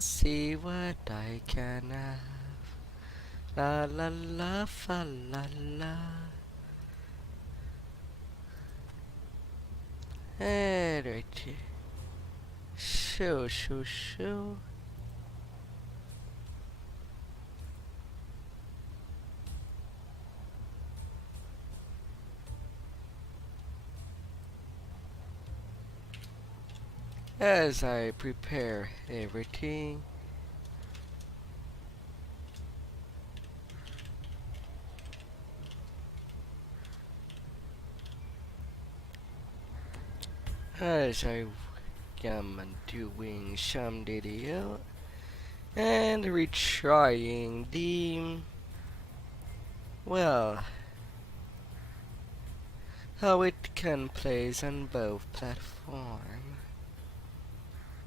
See what I can have. La la la fa la la. And right here. Shoo shoo shoo. As I prepare everything. As I am doing some DDO and retrying the, well, how it can plays on both platform.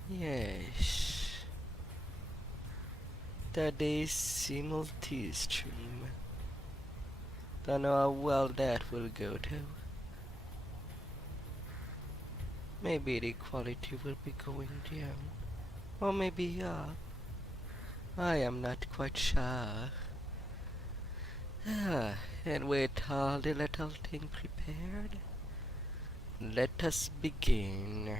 Yes, that is simulti-stream. Don't know how well that will go though. Maybe the quality will be going down, or maybe up. I am not quite sure. And with all the little thing prepared, let us begin.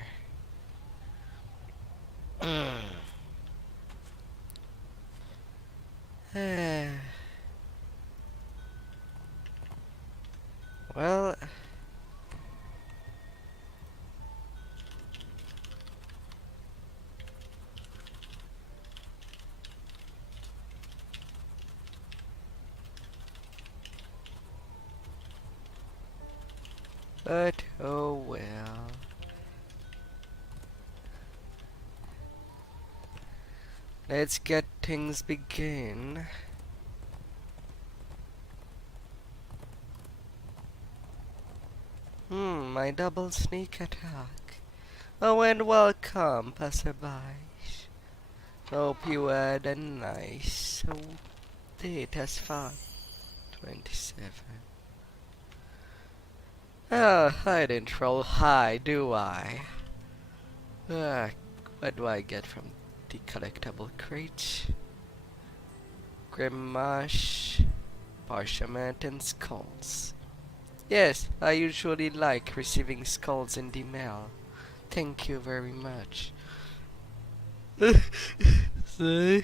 Well, but oh well. Let's get things begin. My double sneak attack. Oh, and welcome, passerby. Hope you had a nice date as far. 27. Oh, I didn't roll high, do I? What do I get from the collectible crate? Grimace, parchment, and skulls. Yes, I usually like receiving skulls in the mail. Thank you very much. See?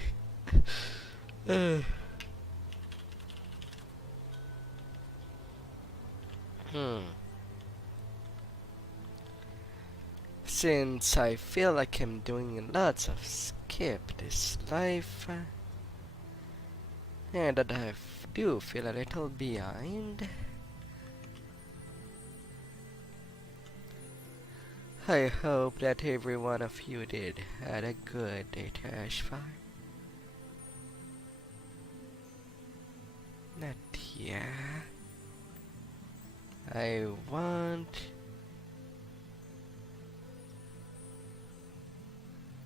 Since I feel like I'm doing lots of skip this life, and that I do feel a little behind, I hope that every one of you did had a good day to Ashfire. Not yeah. I want.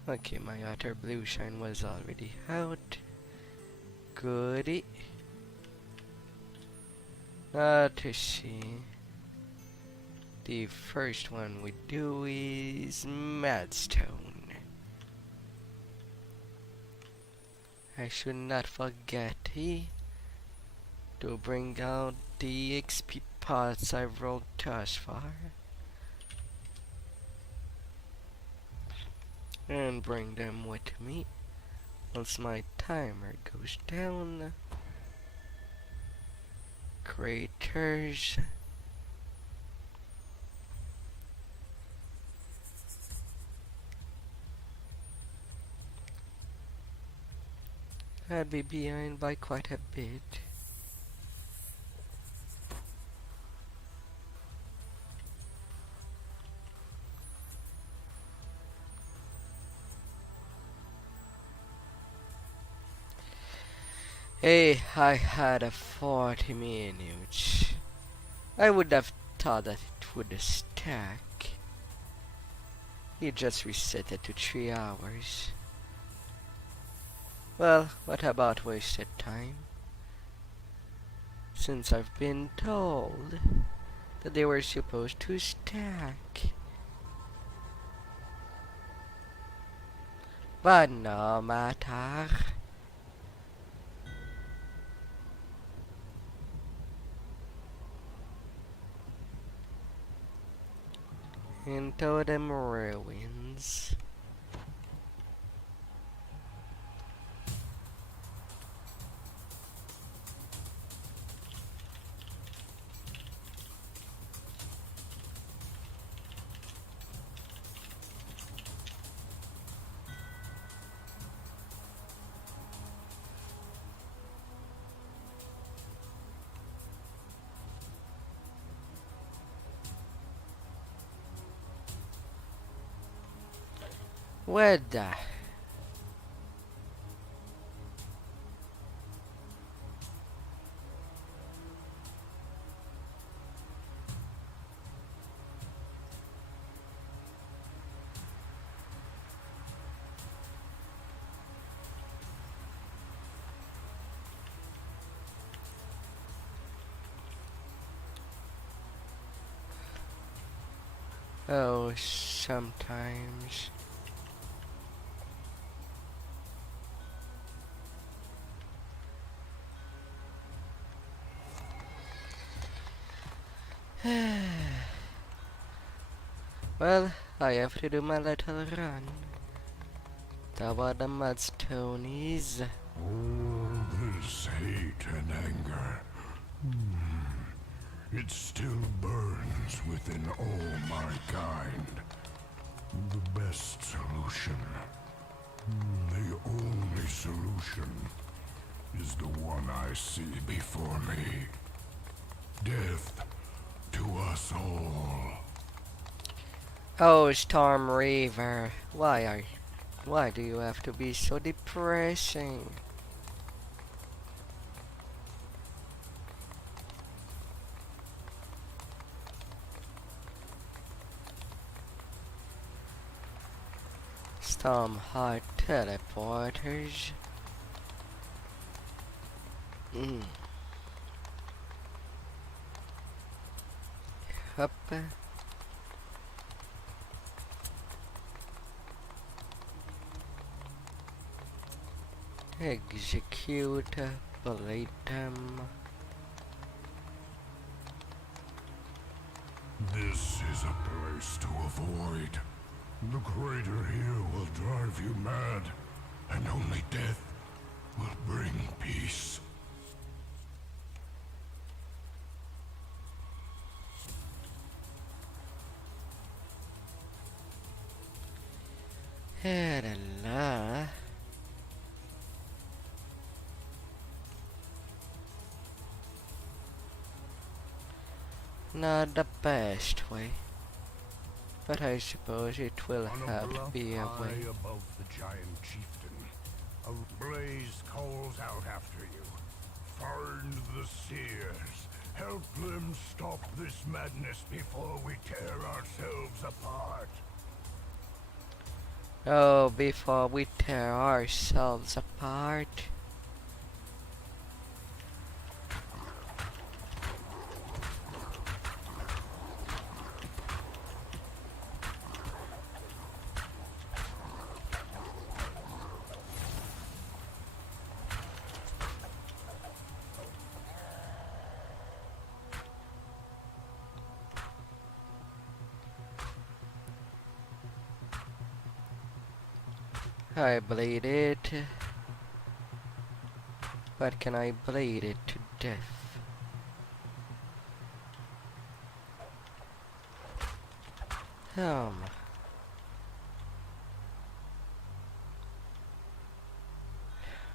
Okay, my utter blue shine was already out. Goody. To see. The first one we do is Madstone. I should not forget to bring out the XP parts I've rolled thus far. And bring them with me once my timer goes down. Craters. I'd be behind by quite a bit. Hey, I had a 40 minutes. I would have thought that it would stack. You just reset it to 3 hours. Well, what about wasted time? Since I've been told that they were supposed to stack. But no matter. Into them ruins. Where the? Oh, sometimes. Well, I have to do my little run. Toward the mudstonies. All this hate and anger, it still burns within all my kind. The best solution, the only solution, is the one I see before me. Death to us all. Oh, Storm Reaver, why do you have to be so depressing? Storm Heart teleporters. Up. Execute Blatam. This is a place to avoid. The crater here will drive you mad, and only death will bring peace. La. Not the best way, but I suppose it will have to be a way. Above the giant chieftain, a blaze calls out after you. Find the seers. Help them stop this madness before we tear ourselves apart. Oh, before we tear ourselves apart. I bleed it. But can I bleed it to death?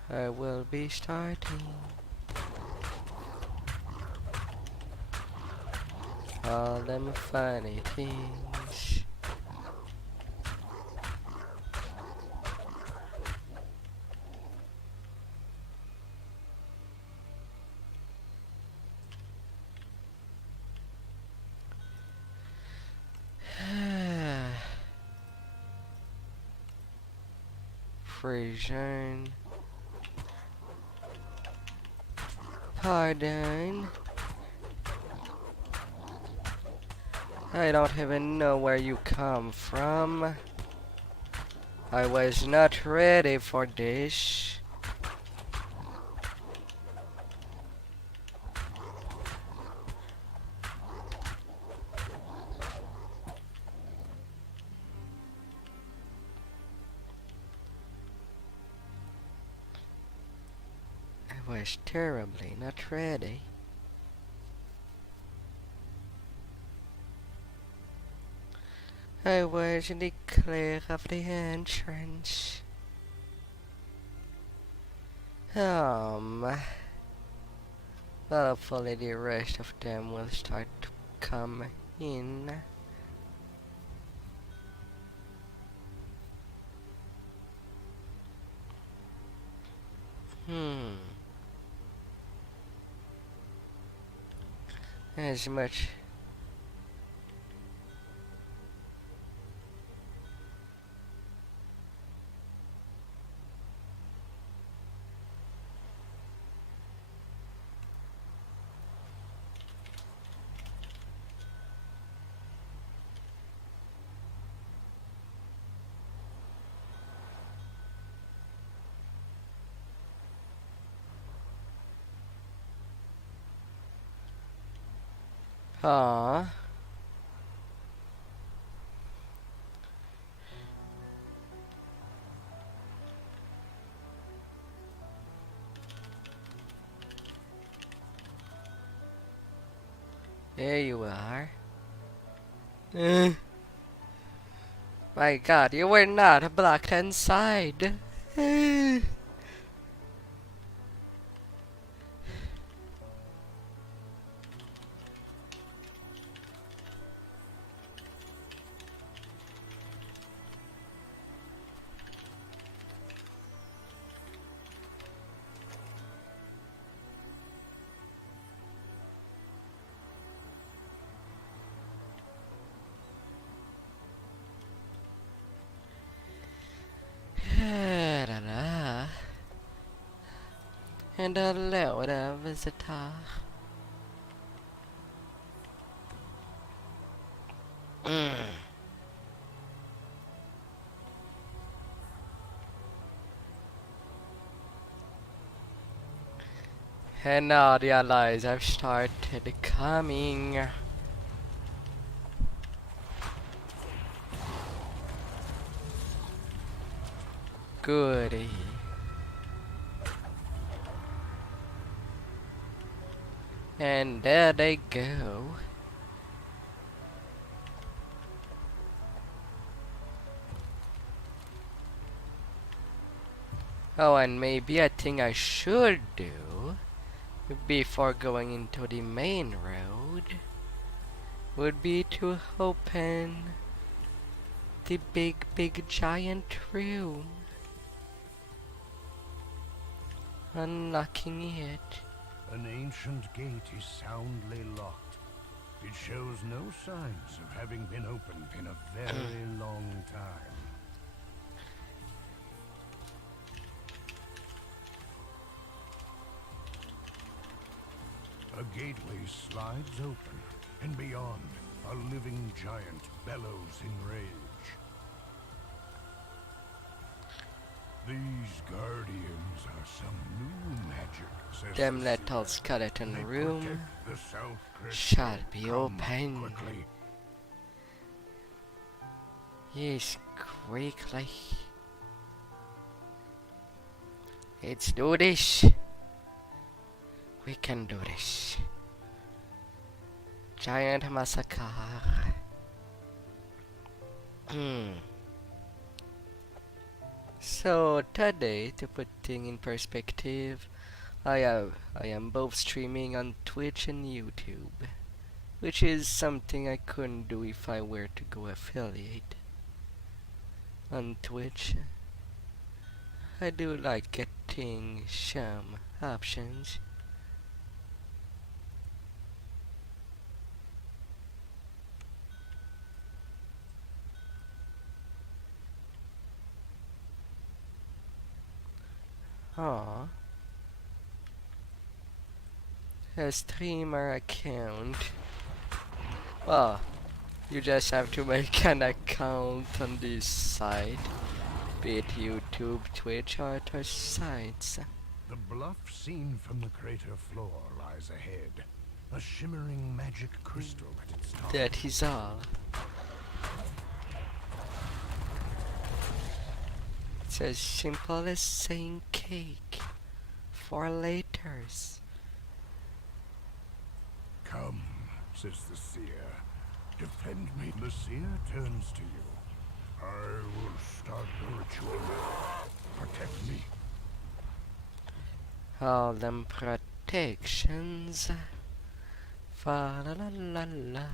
I will be starting all them funny things. Frisian. Pardon. I don't even know where you come from. I was not ready for this. I was terribly not ready. I was in the clear of the entrance. Hopefully the rest of them will start to come in. As much ah, there you are. My god, you were not blocked inside. And a load of visitor. And now the allies have started coming. Goody. And there they go. Oh, and maybe a thing I should do before going into the main road would be to open the big giant room. Unlocking it. An ancient gate is soundly locked. It shows no signs of having been opened in a very long time. A gateway slides open, and beyond, a living giant bellows in rage. These guardians are some new magic. Them little skeleton They room protect the South Crystal. shall be Come open. quickly. Yes, quickly. Let's do this. We can do this. Giant massacre. So today, to put things in perspective, I am both streaming on Twitch and YouTube, which is something I couldn't do if I were to go affiliate. On Twitch, I do like getting some options. Aww. A streamer account. Well, you just have to make an account on this site be it YouTube, Twitch, or other sites. The bluff seen from the crater floor lies ahead. A shimmering magic crystal at its top. That is all. It's as simple as saying cake for laters. Come, says the seer. Defend me. The seer turns to you. I will start the ritual now. Protect me. All them protections. Fa la la la la.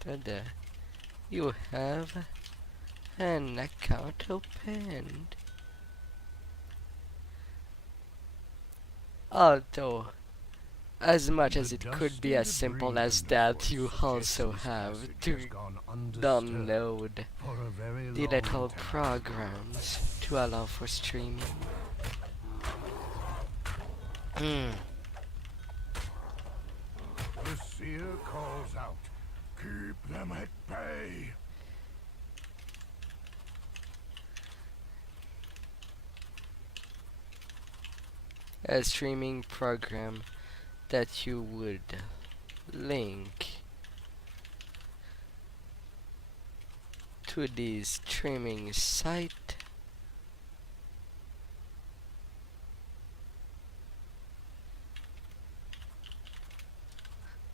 Tada. You have an account opened. Although, as much as it could be as simple as that, you also have to download the little programs to allow for streaming. The seer calls out. Keep them at bay. A streaming program that you would link to the streaming site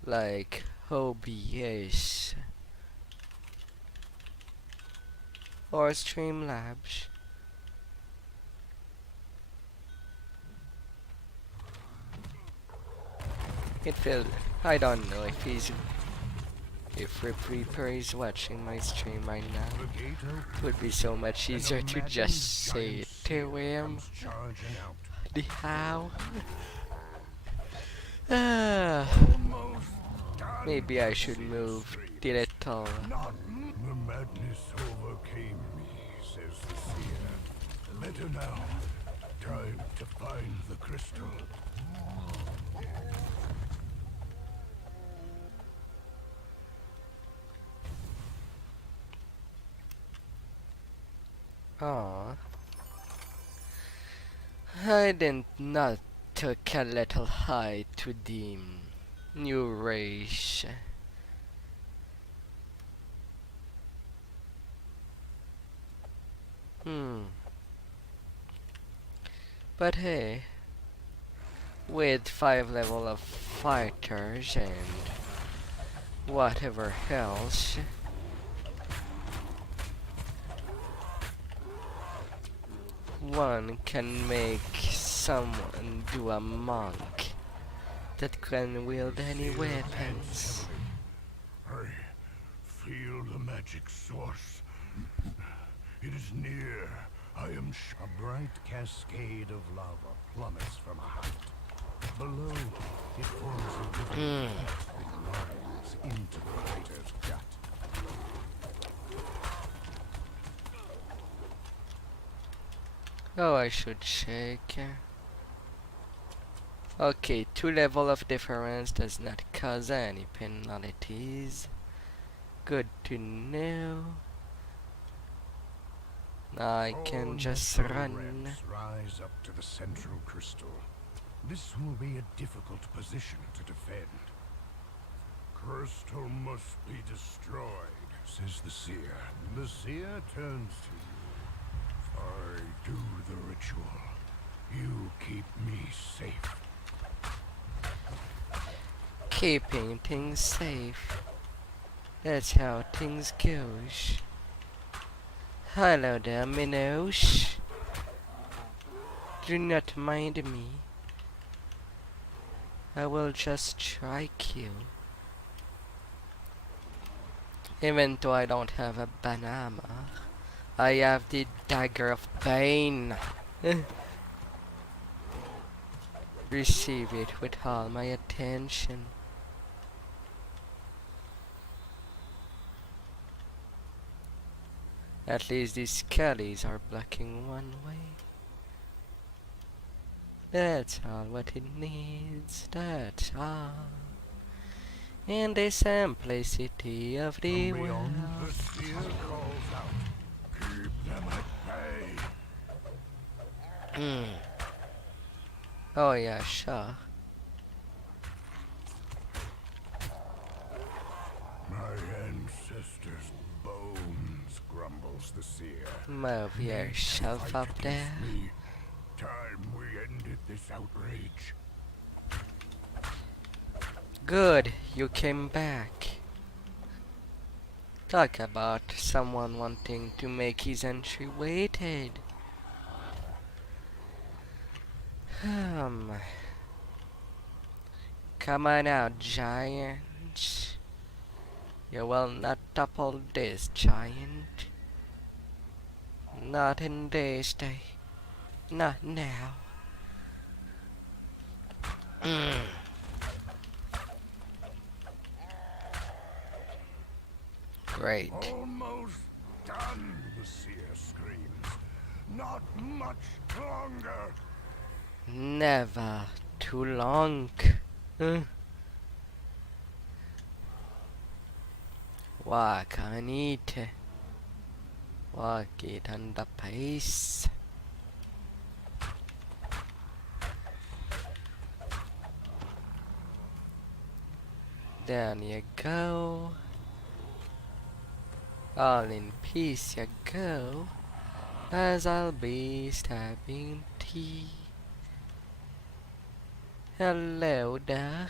like OBS or Streamlabs. It feels, I don't know if Rip Reaper is watching my stream right now. It would be so much easier to just say it to him. The how? Maybe I should move the little. The madness overcame me, says the seer. Better now. Time to find the crystal. Aw. I didn't not took a little high to the new race. But hey, with 5 level of fighters and whatever else, one can make someone do a monk that can wield any weapons. I feel the magic source. It is near. I am a bright cascade of lava plummets from a height. Below, it forms a river that runs into the crater's gut. Oh, I should check. Okay, 2 level of difference does not cause any penalties. Good to know. Now I can just run. Rise up to the central crystal. This will be a difficult position to defend. Crystal must be destroyed, says the seer. The seer turns to you. I do the ritual. You keep me safe. Keeping things safe. That's how things goes. Hello there, minnows. Do not mind me. I will just strike you. Even though I don't have a banana, I have the dagger of pain. Receive it with all my attention. At least these skellies are blocking one way. That's all what it needs, that's all. In the simplicity of the From beyond, the world. seer calls out. Keep them at bay. Oh yeah, sure. My ancestors' bones, grumbles the seer. Move yourself Fight up there. against me. Time we ended this outrage. Good, you came back. Talk about someone wanting to make his entry waited. Come on out, giant. You will not topple this giant. Not in this day. Not now. Great. Almost done, the seer screams. Not much longer. Never too long. Walk on it. Walk it on the pace. Down you go. All in peace you go. As I'll be stabbing tea. Hello there.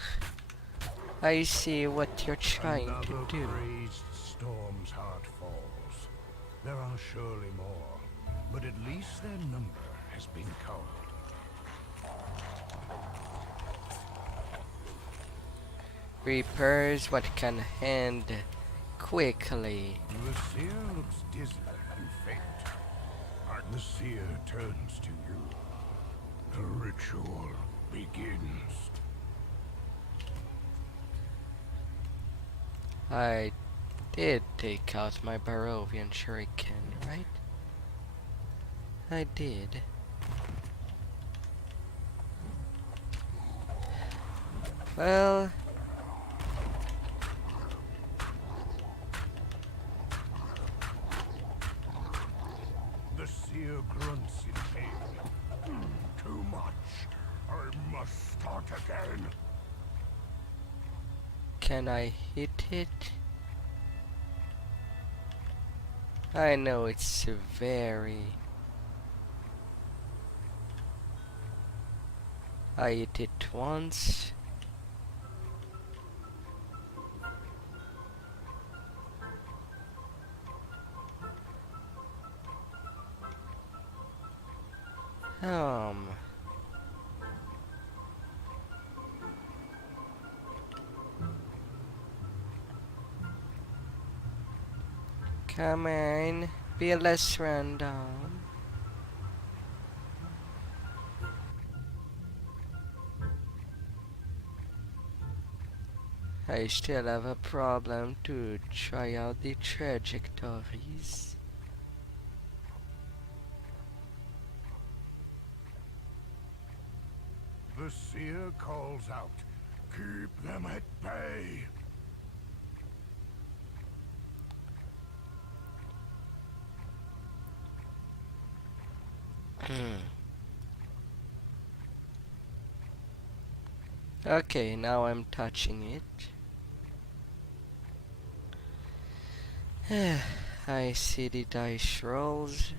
I see what you're trying to do. Another crazed storm's heart falls. There are surely more, but at least their number has been culled. Repairs what can hand quickly. The seer looks dizzy and faint. The seer turns to you. The ritual begins. I did take out my Barovian shuriken, right? I did. Well, The seer grunts in pain. Too much. I must start again. can I hit it? I know it's very... I hit it once. Come on, be less random. I still have a problem to try out the trajectories. The seer calls out. Keep them at bay. Okay, now I'm touching it. I see the dice rolls.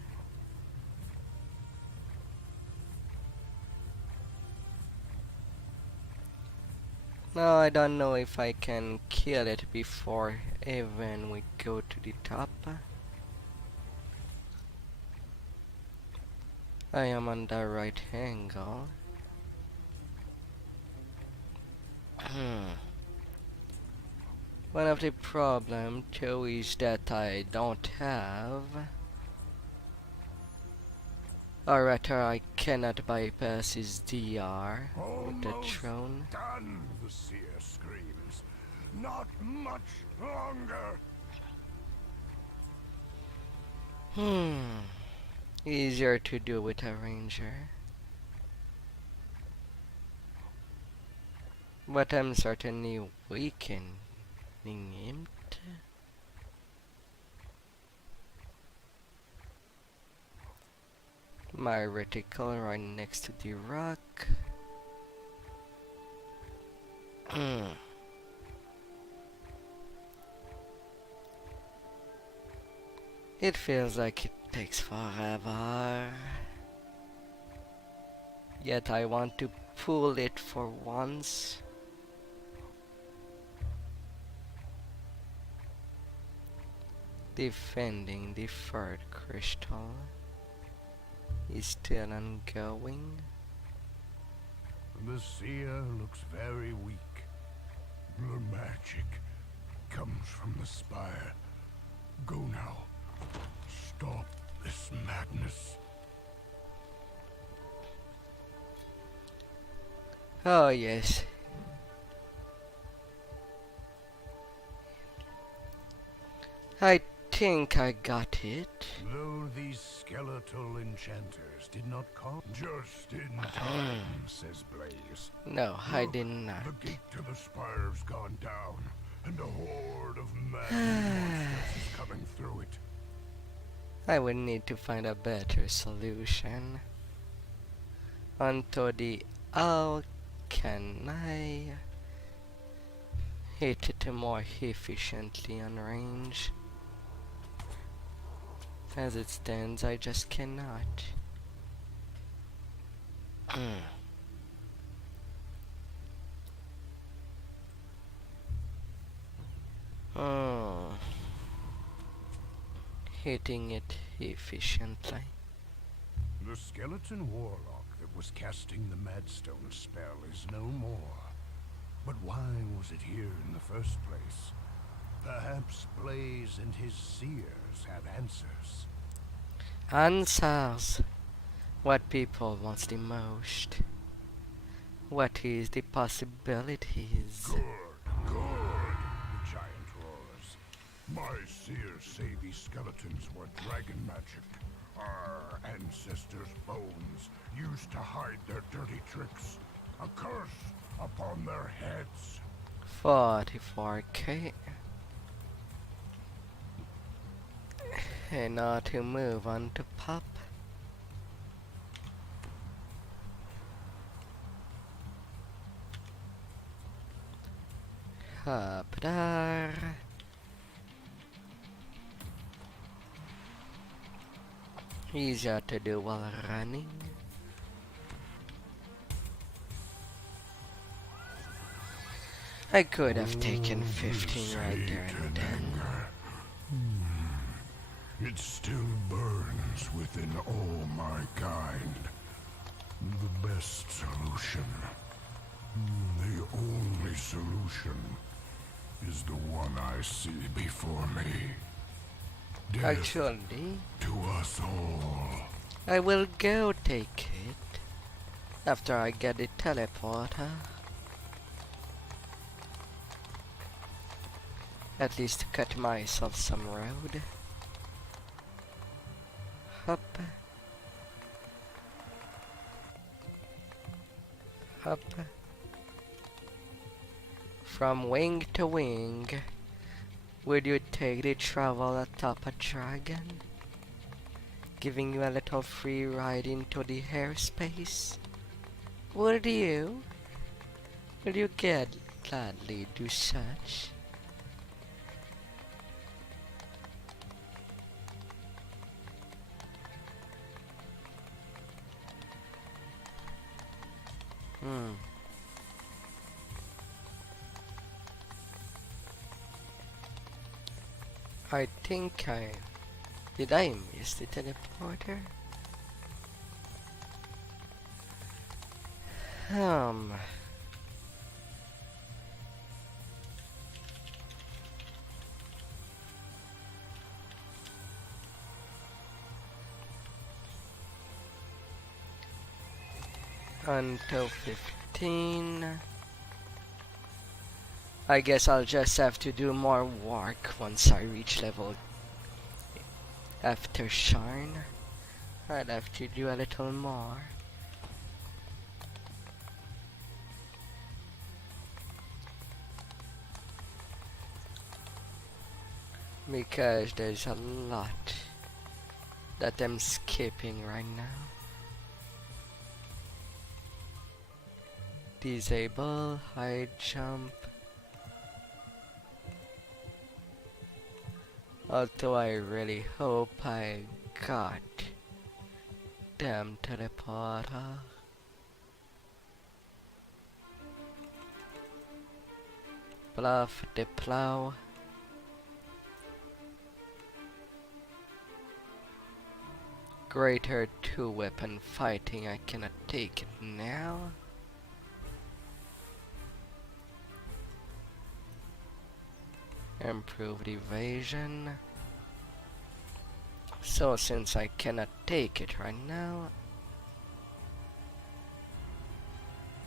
Now I don't know if I can kill it before even we go to the top. I am on the right angle. One of the problem too is that I don't have, or rather I cannot bypass his DR with the Almost throne. done, the seer screams. Not much longer. Hmm. Easier to do with a ranger. But I'm certainly weakening him. My reticle right next to the rock. It feels like it takes forever. Yet I want to pull it for once. Defending the third crystal is still ongoing. The seer looks very weak. The magic comes from the spire. Go now. Stop this madness. Oh yes. I think I got it. Though these skeletal enchanters did not come just in time, says Blaze. No, I Look, did not. The gate to the spire's gone down, and a horde of mad monsters is coming through it. I will need to find a better solution. Onto the how can I hit it more efficiently on range? As it stands, I just cannot. Hitting it efficiently. The skeleton warlock that was casting the Madstone spell is no more. But why was it here in the first place? Perhaps Blaze and his seers have answers. Answers. What people wants the most. What is the possibilities? Good, good, the giant roars. My seers say these skeletons were dragon magic. Our ancestors' bones used to hide their dirty tricks. A curse upon their heads. 44k. And now to move on to pop. Up there. Easier to do while running. I could have taken 15 right there and then. It still burns within all my kind. The best solution, the only solution, is the one I see before me. Death Actually, to us all. I will go take it after I get the teleporter. At least to cut myself some road. Up. Up. From wing to wing. Would you take the travel atop a dragon? Giving you a little free ride into the airspace? Would you? Would you gladly do such? I think did I miss the teleporter? Until 15. I guess I'll just have to do more work once I reach level After Sharn, I'd have to do a little more. Because there's a lot that I'm skipping right now. Disable, high jump. Although I really hope I got them teleporter. Bluff the plow. Greater 2 weapon fighting, I cannot take it now. Improved evasion. So since I cannot take it right now,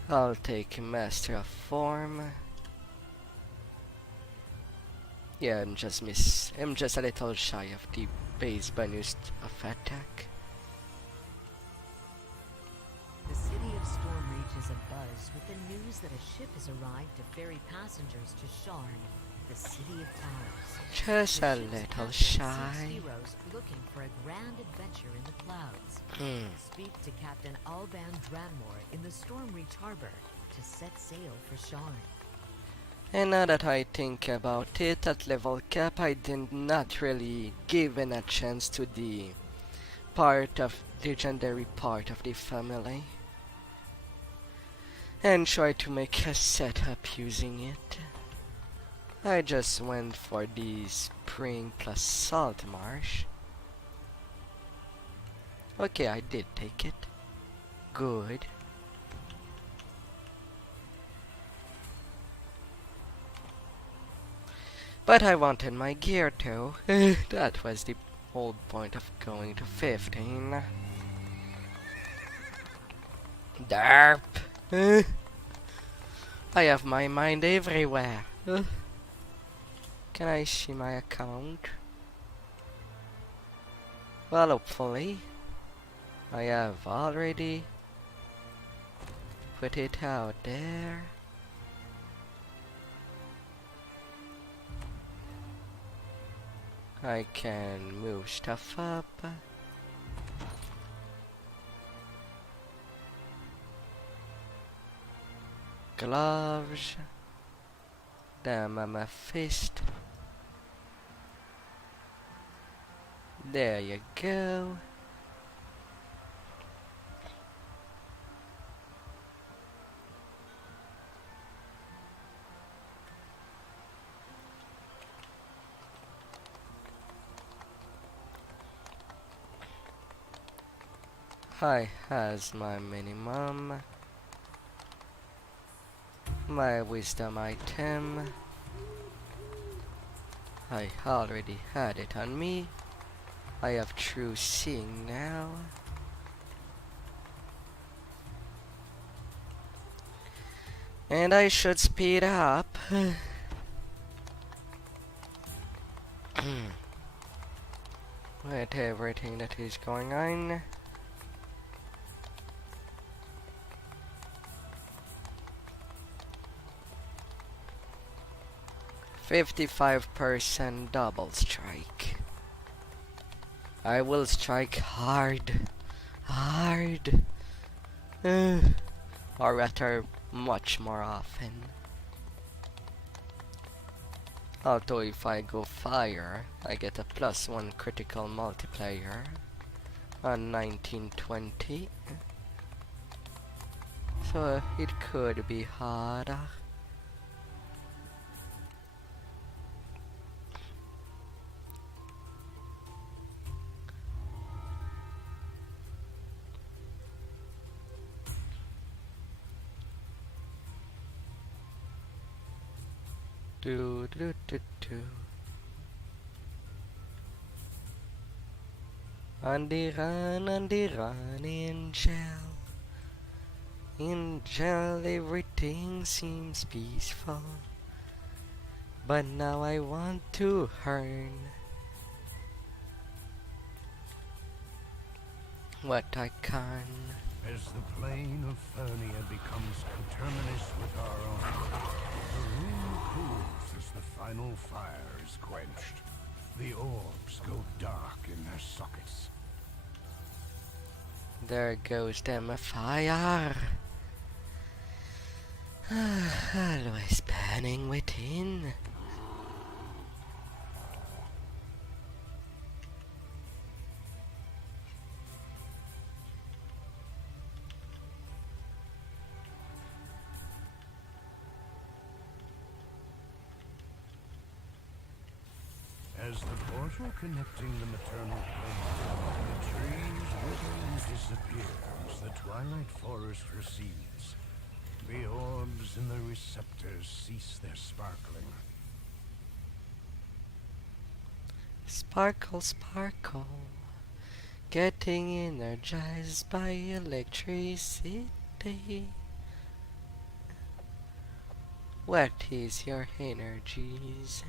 I'll take Master of Form. Yeah, I'm just a little shy of the base bonus of attack. The city of Storm reaches abuzz with the news that a ship has arrived to ferry passengers to Sharn, the city of towers. Just The a ship's little captain shy. seeks heroes looking for a grand adventure in the clouds. Speak to Captain Alban Dranmore in the Stormreach Harbor to set sail for Sharn. And now that I think about it, at level cap I did not really given a chance to the legendary part of the family. And try to make a setup using it. I just went for the spring plus salt marsh. Okay, I did take it. Good. But I wanted my gear too. That was the whole point of going to 15. Derp. I have my mind everywhere. Can I see my account? Well, hopefully. I have already put it out there. I can move stuff up. Gloves. Damn, I'm a fist. There you go. I has my minimum. My wisdom item. I already had it on me. I have true seeing now. And I should speed up. With everything that is going on. %55 double strike. I will strike hard. Hard. Or rather, much more often. Although if I go fire, I get a +1 critical multiplier on 1920. So it could be harder. Do do do do. On the run, Angel. Angel, everything seems peaceful. But now I want to earn. what I can. As the plane of Fernia becomes coterminous with our own, the room cools as the final fire is quenched. The orbs go dark in their sockets. There goes them fire. Always burning within. As the portal connecting the maternal plane, the trees wither and disappear as the twilight forest recedes. The orbs in the receptors cease their sparkling. Sparkle, sparkle. Getting energized by electricity. What is your energies?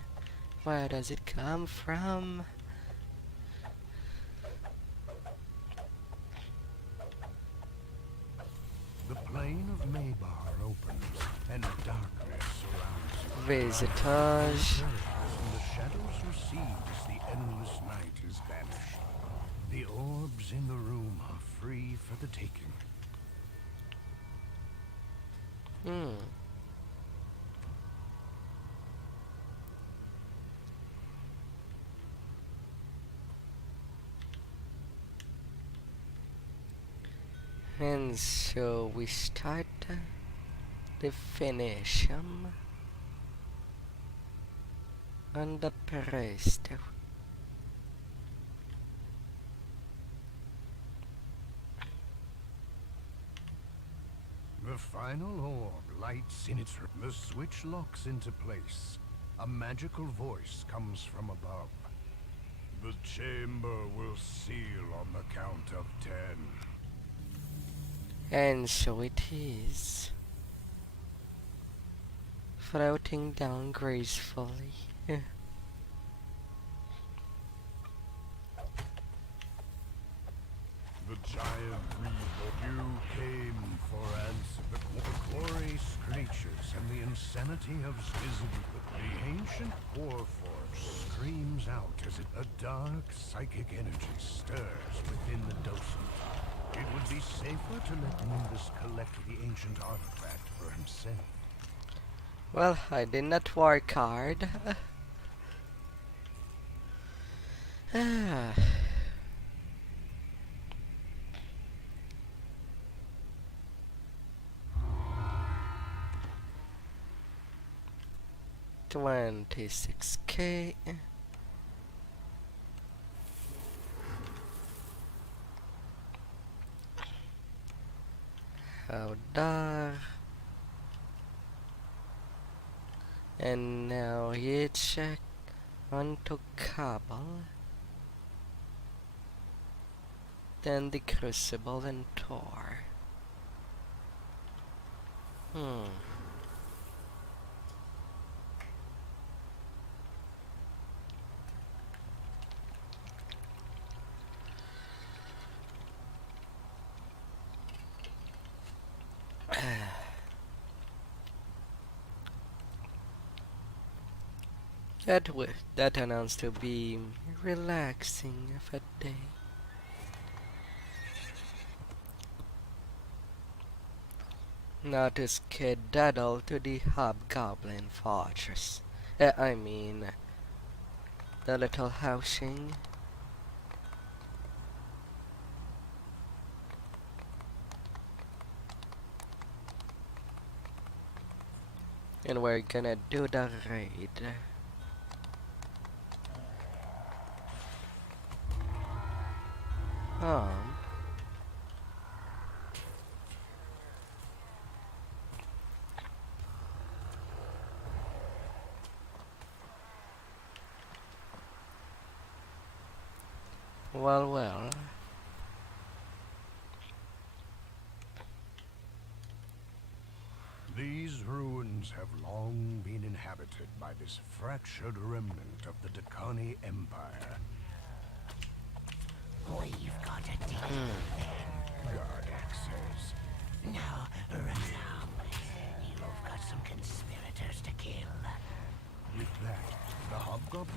Where does it come from? The plane of Maybar opens, and darkness surrounds you. Visitors. And the shadows recede as the endless night is banished. The orbs in the room are free for the taking. And so we start the finish on the presto. The final orb lights in its... The switch locks into place. A magical voice comes from above. The chamber will seal on the count of 10. And so it is. Floating down gracefully. The giant reborn. You came for answer. The quarry screeches and the insanity of visible. The ancient war force screams out as a dark psychic energy stirs within the docent. It would be safer to let Nimbus collect the ancient artifact for himself. Well, I did not work hard. Ah. 26K. How dark. And now you check onto Kabul. Then the Crucible and Tor. That announced to be relaxing of a day. Not to skedaddle to the Hobgoblin Fortress. I mean, the little housing. And we're gonna do the raid. Well. These ruins have long been inhabited by this fractured remnant of the Dakani Empire. We've got to take them.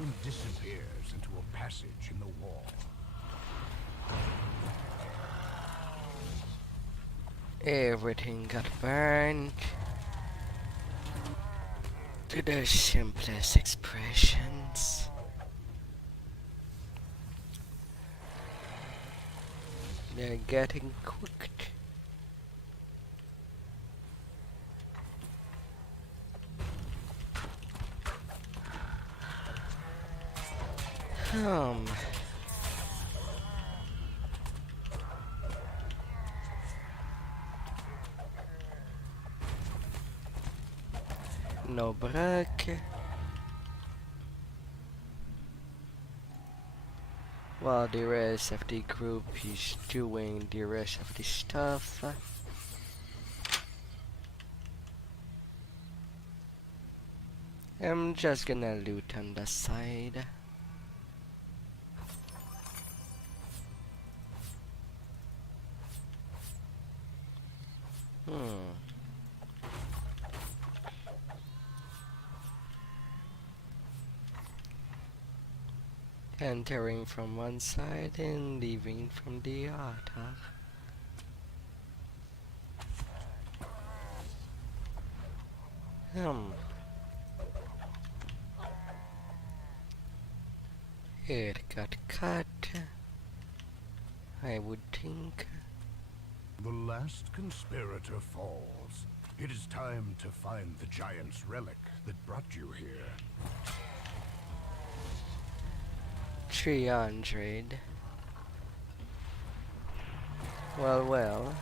then disappears into a passage in the wall. Everything got burned to the simplest expressions. They're getting cooked. Um. No break. While the rest of the group is doing the rest of the stuff. I'm just gonna loot on the side. Entering from one side and leaving from the other. It got cut, I would think. The last conspirator falls. It is time to find the giant's relic that brought you here. 300. Well.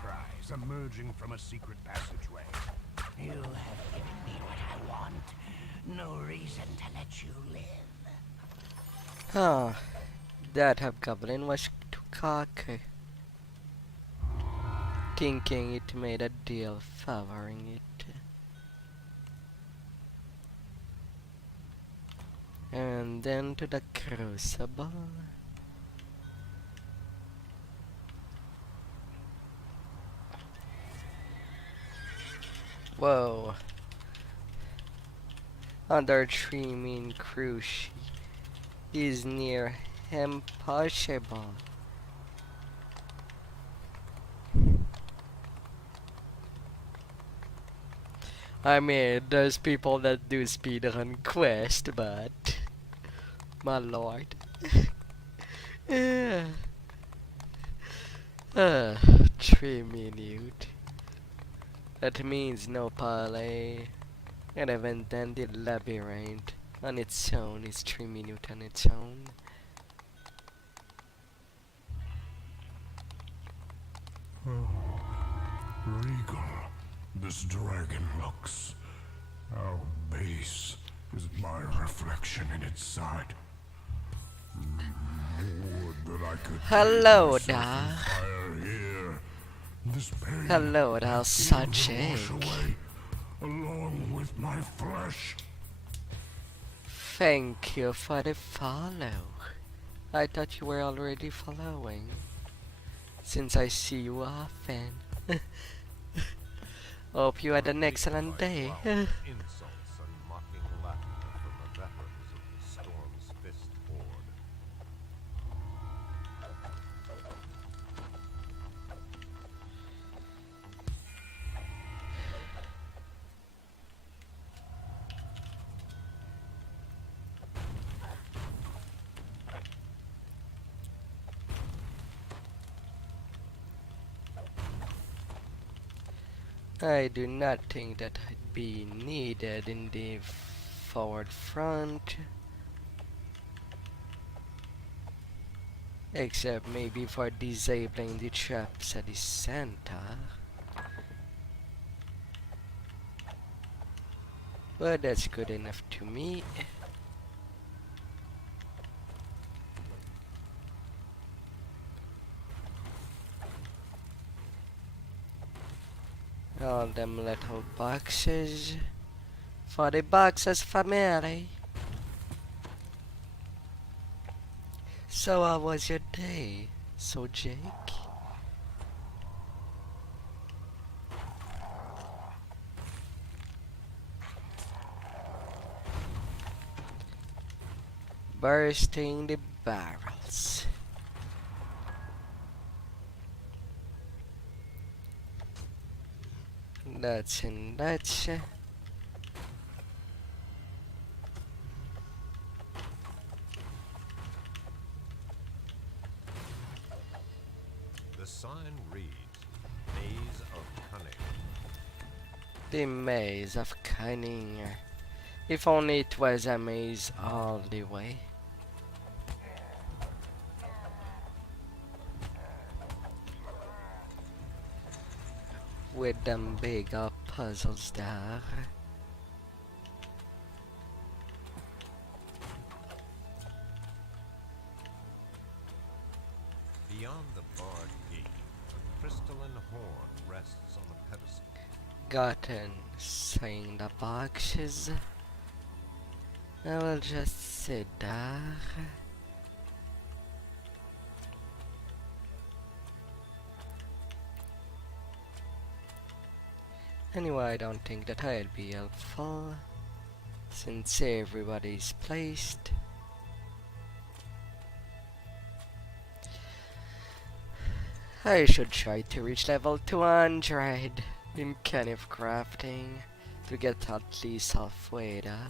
Cries emerging from a secret passageway. You have given me what I want. No reason to let you live. That hobgoblin was too cocky, thinking it made a deal favoring it. And then to the crucible. Whoa. Under 3 mean cruise is near impossible. I mean, there's people that do speedrun quest, but my lord. 3 minutes. That means no parlay. And even then the labyrinth on its own is 3 minutes on its own. Regal, this dragon looks. How base is my reflection in its side. Would that I could Hello bathe there. myself in fire here. This pain Hello there, such wash away, along with my flesh. Thank you for the follow. I thought you were already following, since I see you often. Hope you had an excellent day. Insults and mocking laughter from the veterans of the Storm's Fist Horde. I do not think that I'd be needed in the forward front. Except maybe for disabling the traps at the center. But that's good enough to me. All them little boxes. For the boxes family. So how was your day? So Jake? Bursting the barrels. That's and that's. The sign reads, Maze of Cunning. The maze of cunning. If only it was a maze all the way. With them big puzzles there. Beyond the barred gate, a crystalline horn rests on a pedestal. Gotten saying the boxes. I will just sit there. Anyway, I don't think that I'd be helpful, since everybody's placed. I should try to reach level 200 in kind of crafting to get at least halfway there.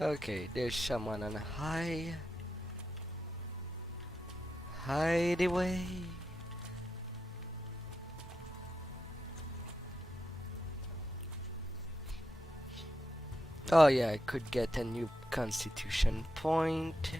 Okay, there's someone on high. Hide away. Oh yeah, I could get a new constitution point.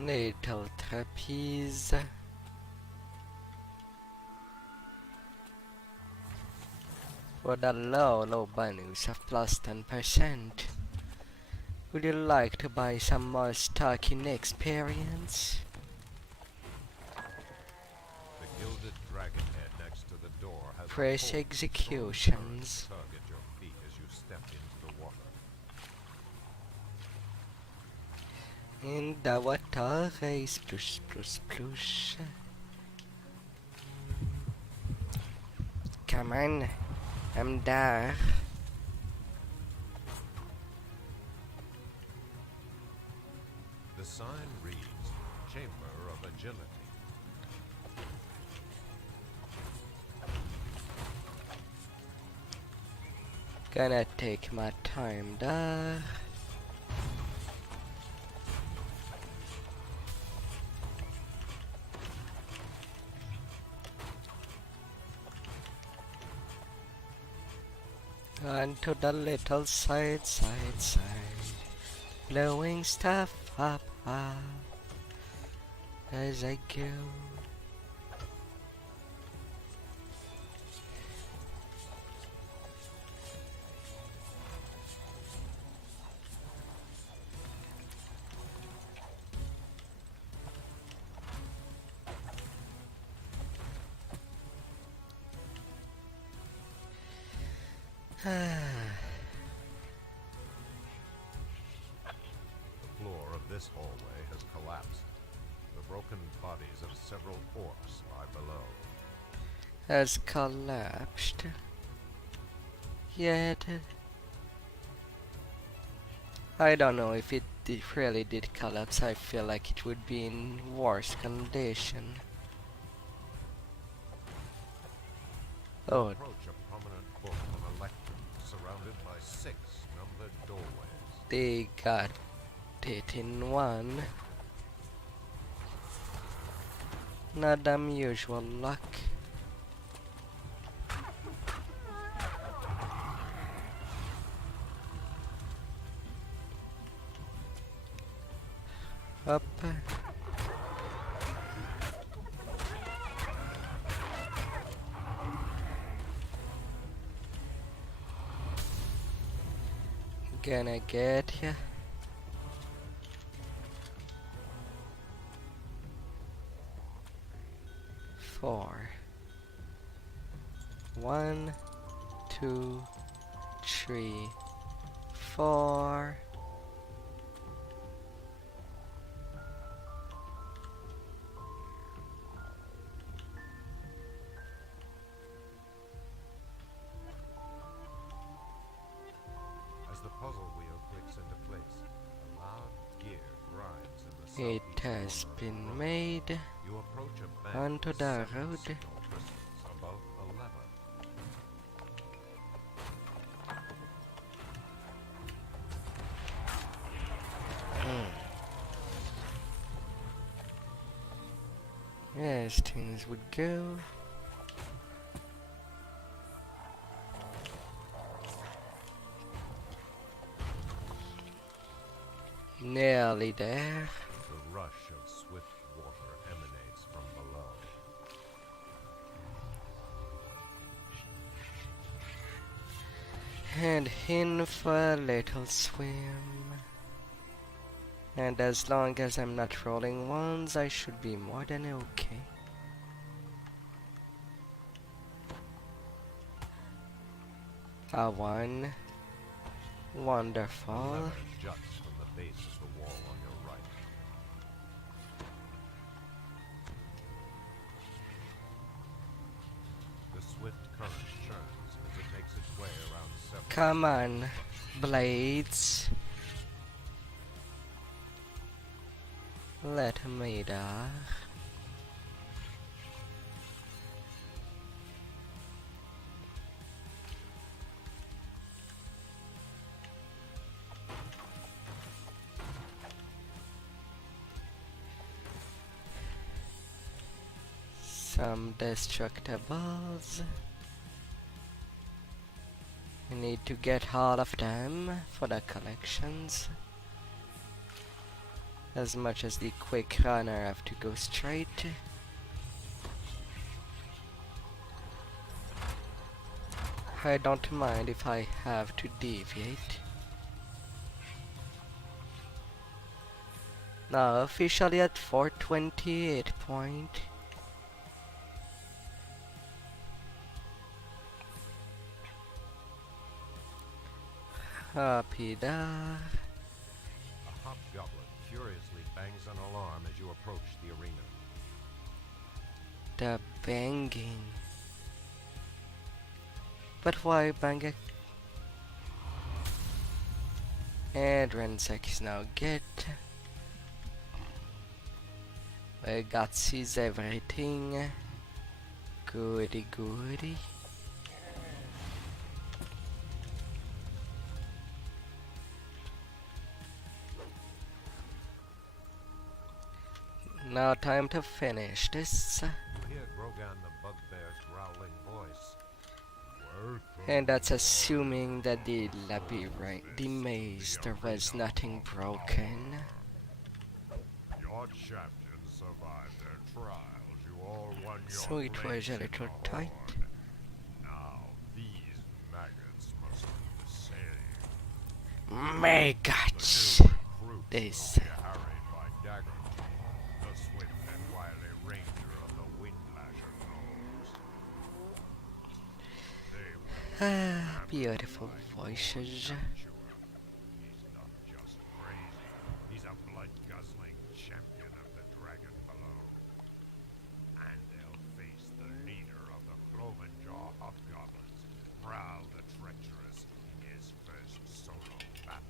Little trapeze. For the low bonus of plus 10%. Would you like to buy some more stock in experience? The gilded dragon head next to the door has a Press cold, executions. strong current tug at your feet as you step into the water. In the water is plush plush plush. Come on, I'm there. The sign reads, Chamber of Agility. Gonna take my time there. And to the little side, blowing stuff up as I go. The floor of this hallway has collapsed. The broken bodies of several orcs lie below. Has collapsed. Yet I don't know if it really did collapse. I feel like it would be in worse condition. Oh, Approach a prominent book on a lectern surrounded by 6 numbered doorways. they got it in one. Not unusual luck. Up. Gonna get ya. Four. 1, 2, 3, 4. As the puzzle wheel clicks into place, a loud gear grinds in the It southeast has corner of been the room. made You approach a bank onto with the 7 road. signal crystals above a lever. Yes, things would go. Nearly there. The rush of swift water emanates from below. And in for a little swim. And as long as I'm not rolling ones, I should be more than okay. A 1. The Wonderful. lever juts from the base of the wall on your right. The swift current churns as it makes its way around several... Come on, blades. Let me die. Some destructibles. We need to get all of them for the collections. As much as the quick runner have to go straight. I don't mind if I have to deviate. Now officially at 428 point. Happy da. A hobgoblin furiously bangs an alarm as you approach the arena. The banging. But why banging? And Rensek is now get. We got sees everything. Goody goody. Now time to finish this. You hear Grogan the bugbear's growling voice. Welcome, And that's assuming that the labyrinth, the maze, there was nothing broken. your champions survived their trials. You all won your So it was place a in little the tight. Horde. Now these maggots must do the same. Maggots! The new recruits They will say. be harried by Dagger, the swift and wily ranger of the Windlasher Gnomes. They will Beautiful voices. sure. He's not just crazy. He's a blood-guzzling champion of the dragon below. And they'll face the leader of the Cloven-Jaw Hobgoblins, Prowl the Treacherous, in his first solo battle.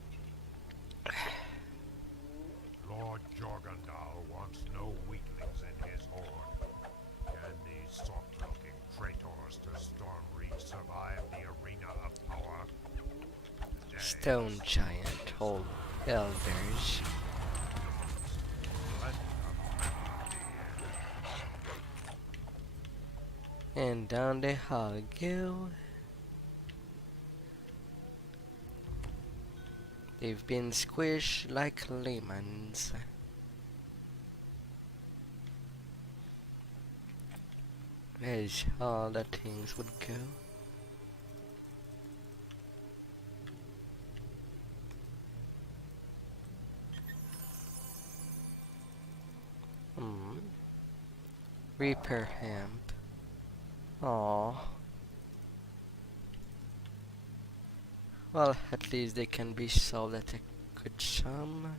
Lord Jorgandal wants no weaklings in his horde. Can these soft-looking traitors to Stormreach survive the arena of power? Today, Stone giant, old elders. let the battle begin. And down the hall go. They've been squished like lemons. as all the things would go. Repair hemp. Aww. Well, at least they can be sold at a good sum.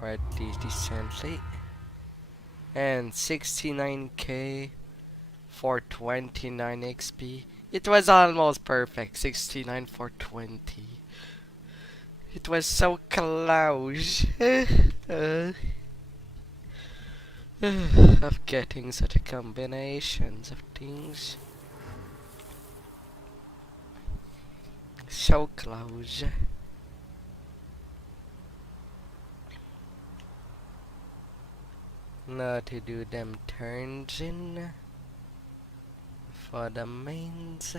Or at least decently. And 69k for 29 XP. It was almost perfect. 69 for 20. It was so close. Of getting such a combinations of things. So close. Now to do them turns in for the mains.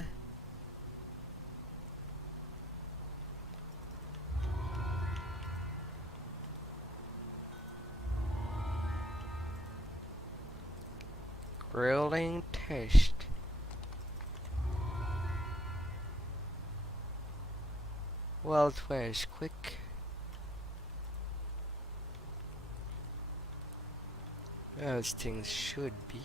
Rolling test. Well, it was quick. As things should be.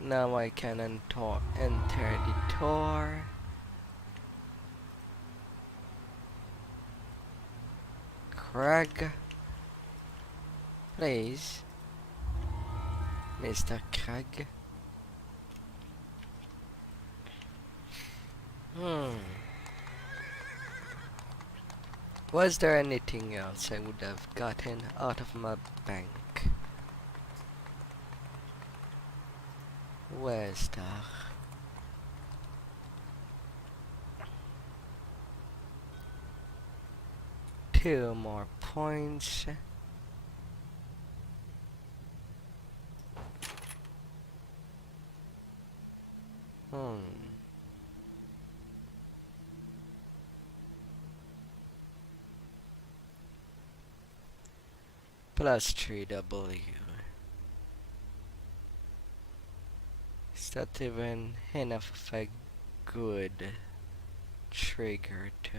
Now I can enter the door. Craig, please, Mr. Craig. Was there anything else I would have gotten out of my bank? Where's that? Two more points. Plus 3W. Is that even enough of a good trigger too?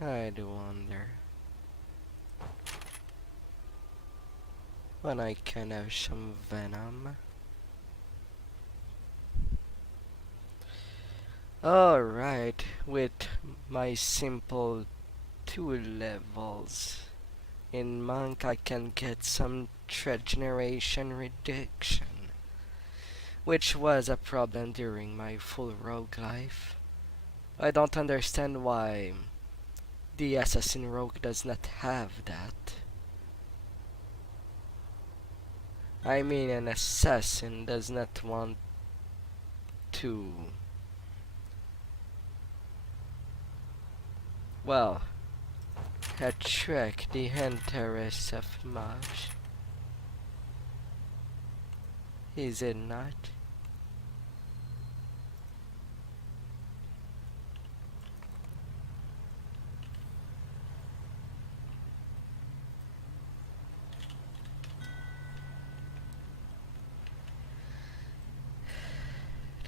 I do wonder when I can have some venom. Alright, with my simple 2 levels in monk I can get some threat generation reduction, which was a problem during my full rogue life. I don't understand why the assassin rogue does not have that. I mean, an assassin does not want to, well, attract the interest of mobs. Is it not?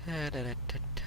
Da, da, da, da, da.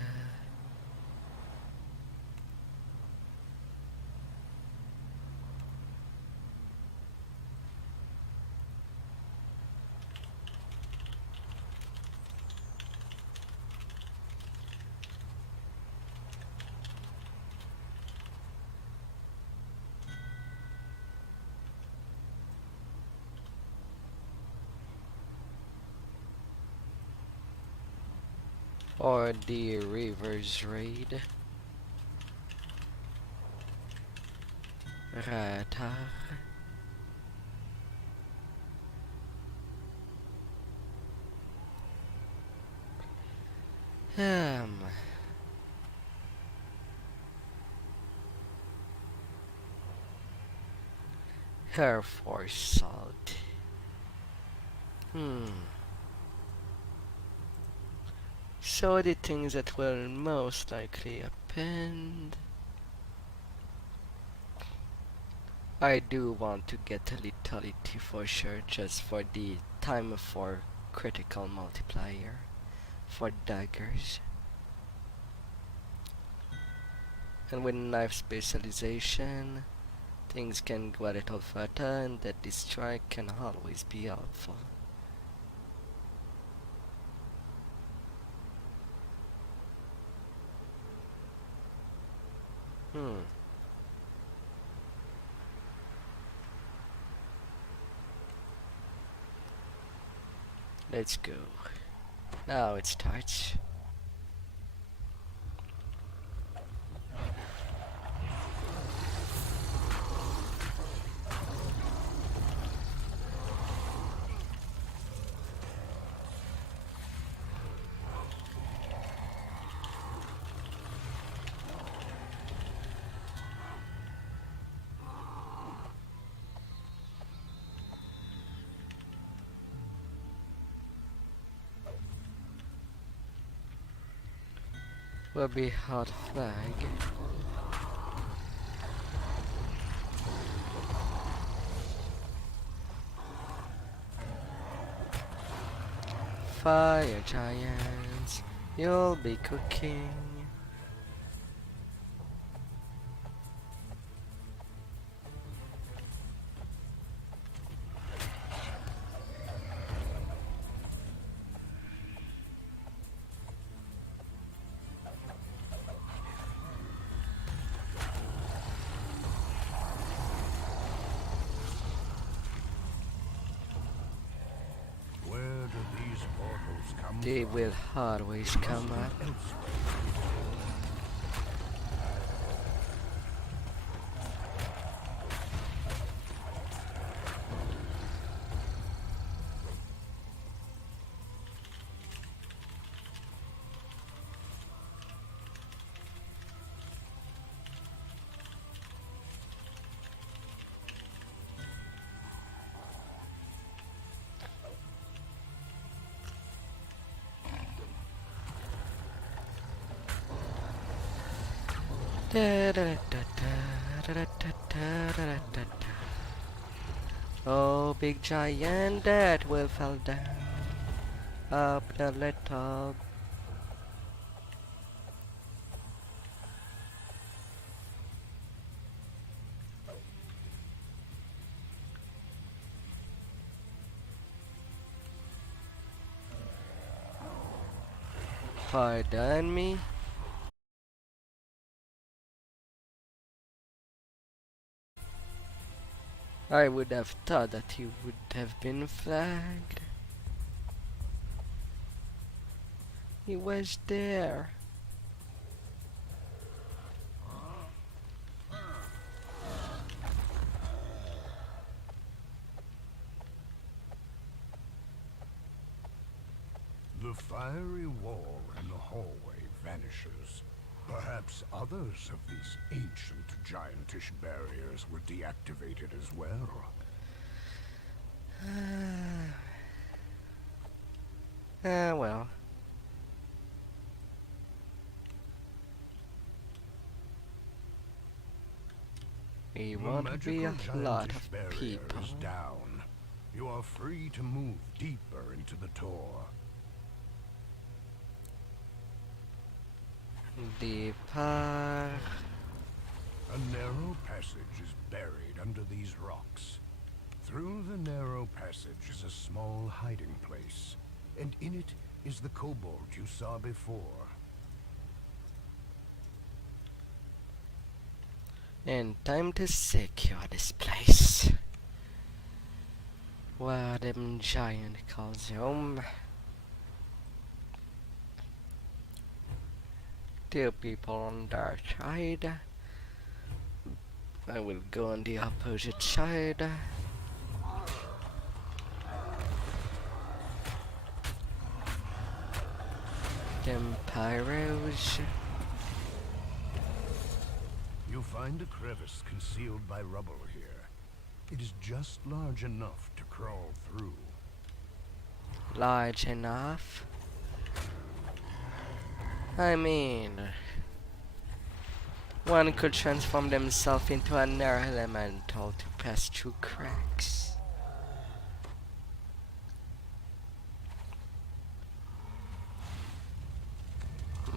Or the reverse raid. Radar. Um, Air Force Salt. So the things that will most likely happen. I do want to get a lethality for sure, just for the time for critical multiplier for daggers. And with knife specialization, things can go a little further, and that the strike can always be helpful. Let's go. Now it starts. Will be hot flag. Fire giants, you'll be cooking. Where do these portals come They from? will always come up. Oh, big giant that will fall down up the little. Pardon me. I would have thought that he would have been flagged. He was there. The fiery wall in the hallway vanishes. Perhaps others of these ancient giantish barriers were deactivated as well. Well. We The want to be a magical lot giantish of barrier people. is down. You are free to move deeper into the Tor. Deeper. A narrow passage is buried under these rocks. Through the narrow passage is a small hiding place, and in it is the kobold you saw before. And time to secure this place. Where them giant calls home. Two people on that side. I will go on the opposite side. them pyros. You find a crevice concealed by rubble here. It is just large enough to crawl through. Large enough? I mean, one could transform themselves into another elemental to pass through cracks.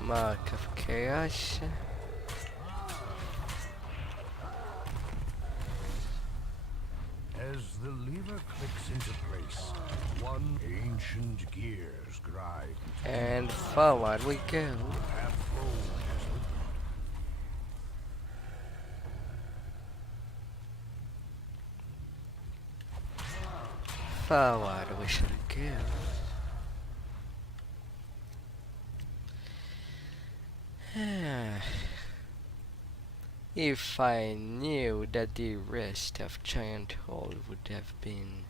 Mark of Chaos. As the lever clicks into place, one ancient gears grind. And forward we go. Path forward as we Forward we should go. If I knew that the rest of Giant Hall would have been...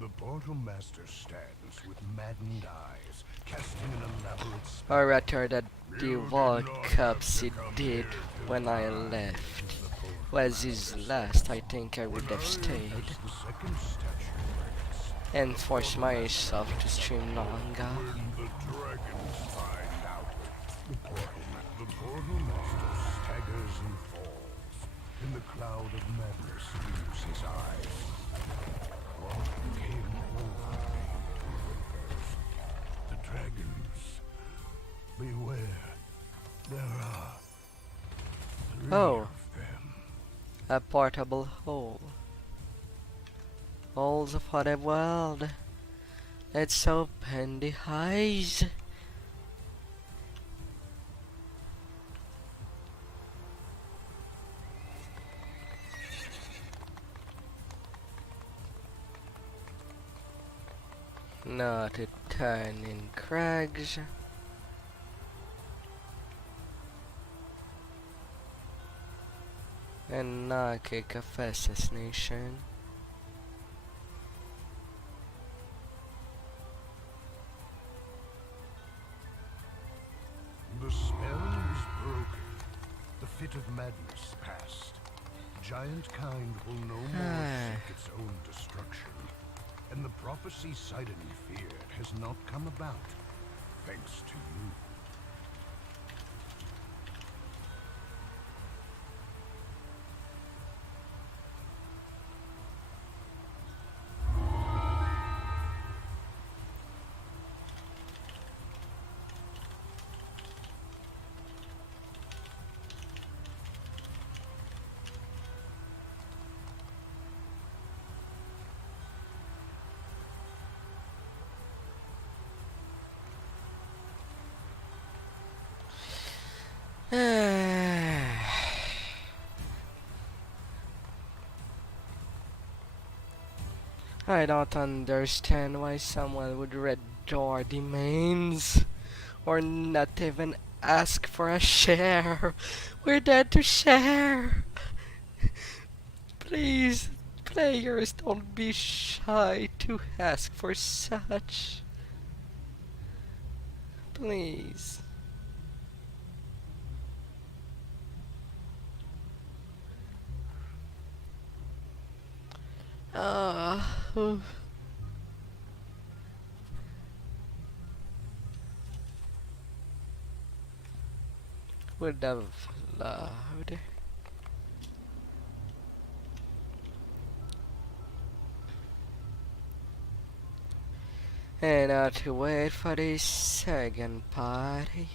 The Portal Master stands with maddened eyes, casting an elaborate spell. or rather that the You World did not Cups have he to come did here to when I rise, left the Portal was his Master last. I think I would When have I, stayed as the second statue breaks, and forced myself to stream longer. when the dragons find out, the Portal Master staggers and falls. In the cloud of madness leaves his eyes. What came over me? The dragons. Beware. There are three Oh. of them. A portable hole. Holes for the world. Let's open the eyes. Not to turn in crags. And not kick a assassination. The spell is broken. The fit of madness passed. Giant kind will no more seek its own destruction. And the prophecy Sidon feared has not come about, thanks to you. I don't understand why someone would red door the mains or not even ask for a share. We're there to share. Please, players, don't be shy to ask for such. Please. Uh, would have loved. And not to wait for the second party.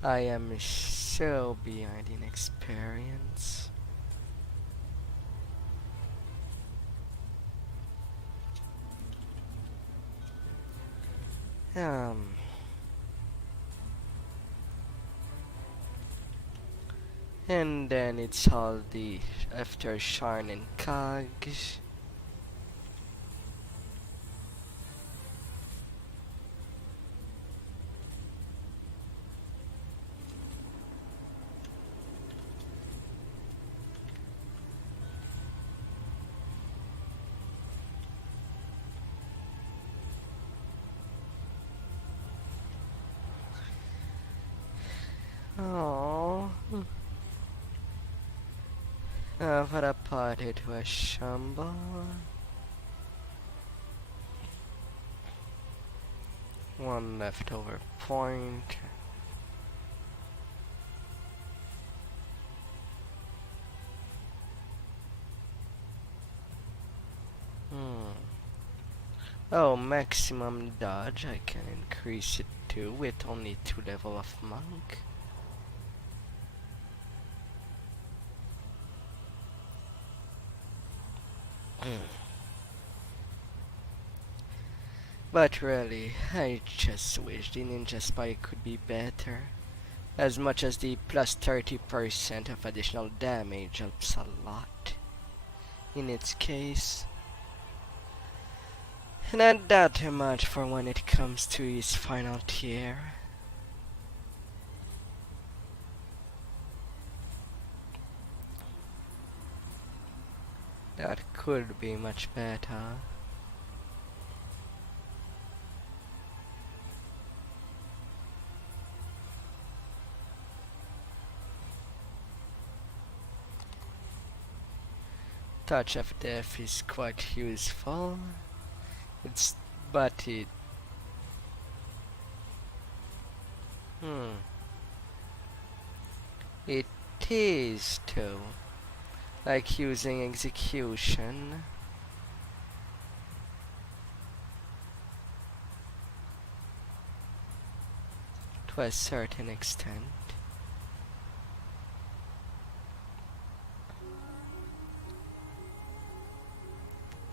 I am so behind in experience. And then it's all the after Sharn and Cog. Oh, what a party to a shamble. One leftover point. Oh, maximum dodge. I can increase it too with only 2 level of monk. But really, I just wish the ninja spy could be better. As much as the plus 30% of additional damage helps a lot in its case. Not that much for when it comes to his final tier. That could be much better. Touch of Death is quite useful. But it it is too. Like using execution. To a certain extent.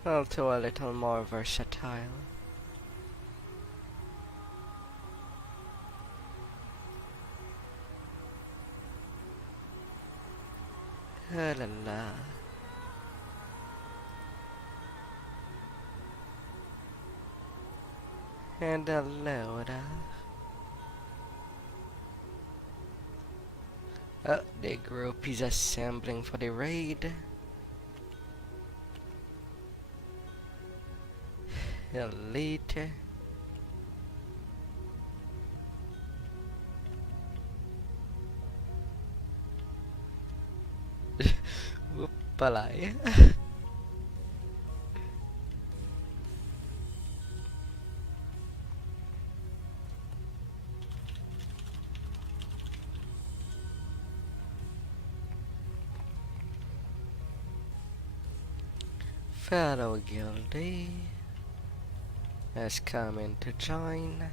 Although a little more versatile. La la la. And a loader. Oh, the group is assembling for the raid. Elite. Whoopalai. Fellow guildie has come in to join.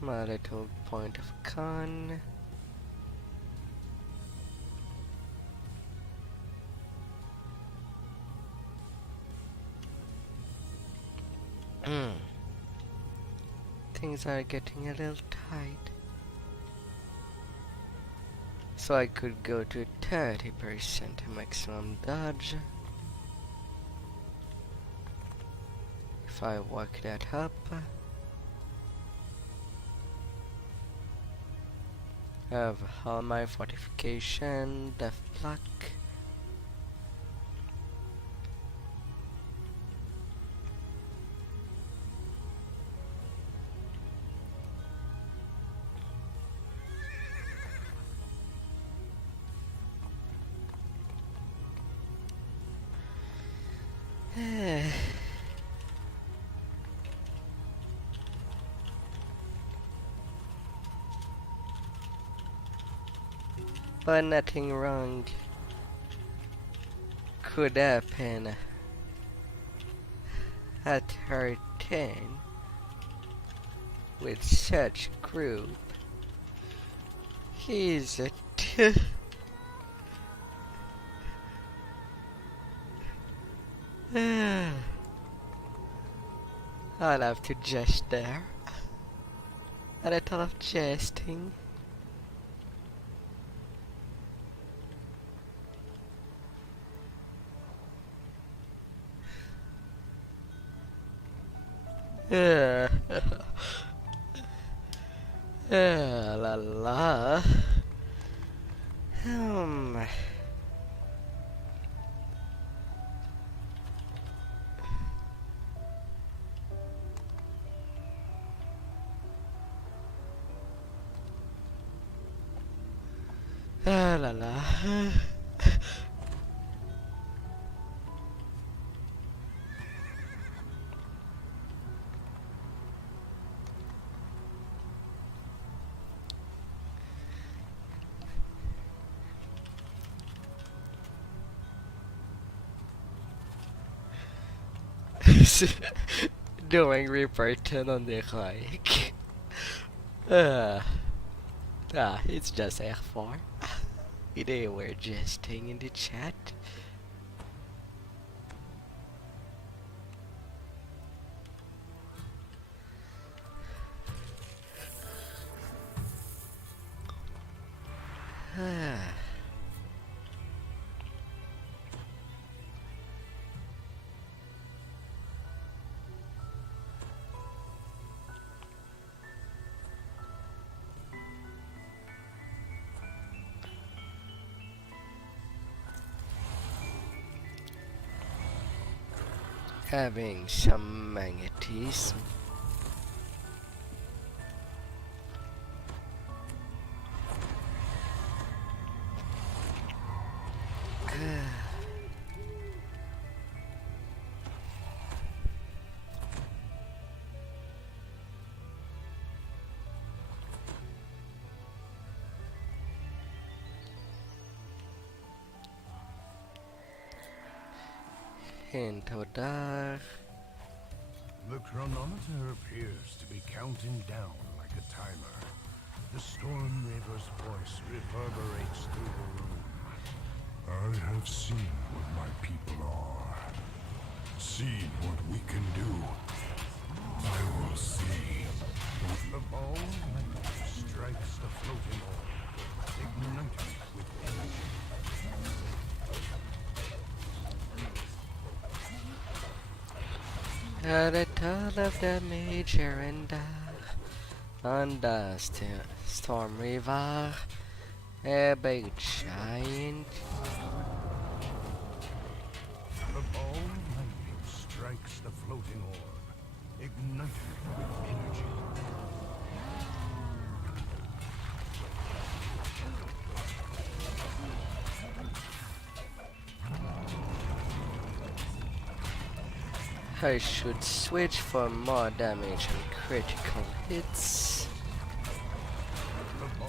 My little point of con. Things are getting a little tight. So I could go to 30% maximum dodge. If I work that up. Have all my fortification, death block. But nothing wrong could happen at her 10 with such group. He's a I'll have to jest there. And I thought of jesting. Yeah. La la. Um. La la. Doing reporting on the like. Uh, it's just F4. They were jesting in the chat. Having some magnetism. Into dark. The chronometer appears to be counting down like a timer. The Storm Reaver's voice reverberates through the room. I have seen what my people are. Seen what we can do. I will see. The ball strikes the floating orb, igniting it with energy. At the top of the major and on the storm river, a big giant. The ball lightning strikes the floating orb, igniting it with energy. I should switch for more damage and critical hits. The ball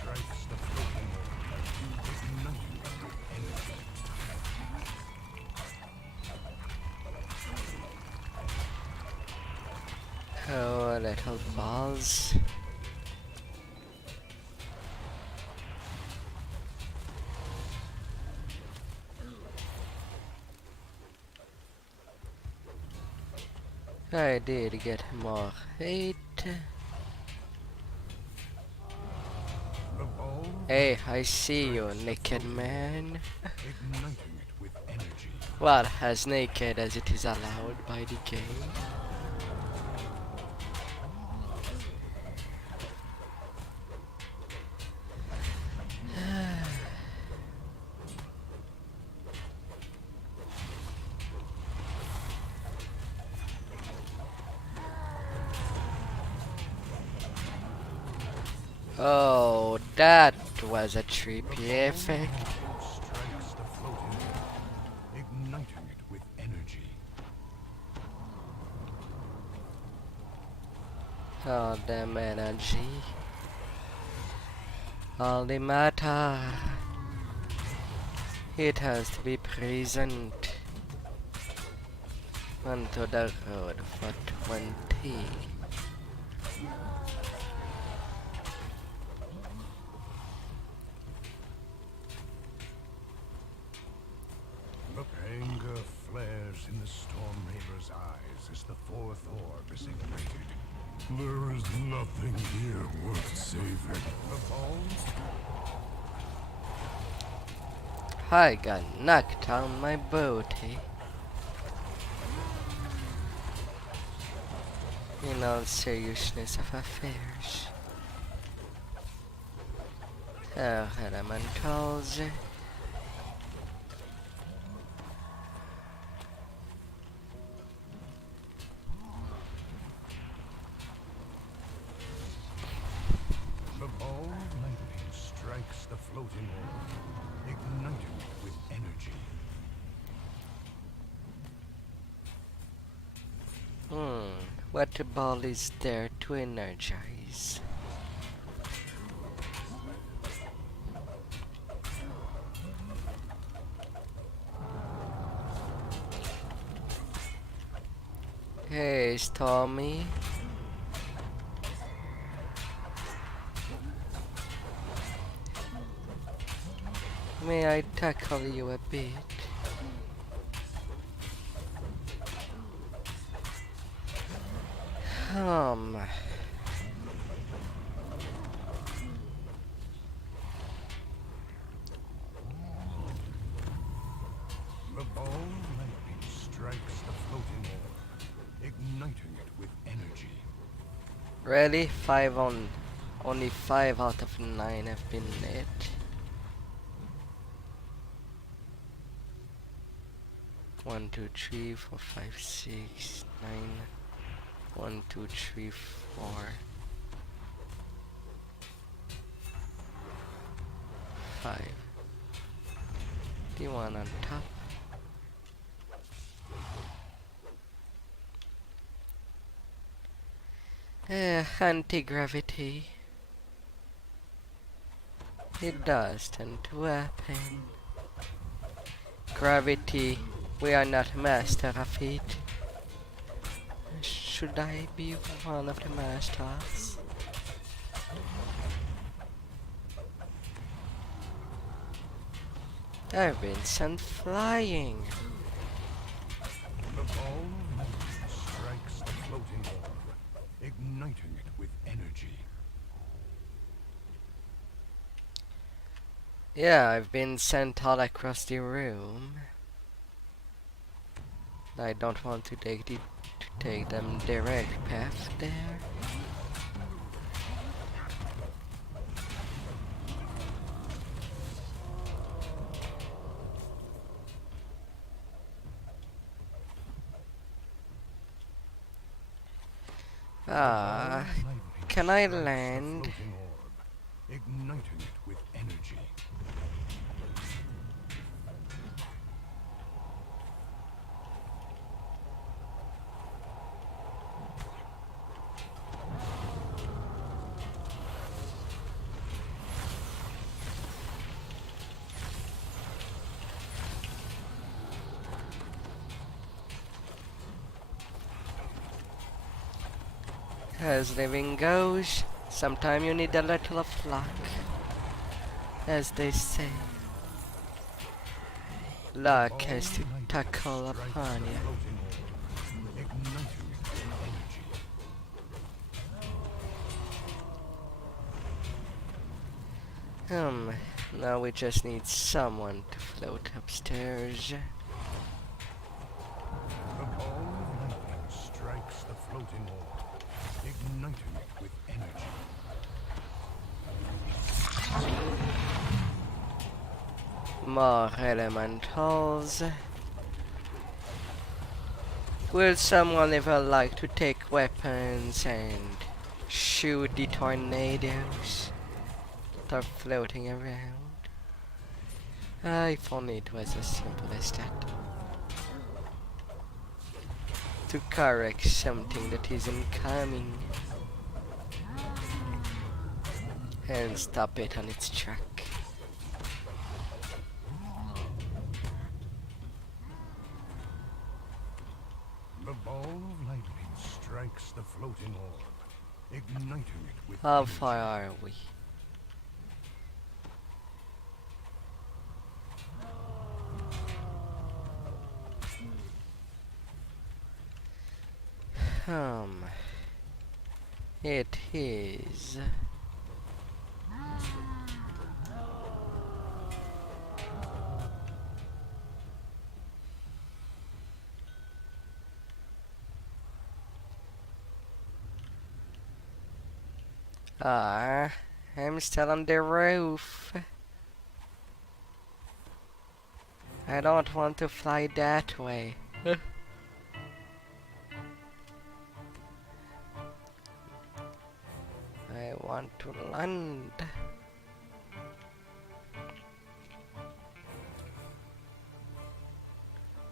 strikes the floating orb, igniting it with energy. Oh, little balls. I did get more hate. The ball Hey, I see you, naked man. igniting it with energy. Well, as naked as it is allowed by the game. Oh, that was a trippy effect. Strikes the floating orb, igniting it with energy. All them energy. All the matter. It has to be present onto the road for 20. The anger flares glows in the Storm Reaver's eyes as the fourth orb is ignited. There is nothing here worth saving. The bones? I got knocked on my boat, eh? In all seriousness of affairs. Elementals. The ball of lightning strikes the floating orb, igniting it with energy. What ball is there to energize? Hey, Stormy. May I tackle you a bit? The ball of lightning strikes the floating orb, igniting it with energy. Really? Only 5 out of 9 have been lit. One, two, three, 4, 5, 6, 9. 1, 2, 3, 4. 5. The one on top. Anti-gravity. It does tend to happen. Gravity, we are not master of it. Should I be one of the masters? I've been sent flying. The ball of lightning strikes the floating orb, igniting it with energy. Yeah, I've been sent all across the room. I don't want to take them direct path there. Can I land? Igniting it with energy. As living goes, sometime you need a little of luck, as they say. Luck has to tackle upon you. Now we just need someone to float upstairs. The ball of lightning strikes the floating orb, igniting it with energy. More elementals. Will someone ever like to take weapons and shoot the tornadoes that are floating around? If only it was as simple as that. To correct something that isn't coming and stop it on its track. The ball of lightning strikes the floating orb, igniting it with How energy. far are we? Um, it is. Ah, I'm still on the roof. I don't want to fly that way. I want to land.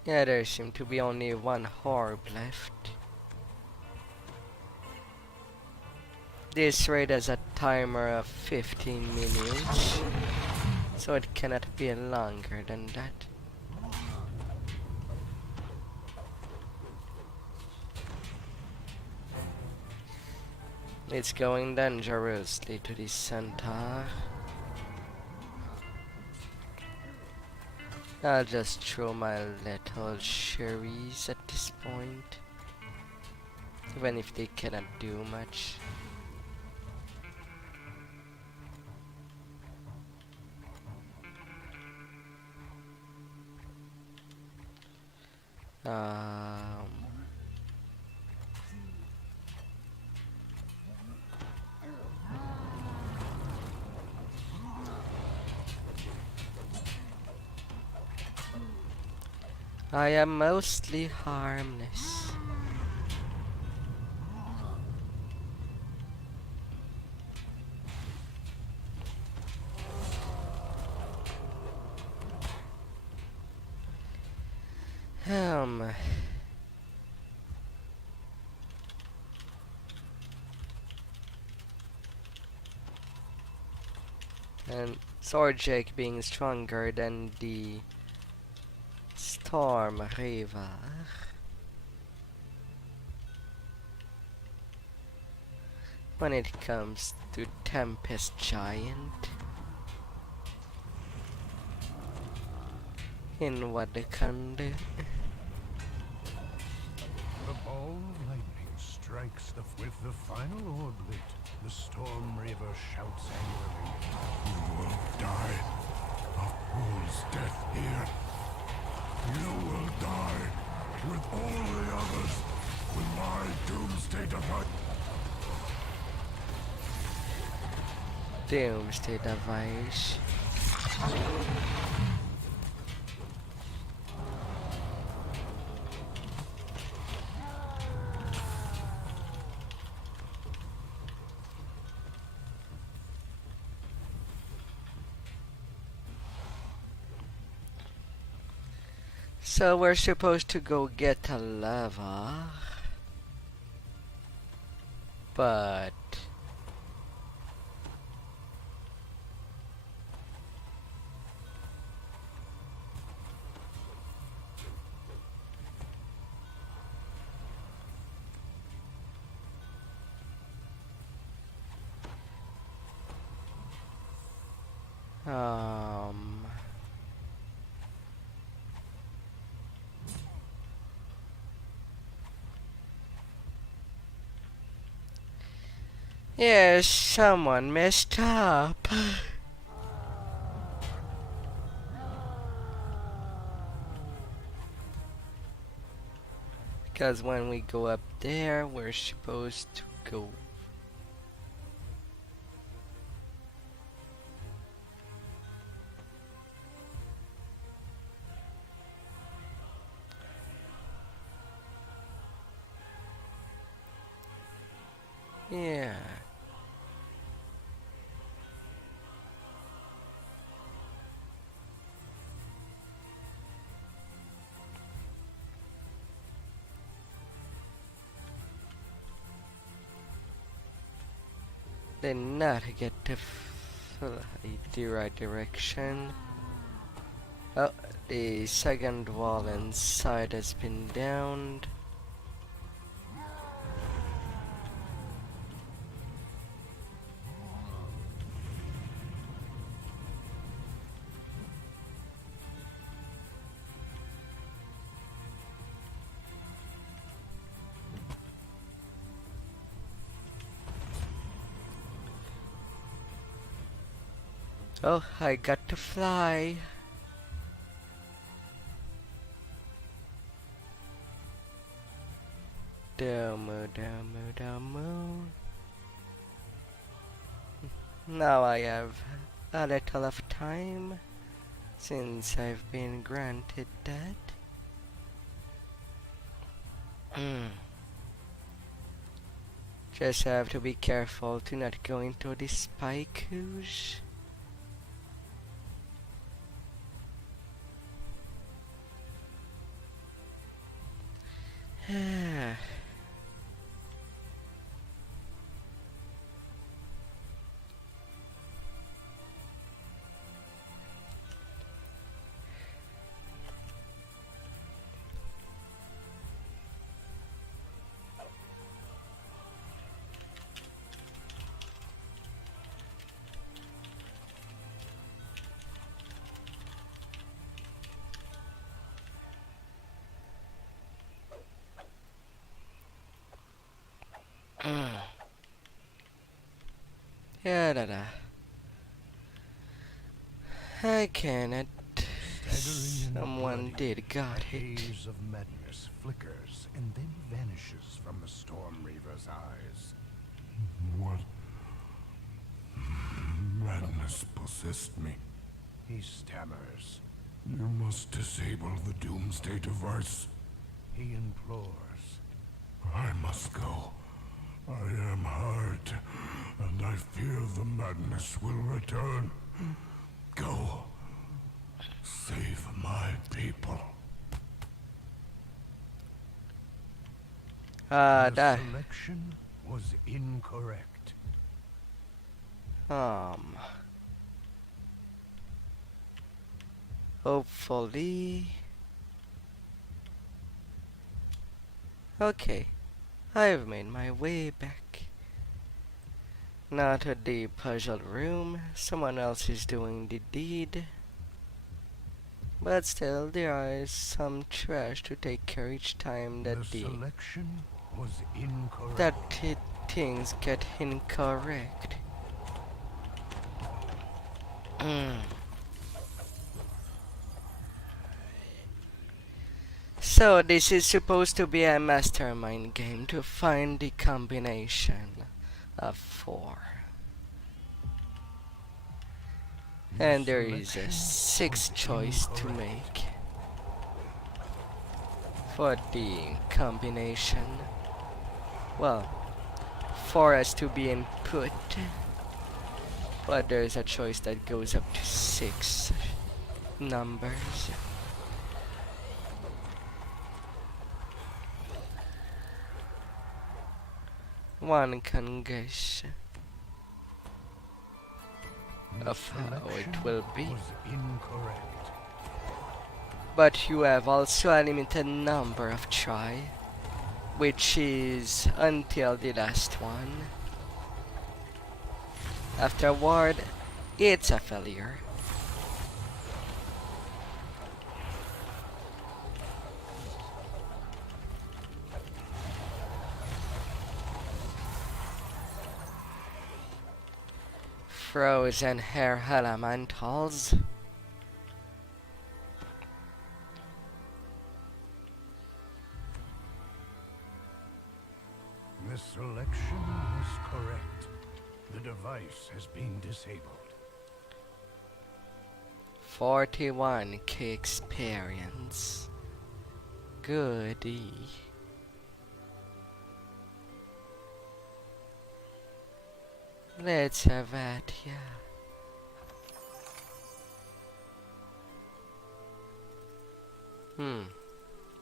Yeah, there seems to be only one orb left. This raid has a timer of 15 minutes, so it cannot be longer than that. It's going dangerously to the center. I'll just throw my little cherries at this point, even if they cannot do much. Um, I am mostly harmless. Um, and Sword Jake being stronger than the Storm River. When it comes to Tempest Giant. In what they can do. The ball of lightning strikes with the final orb lit. The Storm Reaver shouts angrily, "You will die a fool's death here. You will die with all the others when my doomsday device." Doomsday device. So we're supposed to go get a lava, but yes, someone messed up. Because when we go up there, we're supposed to go. Yeah. Then not get the right direction. Oh, the second wall inside has been downed. Oh, I got to fly. Domo, domo, domo. Now I have a little of time since I've been granted that. Just have to be careful to not go into the spikes. Yeah, I cannot. Someone did got a it. haze of madness flickers and then vanishes from the Storm Reaver's eyes. What madness possessed me? He stammers. You must disable the Doomsday device. He implores. I must go. I am hurt, and I fear the madness will return. Go. Save my people. The That. selection was incorrect. Hopefully. Okay. I've made my way back. Now to the puzzle room. Someone else is doing the deed. But still, there is some trash to take care each time that The selection was incorrect. that things get incorrect. So this is supposed to be a mastermind game to find the combination of 4. And there is a 6th choice to make for the combination. Well, 4 has to be input, but there is a choice that goes up to 6 numbers. One can guess of how it will be. Was incorrect. But you have also a limited number of try, which is until the last one. Afterward, it's a failure. Frozen hair elementals. The selection was correct. The device has been disabled. 41k experience. Goody. Let's have that, yeah.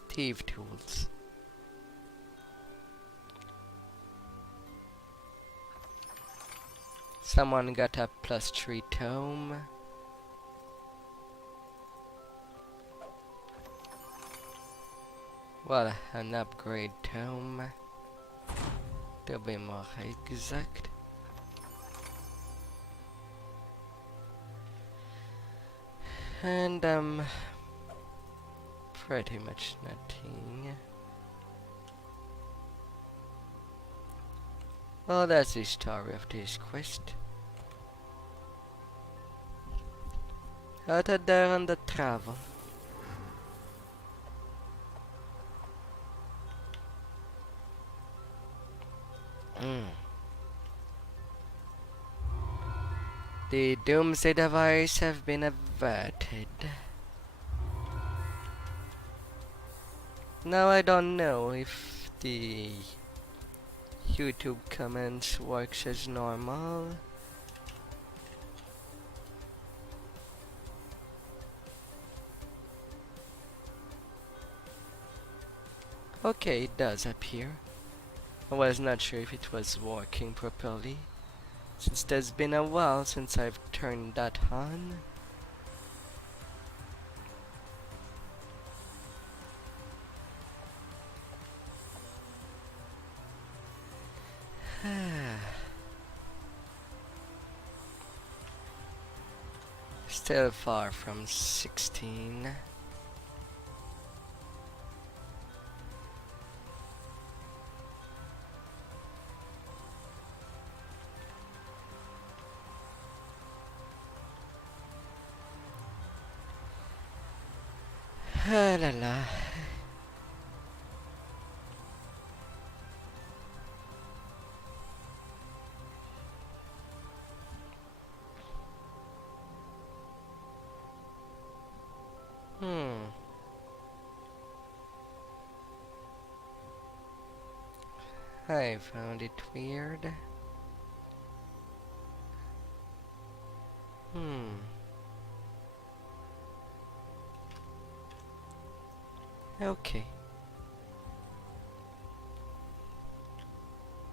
Thief tools. Someone got a +3 tome. Well, an upgrade tome. To be more exact. And pretty much nothing. Well, that's the story of this quest. Out there on the travel. The doomsday device have been averted. Now I don't know if the YouTube comments works as normal. Okay, it does appear. I was not sure if it was working properly, since there's been a while since I've turned that on. Still far from 16. Ah, la la. I found it weird. Okay.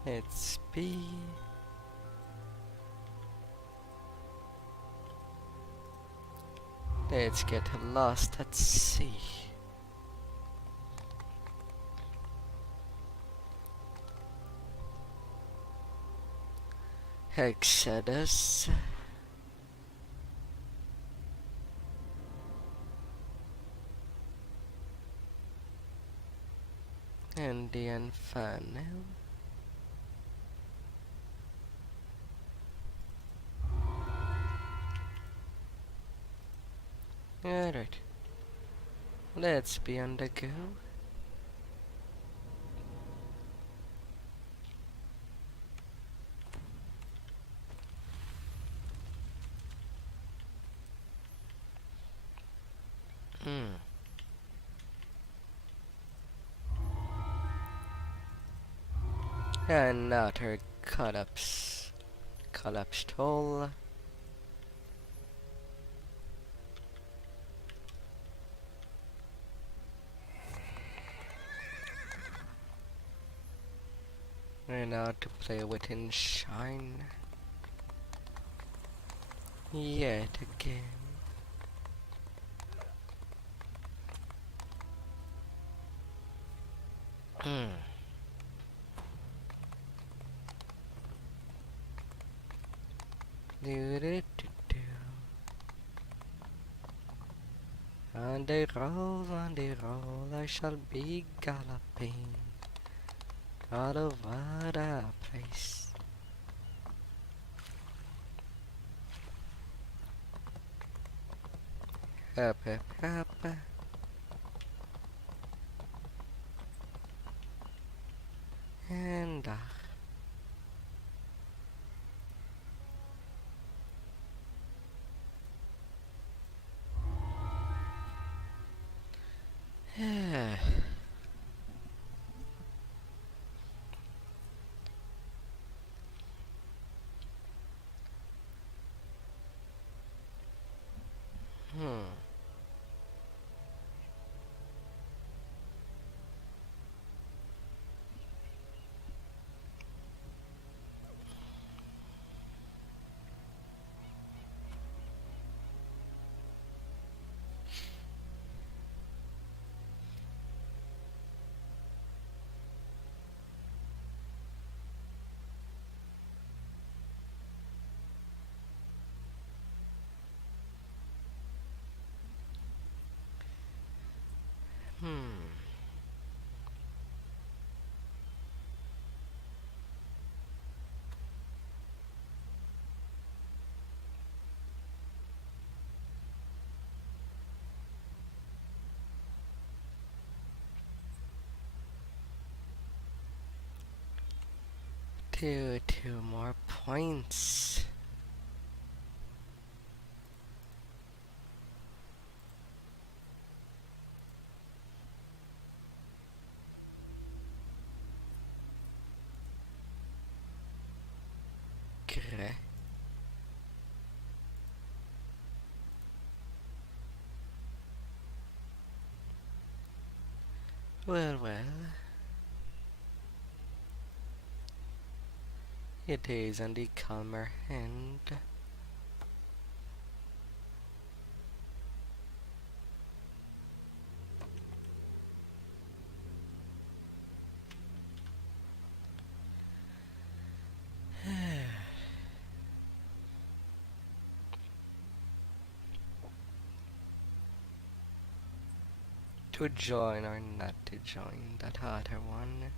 Let's be. Let's get lost at sea. Exodus. Indian funnel. Alright. Let's be on the go. Another collapsed hole. And now to play within shine. Yet again. Do do do do. On the roll, I shall be galloping all over the place. Up, up, up. And Two more points. Okay. Well, it is on the calmer hand. To join or not to join that other one.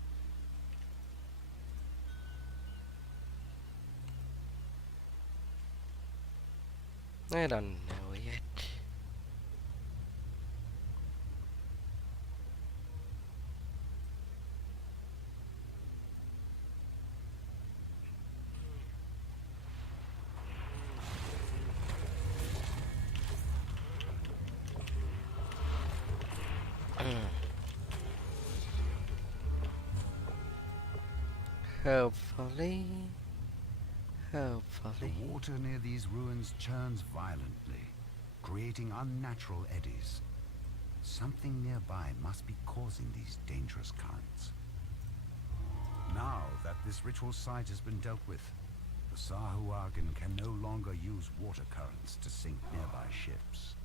I don't know yet. Hopefully. The water near these ruins churns violently, creating unnatural eddies. Something nearby must be causing these dangerous currents. Now that this ritual site has been dealt with, the Sahuagin can no longer use water currents to sink nearby ships.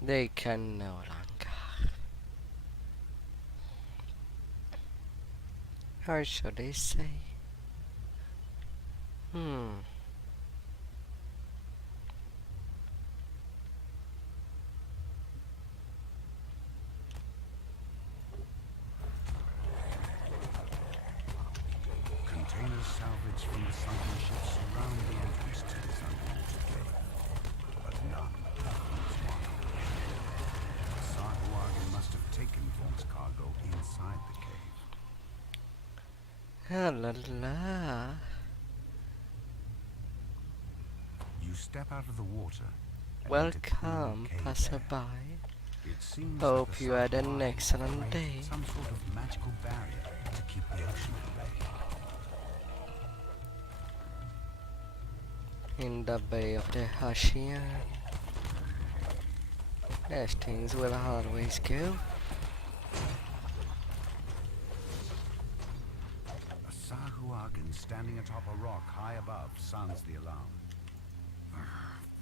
They can no longer. Or should they say? Containers salvaged from the sunken ships surround the entrance to this underwater cave, but none holds water. The Sahuagin must have taken Vaughn's cargo inside the cave. Ah, la la. You step out of the water. And into cool Welcome, cave air. passerby. It seems Hope that the you had an Sahuagin excellent have day. created some sort of magical barrier to keep the ocean at bay. In the Bay of the Hashian. As things will always go. A Sahuagin standing atop a rock high above sounds the alarm.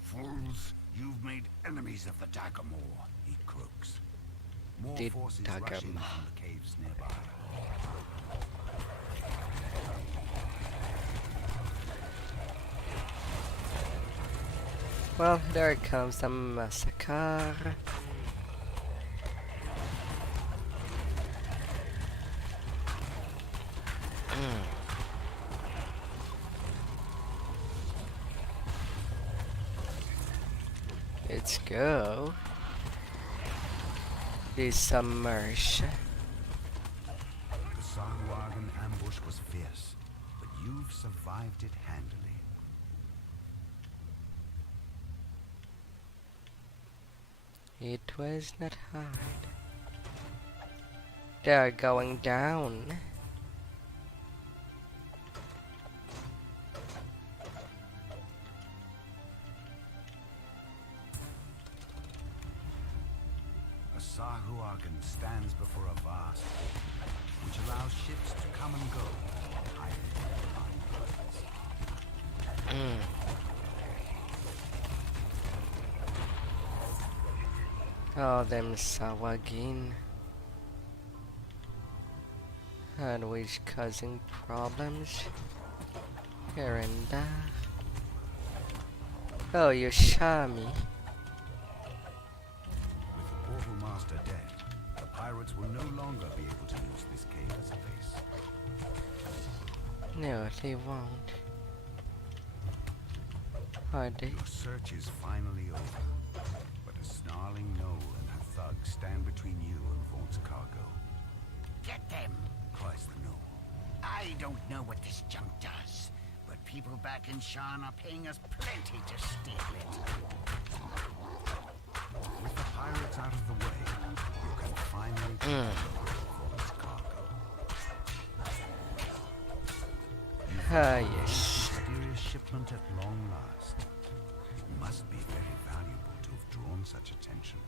Fools, you've made enemies of the Dagamore, he croaks. More The forces Dagamore. rushing from the caves nearby. Well, there comes the massacre. Let's go. The submerge. The Sahuagin ambush was fierce, but you've survived it handily. It was not hard. They're going down. A Sahuagin stands before a vast port, which allows ships to come and go, hiding behind curtains. Oh, them Sawagin. Always causing problems here and there. Oh, you shot me. With the portal master dead, the pirates will no longer be able to use this cave as a base. No, they won't. Are they? Your search is finally over, but a snarling gnoll and her thugs stand between you and Vaughn's cargo. Get them! Cries the gnoll. I don't know what this junk does, but people back in Shan are paying us plenty to steal it. With the pirates out of the way, you can finally take control of its cargo. Ah, This yes. mysterious shipment at long last. It must be very valuable to have drawn such attention,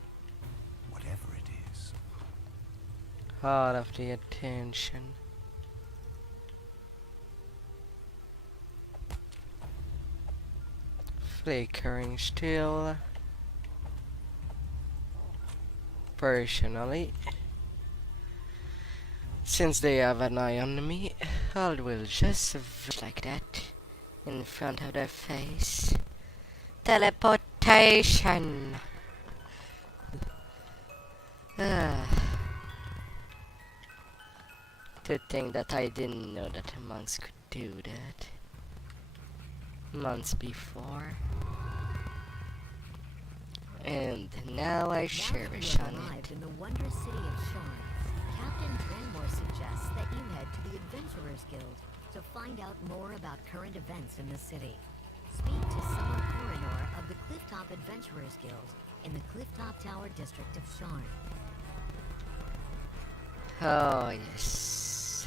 whatever it is. All of the attention. Flickering still. Personally, since they have an eye on me, I will just like that in front of their face. Teleportation. Ah. To think that I didn't know that monks could do that months before. And now I cherish on arrived it. in the wondrous city of Sharn, Captain Tranmore suggests that you head to the Adventurers Guild to find out more about current events in the city. Speak to Summer Coronor of the Clifftop Adventurers Guild in the Clifftop Tower district of Sharn. Oh yes.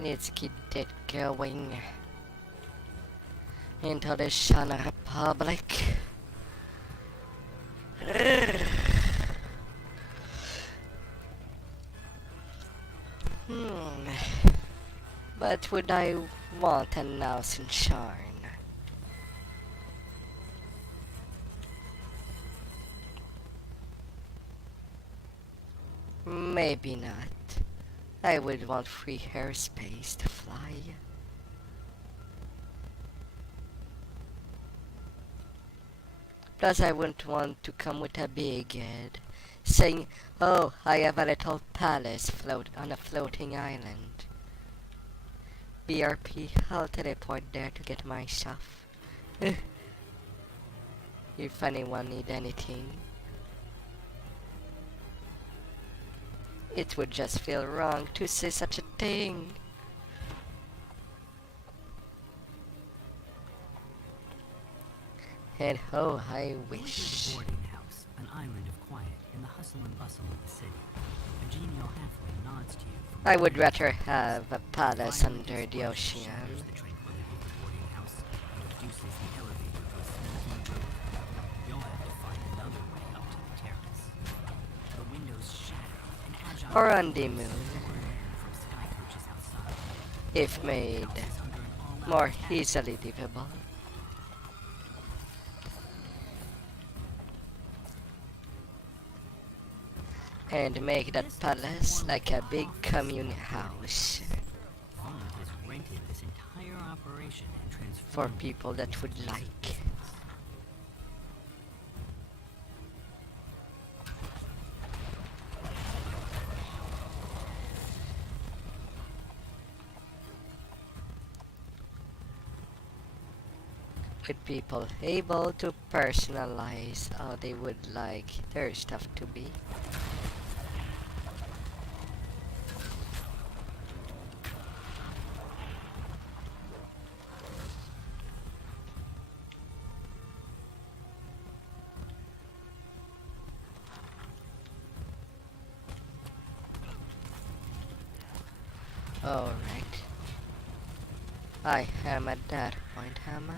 Let's get that going. Into the Shan Republic. But would I want a house in Sharn? Maybe not. I would want free airspace to fly. Plus I wouldn't want to come with a big head, saying, oh, I have a little palace float on a floating island. BRP, I'll teleport there to get my stuff. If anyone need anything. It would just feel wrong to say such a thing. And oh, I wish. Boarding house, an island of quiet in the hustle and bustle of the city. A genial halfling nods to you from I would rather have a palace under the ocean. shatters the tranquility of the boarding house and reduces the elevator to a smoky road. You'll have to find another way up to the terrace. The windows shatter, and agile Or on the moon, from sky coaches outside. if made Under an all-out more easily livable. And make that palace like a big commune house fund has rented this entire operation and for transformed people that would like. With people able to personalize how they would like their stuff to be. Alright. I am at that point, am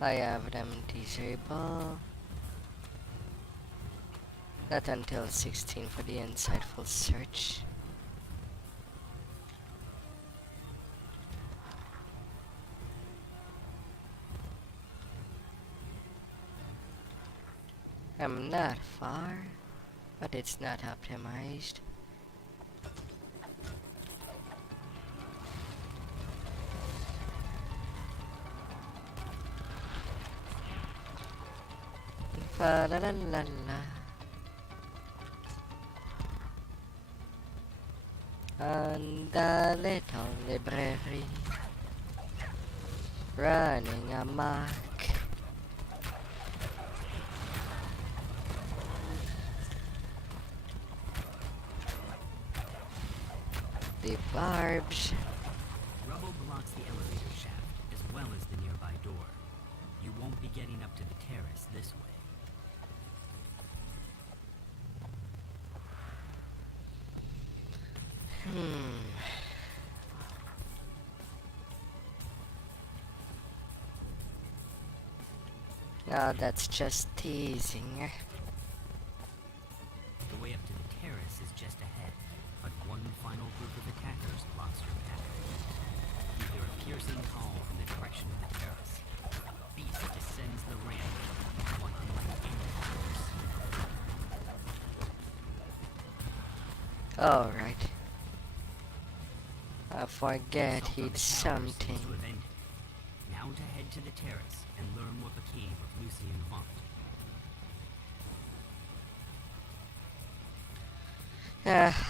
I? I have them disabled. Not until 16 for the insightful search. I'm not far, but it's not optimized. Fa la la la la. And a little library, running amok. the barbs. Rubble blocks the elevator shaft as well as the nearby door. You won't be getting up to the terrace this way. Now that's just teasing. The way up to the terrace is just ahead, but one final group of attackers blocks your path. You hear a piercing call from the direction of the terrace. A beast descends the ramp, one unlike anything else. Alright. I forget Assault on he'd the tower something. seems to have ended. Now to head to the terrace and learn what became of Lucy and Vaughn.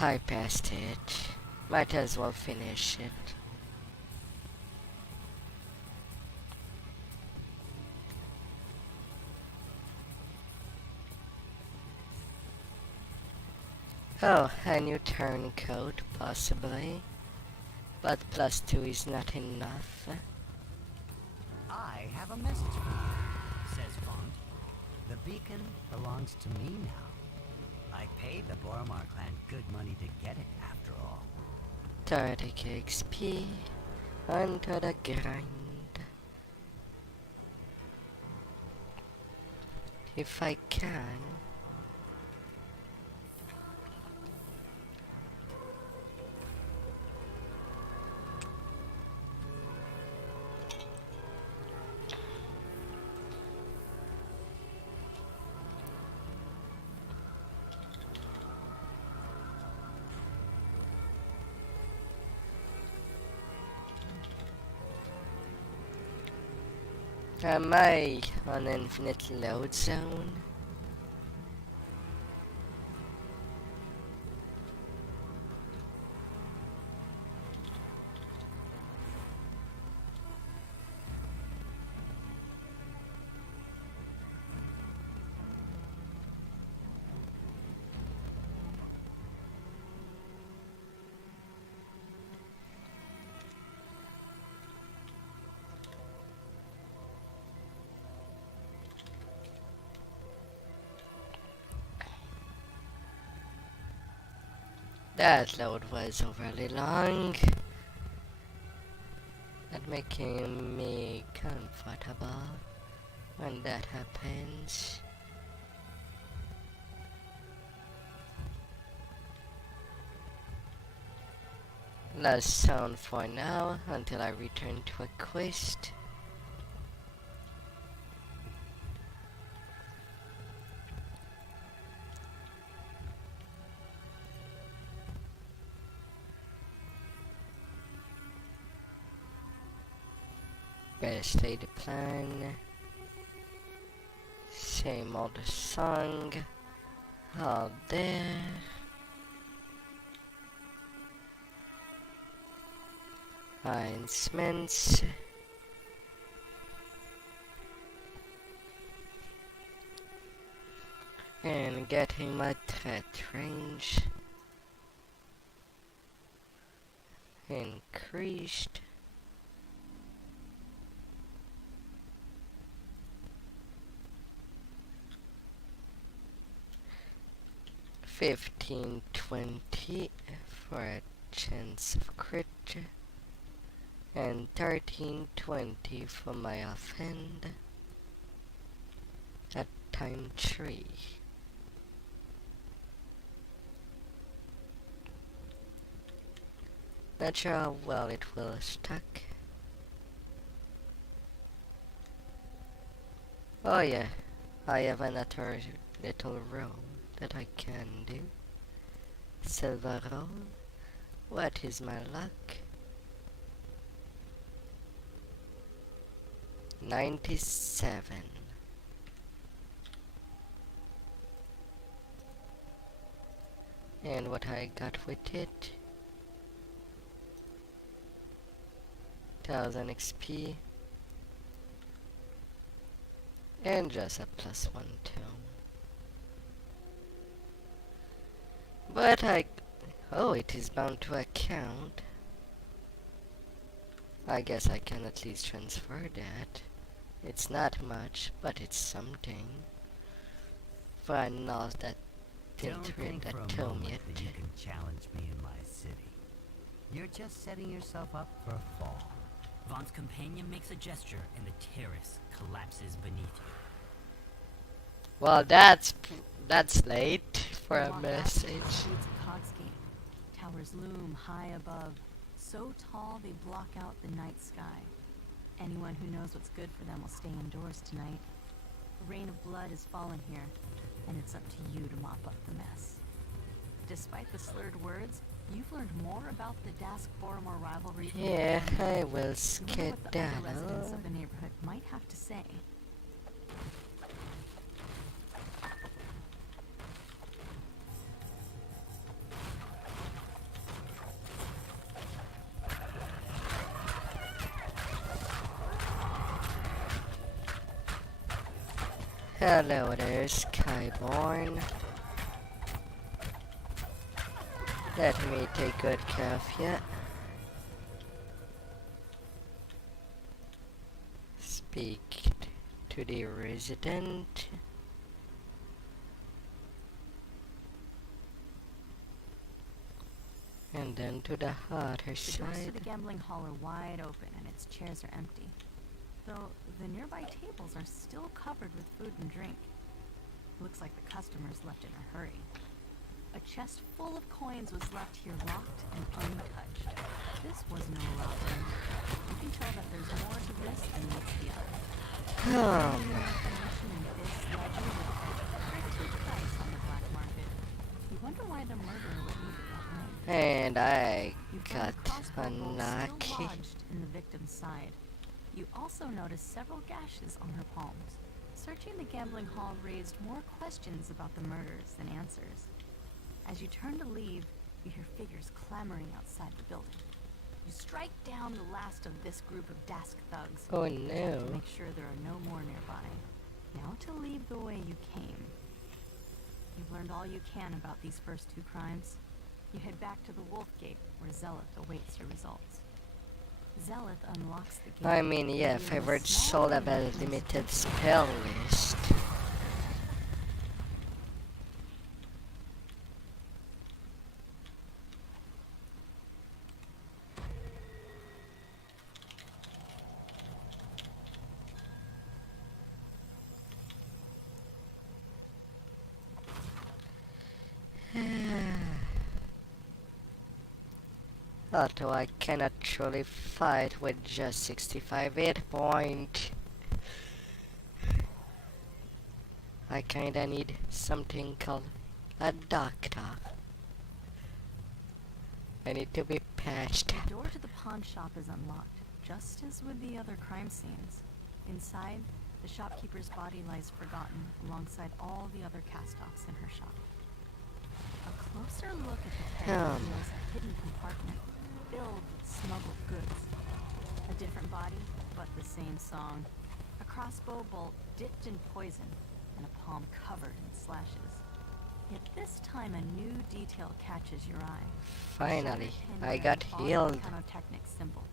I passed it. Might as well finish it. Oh, a new turncoat, possibly. But +2 is not enough. I have a message for you. Says Vaughn. The beacon belongs to me now. I paid the Boromar clan good money to get it, after all. 30 XP onto the grind. If I can. Am I on infinite load zone? That load was overly long. Not making me comfortable when that happens. Last sound for now until I return to a quest. Best laid plan. Same old song. All there. Enhancements. And getting my threat range increased. $15.20 for a chance of crit, and $13.20 for my offhand at time 3. Not sure how well it will stack. Oh yeah, I have another little roll that I can do. Silver roll. What is my luck? 97. And what I got with it? 1000 XP. And just a +1 too. But Oh, it is bound to account. I guess I can at least transfer that. It's not much, but it's something. For I know that Don't didn't read think for that a tome moment yet. that you can challenge me in my city. You're just setting yourself up for a fall. Vaughn's companion makes a gesture and the terrace collapses beneath you. Well, that's late for a Walk out message. into the streets of Cogsgate. Towers loom high above, so tall they block out the night sky. Anyone who knows what's good for them will stay indoors tonight. A rain of blood has fallen here, and it's up to you to mop up the mess. Despite the slurred words, you've learned more about the Dask-Boromar rivalry from the Yeah, family. I will You wonder what the other residents skedaddle. of the neighborhood might have to say. Hello there, Skyborn. Let me take good care of you. Speak to the resident. And then to the other The doors to side. the gambling hall are wide open and its chairs are empty, though the nearby tables are still covered with food and drink. Looks like the customers left in a hurry. A chest full of coins was left here locked and untouched. This was no robbery. You can tell that there's more to this than meets the eye. Information in this ledger would fetch a pretty price on the black market. You wonder why the murderer would leave it behind. And I You got find a crossbow bolt unlucky. still lodged in the victim's side. You also notice several gashes on her palms. Searching the gambling hall raised more questions about the murders than answers. As you turn to leave, you hear figures clamoring outside the building. You strike down the last of this group of Dask thugs. Oh You have to no. make sure there are no more nearby. Now to leave the way you came. You've learned all you can about these first two crimes. You head back to the Wolf Gate, where Zelith awaits your results. Zelith unlocks the gate. I mean, yeah, revealing a favorite small soul have a room with limited spell list. Although I cannot truly fight with just 65 hit point. I kinda need something called a doctor. I need to be patched. The door to the pawn shop is unlocked, just as with the other crime scenes. Inside, the shopkeeper's body lies forgotten alongside all the other cast-offs in her shop. A closer look at the head reveals a hidden compartment filled with smuggled goods. A different body, but the same song. A crossbow bolt dipped in poison, and a palm covered in slashes. Yet this time a new detail catches your eye. Finally, Shattered I tin got bearing healed. Mechanotechnic symbol.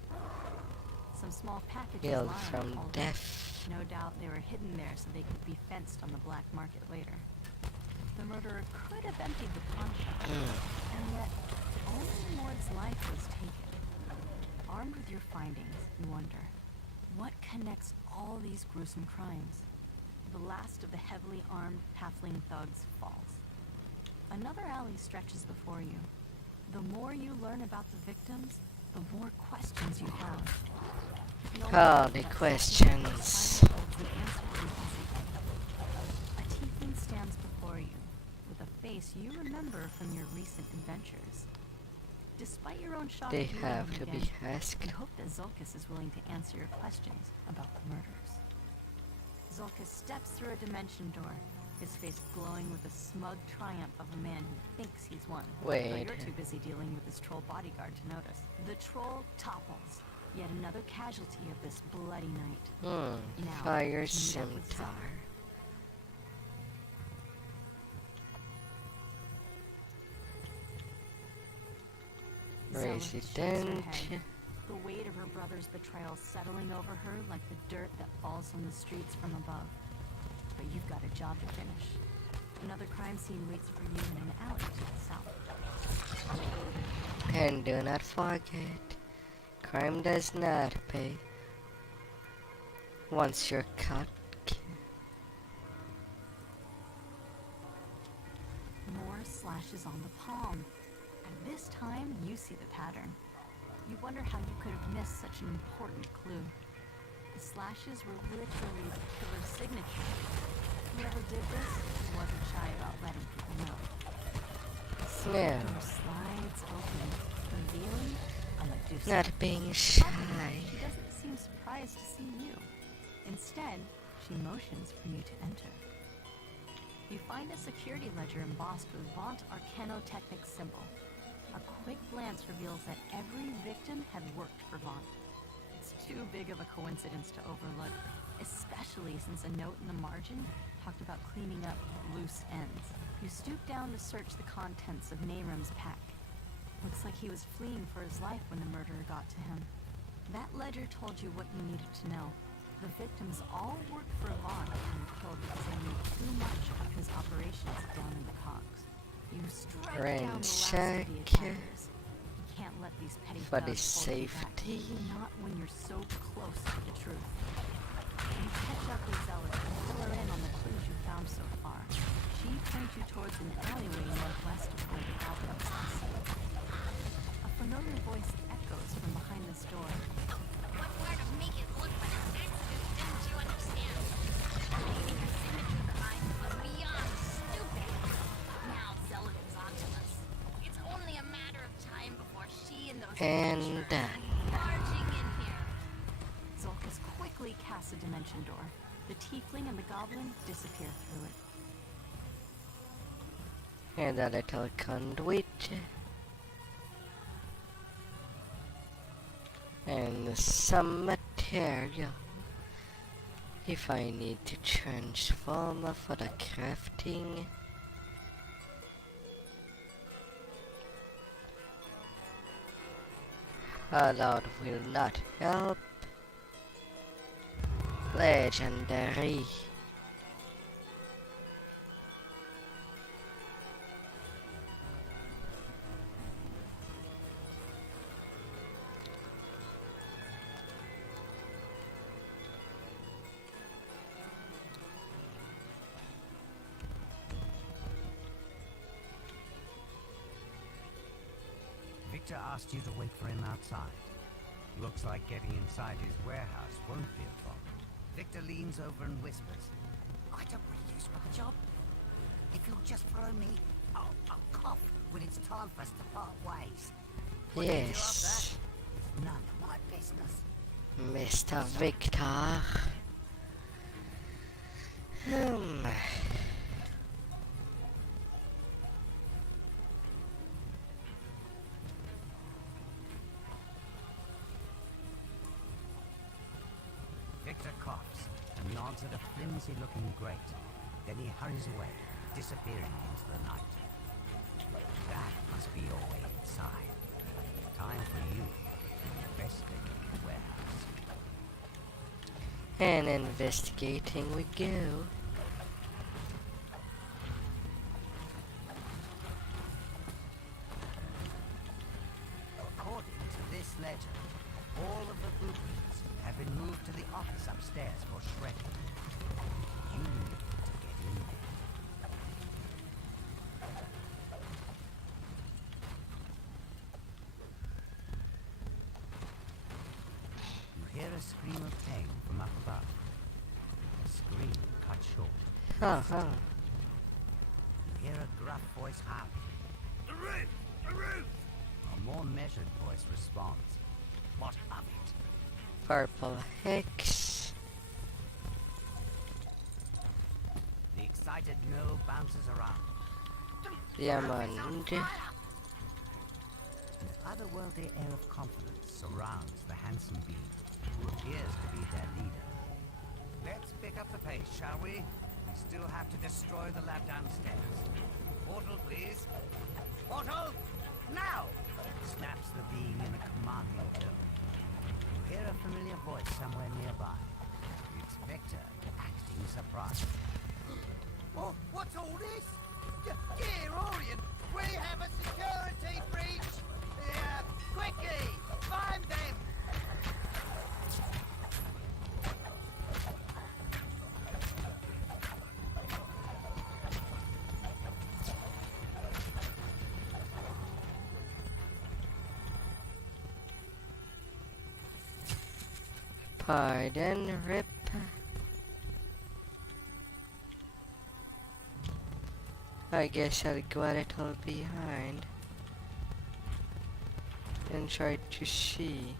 Some small packages Healed lying from all death. no doubt they were hidden there so they could be fenced on the black market later. The murderer could have emptied the pawn shop, and yet only Mord's life was taken. Armed with your findings, you wonder, what connects all these gruesome crimes? The last of the heavily armed halfling thugs falls. Another alley stretches before you. The more you learn about the victims, the more questions you have. No Oh, the that questions. finally holds the answer to everything. A tiefling stands before you, with a face you remember from your recent adventures. Despite your own shock They of meeting have him to again, be asked. you hope that Zulkus is willing to answer your questions about the murders. Zulkus steps through a dimension door, his face glowing with the smug triumph of a man who thinks he's won. But Wait. you're too busy dealing with his troll bodyguard to notice. The troll topples, yet another casualty of this bloody night. Now, Fire meet up with scimitar. Zealous shakes her Resident. head, the weight of her brother's betrayal settling over her like the dirt that falls from the streets from above. But you've got a job to finish. Another crime scene waits for you in an alley to the south. And do not forget, crime does not pay. Once you're caught. More slashes on the palm. And this time, you see the pattern. You wonder how you could have missed such an important clue. The slashes were literally the killer's signature. Whoever did this wasn't shy about letting people know. The No. door slides open, revealing a Medusa. Not being She shy. doesn't seem surprised to see you. Instead, she motions for you to enter. You find a security ledger embossed with Vaunt Arcanotechnic symbol. A quick glance reveals that every victim had worked for Vaunt. It's too big of a coincidence to overlook, especially since a note in the margin talked about cleaning up loose ends. You stoop down to search the contents of Nahram's pack. Looks like he was fleeing for his life when the murderer got to him. That ledger told you what you needed to know. The victims all worked for Vaunt and were killed because they knew too much of his operations down in the cogs. You strike down the last of the Ransack. attackers. You can't let these petty For the thugs hold you back. safety. Not when you're so close to the truth. You catch up with Zealot and fill her in on the clues you found so far. She points you towards an alleyway northwest of where the outpost is. A familiar voice echoes from behind this door. What part of make it look like an accident didn't you understand? Leaving her signature behind was beyond stupid. Now Zealot is onto us. It's only a matter of time before she and those And adventurers done. come marching in here. Zolkus quickly casts a dimension door. The tiefling and the goblin disappear through it. And a little conduit. And some material. If I need to transform for the crafting. A lot will not help. Legendary. Victor asked you to wait for him outside. Looks like getting inside his warehouse won't be a problem. Victor leans over and whispers, I don't really use my job. If you'll just follow me, I'll cough when it's time for us to part ways. What you do Yes, after that is none of my business. Mr. Victor. Victor coughs and nods at a flimsy-looking grate. Then he hurries away, disappearing into the night. That must be your way inside. Time for you to investigate the warehouse. And investigating we go. According to this ledger, all of the blueprints have been moved to the office upstairs for shredding. You need to get in there. You hear a scream of pain from up above. The scream cut short. Uh-huh. You hear a gruff voice howl. The roof! The roof! A more measured voice responds. What of it? Purple hex. The excited no bounces around. Diamond. An otherworldly air of confidence surrounds the handsome being, who appears to be their leader. Let's pick up the pace, shall we? We still have to destroy the lab downstairs. Portal, please. Portal! Now! Snaps the beam in a commanding tone. You hear a familiar voice somewhere nearby. It's Vector, acting surprised. Oh, what's all this? Here, Orion, we have a security breach! Quickly, find them! Pardon, Rip. I guess I'll go a little behind and try to see.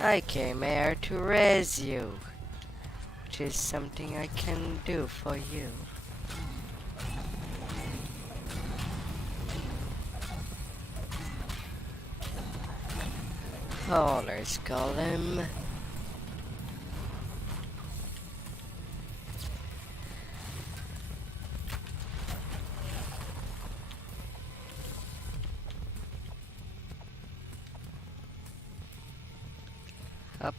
I came here to raise you, which is something I can do for you. Oh, let's call him. Up.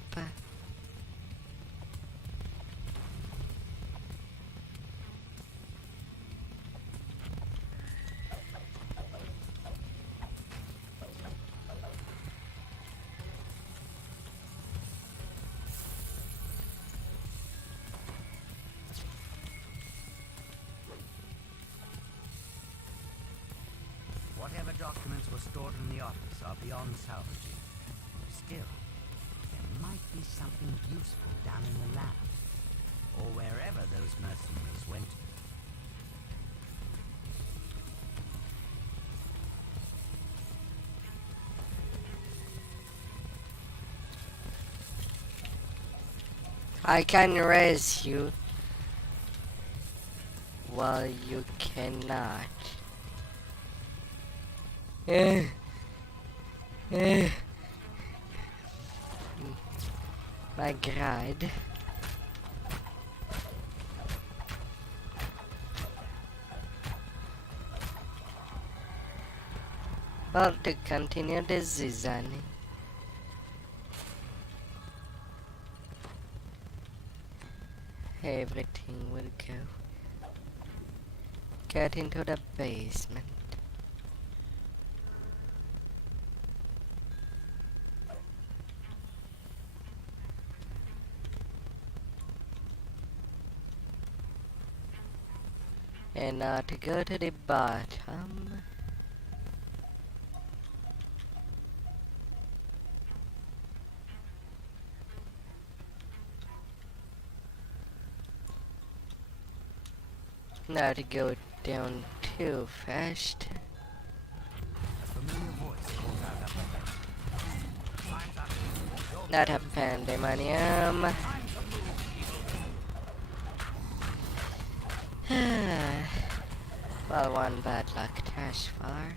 Whatever documents were stored in the office are beyond salvaging. Still, there might be something useful down in the lab, or wherever those mercenaries went. I can raise you while you cannot. My God. Well, to continue the season, everything will go. Get into the basement. And now to go to the bottom. Now to go down too fast. A familiar voice calls out up ahead. Time's up. Not a pandemonium. Well, one bad luck thus far.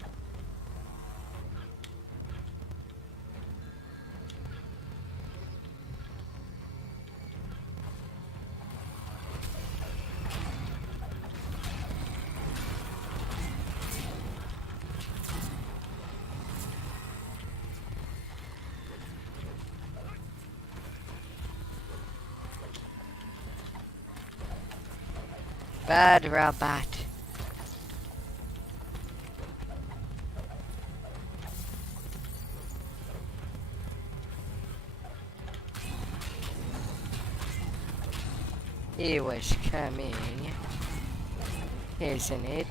Bad robot. He was coming, isn't it?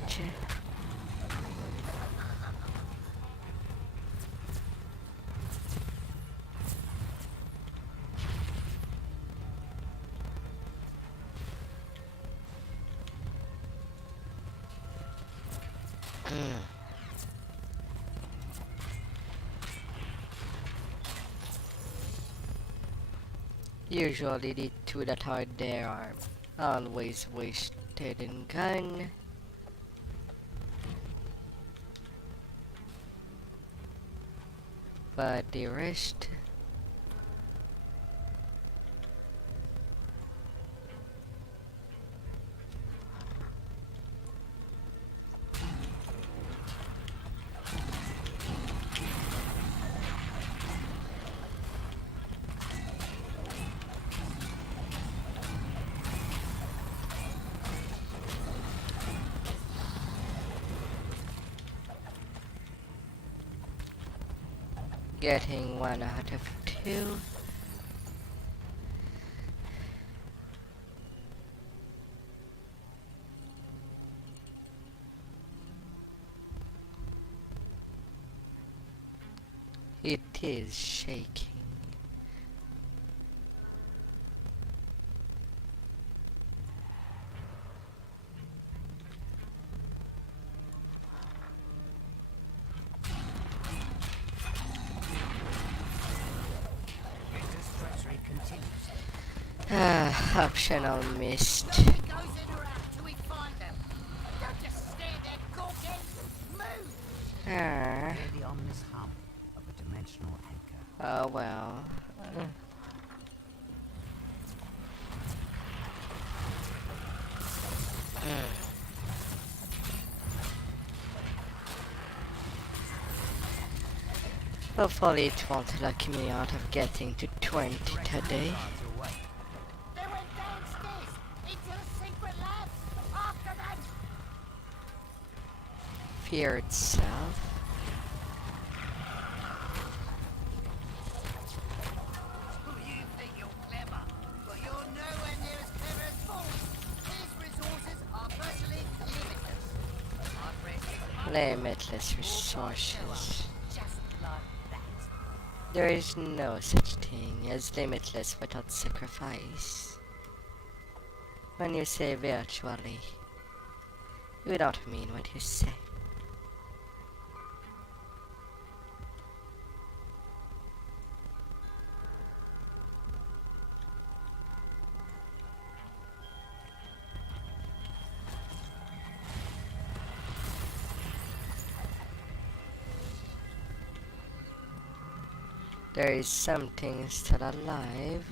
Usually the two that are there are always wasted in gun. But the rest Getting 1 out of 2. It is shaking. Victor's treachery continues. Optional missed. Nobody goes in or out till we find them. Don't just stand there gawking. Move! Ah, Hear the ominous hum of a dimensional anchor. oh well. Hopefully it won't lock me out of getting to 20 today. They went downstairs into the secret lab. After them! Fear itself. You think you're clever, but you're nowhere near as clever as Fawkes. His resources are virtually limitless. Our friend Limitless resources. just like that. There is no such thing as limitless without sacrifice. When you say virtually, you don't mean what you say. There is something still alive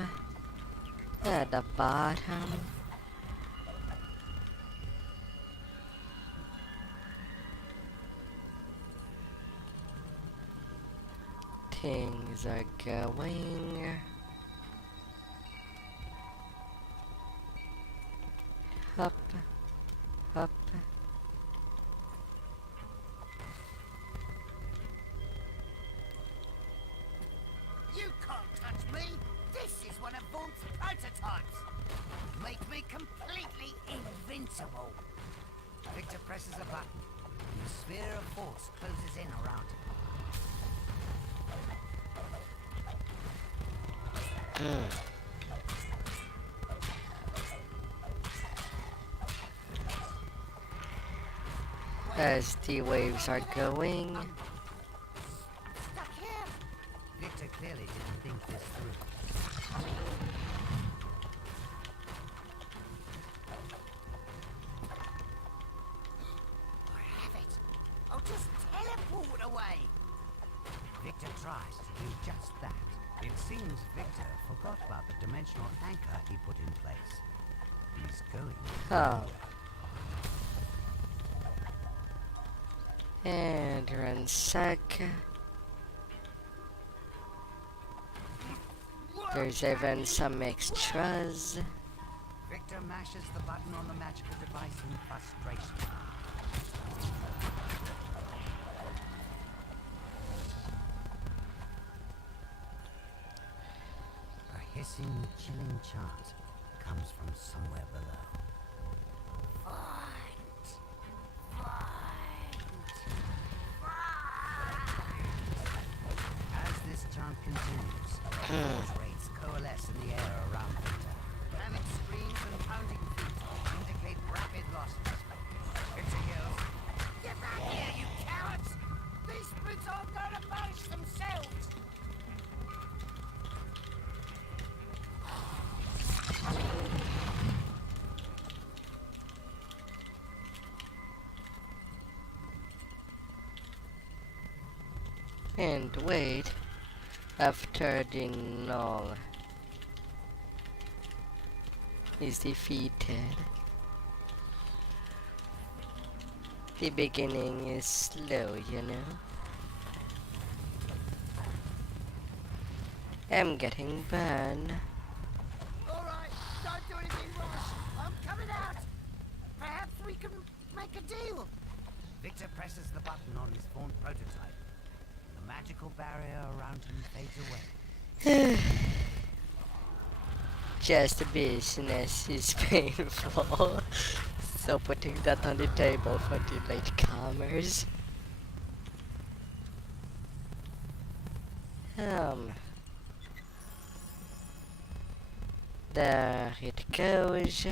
at the bottom. Things are going up, up. You can't touch me! This is one of Vaughn's prototypes! Make me completely invincible! Victor presses a button, and the sphere of force closes in around him. As the waves are going, Stuck here! Victor clearly didn't think this through. I have it! I'll just teleport away! Victor tries to do just that. It seems Victor forgot about the dimensional anchor he put in place. He's going. oh. And ransack. There's even some extras. Victor mashes the button on the magical device in frustration. A hissing, chilling chant comes from somewhere below. As this chant continues, force rates coalesce in the air around Victor. Panic screams and pounding feet indicate rapid losses. Victor yells, Get back here, you cowards! These brutes aren't going to manage themselves! And wait, after the null is defeated, the beginning is slow, you know. I'm getting burned. Alright, don't do anything rash. I'm coming out. Perhaps we can make a deal. Victor presses the button on his formed prototype. The magical barrier around him fades away. Just business is painful. So putting that on the table for the latecomers. There it goes.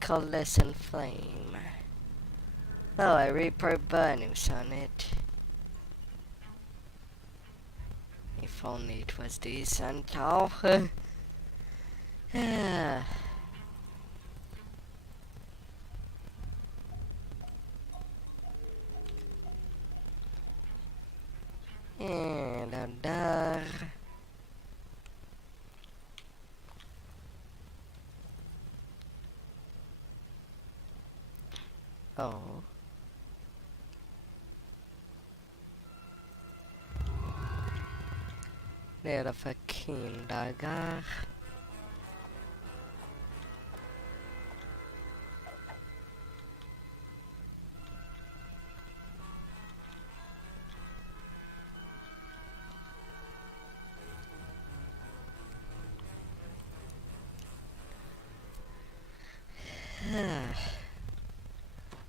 Coalescent flame. Oh, a Reaper bonus on it. If only it was decent, oh. And another. Oh. Made of a keen dagger.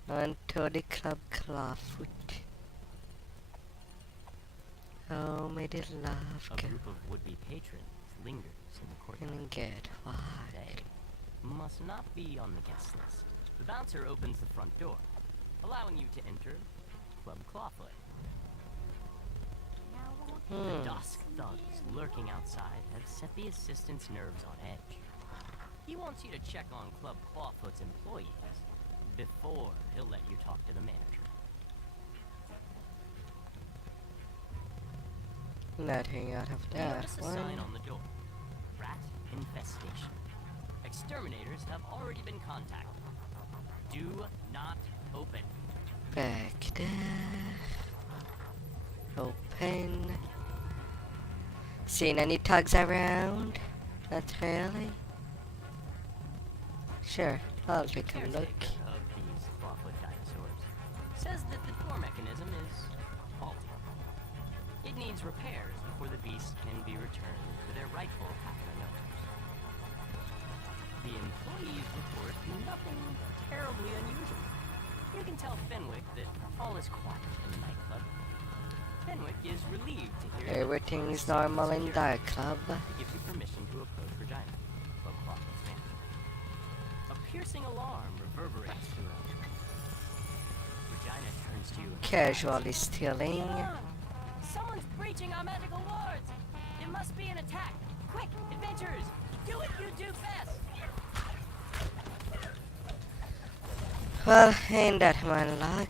Onto the club clawfoot. Oh, may the love A go group of would-be patrons lingers in the courtyard. and get what? They must not be on the guest list. The bouncer opens the front door, allowing you to enter Club Clawfoot. The dusk thugs lurking outside have set the assistant's nerves on edge. He wants you to check on Club Clawfoot's employees before he'll let you talk to the manager. Nothing out of that Notice a one. sign on the door. Rat infestation. Exterminators have already been contacted. Do not open. Back there. Open. Seen any tugs around? Not really. Sure, I'll take a look. Caretaker of these clawfoot dinosaurs says that the door mechanism is faulty. It needs repairs before the beasts can be returned to their rightful habitat owners. The employees report nothing terribly unusual. You can tell Fenwick that all is quiet in the nightclub. Fenwick is relieved to hear that Everything's normal in that club. he gives you permission to approach Regina, Club Clawfoot's manager. A piercing alarm reverberates throughout. Regina turns to you. Casually stealing. Someone's breaching our magical wards! It must be an attack! Quick, adventurers! Do what you do best! Well, ain't that my luck?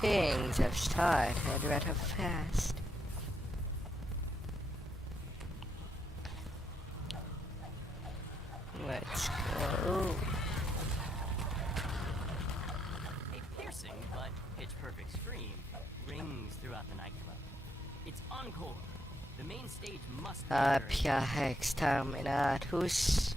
Things have started rather fast. Let's go. A piercing but pitch-perfect scream rings throughout the nightclub. It's encore. The main stage must be Apia exterminatus.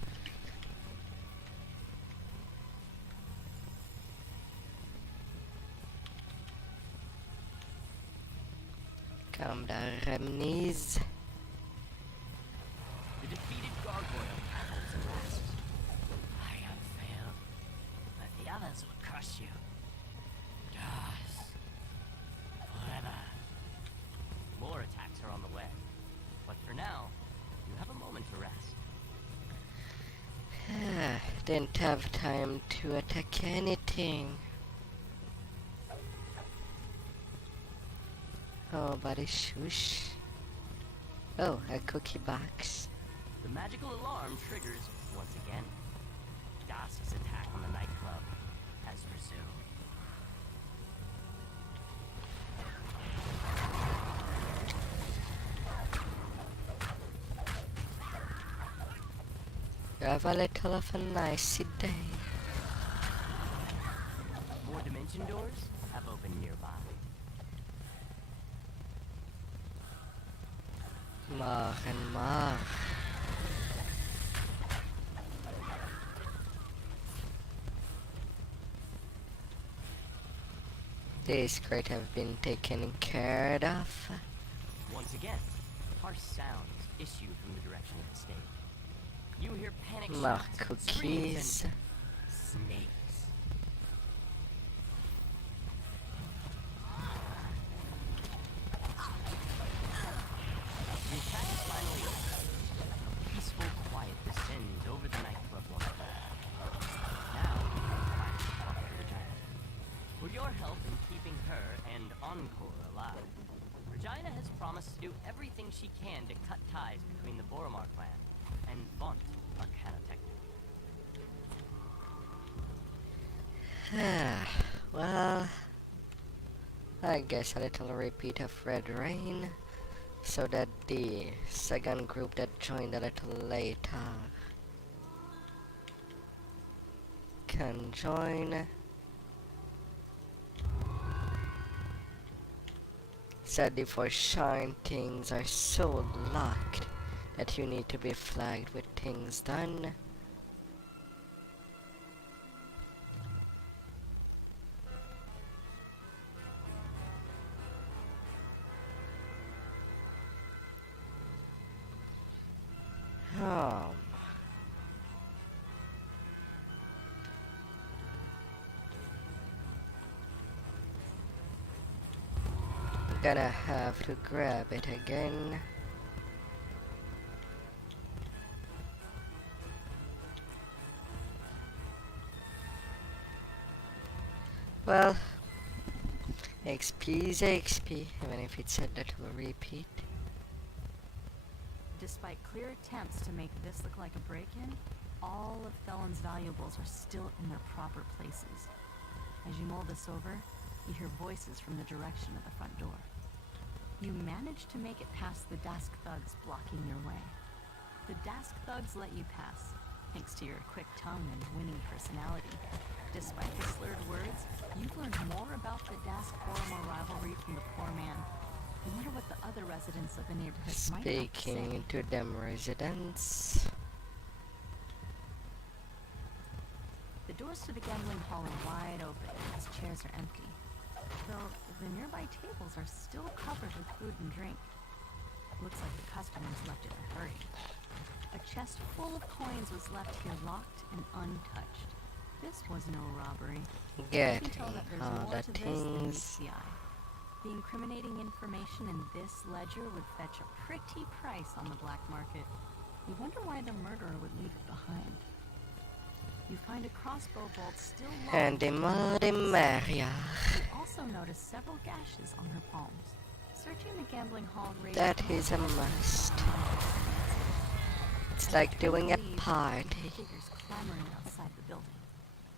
Come the remnies. The defeated gargoyle tackles and asks, I have failed, but the others will crush you. Dust. Forever. More attacks are on the way. But for now, you have a moment to rest. Didn't have time to attack anything. Oh, buddy, shush. Oh, a cookie box. The magical alarm triggers once again. Dusk's attack on the nightclub has resumed. You have a little of a nice day. expansion doors have opened nearby. Mag en mag. This crate have been taken care of. Once again, harsh sounds issue from the direction of the stage. You hear panic More shouts, screams, cookies. and snakes. The attack is finally over. Peaceful quiet descends over the nightclub once more. Now, time to talk to Regina. With your help in keeping her and Encore alive, Regina has promised to do everything she can to cut ties between the Boromar clan and Font Arcanotechnic. Well, I guess a little repeat of Red Rain, so that the second group that joined a little later can join. Sadly for Shine, things are so locked that you need to be flagged with things done. Gonna have to grab it again. Well, XP is XP, even if it's a little repeat. Despite clear attempts to make this look like a break-in, all of Felon's valuables are still in their proper places. As you mull this over, you hear voices from the direction of the front door. You manage to make it past the Dask thugs blocking your way. The Dask thugs let you pass, thanks to your quick tongue and winning personality. Despite the slurred words, you've learned more about the Dask-Boromar rivalry from the poor man. You wonder what the other residents of the neighborhood might have to say. Speaking to them residents. The doors to the gambling hall are wide open as chairs are empty, though the nearby tables are still covered with food and drink. Looks like the customers left in a hurry. A chest full of coins was left here locked and untouched. This was no robbery. You can tell that there's all more the to this than meets things. the eye. The incriminating information in this ledger would fetch a pretty price on the black market. You wonder why the murderer would leave it behind. You find a crossbow bolt still locked. And the Muddy Maria. You also notice several gashes on her palms. Searching the gambling hall raised That is a must. It's like doing a party. figures clamoring outside the building.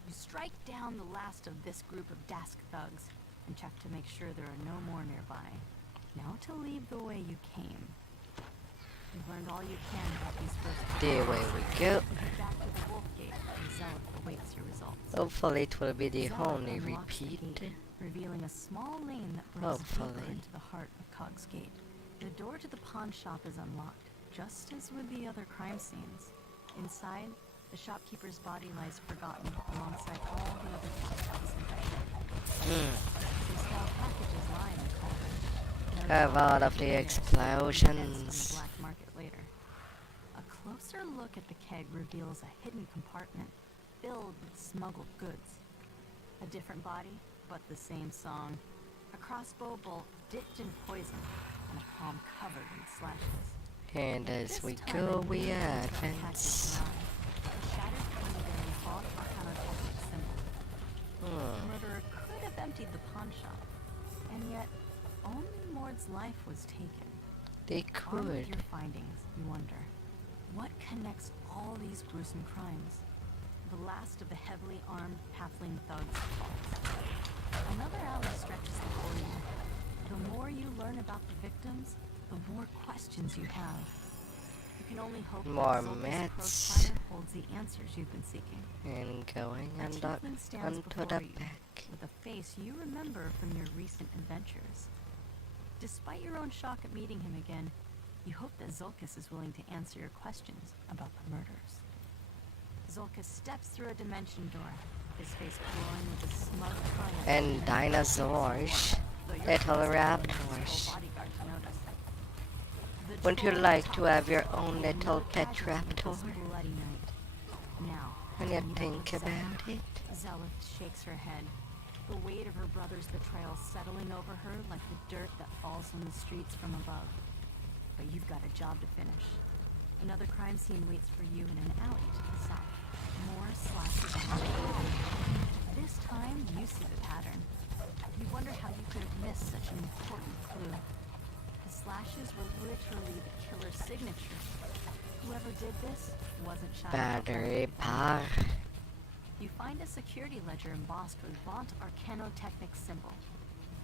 You strike down the last of this group of Dask thugs and check to make sure there are no more nearby. Now to leave the way you came. You've learned all you can about these first There we go. Head back to the Wolf Gate and Zealot awaits your results. Hopefully it will be the Zealot only unlocks the repeat. gate, revealing a small lane that brings deeper Hopefully. into the heart of Cog's Gate. The door to the pawn shop is unlocked, just as with the other crime scenes. Inside, the shopkeeper's body lies forgotten alongside all the other pawn shops infected. Some small packages lie in the cauldron. Have all of the explosions. On the black market later. A closer look at the keg reveals a hidden compartment filled with smuggled goods. A different body, but the same song. A crossbow bolt dipped in poison, and a palm covered in slashes. And as This we time, go, a we new package advance. arrived. A shattered coin bearing Fog Arcanotechnic symbol. The Hmm. murderer could have emptied the pawn shop, and yet only Mord's life was taken. They Armed with could. your findings, you wonder, what connects all these gruesome crimes? The last of the heavily armed halfling thugs falls. Another alley stretches before you. The more you learn about the victims, the more questions you have. You can only hope More that Zoltas mats. Crow's fire holds the answers you've been seeking. And going A tiefling stands onto before the you, back. with a face you remember from your recent adventures. Despite your own shock at meeting him again, you hope that Zulkus is willing to answer your questions about the murders. Zulkus steps through a dimension door, his face glowing with a smug triumph. And dinosaurs. Though you're Little close enough to raptors. his bodyguard to notice. The Wouldn't you troll like to top have your is own another little pet casualty of raptor? this bloody night. Now, When you need to think accept about it. Zelith shakes her head, the weight of her brother's betrayal settling over her like the dirt that falls on the streets from above. But you've got a job to finish. Another crime scene waits for you in an alley to the south. More slashes on the wall. This time, you see the pattern. You wonder how you could have missed such an important clue. The slashes were literally the killer's signature. Whoever did this wasn't shy about Battery it. power. You find a security ledger embossed with Vaunt Arcanotechnic symbol.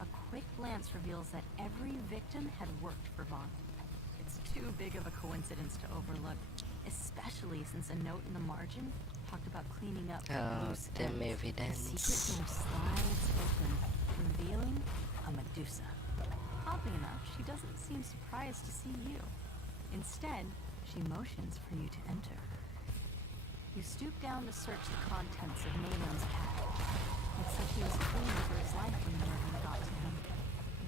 A quick glance reveals that every victim had worked for Vaunt. It's too big of a coincidence to overlook, especially since a note in the margin talked about cleaning up loose Dim ends. The evidence. secret door slides open, revealing a Medusa. Oddly enough, she doesn't seem surprised to see you. Instead, she motions for you to enter. You stoop down to search the contents of Nayland's pack. Looks like he was fleeing for his life when the murder got to him.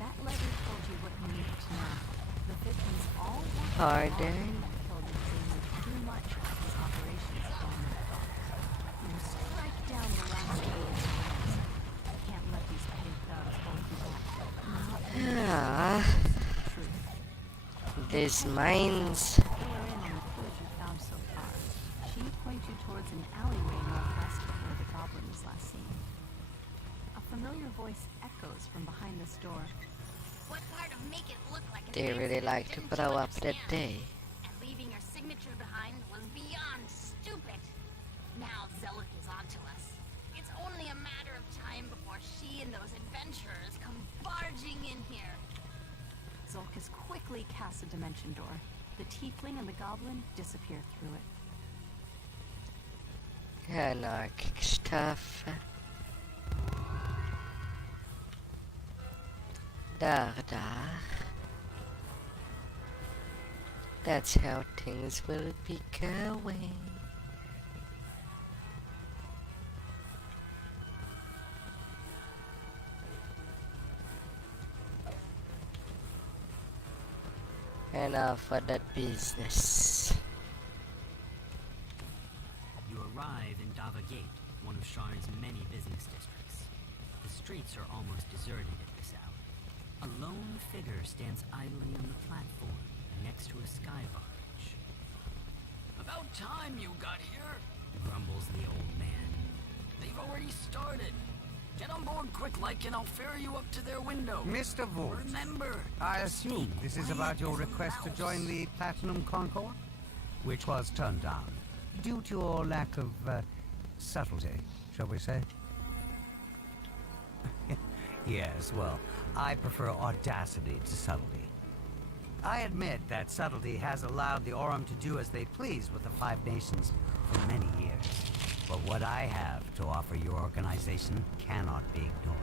That ledger told you what you needed to know. The victims all worked Pardon? killed because they knew too much about his operations on the thought. You strike down the last of his plans. You can't let these paid thugs hold you back. Ah, Truth. these mines. Fill her in on the clues you found so far. She points you towards an alleyway northwest of where the goblin was last seen. A familiar voice echoes from behind this door. What part of make it look like a They really accident like to didn't you blow up the understand? day. And leaving your signature behind was beyond stupid. Now Zelith is onto us. It's only a matter of time before she and those adventurers come barging in here. Zulkus quickly casts a dimension door. The tiefling and the goblin disappear through it. Anarchic stuff. Dar. That's how things will be going. Enough for the business. You arrive in Dava Gate, one of Sharn's many business districts. The streets are almost deserted at this hour. A lone figure stands idly on the platform next to a sky barge. About time you got here. Grumbles the old man. They've already started. Get on board quick like and I'll ferry you up to their window. Mr. Vault, Remember, I assume this is about your request to join the Platinum Concord, which was turned down due to your lack of subtlety, shall we say? Yes, well, I prefer audacity to subtlety. I admit that subtlety has allowed the Aurum to do as they please with the Five Nations for many years. But what I have to offer your organization cannot be ignored.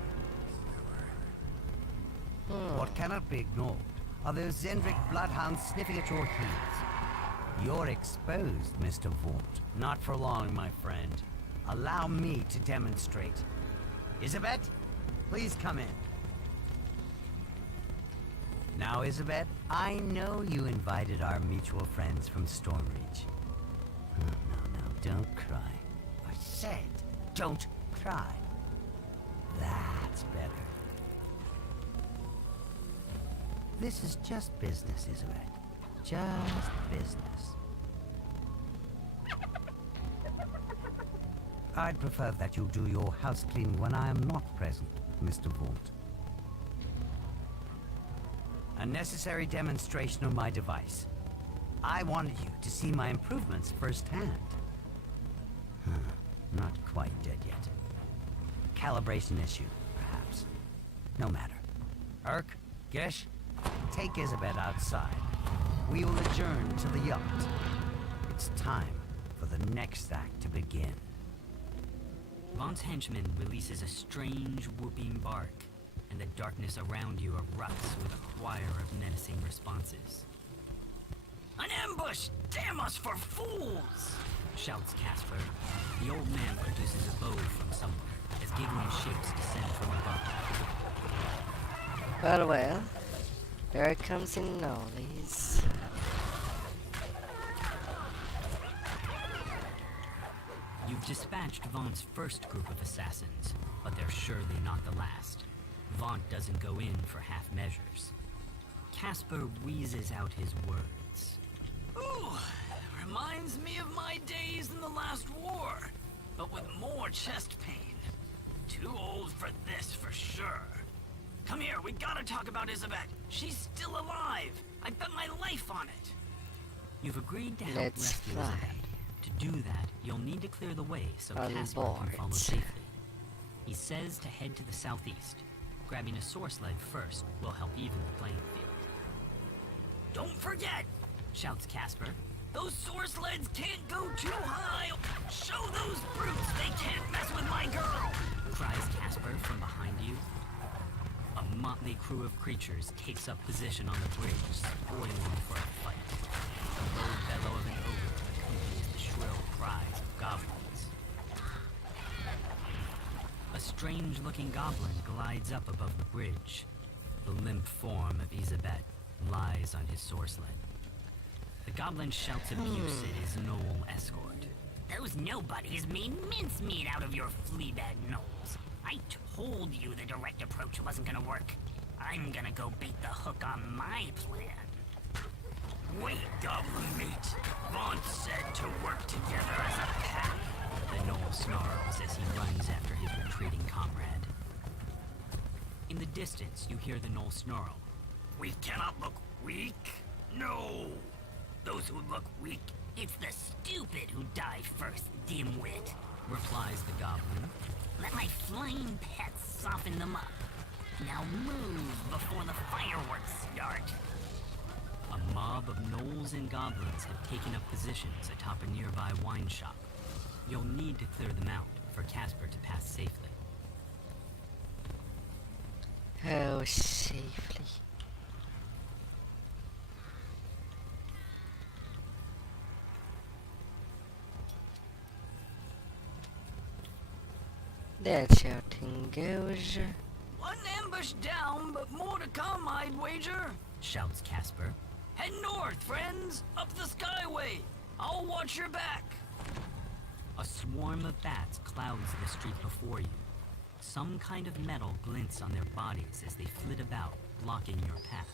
What cannot be ignored are those Zendrick bloodhounds sniffing at your heels. You're exposed, Mr. Vault. Not for long, my friend. Allow me to demonstrate. Isabet, please come in. Now, Isabet, I know you invited our mutual friends from Stormreach. No, don't cry. I said, don't cry. That's better. This is just business, Isabet. Just business. I'd prefer that you do your house cleaning when I am not present, Mr. Vault. A necessary demonstration of my device. I wanted you to see my improvements firsthand. Not quite dead yet. Calibration issue, perhaps. No matter. Urk, Gish, take Isabet outside. We will adjourn to the yacht. It's time for the next act to begin. Vaughn's henchman releases a strange whooping bark, and the darkness around you erupts with a choir of menacing responses. An ambush! Damn us for fools! Shouts Casper. The old man produces a bow from somewhere as giggling shapes descend from above. Well, there comes in Nollies. You've dispatched Vaughn's first group of assassins, but they're surely not the last. Vaughn doesn't go in for half measures. Casper wheezes out his words. Ooh, reminds me of my days in the last war, but with more chest pain. Too old for this for sure. Come here, we gotta talk about Isabet. She's still alive. I bet my life on it. You've agreed to help Let's rescue fly. Isabel. To do that, you'll need to clear the way so On Casper can board. follow safely. He says to head to the southeast. Grabbing a source leg first will help even the playing field. Don't forget, Shouts Casper. those source leads can't go too high. Show those brutes they can't mess with my girl. Cries Casper from behind you. A motley crew of creatures takes up position on the bridge, spoiling for a fight. The low bellow of an ogre accompanies the shrill cries of goblins. A strange-looking goblin glides up above the bridge. The limp form of Isabet lies on his source leg. The goblin shouts abuse at his gnoll escort. Those nobodies made mincemeat out of your fleabag gnolls. I told you the direct approach wasn't gonna work. I'm gonna go bait the hook on my plan. Wait, goblin meat. Vaughn said to work together as a pack. The gnoll snarls as he runs after his retreating comrade. In the distance, you hear the gnoll snarl. We cannot look weak. No. Those who look weak, it's the stupid who die first, dimwit. Replies the goblin. Let my flying pets soften them up. Now move before the fireworks start. A mob of gnolls and goblins have taken up positions atop a nearby wine shop. You'll need to clear them out for Casper to pass safely. Oh, safely. That's how thing goes. One ambush down, but more to come, I'd wager. Shouts Casper. Head north, friends. Up the skyway. I'll watch your back. A swarm of bats clouds the street before you. Some kind of metal glints on their bodies as they flit about, blocking your path.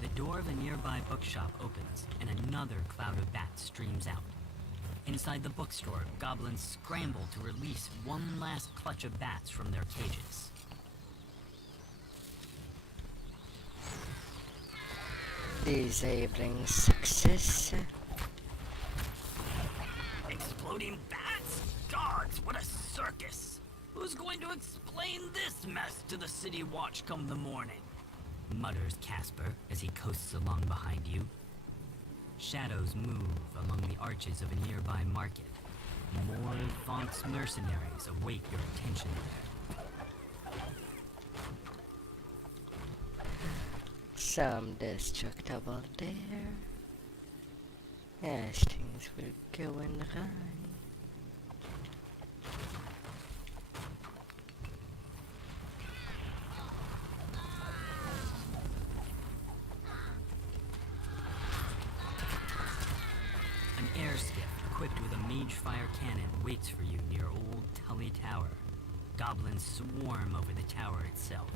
The door of a nearby bookshop opens, and another cloud of bats streams out. Inside the bookstore, goblins scramble to release one last clutch of bats from their cages. Disabling success. Exploding bats? Gods, what a circus! Who's going to explain this mess to the city watch come the morning? Mutters Casper as he coasts along behind you. Shadows move along the arches of a nearby market. More Vaunt's mercenaries await your attention there. Some destructible there. As things will go in right. An air skiff equipped with a mage fire cannon waits for you near Old Tully Tower. Goblins swarm over the tower itself.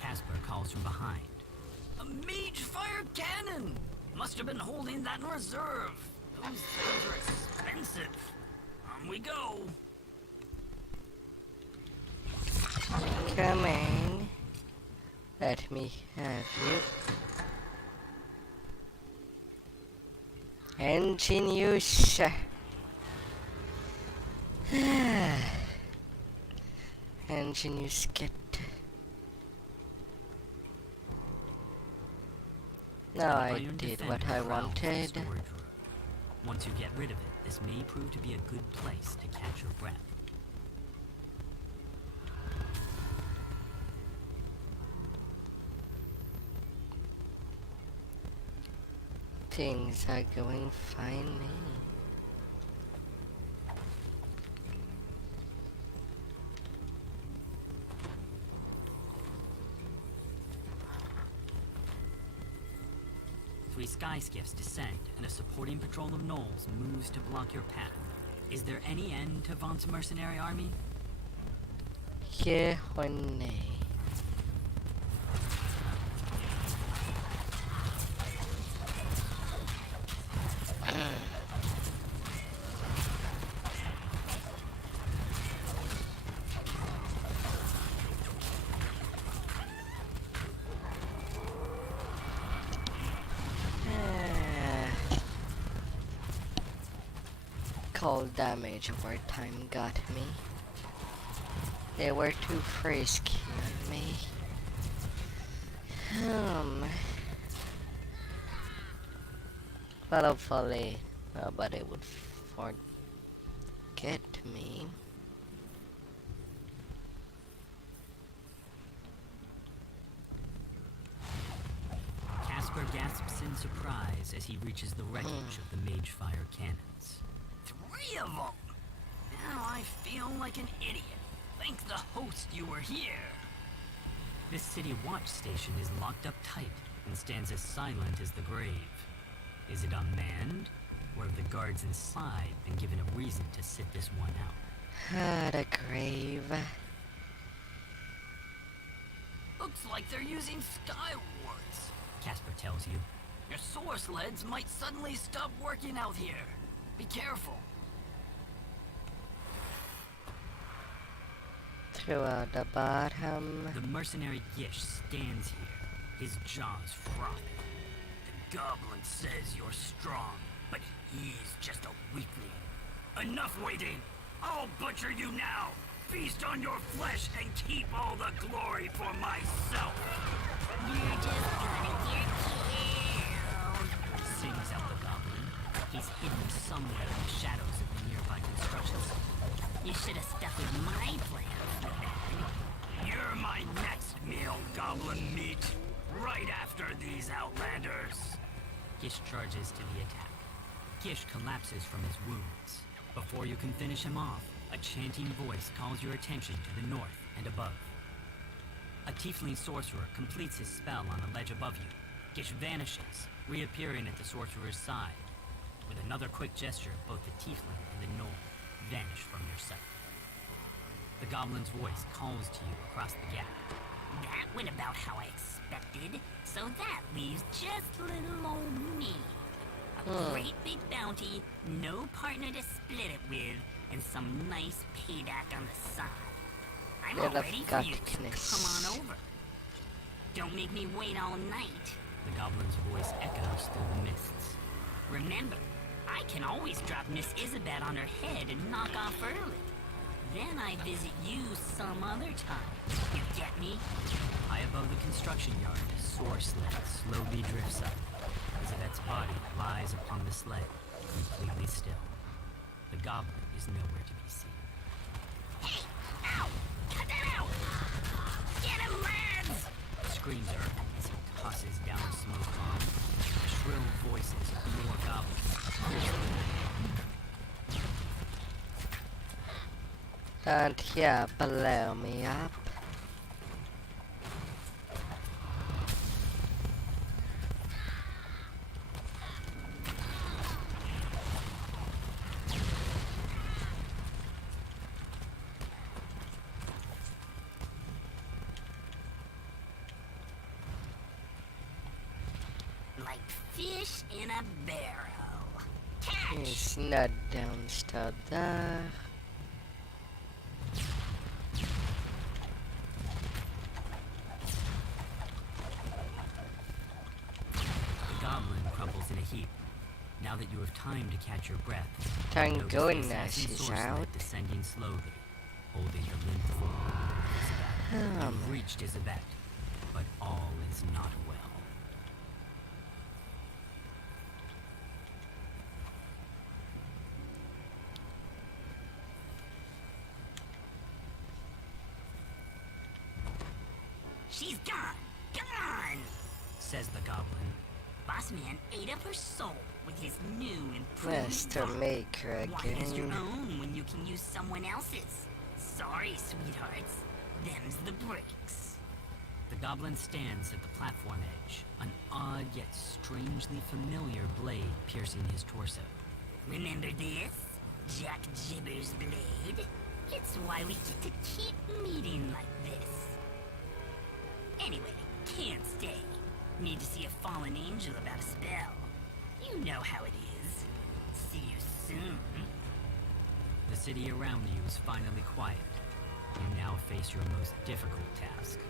Casper calls from behind. A mage fire cannon! Must have been holding that in reserve. Those things are expensive. On we go. Coming. Let me have you. Engine use. Engine use get. Now I Iron did Defender what I prowls the wanted. storage room. Once you get rid of it, this may prove to be a good place to catch your breath. Things are going finely. Three sky skiffs descend, and a supporting patrol of gnolls moves to block your path. Is there any end to Vaughn's mercenary army? Yeah or nay? Cold damage over time got me. They were too frisky on me. But hopefully nobody would forget me. Casper gasps in surprise as he reaches the wreckage of the Magefire cannons. 3 of them! Now I feel like an idiot. Thank the host you were here. This city watch station is locked up tight and stands as silent as the grave. Is it unmanned? Or have the guards inside been given a reason to sit this one out? The grave. Looks like they're using sky wards. Casper tells you. Your source sleds might suddenly stop working out here. Be careful. Throughout the bottom. The mercenary Gish stands here, his jaws frothing. The goblin says you're strong, but he's just a weakling. Enough waiting! I'll butcher you now! Feast on your flesh and keep all the glory for myself! You're just gonna get killed! Sings out the goblin. He's hidden somewhere in the shadows of the nearby construction site. You should have stuck with my plan. You're my next meal, goblin meat. Right after these outlanders. Gish charges to the attack. Gish collapses from his wounds. Before you can finish him off, a chanting voice calls your attention to the north and above. A tiefling sorcerer completes his spell on a ledge above you. Gish vanishes, reappearing at the sorcerer's side. With another quick gesture, both the tiefling and the gnoll vanish from your sight. The goblin's voice calls to you across the gap. That went about how I expected, so that leaves just little old me. A great big bounty, no partner to split it with, and some nice payback on the side. I'm all ready for you, so come on over. Don't make me wait all night. The goblin's voice echoes through the mists. Remember, I can always drop Miss Isabel on her head and knock off early. Then I visit you some other time. You get me? High above the construction yard, a soar sled slowly drifts up. Elizabeth's body lies upon the sled, completely still. The goblin is nowhere to be seen. Hey! Ow! Cut that out! Get him, lads! Screams Earth as he tosses down a smoke bomb. The shrill voices of more goblins. And yeah, blow me up. Like fish in a barrel. Catch! It's not downstairs there. heap. Now that you have time to catch your breath, Thank notice the goodness assassin she's sword out. descending slowly, holding the limp form of Isabelle. You've reached Isabelle, but all is not well. She's gone! Gone! Says the goblin. Boss man ate up her soul with his new improved Mr. rock. Maker Why has your again. own when you can use someone else's? Sorry, sweethearts. Them's the breaks. The goblin stands at the platform edge, an odd yet strangely familiar blade piercing his torso. Remember this? Jack Jibber's blade? It's why we get to keep meeting like this. Anyway, can't stay. Need to see a fallen angel about a spell. You know how it is. See you soon. The city around you is finally quiet. You now face your most difficult task,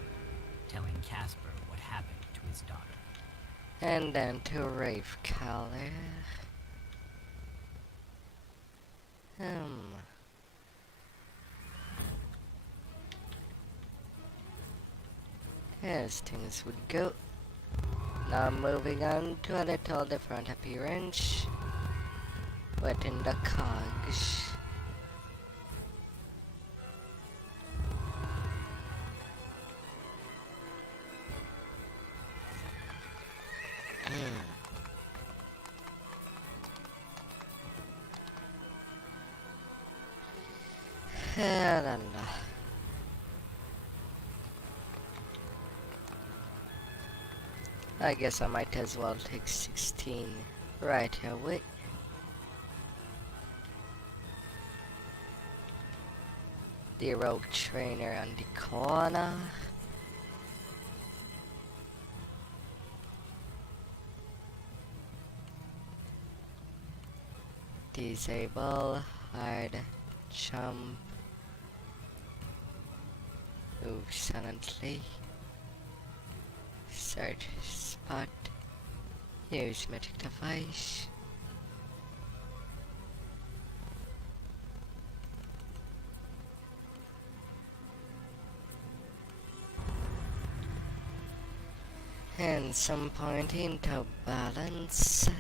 telling Casper what happened to his daughter. And then to Rave Color. As things would go. Now moving on to a little different appearance within the cogs. I don't know. I guess I might as well take 16 right away. The rogue trainer on the corner. Disable, hide, jump, move silently, search spot, use magic device. And some point into balance.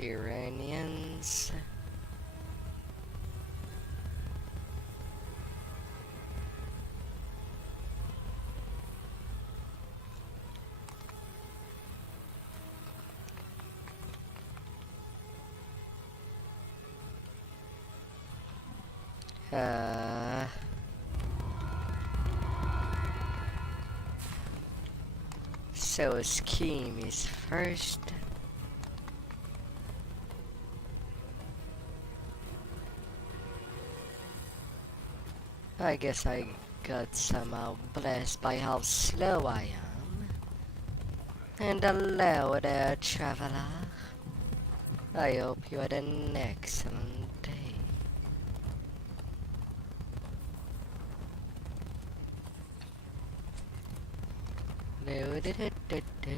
Iranians. So scheme is first. I guess I got somehow blessed by how slow I am. And hello there, traveler. I hope you had an excellent day. Do do do do do.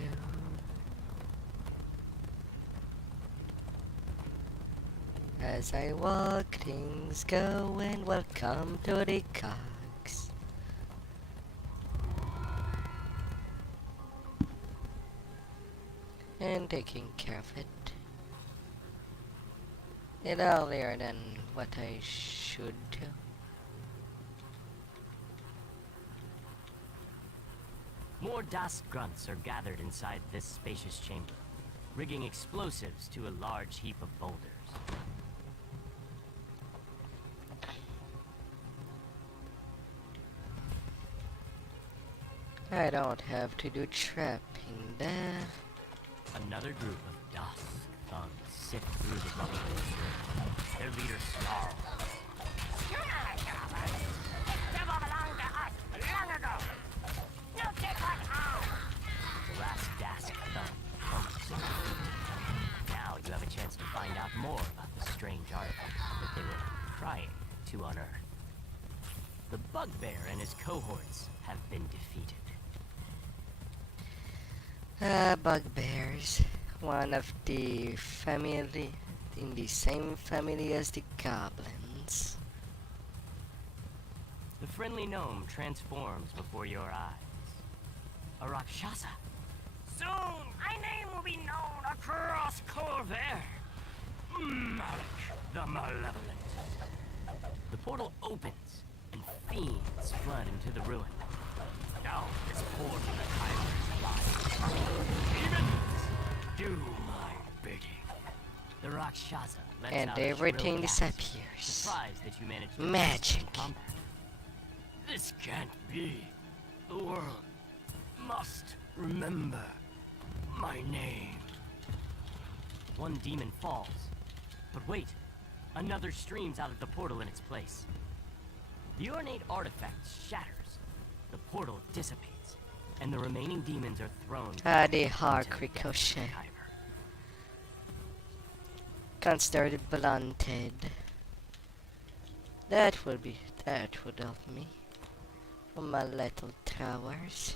As I walk, things go, and welcome to the cogs. And taking care of it. It earlier than what I should do. More dust grunts are gathered inside this spacious chamber, rigging explosives to a large heap of boulders. I don't have to do trapping there. Another group of dusk thugs sift through the rubble. Their leader snarls. You're not a goblin. This devil belonged to us long ago. You take us out. The last Dask thug pumps. Now you have find out more about the strange artifact that they were trying to unearth. The Bugbear and his cohorts have been defeated. Bugbears. One of the family, in the same family as the goblins. The friendly gnome transforms before your eyes. A Rakshasa. Soon, my name will be known across Corvair. Malik the Malevolent. The portal opens, and fiends flood into the ruin. Now, this portal that hires lies. Demons, do my bidding. The Rakshasa lets And out a everything shrill gasp, disappears. surprised that you managed to Magic. resist combat. This can't be. The world must remember my name. One demon falls. But wait, another streams out of the portal in its place. The ornate artifact shatters. The portal dissipates, and the remaining demons are thrown The into Hark the depths of Ricochet. Kyber. Considered blunted. That would help me. For my little towers.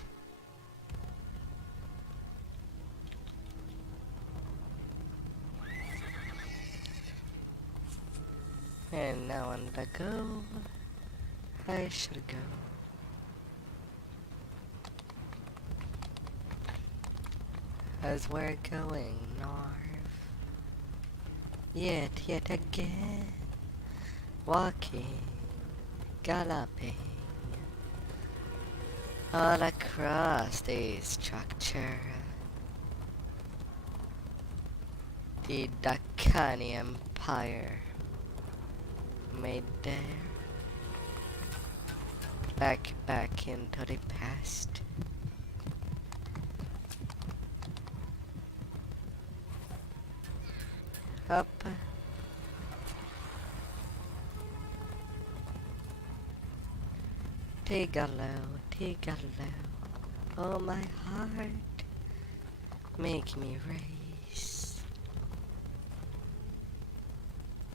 And now on the go. I should go. As we're going north. Yet again. Walking. Galloping. All across the structure. The Dakani Empire. Made there. Back into the past. Up. Take a low. Oh my heart. Make me race.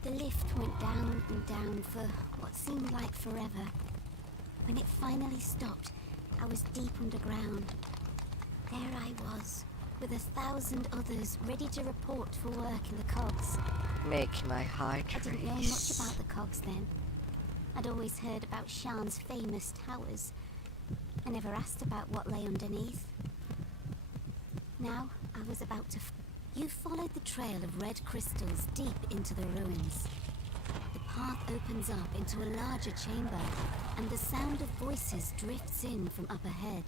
The lift went down and down for what seemed like forever. When it finally stopped, I was deep underground. There I was, with 1,000 others ready to report for work in the cogs. Make my heart I didn't know much race. about the cogs then. I'd always heard about Shan's famous towers. I never asked about what lay underneath. Now, I was about to... You followed the trail of red crystals deep into the ruins. The path opens up into a larger chamber, and the sound of voices drifts in from up ahead.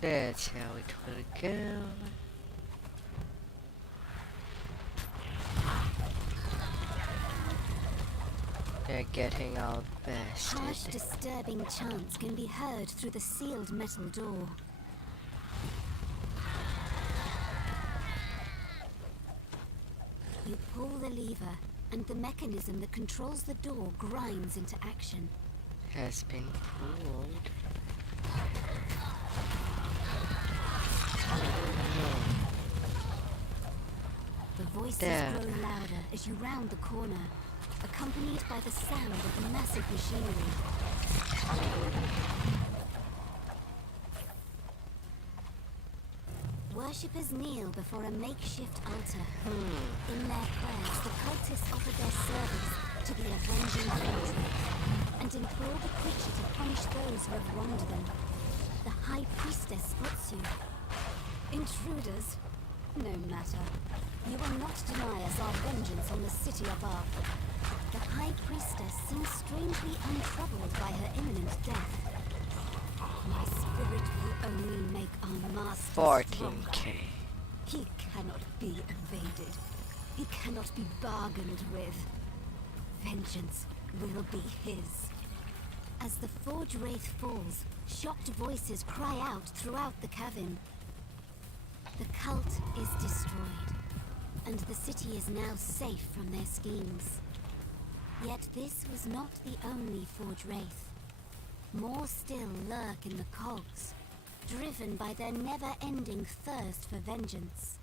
That's how it will go. They're getting all Harsh, bested. disturbing chants can be heard through the sealed metal door. You pull the lever, and the mechanism that controls the door grinds into action. Has been pulled. The voices There. grow louder as you round the corner, accompanied by the sound of massive machinery. Worshippers kneel before a makeshift altar. In their prayers, the cultists offer their service to the avenging Phaedra and implore the creature to punish those who have wronged them. The High Priestess splits you. Intruders? No matter. You will not deny us our vengeance on the city above. The High Priestess seems strangely untroubled by her imminent death. My spirit will only make our master 14k. He cannot be evaded. He cannot be bargained with. Vengeance will be his. As the Forge Wraith falls, shocked voices cry out throughout the cavern. The cult is destroyed, and the city is now safe from their schemes. Yet this was not the only Forge Wraith. More still lurk in the cogs, driven by their never-ending thirst for vengeance.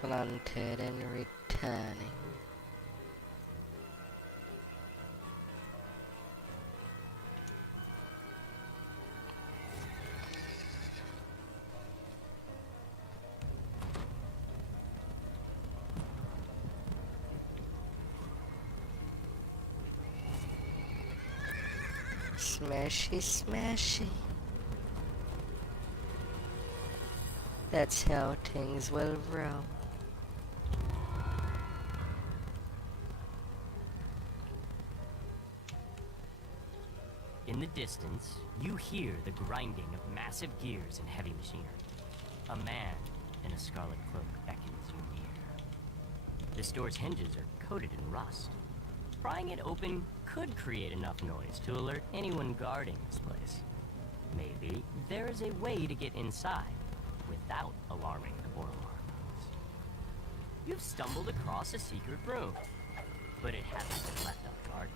Planted and returning. Smashy, smashy. That's how things will roll. In the distance, you hear the grinding of massive gears and heavy machinery. A man in a scarlet cloak beckons you near. The store's hinges are coated in rust. Prying it open could create enough noise to alert anyone guarding this place. Maybe there is a way to get inside without alarming the Boromar. You've stumbled across a secret room, but it hasn't been left unguarded.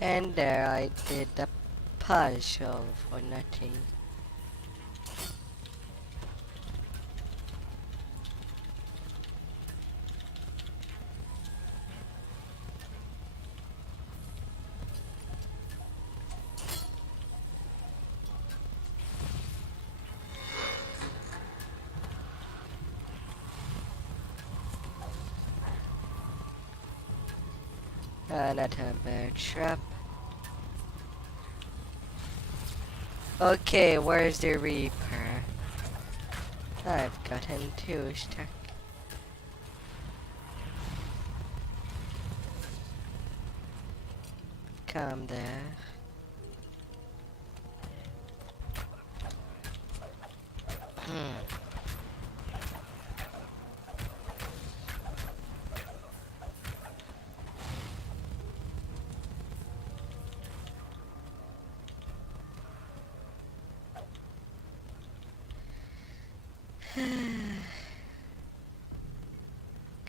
And there I did the puzzle for nothing. Another bear trap. Okay, where's the Reaper? I've gotten too stuck. Come there.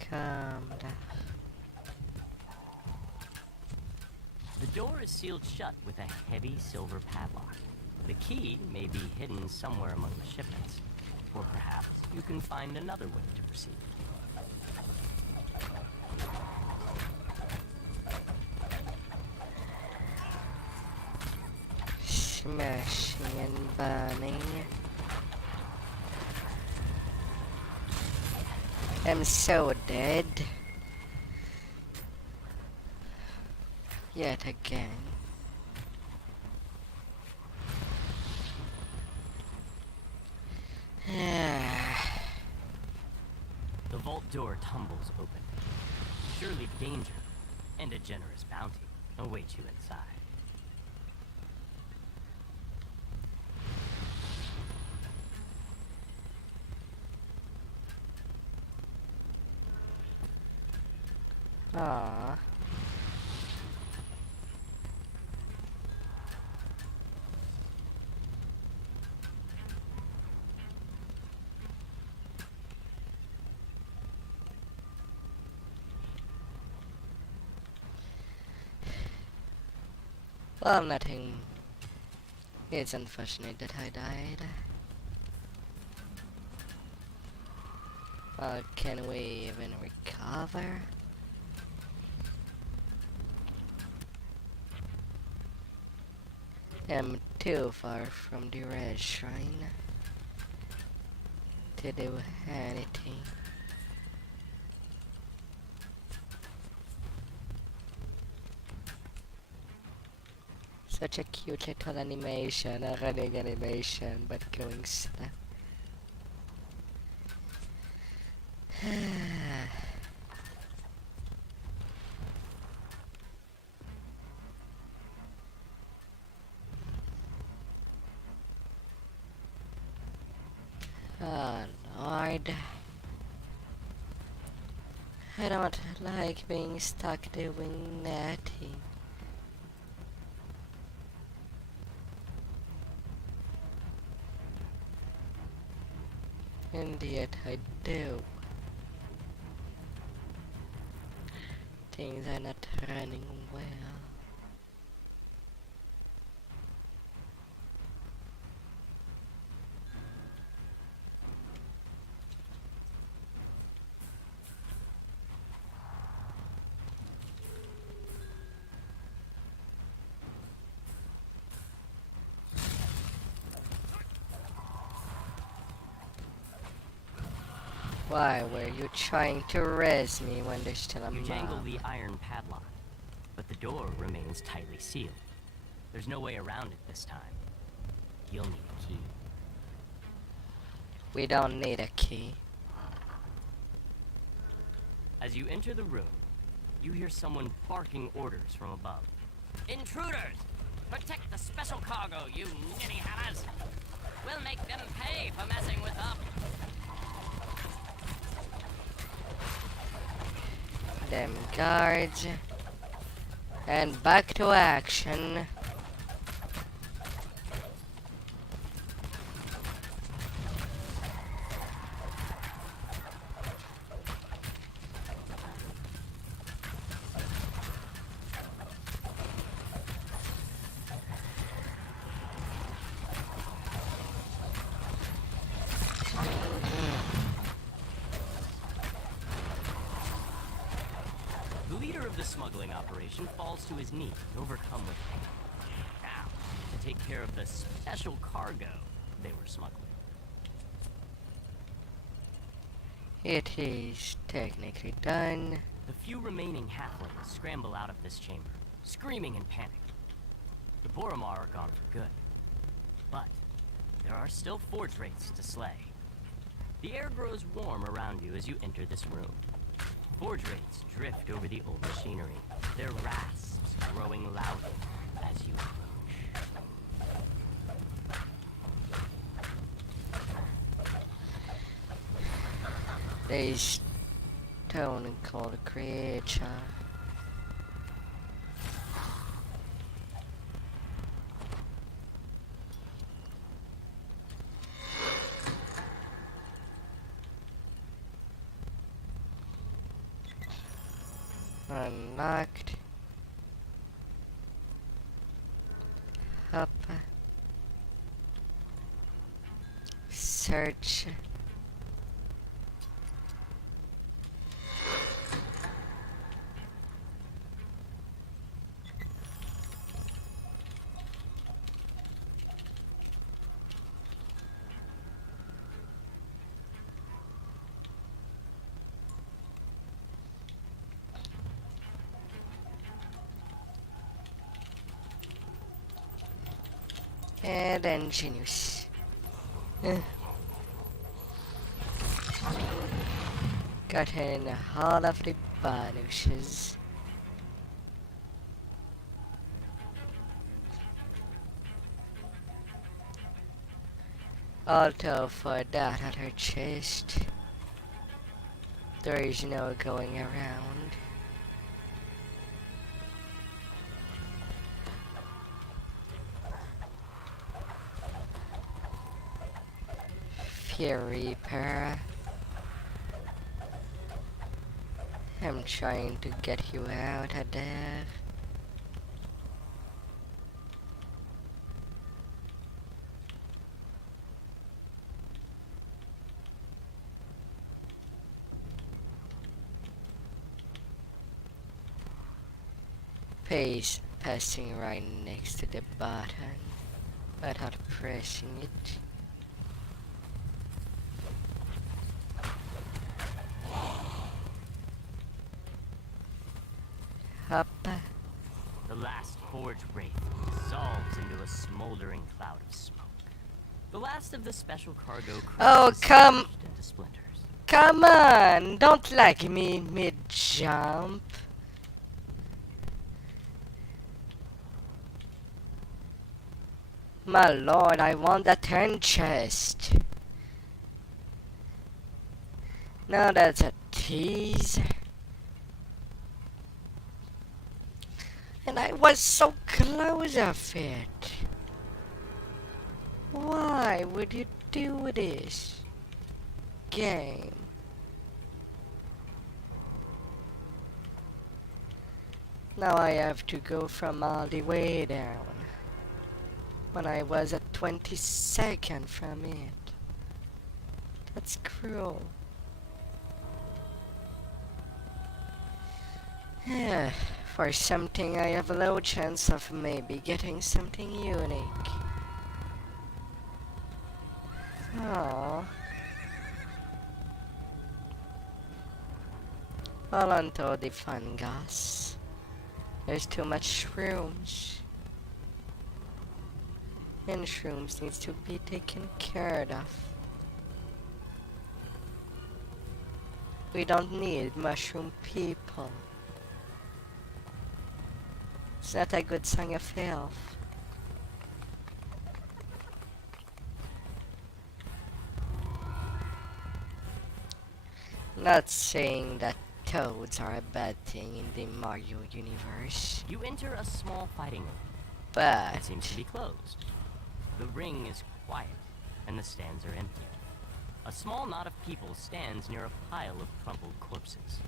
Calm down. The door is sealed shut with a heavy silver padlock. The key may be hidden somewhere among the shipments, or perhaps you can find another way to proceed. Smashing and burning. I'm so dead. Yet again. The vault door tumbles open. Surely danger and a generous bounty await you inside. Ah. Well, nothing. It's unfortunate that I died. Well, can we even recover? I'm too far from the red shrine to do anything. Such a cute little animation, a running animation, but going slow. I don't like being stuck doing nothing. And yet I do. Things are not running well. Why were you trying to res me when there's still a You jangle mob? the iron padlock, but the door remains tightly sealed. There's no way around it this time. You'll need a key. We don't need a key. As you enter the room, you hear someone barking orders from above. Intruders! Protect the special cargo, you ninny hammers! We'll make them pay for messing with them! Them guards. And back to action. The leader of the smuggling operation falls to his knees, overcome with pain. Now, to take care of the special cargo they were smuggling. It is technically done. The few remaining halflings scramble out of this chamber, screaming in panic. The Boromar are gone for good. But there are still forge wraiths to slay. The air grows warm around you as you enter this room. Forge wraiths drift over the old machinery, their rasps growing louder as you approach. They stone called a creature. Unlocked. Up. Search. And ingenious. Got in all of the bonuses. Although for that other chest, there is no going around. Reaper. I'm trying to get you out of there. Paste passing right next to the button without pressing it. Up. The last forge wraith dissolves into a smoldering cloud of smoke. The last of the special cargo Oh, crashes into splinters. Come on! Don't like me mid-jump. My lord, I want the turn chest. Now that's a tease. I was so close of it. Why would you do this? Game. Now I have to go from all the way down. When I was at 22nd from it. That's cruel. For something I have a low chance of maybe getting something unique. Oh. Well, onto the fungus. There's too much shrooms. And shrooms needs to be taken care of. We don't need mushroom people. It's not a good sign of health. Not saying that toads are a bad thing in the Mario universe, You enter a small fighting ring. but It seems to be closed. The ring is quiet, and the stands are empty. A small knot of people stands near a pile of crumpled corpses.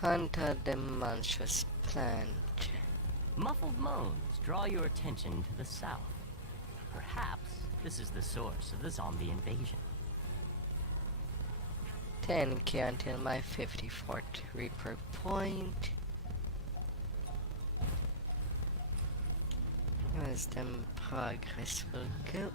hunter the monstrous plant. Muffled moans draw your attention to the south. Perhaps this is the source of the zombie invasion. 10k until my 54th Reaper point. Wisdom progress will go.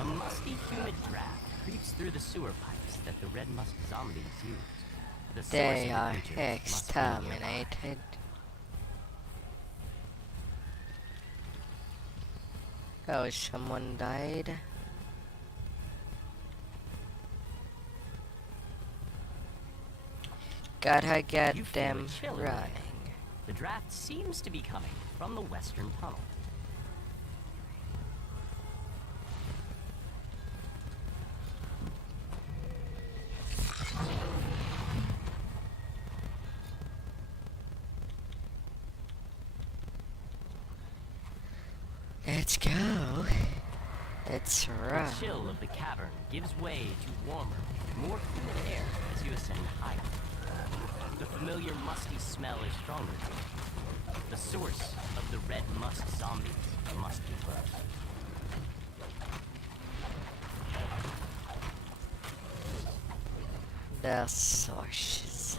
A musty, humid draft creeps through the sewer pipes that the red musk zombies use. The source They of the are creatures must be nearby. exterminated. Oh, someone died. Gotta get You feel them a chill in the air. running. The draft seems to be coming from the western tunnel. Let's go. It's The rough. chill of the cavern gives way to warmer, more humid air as you ascend higher. The familiar musty smell is stronger. The source of the red musk zombies must be close. The sources.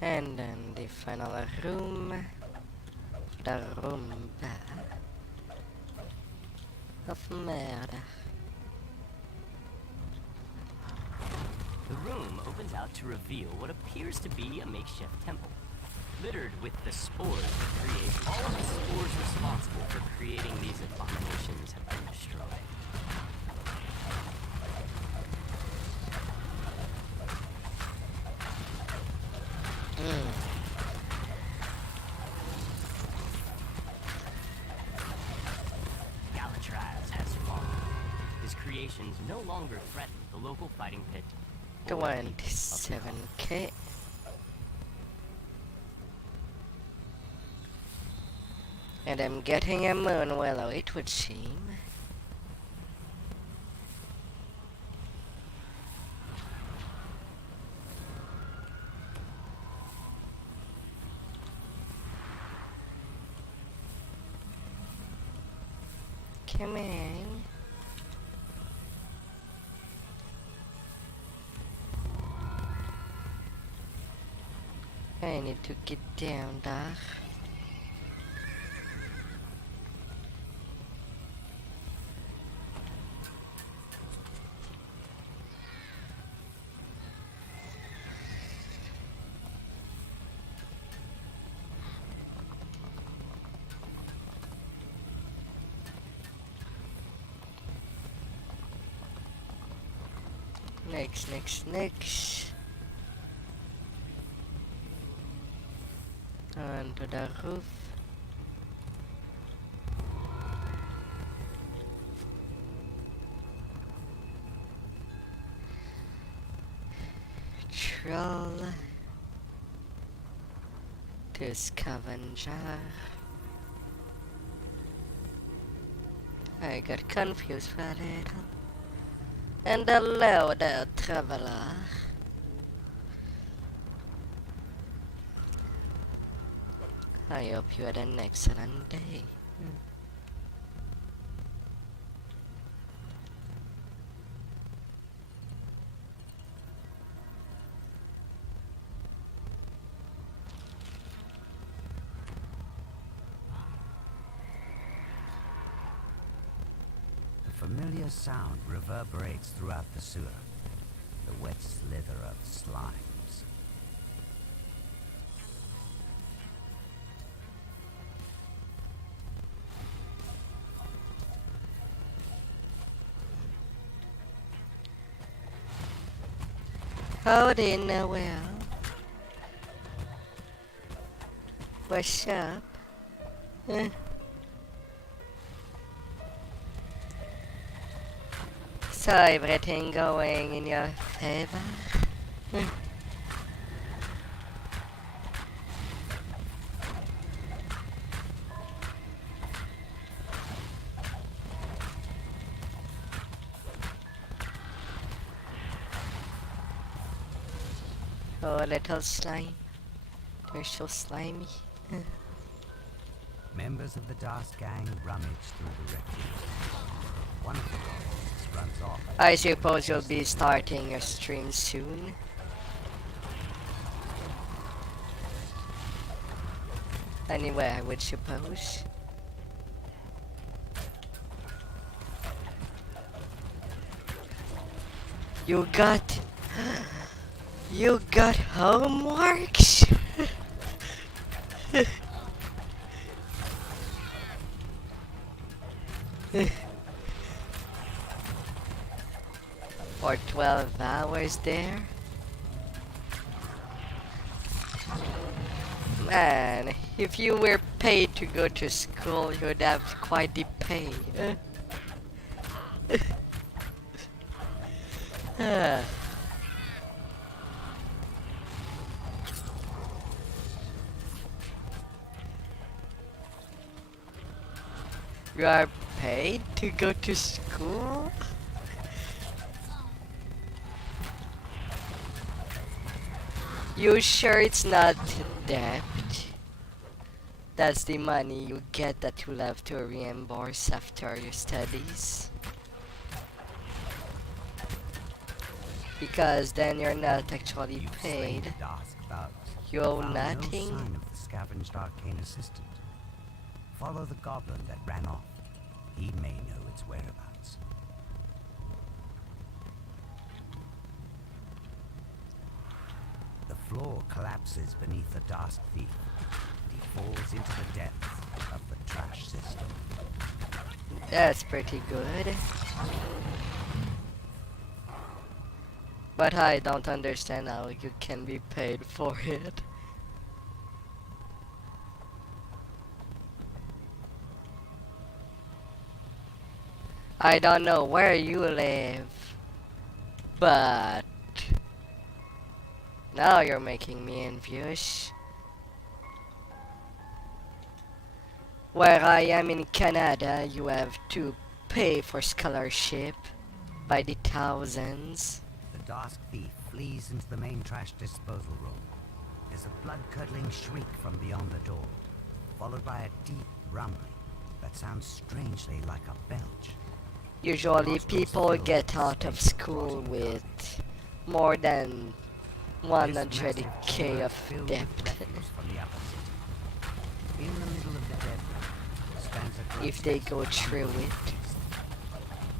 And then the final room. The room of murder. The room opens out to reveal what appears to be a makeshift temple. Littered with the spores that create all of the spores responsible for creating these abominations have been destroyed. Galatraz has fallen. His creations no longer threaten the local fighting pit. or the people of the 27k. And I'm getting a moon willow, it would seem. Come on. I need to get down there. Next. Onto the roof. Troll to scavenger. I got confused for a little. And hello there, traveler. I hope you had an excellent day. A familiar sound reverberates throughout the sewer. The wet slither of slimes. Howdy, Noel. What's up? So everything going in your favor? Oh, little slime. They're so slimy. Members of the Das gang rummage through the refuse. One of the robbers runs off. I suppose you'll be starting your stream soon. Anyway, I would suppose. You got homeworks? For 12 hours there? Man, if you were paid to go to school, you'd have quite the pay. You are paid to go to school? You sure it's not debt? That's the money you get that you'll have to reimburse after your studies? Because then you're not actually You've slain paid. the Dask thugs. You owe Found nothing? No sign of the scavenged arcane assistant. Follow the goblin that ran off. He may know its whereabouts. The floor collapses beneath the Dask thief. He falls into the depths of the trash system. That's pretty good. But I don't understand how you can be paid for it. I don't know where you live, but now you're making me envious. Where I am in Canada, you have to pay for scholarship by the thousands. The Dask thief flees into the main trash disposal room. There's a blood-curdling shriek from beyond the door, followed by a deep rumbling that sounds strangely like a belch. Usually people get out of school with more than 100k of debt. In the middle of the bedroom stands a If they go through it.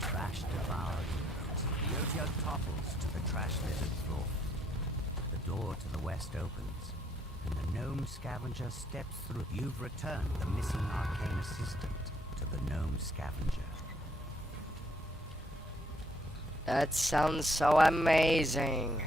trash devoured. The Yojo topples to the trash-littered floor. The door to the west opens, and the gnome scavenger steps through. You've returned the missing arcane assistant to the gnome scavenger. That sounds so amazing.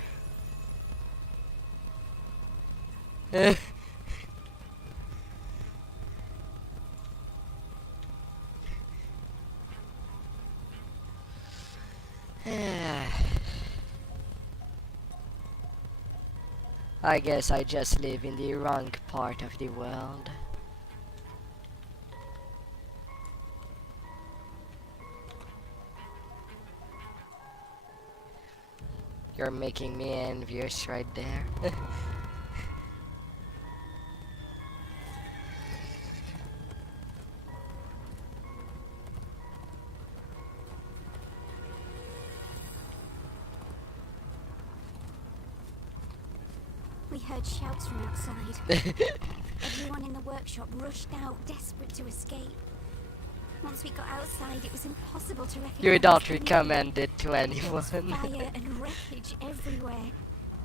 I guess I just live in the wrong part of the world. You're making me envious right there. We heard shouts from outside. Everyone in the workshop rushed out, desperate to escape. Once we got outside, it was impossible to recognize. You don't anyone. recommend it to There was anyone. fire and wreckage everywhere.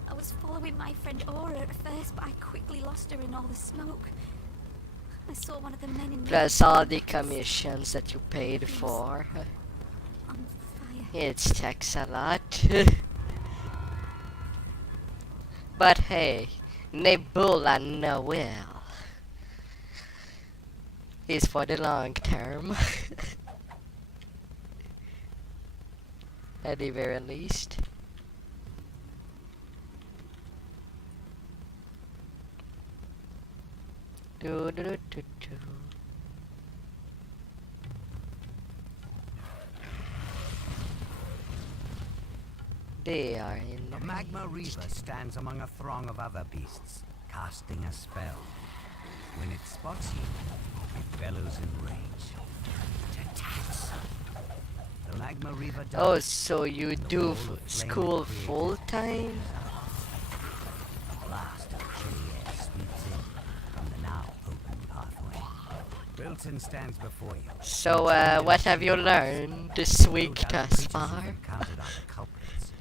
I was following my friend Aura at first, but I quickly lost her in all the smoke. I saw one of the men in Plus all the commissions that you paid for. on fire. It takes a lot. But hey, Nebula Noel is for the long term. At the very least. Do, do, do, do, do. They are in The Magma Reaver stands among a throng of other beasts, casting a spell. When it spots you, it bellows in rage. It attacks. The Magma Reaver does. Oh, so you do All of flame school created full time? A blast of chilly air sweeps in from the now open pathway. Wilton stands before you. So, what have you learned this week thus far? Encountered other culprits.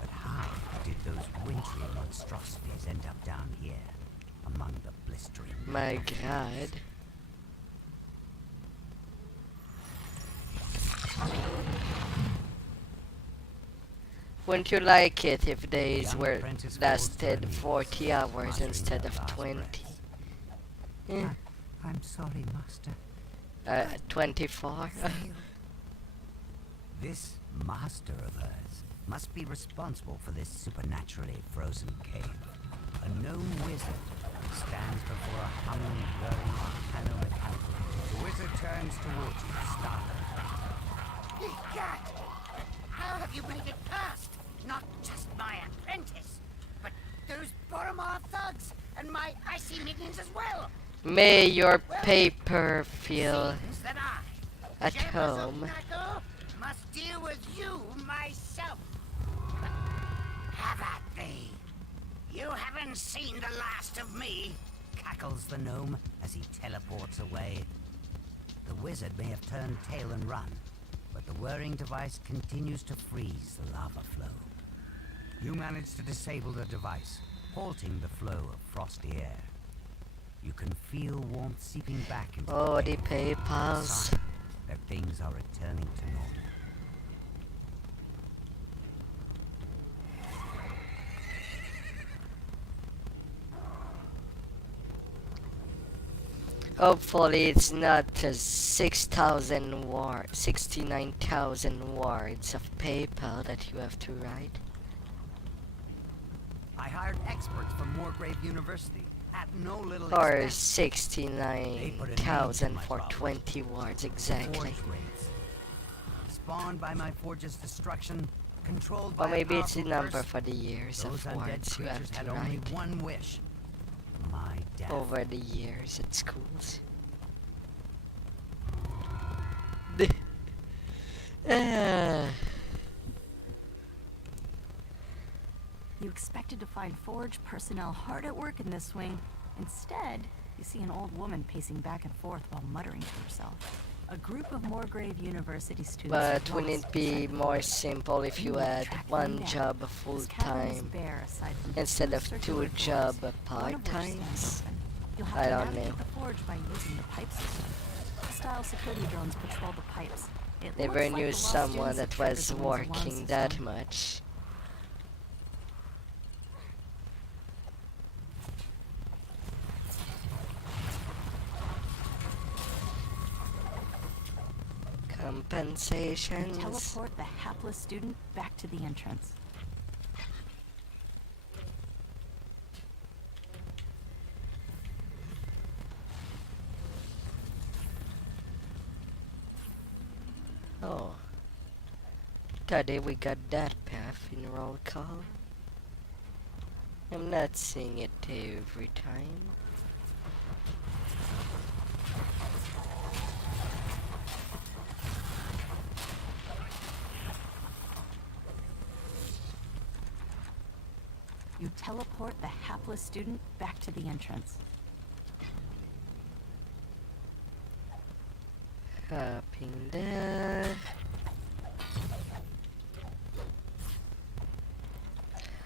But how did those wintry monstrosities end up down here, among the blistering? My god. Wouldn't you like it if days Young were apprentice lasted falls to her 40 knees, hours muttering instead her of last 20? breaths. Eh, I'm sorry, Master. 24? This master of hers must be responsible for this supernaturally frozen cave. A gnome wizard stands before a humming, blurring volcano-mechanical. The wizard turns towards you, startled. Egad! How have you made it past? Not just my apprentice, but those Boromar thugs and my icy minions as well. May your paper feel Seems that I, at Shepherds of home. Nacko, must deal with you myself. Have at thee. You haven't seen the last of me. Cackles the gnome as he teleports away. The wizard may have turned tail and run, but the whirring device continues to freeze the lava flow. You manage to disable the device, halting the flow of frosty air. You can feel warmth seeping back into Oh, the the cave, a PayPals. sign that things are returning to normal. Hopefully it's not 69,000 words of PayPal that you have to write. I hired experts from Moorgrave University at no little Or expense. 69,000 for 20 words exactly. Forge raids. Spawned by my forge's destruction, controlled Or by maybe a it's the powerful number curse, for the years those of undead words you have creatures to had only write one wish. My death. over the years at schools. You expected to find Forge personnel hard at work in this wing. Instead, you see an old woman pacing back and forth while muttering to herself. A group of Moorgrave University students. But have wouldn't lost it be sight of more her. simple if you You had track them one down. job This full cavern is time bare aside from instead two of circular two doors, job one part of which stands times? open. You'll have I to don't navigate know. the forge by using the pipe system. Hostile security drones patrol the pipes, It Never looks like knew the lost someone students have that triggered was the wind's alarm working that system. much. You Compensations. teleport the hapless student back to the entrance. Oh. Today we got that path in roll call. I'm not seeing it every time. You teleport the hapless student back to the entrance. Hopping there.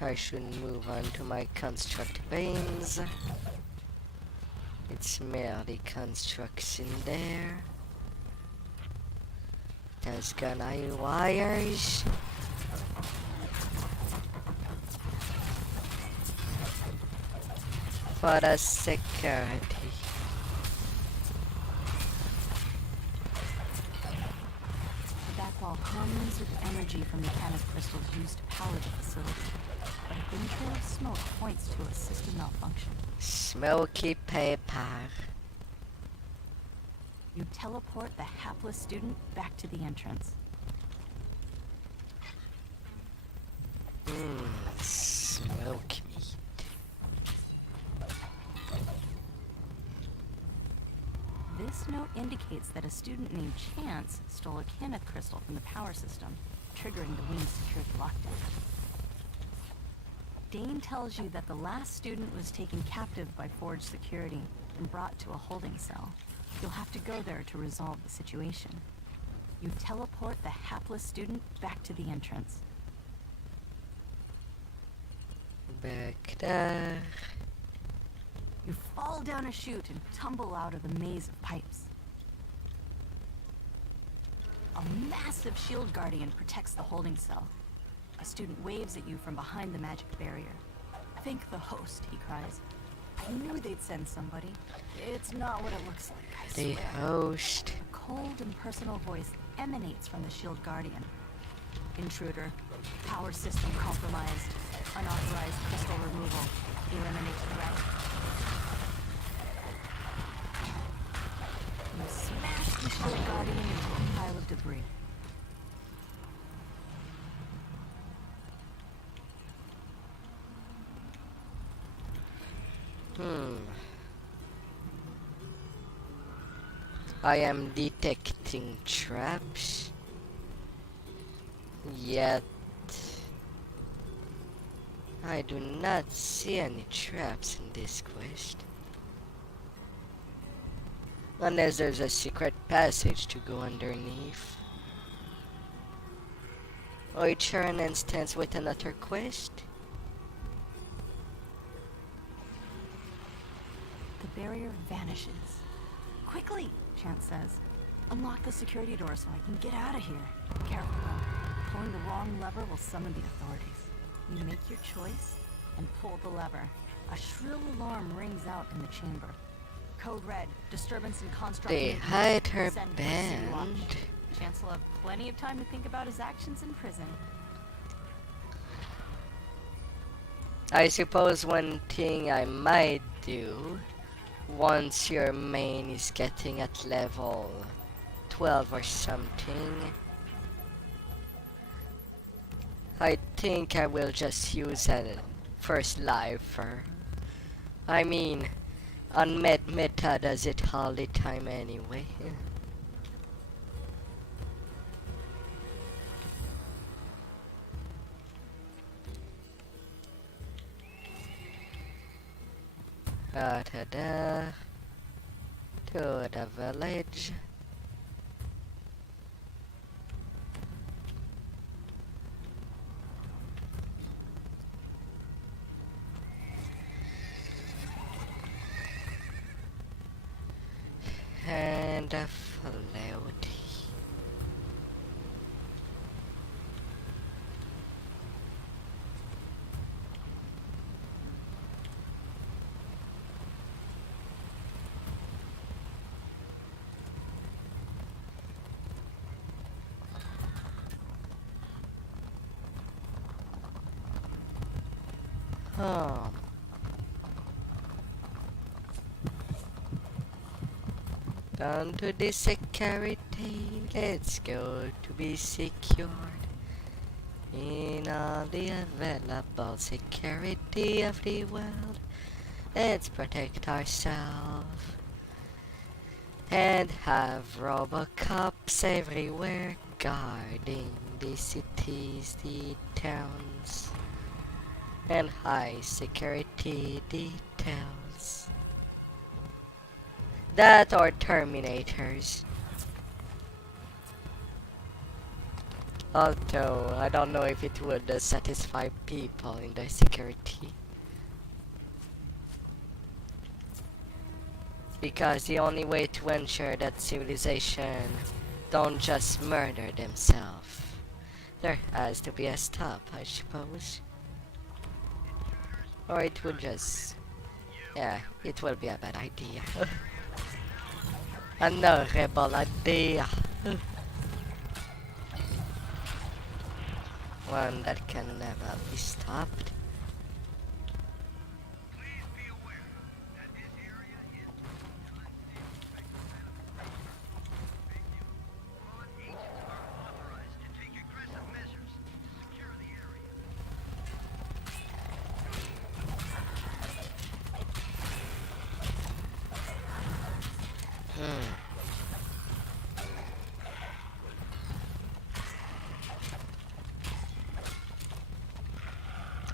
I should move on to my construct beams. It's merely constructs in there. There's gonna be wires. For the security. The back wall hums with energy from mechanic crystals used to power the facility. But a thin trail of smoke points to a system malfunction. Smoky paper. You teleport the hapless student back to the entrance. Smoke meat. This note indicates that a student named Chance stole a Kenneth crystal from the power system, triggering the wing's security lockdown. Dane tells you that the last student was taken captive by Forge security and brought to a holding cell. You'll have to go there to resolve the situation. You teleport the hapless student back to the entrance. Back there. You fall down a chute and tumble out of the maze of pipes. A massive shield guardian protects the holding cell. A student waves at you from behind the magic barrier. Thank the host, he cries. I knew they'd send somebody. It's not what it looks like, I The swear. host. A cold and personal voice emanates from the shield guardian. Intruder. Power system compromised. Unauthorized crystal removal. Eliminate threat. You smash the shield guardian into a pile of debris. I am detecting traps. Yet I do not see any traps in this quest. Unless there's a secret passage to go underneath. Or it's share an instance with another quest. The barrier vanishes. Quickly, Chance says. Unlock the security door so I can get out of here. Careful though. Pulling the wrong lever will summon the authorities. You make your choice and pull the lever. A shrill alarm rings out in the chamber. Code red. Disturbance in construct. They movement. hide her Send for city watch. band. Chance will have plenty of time to think about his actions in prison. I suppose one thing I might do once your main is getting at level 12 or something, I think I will just use a first lifer. I mean, on meta does it all the time anyway. Ta-da, to the village. And a floaty. Um, Down to the security. Let's go to be secured in all the available security of the world. Let's protect ourselves and have Robocops everywhere guarding the cities, the towns, and high security details. That or Terminators. Although, I don't know if it would satisfy people in their security. Because the only way to ensure that civilization don't just murder themselves, there has to be a stop, I suppose. Or it will just... yeah, it will be a bad idea. A no rebel idea. One that can never be stopped.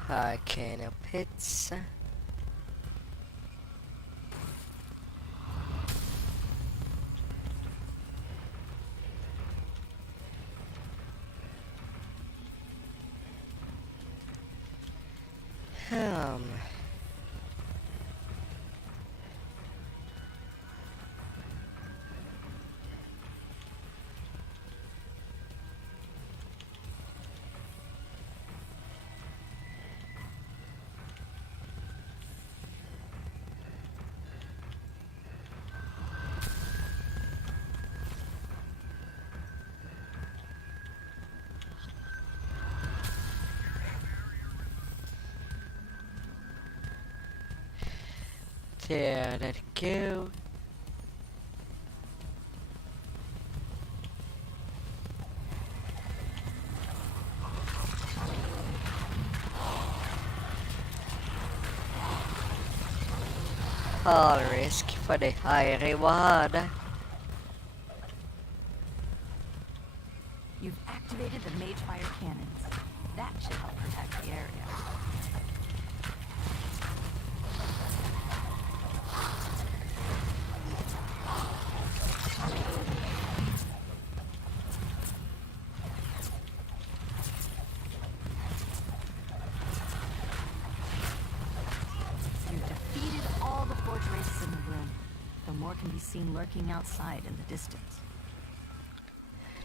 Volcano pits. Um. There, let it go. All risk for the high reward. You've activated the mage fire cannons. That should help protect the area. You've defeated all the forge races in the room. Though more can be seen lurking outside in the distance.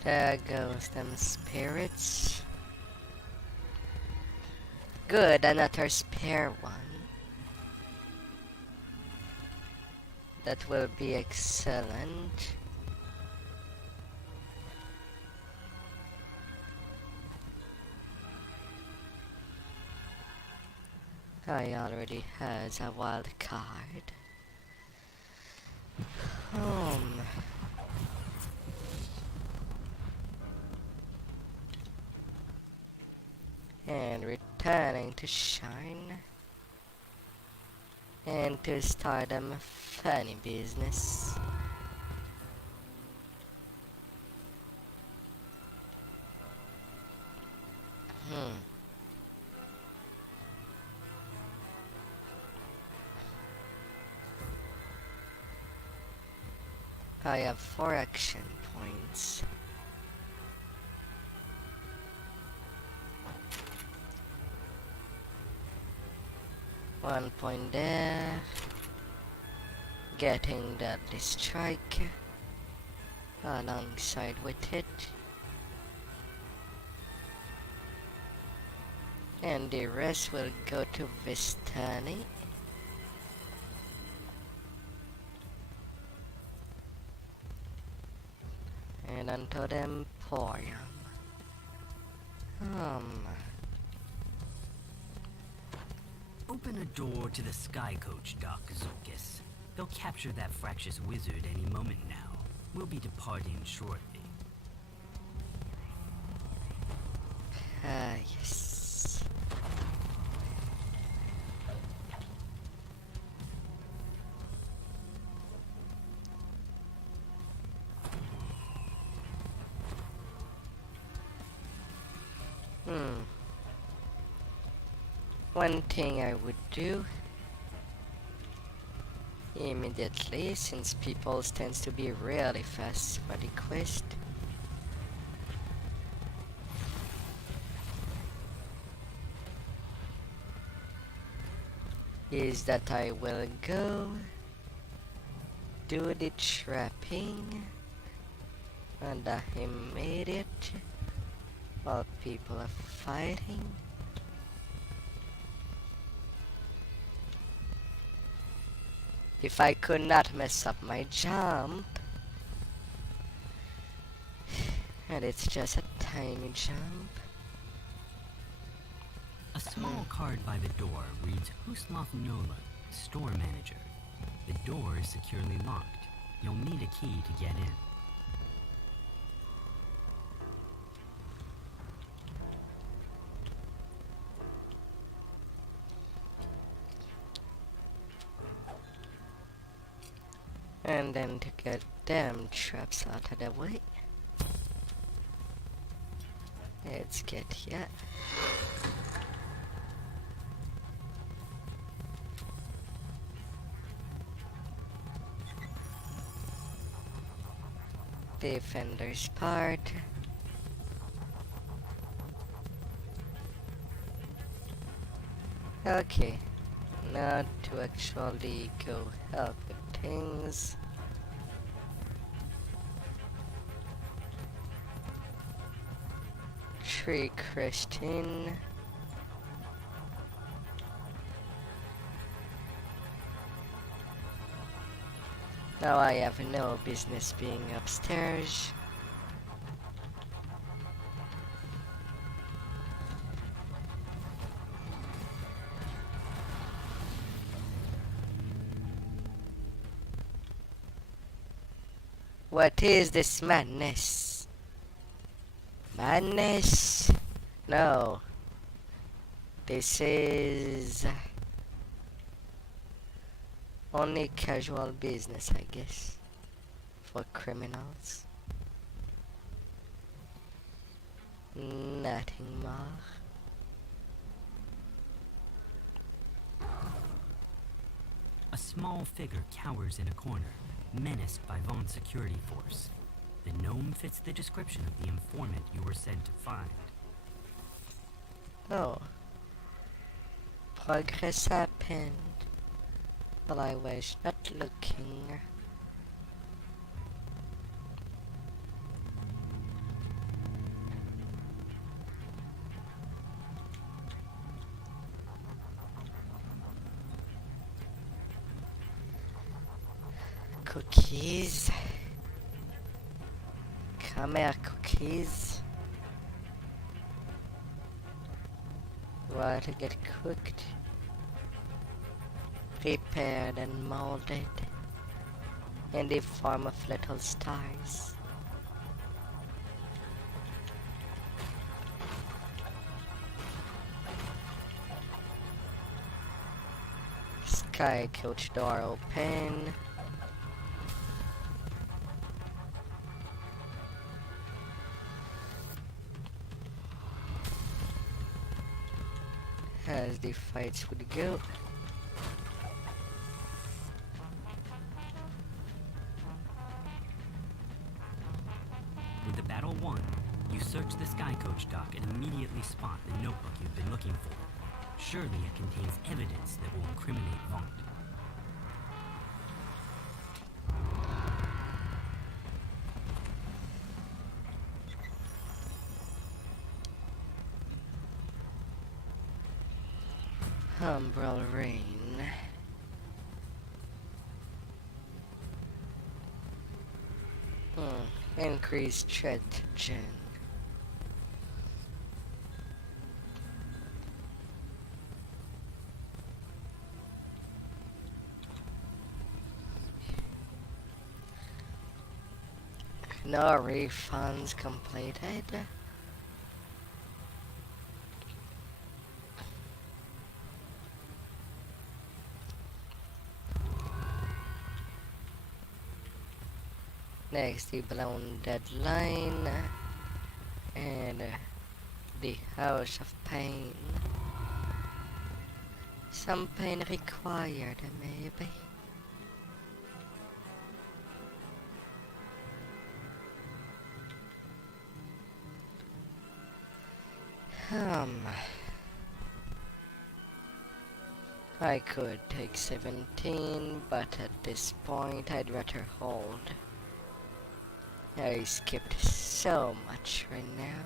There goes them spirits. Good, another spare one. That will be excellent. I already has a wild card. And returning to Shine. And to start them funny business. I have 4 action points. One point there. Getting deadly strike alongside with it. And the rest will go to Vistani. And onto the Emporium. Open a door to the Sky Coach dock, Zulkis. They'll capture that fractious wizard any moment now. We'll be departing shortly. Ah, yes. One thing I would do immediately, since people tends to be really fast for the quest, is that I will go do the trapping and I made it while people are fighting. If I could not mess up my jump, and it's just a tiny jump. A small card by the door reads Huslov Nola, store manager. The door is securely locked. You'll need a key to get in. And then to get them traps out of the way, let's get here. Defender's part. Okay, now to actually go help with things. Tree Christian. Now I have no business being upstairs. What is this madness? Madness? No. This is only casual business, I guess, for criminals. Nothing more. A small figure cowers in a corner, menaced by Vaughn's security force. The gnome fits the description of the informant you were sent to find. Oh. Progress happened. Well, I was not looking. Cookies. Come here, cookies. You want to get cooked, prepared and molded in the form of little stars. Sky coach door open. As the fights would go. With the battle won, you search the Sky Coach dock and immediately spot the notebook you've been looking for. Surely it contains evidence that will incriminate Vaughn. Umbral Rain. Increased threat gen. No refunds completed. Next, the blown deadline and the House of Pain. Some pain required, maybe. I could take 17, but at this point I'd rather hold. I skipped so much right now.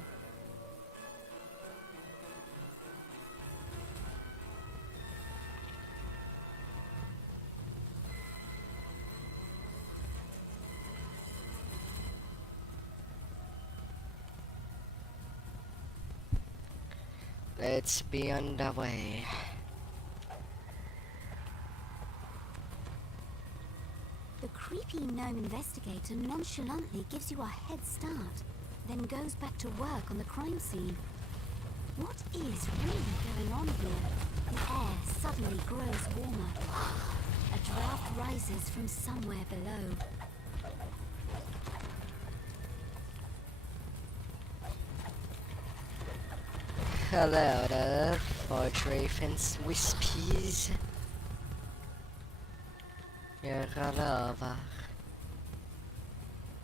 Let's be on the way. The creepy gnome investigator nonchalantly gives you a head start, then goes back to work on the crime scene. What is really going on here? The air suddenly grows warmer. A draft rises from somewhere below. Hello there, Forgery Fence Wispies. You're all over.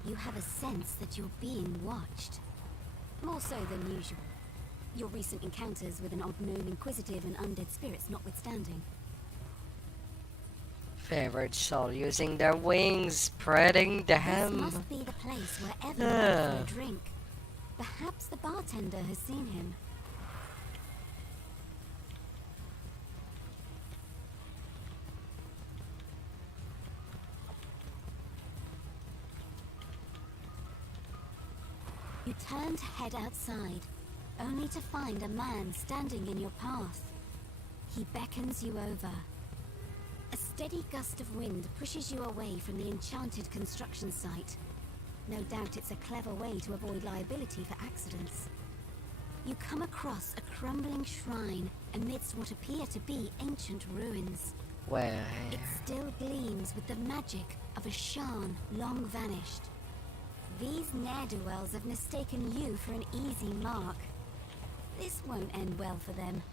You have a sense that you're being watched. More so than usual. Your recent encounters with an odd gnome inquisitive and undead spirits notwithstanding. Favored soul using their wings, spreading This them. must be the place where Evan went for a drink. Perhaps the bartender has seen him. You turn to head outside, only to find a man standing in your path. He beckons you over. A steady gust of wind pushes you away from the enchanted construction site. No doubt it's a clever way to avoid liability for accidents. You come across a crumbling shrine amidst what appear to be ancient ruins. Where? It still gleams with the magic of a Shan long vanished. These ne'er-do-wells have mistaken you for an easy mark. This won't end well for them.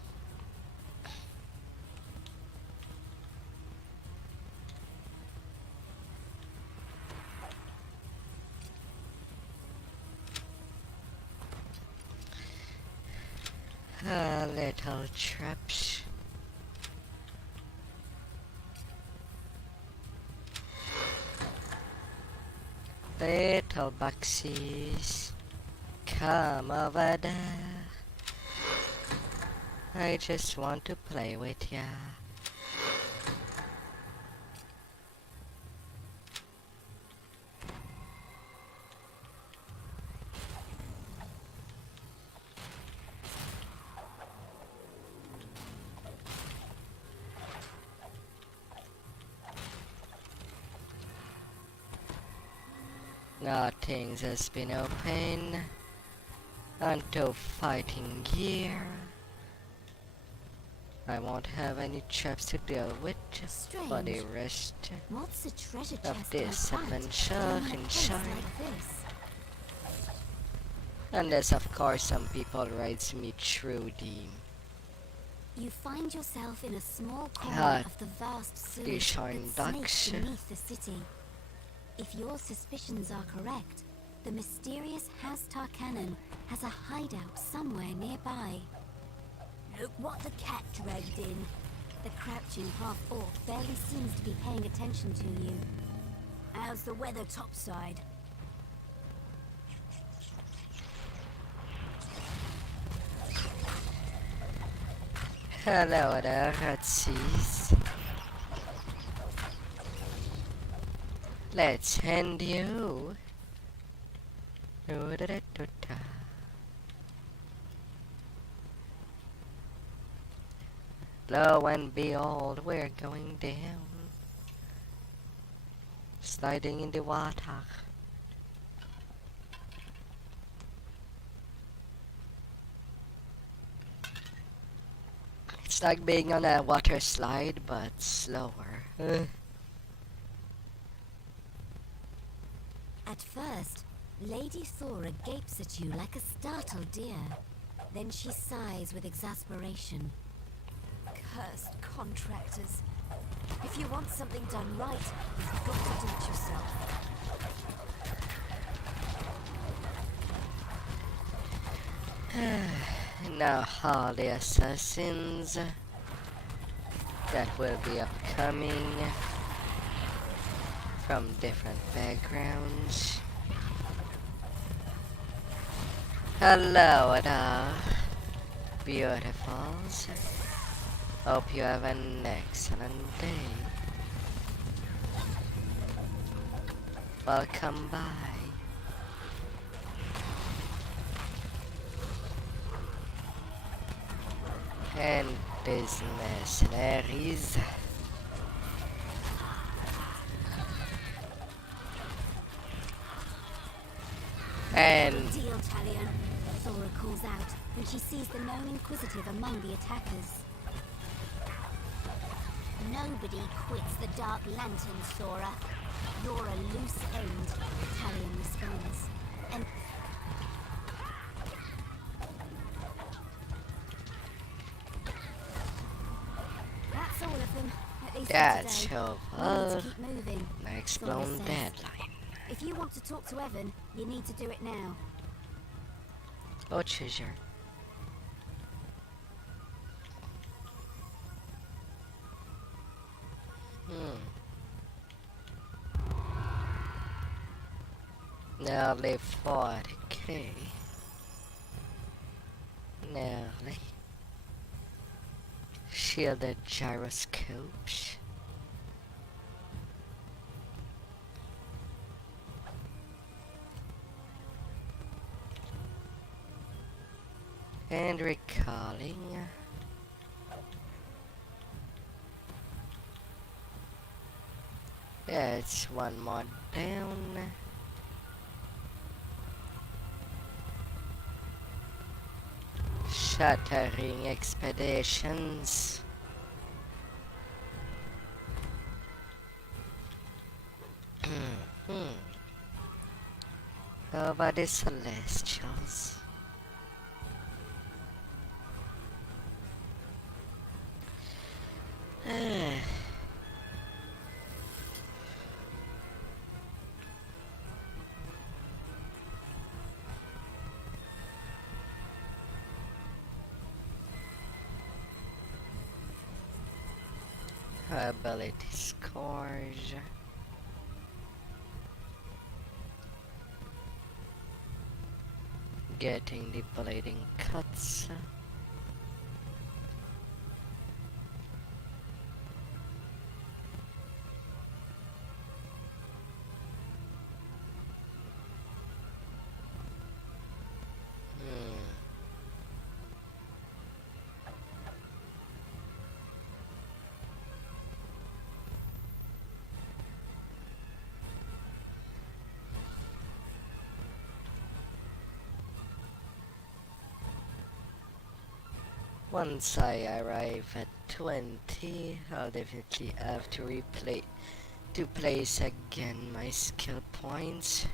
Little traps. Little boxes. Come over there. I just want to play with ya. Nothing has been open until fighting gear. I won't have any traps to deal with for the rest What's a treasure chest of this like that adventure in a place inside. like this? Unless of course some people rides me through the You find yourself in a small corner Ah, of the vast sewers the shine that ducks. snake beneath the city. If your suspicions are correct, the mysterious Hastar Cannon has a hideout somewhere nearby. Look what the cat dragged in. The crouching half-orc barely seems to be paying attention to you. How's the weather topside? Hello there, Ratsies. Let's hand you. Do-da-da-do-da. Lo and behold, we're going down. Sliding in the water. It's like being on a water slide, but slower. At first, Lady Thora gapes at you like a startled deer. Then she sighs with exasperation. Cursed contractors. If you want something done right, you've got to do it yourself. Now all the assassins that will be upcoming from different backgrounds. Hello there, beautifuls. Hope you have an excellent day. Welcome by. And these mercenaries. And Deal, Talion. Thora calls out when she sees the known inquisitive among the attackers. Nobody quits the Dark Lantern, Sora. You're a loose end, Talion responds. And that's all of them, at least that's for today. We need over. to keep moving. Next Thora blown says. deadline. If you want to talk to Evan, you need to do it now. Oh, treasure. Nearly 40k. Nearly. Shielded gyroscopes. And recalling. Yeah, it's one more down. Shattering expeditions. Over the Celestials. Ability scores. Getting the bleeding cuts. Once I arrive at 20, I'll definitely have to place again my skill points.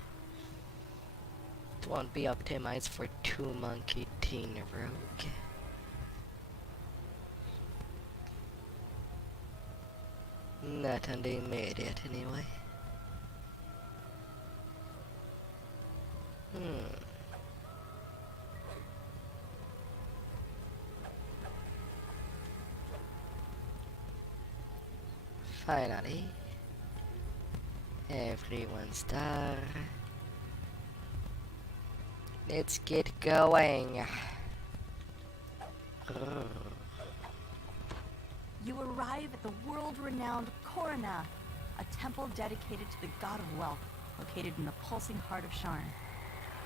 It won't be optimized for 2 monkey teen rogue. Not on the immediate anyway. Finally, everyone's there. Let's get going. You arrive at the world-renowned Korana, a temple dedicated to the god of wealth, located in the pulsing heart of Sharn.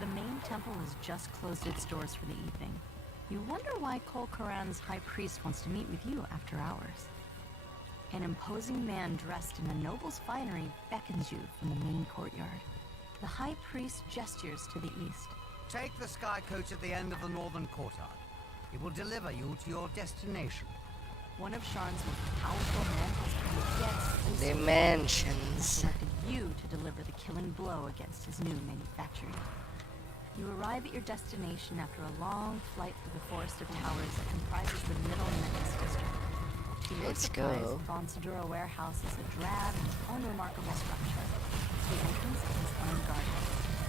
The main temple has just closed its doors for the evening. You wonder why Kol Karan's high priest wants to meet with you after hours. An imposing man dressed in a noble's finery beckons you from the main courtyard. The high priest gestures to the east. Take the sky coach at the end of the northern courtyard. It will deliver you to your destination. One of Sharn's most powerful men has come against this and Dimensions. selected you to deliver the killing blow against his new manufacturing. You arrive at your destination after a long flight through the forest of towers that comprises the Middle Memphis district. To your Let's surprise, go. Von Sedura Warehouse is a drab and unremarkable structure. The entrance is unguarded.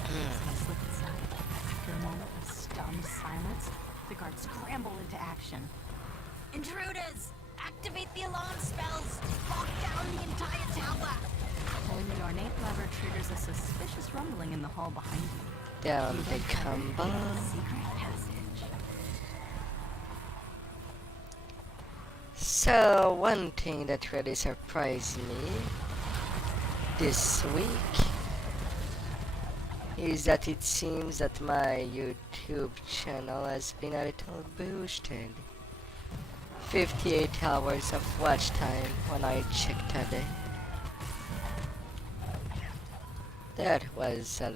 You slip inside. After a moment of stunned silence, the guards scramble into action. Intruders! Activate the alarm spells! Lock down the entire tower! Pulling the ornate lever triggers a suspicious rumbling in the hall behind you. Down You the then enter combo. a secret passage. So, one thing that really surprised me this week is that it seems that my YouTube channel has been a little boosted. 58 hours of watch time when I checked today. That was A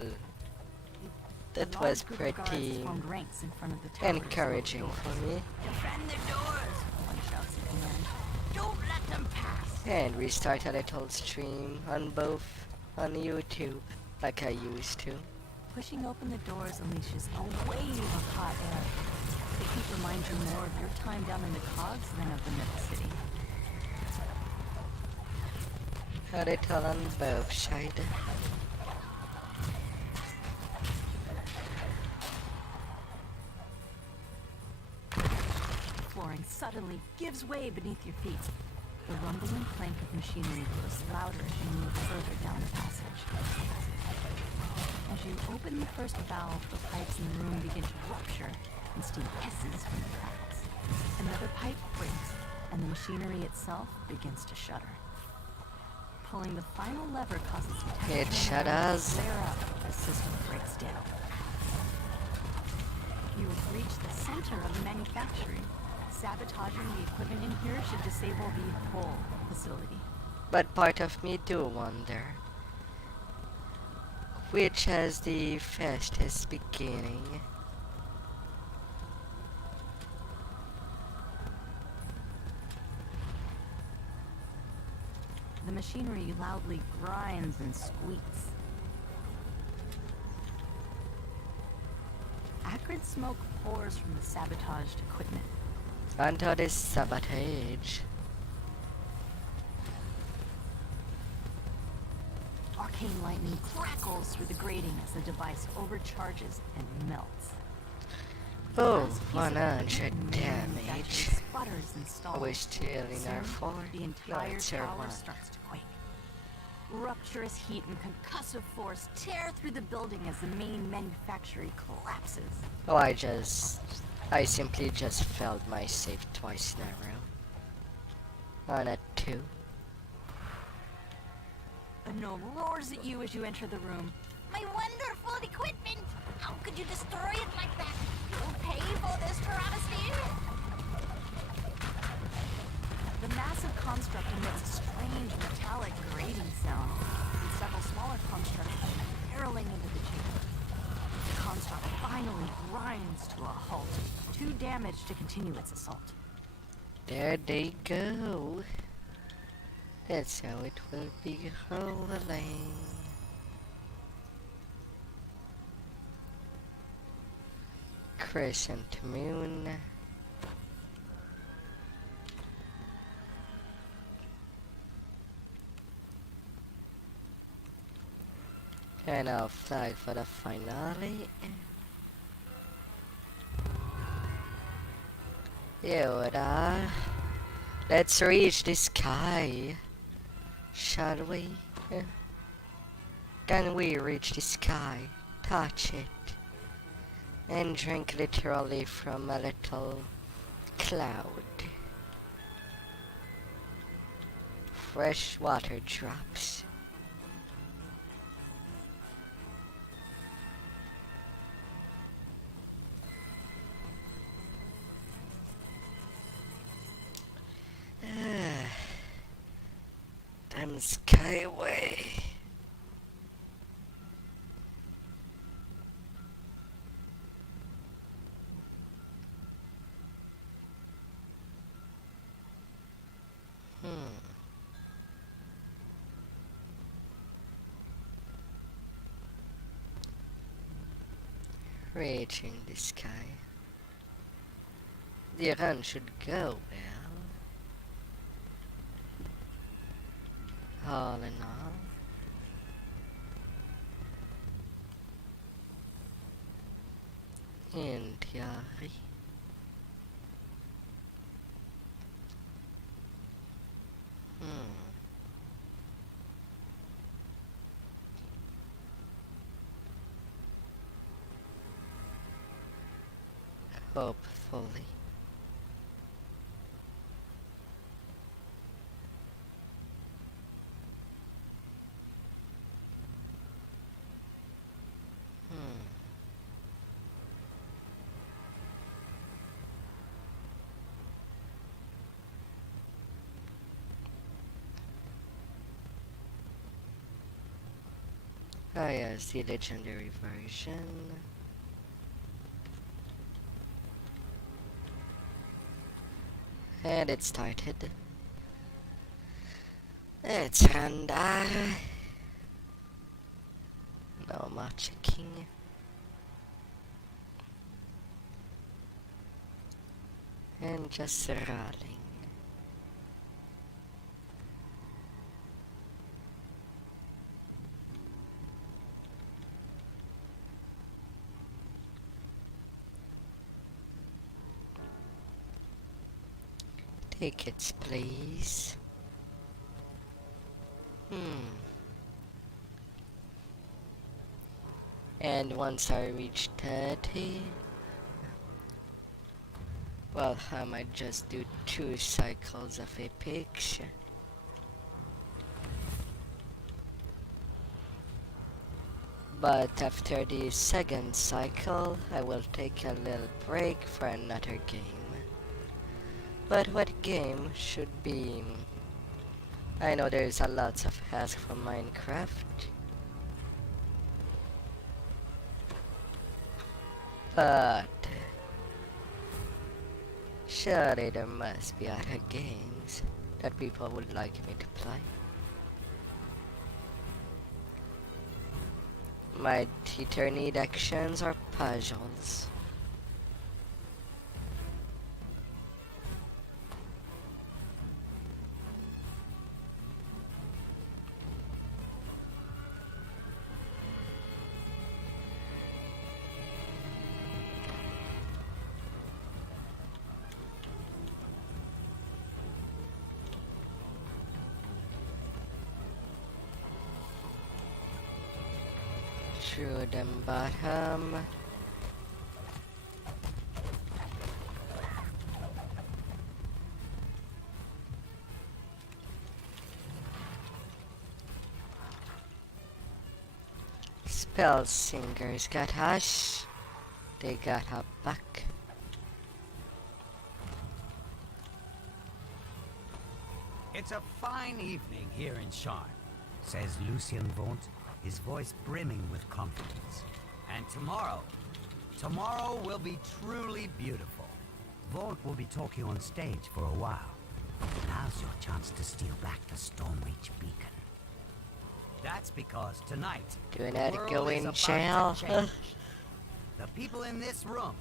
large group of guards pretty formed ranks in front of the tower's encouraging doors. for me. Defend the doors! One shouts at command. Don't let them pass! And restart a little stream on YouTube like I used to. Pushing open the doors unleashes a wave of hot air. The heat reminds you more of your time down in the cogs than of the Myth City. A little on both sides. The flooring suddenly gives way beneath your feet. The rumbling clank of machinery grows louder as you move further down the passage. As you open the first valve, the pipes in the room begin to rupture and steam hisses from the cracks. Another pipe breaks, and the machinery itself begins to shudder. Pulling the final lever causes the It to shudders. flare up as the system breaks down. You have reached the center of the manufacturing. Sabotaging the equipment in here should disable the whole facility. But part of me do wonder, which has the fastest beginning? The machinery loudly grinds and squeaks. Acrid smoke pours from the sabotaged equipment. Until this sabotage. Arcane lightning crackles through the grating as the device overcharges and melts. Oh, Last piece of 100 equipment damage. manufactured sputters and Are stalls. we still in our Soon, fort? the No, entire it's our tower one. starts to quake. Rapturous heat and concussive force tear through the building as the main manufactory collapses. Oh, I simply just failed my save twice in a row. On a 2. A gnome roars at you as you enter the room. My wonderful equipment! How could you destroy it like that? You'll pay for this travesty! The massive construct emits a strange metallic grating sound, with several smaller constructs barreling into the chamber. The construct finally grinds to a halt, too damaged to continue its assault. There they go. That's how it will be rolling. Crescent moon. And I'll flag for the finale. Yoda. Let's reach the sky. Shall we? Can we reach the sky? Touch it. And drink literally from a little cloud. Fresh water drops. Damn skyway. Reaching the sky. The run should go well. All in all. In theory. Hopefully. Ah yes, the legendary version. And it started. It's Randa. No more checking. And just rolling. Tickets, please. And once I reach 30, well, I might just do 2 cycles of epics. But after the second cycle, I will take a little break for another game. But what game should be? I know there's a lot of ask for Minecraft. But surely there must be other games that people would like me to play. Might either need actions or puzzles. Through the bottom. Spell singers got us. They got her back. It's a fine evening here in Sharn, says Lucien Vaunt, his voice brimming with confidence. And tomorrow will be truly beautiful. Vaunt will be talking on stage for a while. Now's your chance to steal back the Stormreach beacon. That's because tonight, Do the not world go is in about jail. to change. The people in this room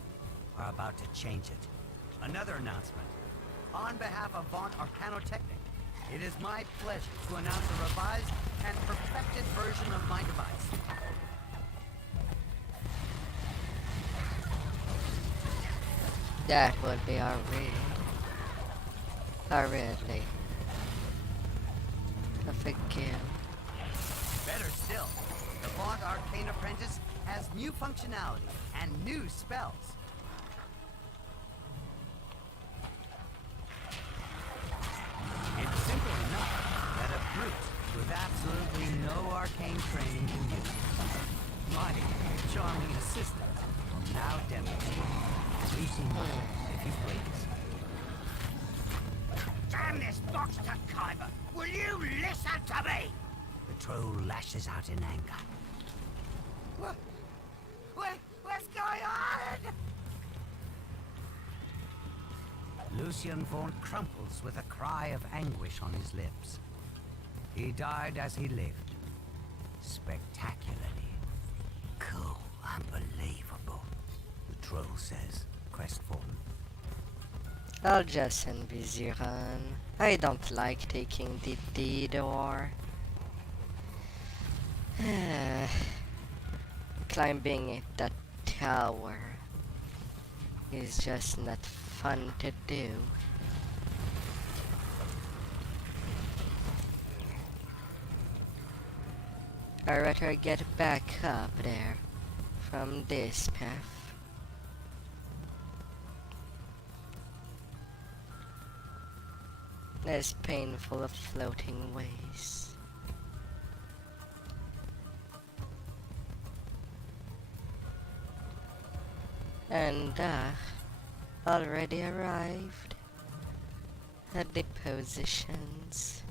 are about to change it. Another announcement. On behalf of Vaunt Arcanotechnic, it is my pleasure to announce a revised and perfected version of my device. That would be our Ridley. Of a game. Better still, the Vaunt Arcane Apprentice has new functionality and new spells. It's simple enough that a brute with absolutely no arcane training can use it. My charming assistant will now demonstrate. Lucy, if you please. Damn this box to Kyber! Will you listen to me? The troll lashes out in anger. What's going on? Lucien Vaunt crumples with a cry of anguish on his lips. He died as he lived. Spectacularly. Cool. Unbelievable. Troll says, crestfallen. I'll just send Viziran. I don't like taking the D door. Climbing that tower is just not fun to do. I'd rather get back up there from this path. Less painful of floating ways. And already arrived at the positions.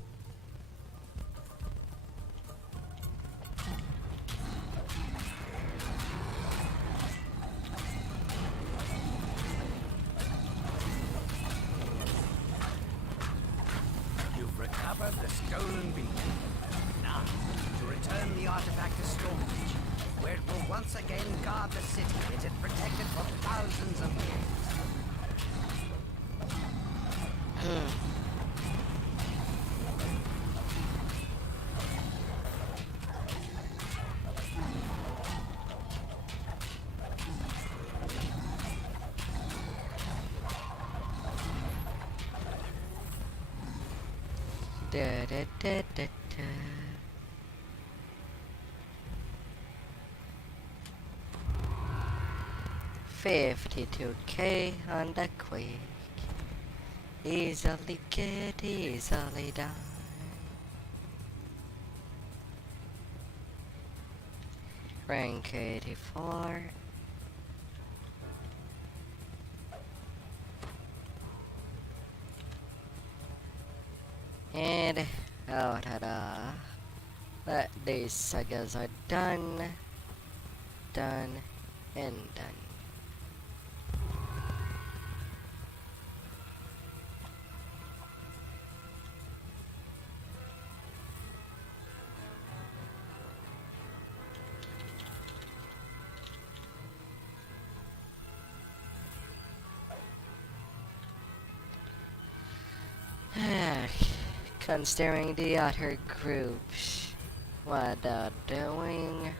You've recovered the stolen beacon. Now, to return the artifact to Stormbridge, where it will once again guard the city it had protected for thousands of years. Da, da, da, da, da. $52K on the quick. Easily get, easily done. Rank 84. And oh ta-da! But these sagas are done, and done. Considering the other groups, what they're doing.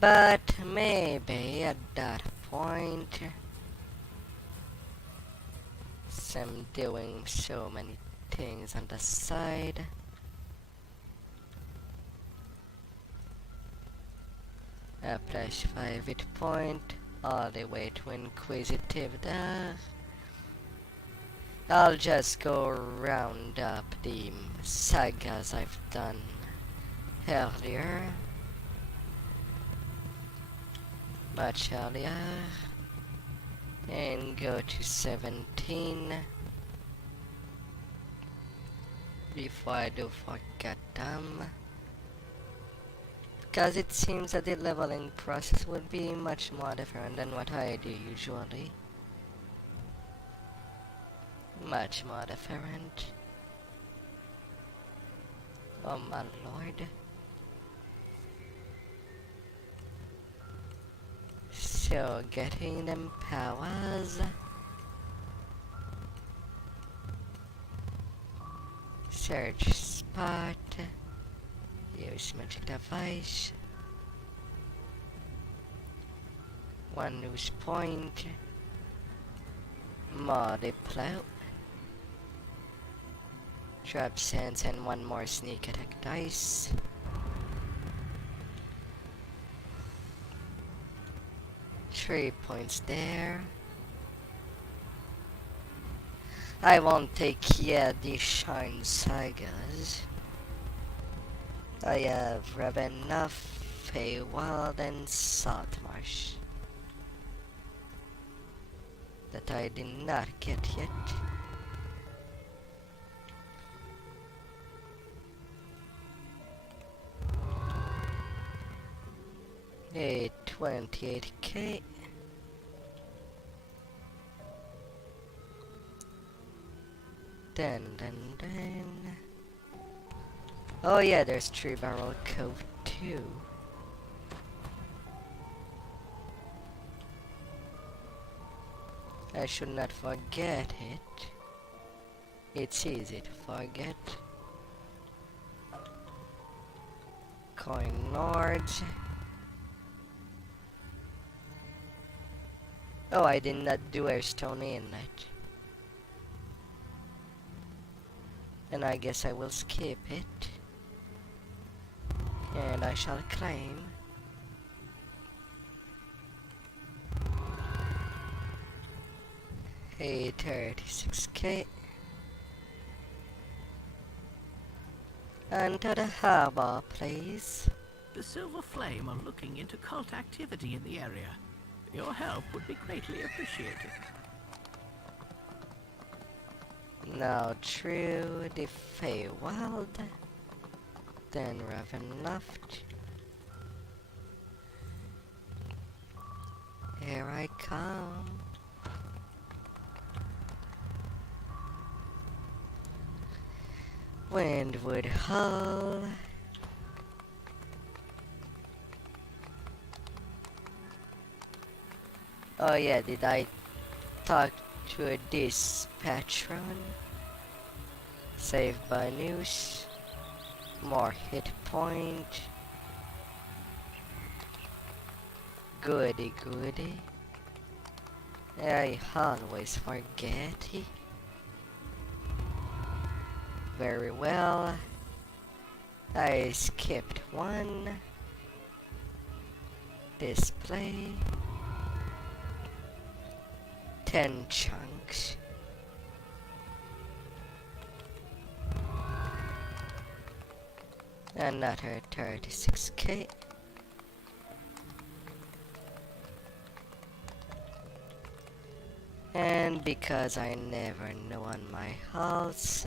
But maybe at that point, I'm doing so many things on the side. A +5 hit point, all the way to Inquisitive there. I'll just go round up the sagas I've done earlier. Much earlier. And go to 17 before I do forget them, because it seems that the leveling process would be much more different than what I do usually. Much more different. Oh my lord. So getting them powers. Search spot. Use magic device. One news point. Multiply. Trap sense and one more sneak attack dice. Three points there. I won't take yet the Shine Sagas. I have read enough Feywild and Saltmarsh that I did not get yet. a 28k. Dun. Oh yeah, there's 3-barrel cove too. I should not forget it. It's easy to forget. Coin Nords. Oh, I did not do Airstone Inlet. And I guess I will skip it. And I shall claim a 36k. And to the harbor, please. The Silver Flame are looking into cult activity in the area. Your help would be greatly appreciated. Now through the Feywild, then Ravenloft. Here I come. Windwood Hall. Oh yeah, did I talk to a dispatcher? Save by news. More hit point. Goody. I always forget it. Very well. I skipped one. Display. 10 chunks. Another 36k. And because I never know on my hulls,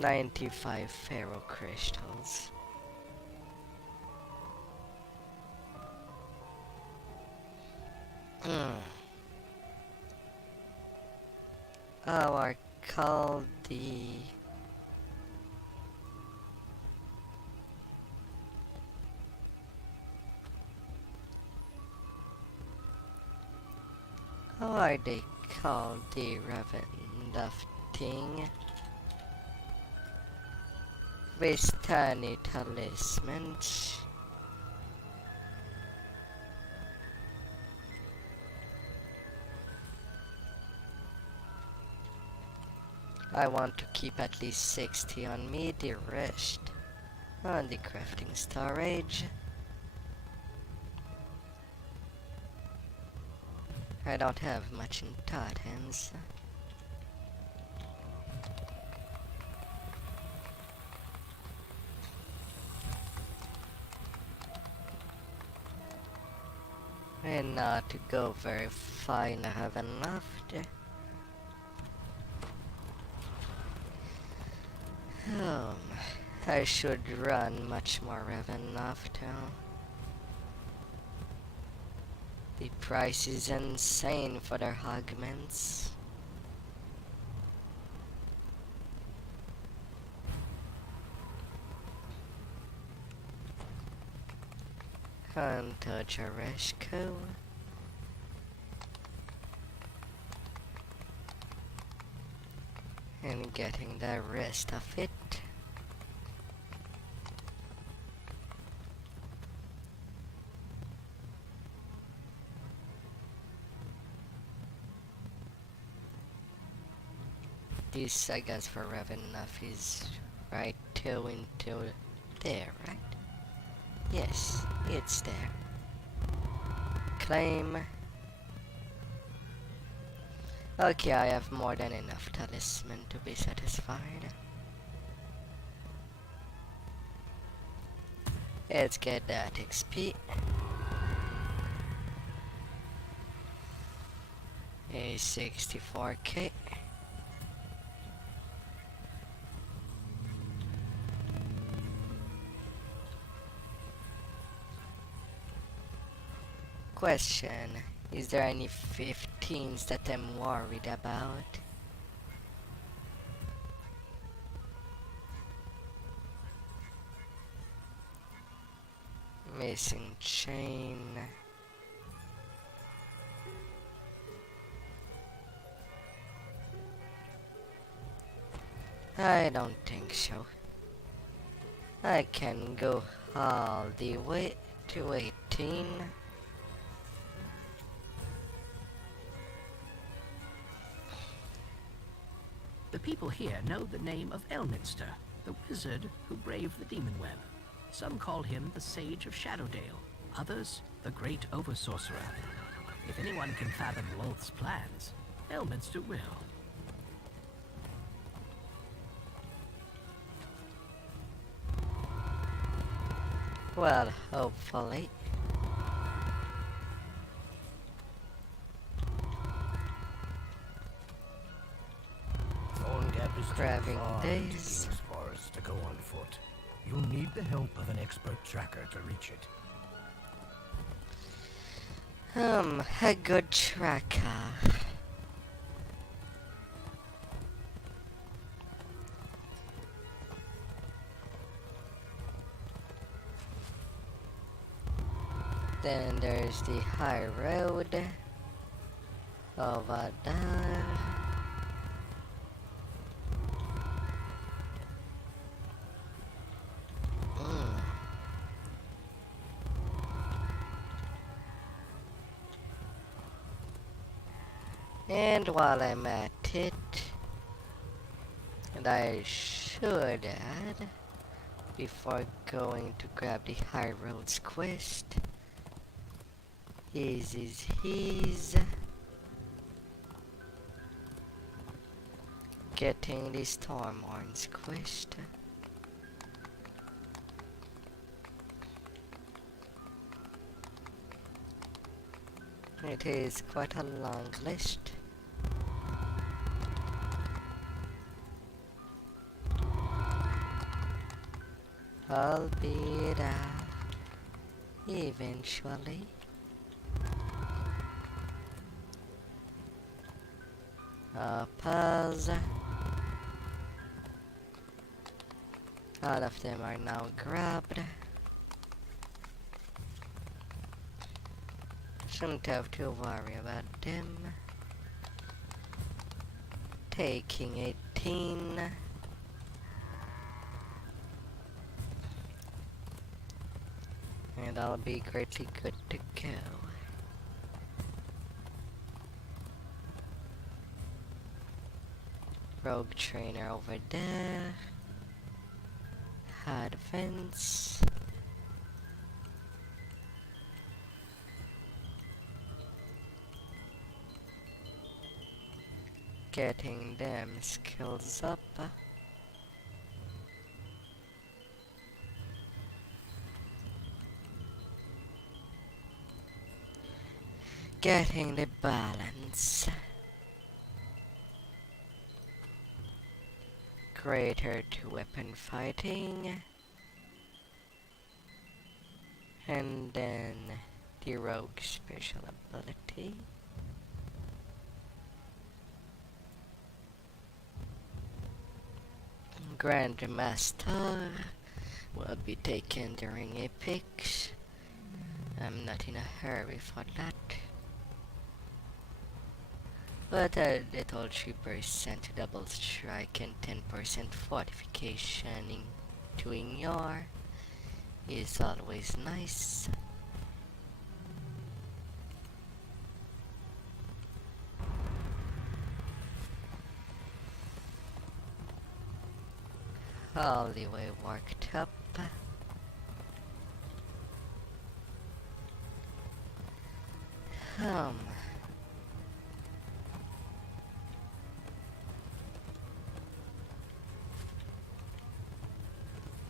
$95 ferro crystals. Our called the how are they called? The Ravenlofting Vistani talismans. I want to keep at least 60 on me, the rest on the crafting storage. I don't have much in totems. And not to go very fine, I have enough. I should run much more Ravenloft now. The price is insane for their augments. Onto Jareshko. And getting the rest of it. This, I guess, for Ravenloft is right into there, right? Yes, it's there. Claim. Okay, I have more than enough talisman to be satisfied. Let's get that XP. A 64k. Question. Is there any 15s that I'm worried about? Missing chain. I don't think so. I can go all the way to 18. The people here know the name of Elminster, the wizard who braved the demon web. Some call him the Sage of Shadowdale, others the Great Oversorcerer. If anyone can fathom Lolth's plans, Elminster will. Well, hopefully. Thorngap is Grabbing too far these. into King's Forest to go on foot. You'll need the help of an expert tracker to reach it. A good tracker. Then there's the high road over there. And while I'm at it, and I should add, before going to grab the High Roads quest, is getting the Stormhorns quest. It is quite a long list. Albeit eventually pause. All of them are now grabbed. Shouldn't have to worry about them. Taking 18. And I'll be greatly good to go. Rogue trainer over there. Hard fence. Getting them skills up. Getting the balance. Greater to weapon fighting. And then the rogue special ability. Grandmaster will be taken during epics. I'm not in a hurry for that. But a little 3% double strike and 10% fortification to ignore is always nice. All the way worked up.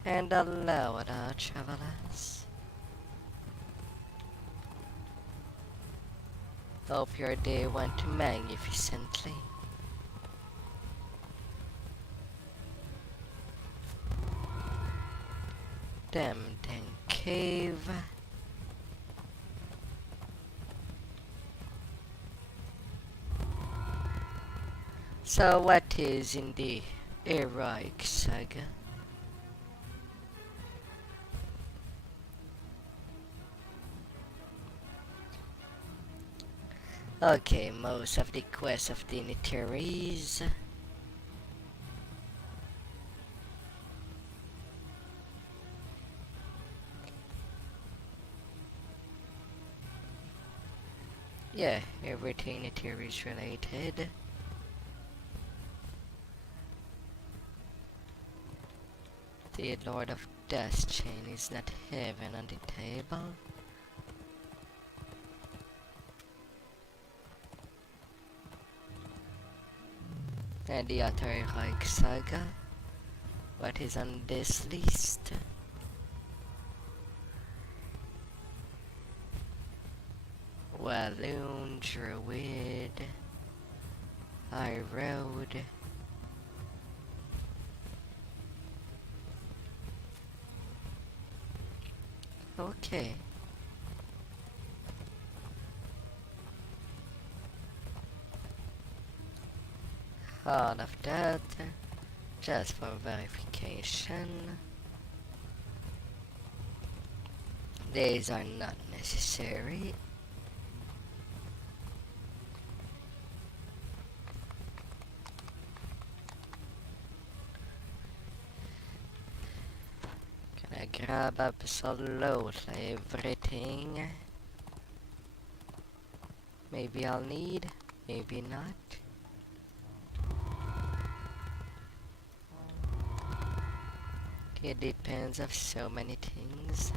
And hello there, travelers. Hope your day went magnificently. Damn cave. So what is in the heroic saga? Okay, most of the quests of dignitaries. Yeah, everything dignitaries related. The Lord of Death chain is not heaven on the table. And the Austrakear saga. What is on this list? Walloon, Druid, High Road. Okay. All of that, just for verification. These are not necessary. Can I grab absolutely everything? Maybe I'll need, maybe not. It depends of so many things.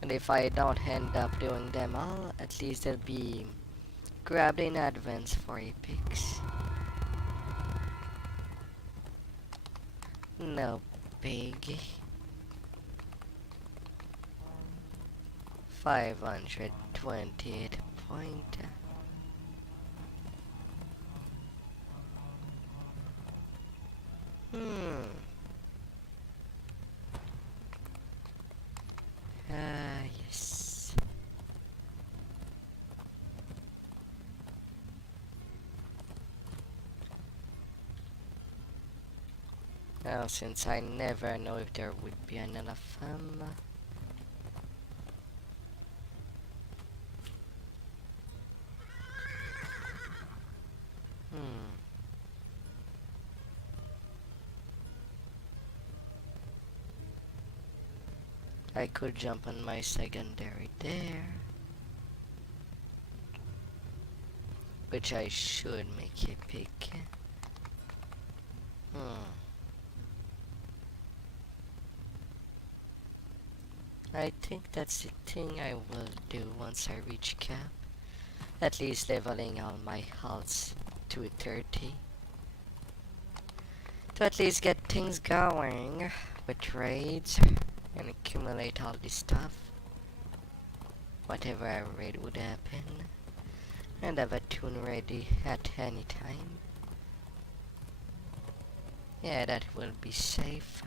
And if I don't end up doing them all, at least they'll be grabbed in advance for epics. No big. 528 point. Yes. Now, since I never know if there would be another farm. I could jump on my secondary there. Which I should make a pick. I think that's the thing I will do once I reach cap. At least leveling all my healths to 30. To at least get things going with raids and accumulate all this stuff. Whatever I raid would happen. And have a tune ready at any time. Yeah, that will be safe.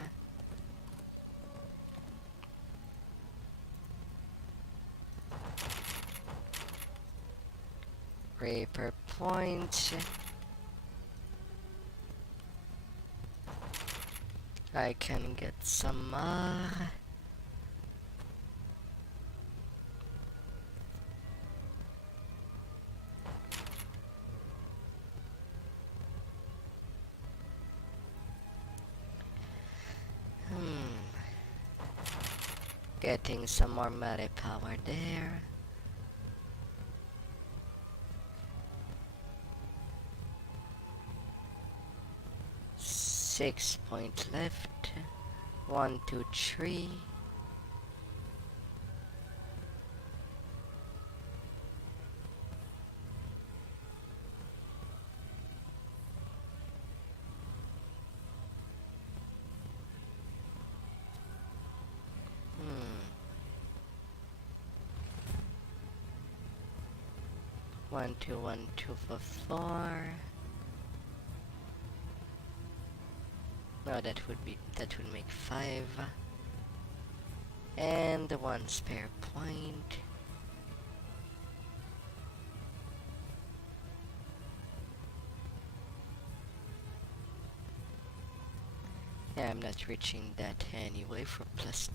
Reaper point. I can get some more. Getting some more melee power there. Six point left. 1, 2, 3. One, two for 4. No, that would make 5. And 1 spare point. Yeah, I'm not reaching that anyway for +2.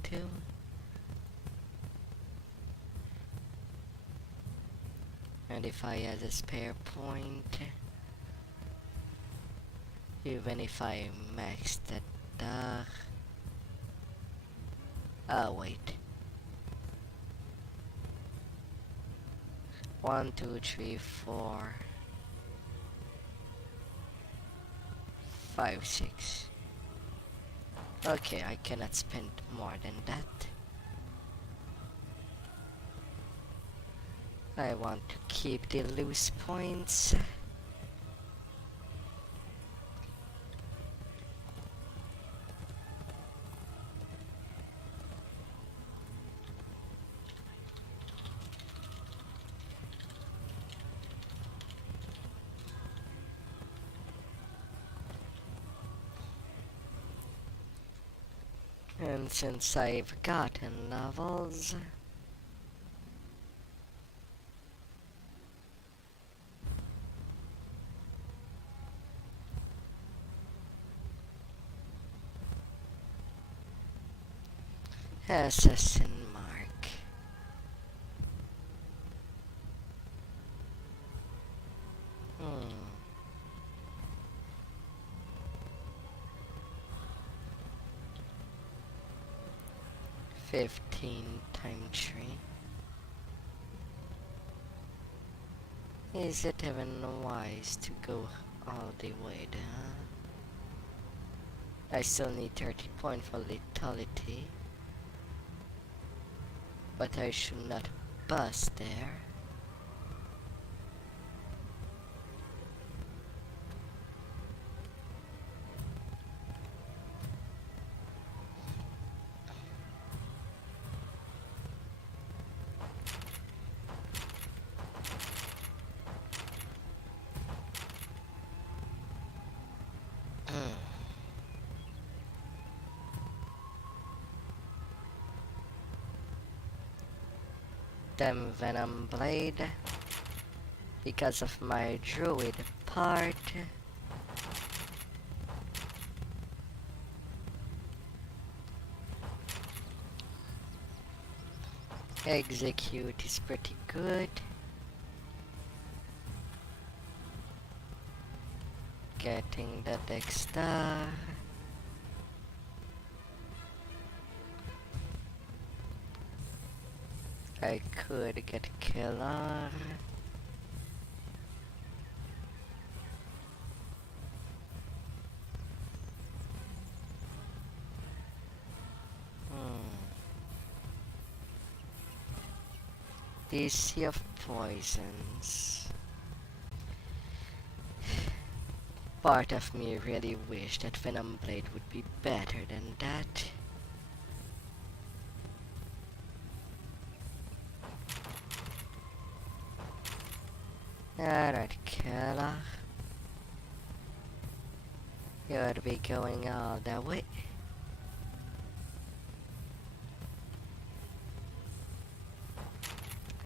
And if I had a spare point, even if I maxed that oh wait. 1, 2, 3, 4, 5, 6. Okay, I cannot spend more than that. I want to keep the loose points. And since I've gotten levels, assassin mark. Hmm. 15 times 3. Is it even wise to go all the way down? I still need 30 points for lethality, but I should not bust there. Them venom blade, because of my druid part. Execute is pretty good. Getting the Dexter. I could get killer. The Sea of Poisons. Part of me really wished that Venom Blade would be better than that. Alright, killer. You'll be going all the way.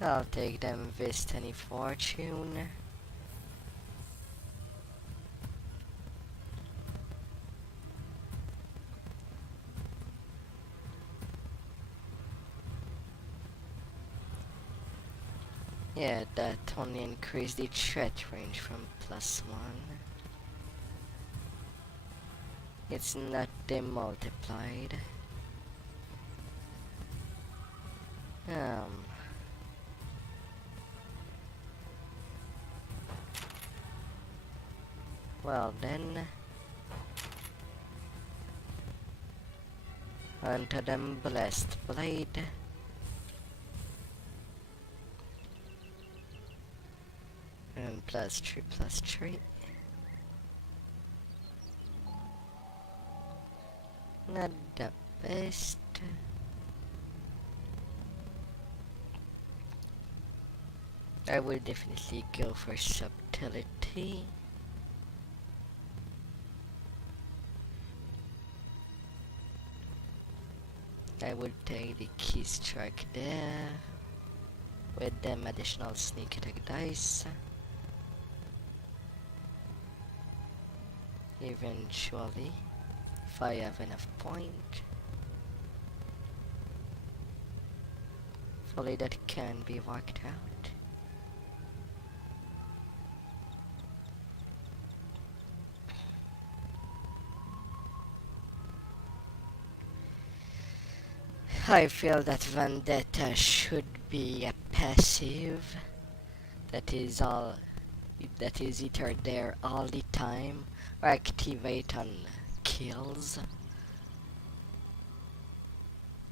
I'll take them with any fortune. Yeah, that only increased the threat range from +1. It's not demultiplied. Well then, onto them blessed blade. And +3/+3. Not the best. I will definitely go for subtlety. I will take the key strike there with them additional sneak attack dice. Eventually if I have enough point. Hopefully that can be worked out. I feel that Vendetta should be a passive that is either there all the time or activate on kills.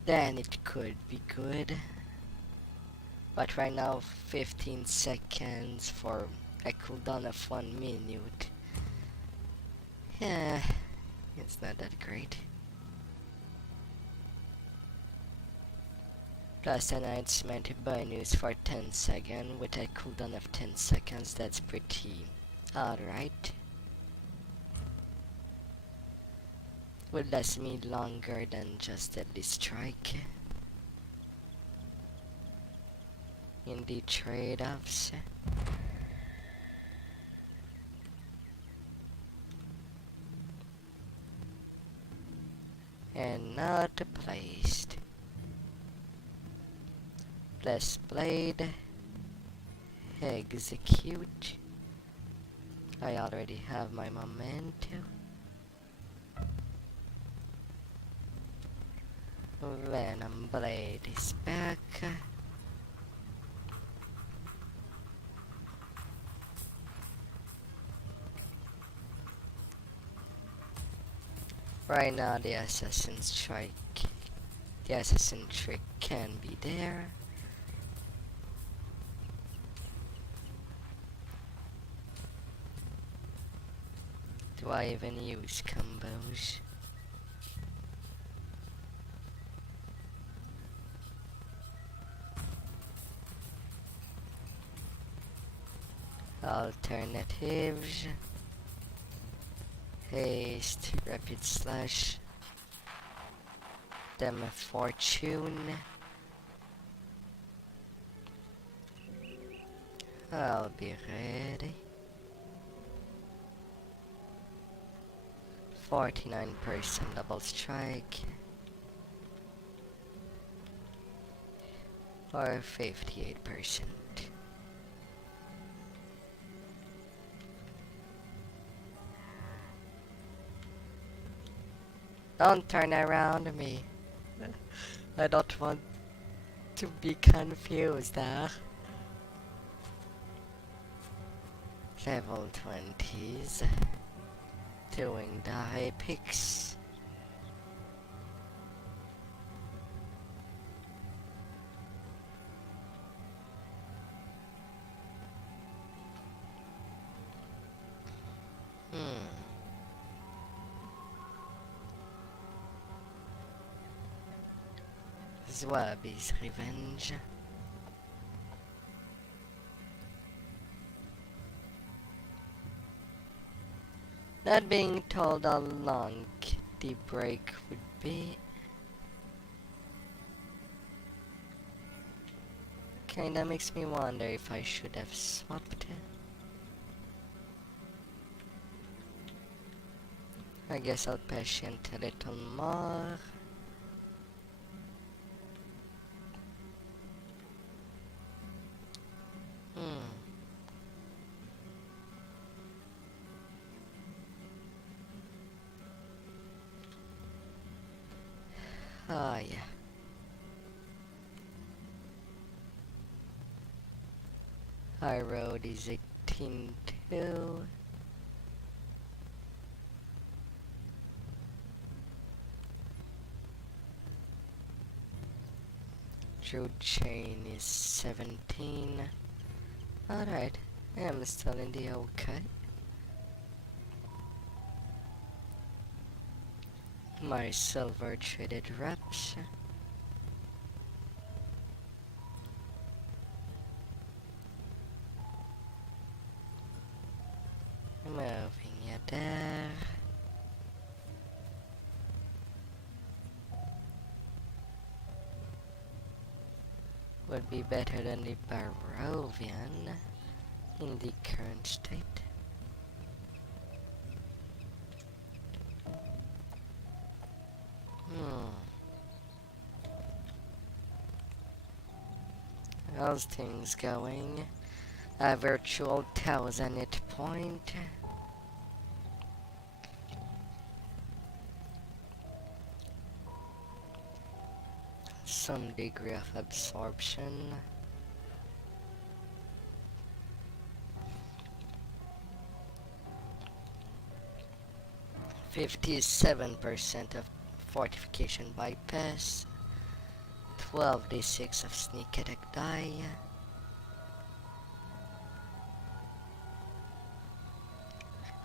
Then it could be good. But right now 15 seconds for a cooldown of 1 minute. Yeah, it's not that great. Plus announcement bonus for 10 seconds with a cooldown of 10 seconds, that's pretty alright. Will last me longer than just deadly strike. In the trade-offs. And not placed. Plus blade. Execute. I already have my momentum. Venom blade is back. Right now the assassin trick can be there. Do I even use combos? Alternatives. Haste, rapid slash, Demi Fortune. I'll be ready. 49% double strike. Or 58%. Don't turn around me. I don't want to be confused there. Level 20s. Doing the epics. Zwabi's Revenge. Not being told how long the break would be. Kinda makes me wonder if I should have swapped it. I guess I'll patient a little more. Oh yeah. High road is 18-2. Road chain is 17. Alright, I'm still in the okay. My silver traded reps. Moving you there. Would be better than the Barovian in the current state. How's things going? A virtual 1000 hit point. Some degree of absorption. %57% of fortification bypass. 12d6 of sneak attack die.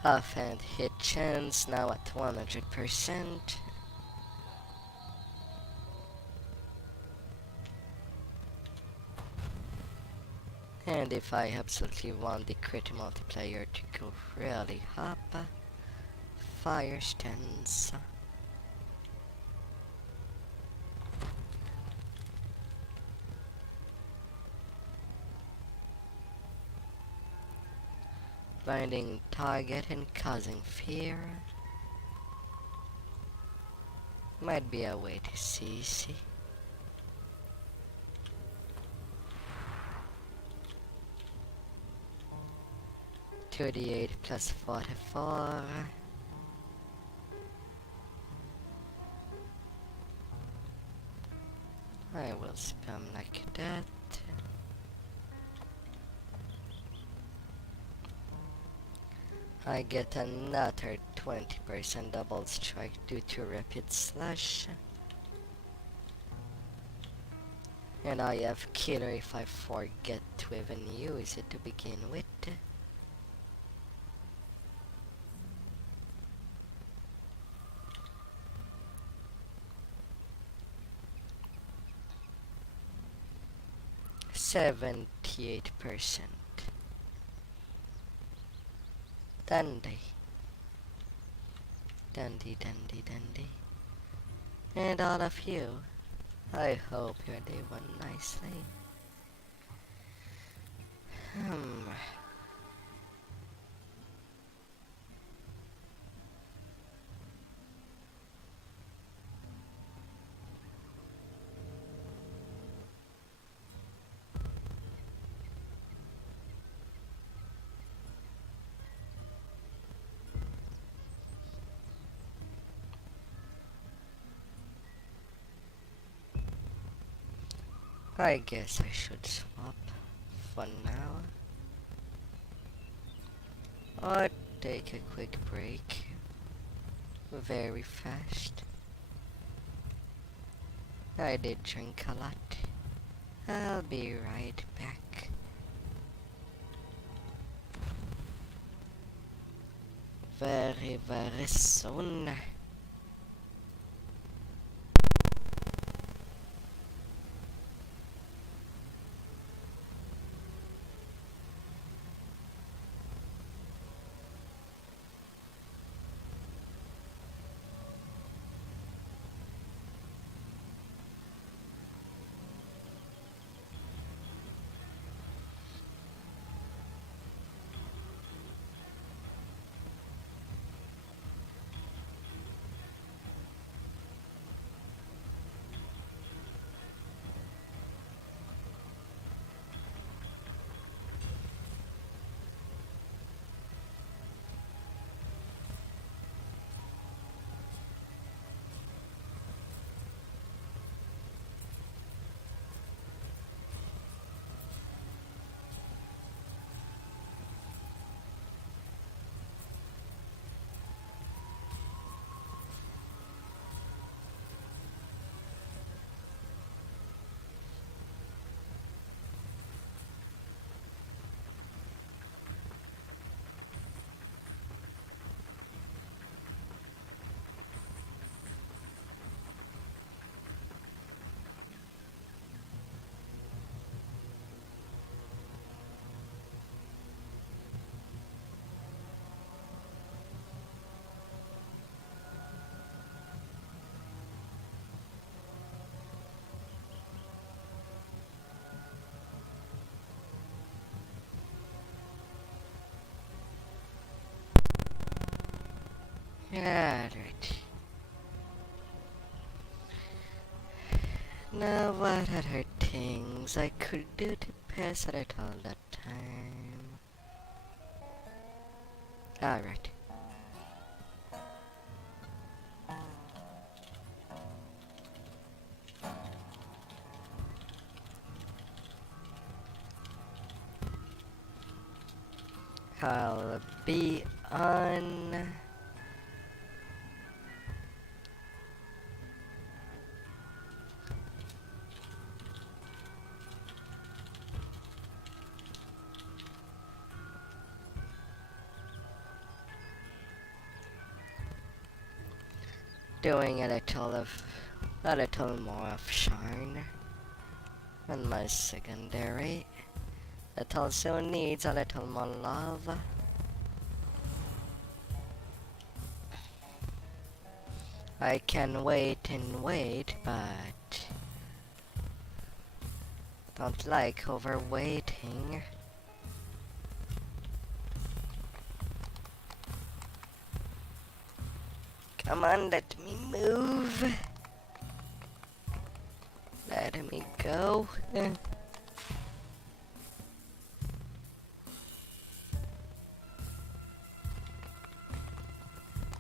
Offhand hit chance now at 100%. And if I absolutely want the crit multiplier to go really up, fire stance. Blinding target and causing fear. Might be a way to see. 38 plus 44. I will spam like that. I get another 20% double strike due to rapid slash. And I have killer if I forget to even use it to begin with. %78. Dandy. And all of you, I hope your day went nicely. I guess I should swap for now. Or take a quick break. Very fast. I did drink a lot. I'll be right back. Very soon. Alright. Now what other things things I could do to pass it all that time. Alright. I'll be on doing a little more of shine on my secondary. It also needs a little more love. I can wait and wait, but don't like overwaiting. Come on, let me move. Let me go.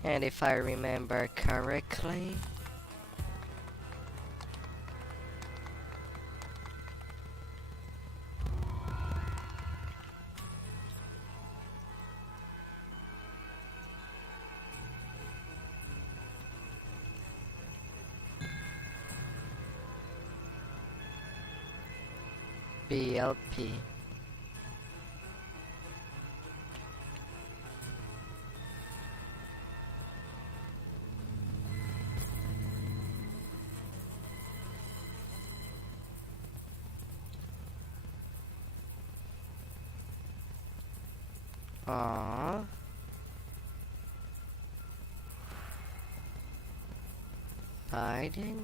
And if I remember correctly, BLP. Aww. Biden?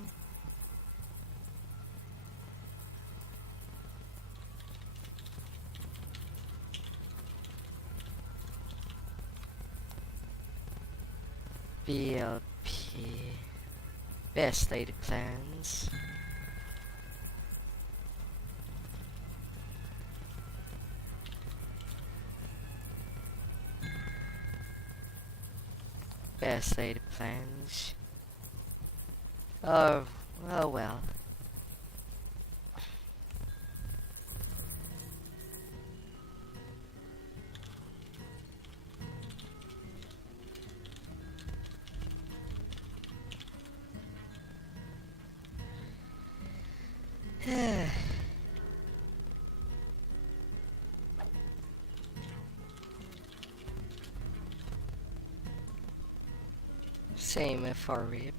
BLP. Best laid plans. Best laid plans. Oh well. Same for RIP.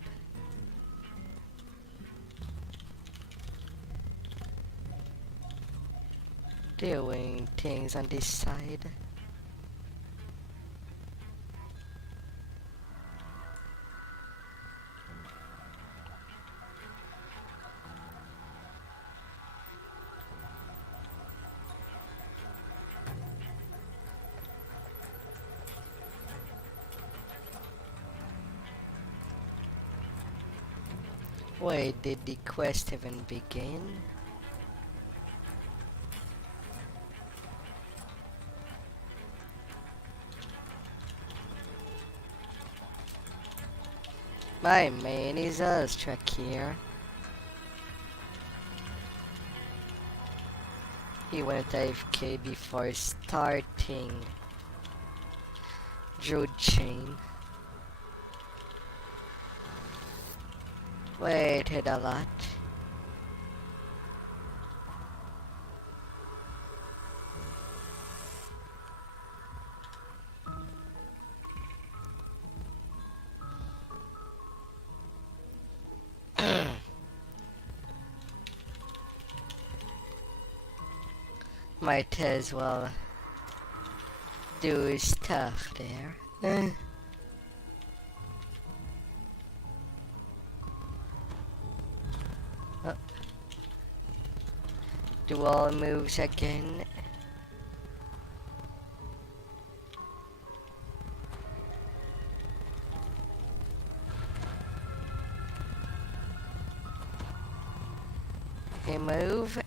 Doing things on this side. Wait, did the quest even begin? My main is Austrakear. He went AFK before starting Druid Chain. Waited a lot. Might as well do stuff there. Oh. Do all moves again. Okay, move.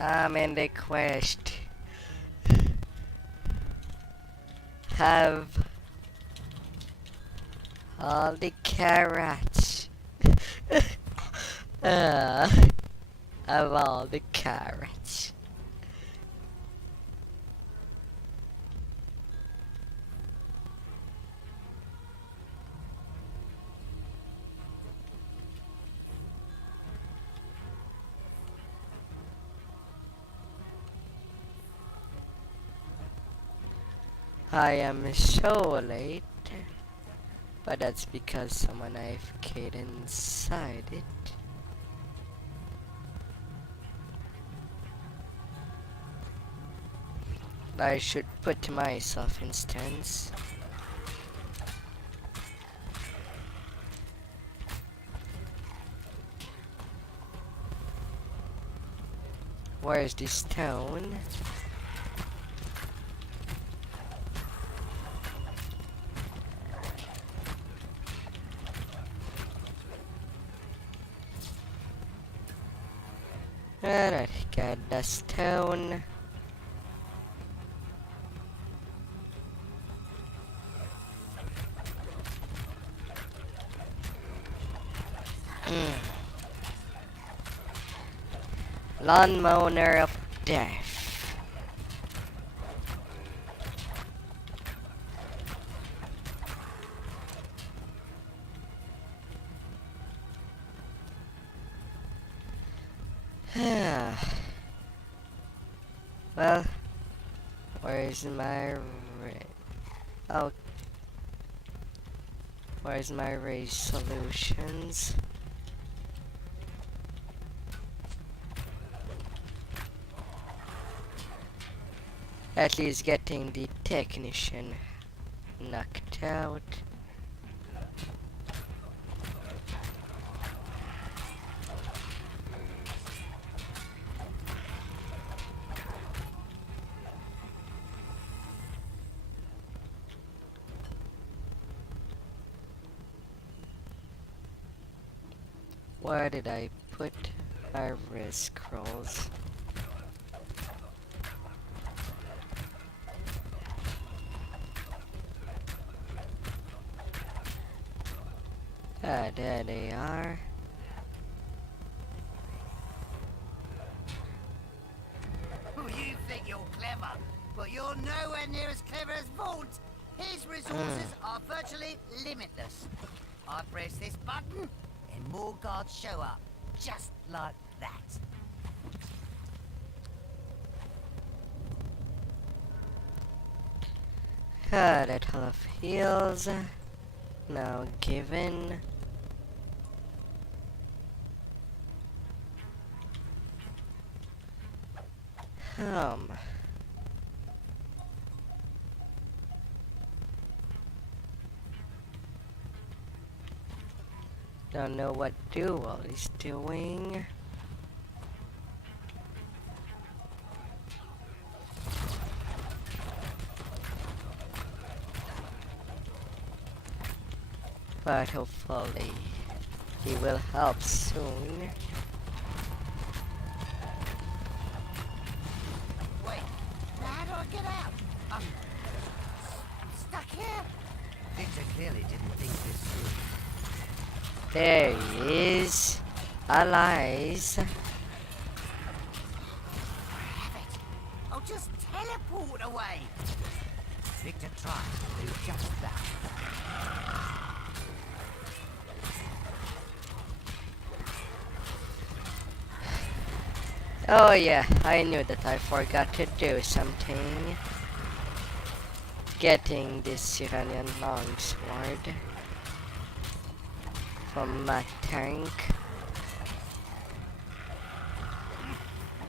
I'm in the quest. Have all the carrots. uh, have all the carrots. I am so late, but that's because someone AFK'd inside it. I should put myself instance. Where's the stone? Alright, got the stone. Lawnmower of death. Well, where's my oh, where's my raise solutions? At least getting the technician knocked out. Where did I put my wrist scrolls? Ah, there they are. Oh, you think you're clever, but you're nowhere near as clever as Vaunt. His resources are virtually limitless. I press this button, and more guards show up, just like that. Ah, that Hall of Heals. Now given. Don't know what Duel is doing. But hopefully he will help soon. Wait, how do I get out? I'm stuck here. Victor clearly didn't think this through. There he is. Allies. Have it. I'll just teleport away. Victor tried to do just that. Oh yeah, I knew that I forgot to do something. Getting this Iranian longsword from my tank.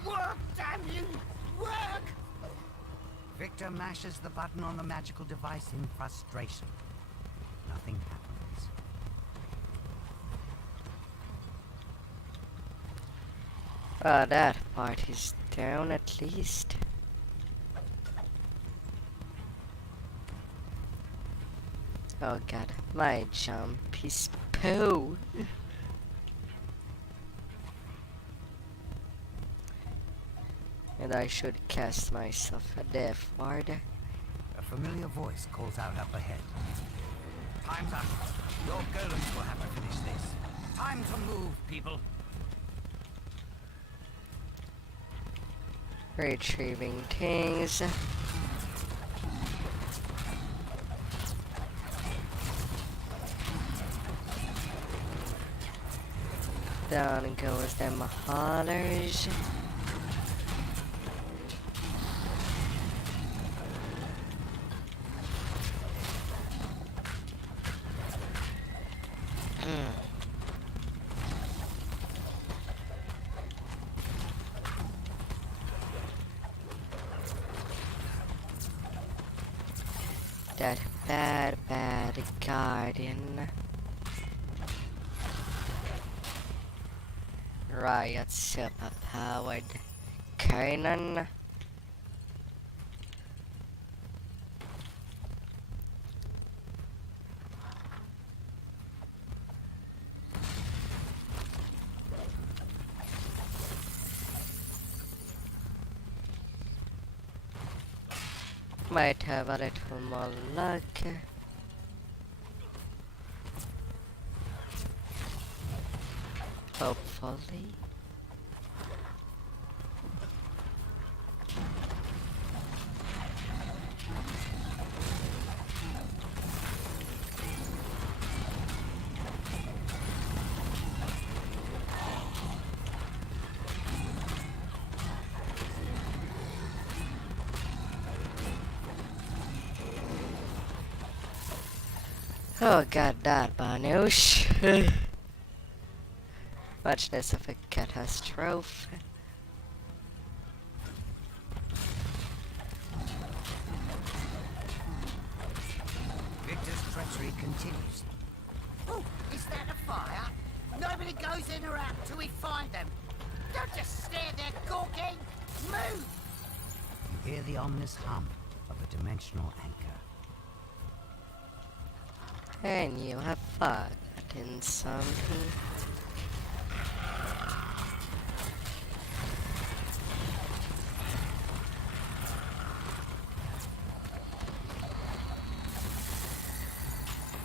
Work, damn you! Work! Victor mashes the button on the magical device in frustration. Nothing happens. That part is down at least. Oh god, my jump is poo. And I should cast myself a death ward. A familiar voice calls out up ahead. Time's up. Your golems will have to finish this. Time to move, people. Retrieving things. Down goes them haulers. That bad guardian. Riot superpowered cannon. Might have a little more luck. Hopefully. Oh god, that Banush. Much less of a catastrophe. Victor's treachery continues. Oh, is that a fire? Nobody goes in or out till we find them. Don't just stand there gawking. Move! You hear the ominous hum of a dimensional anchor. And you have forgotten something.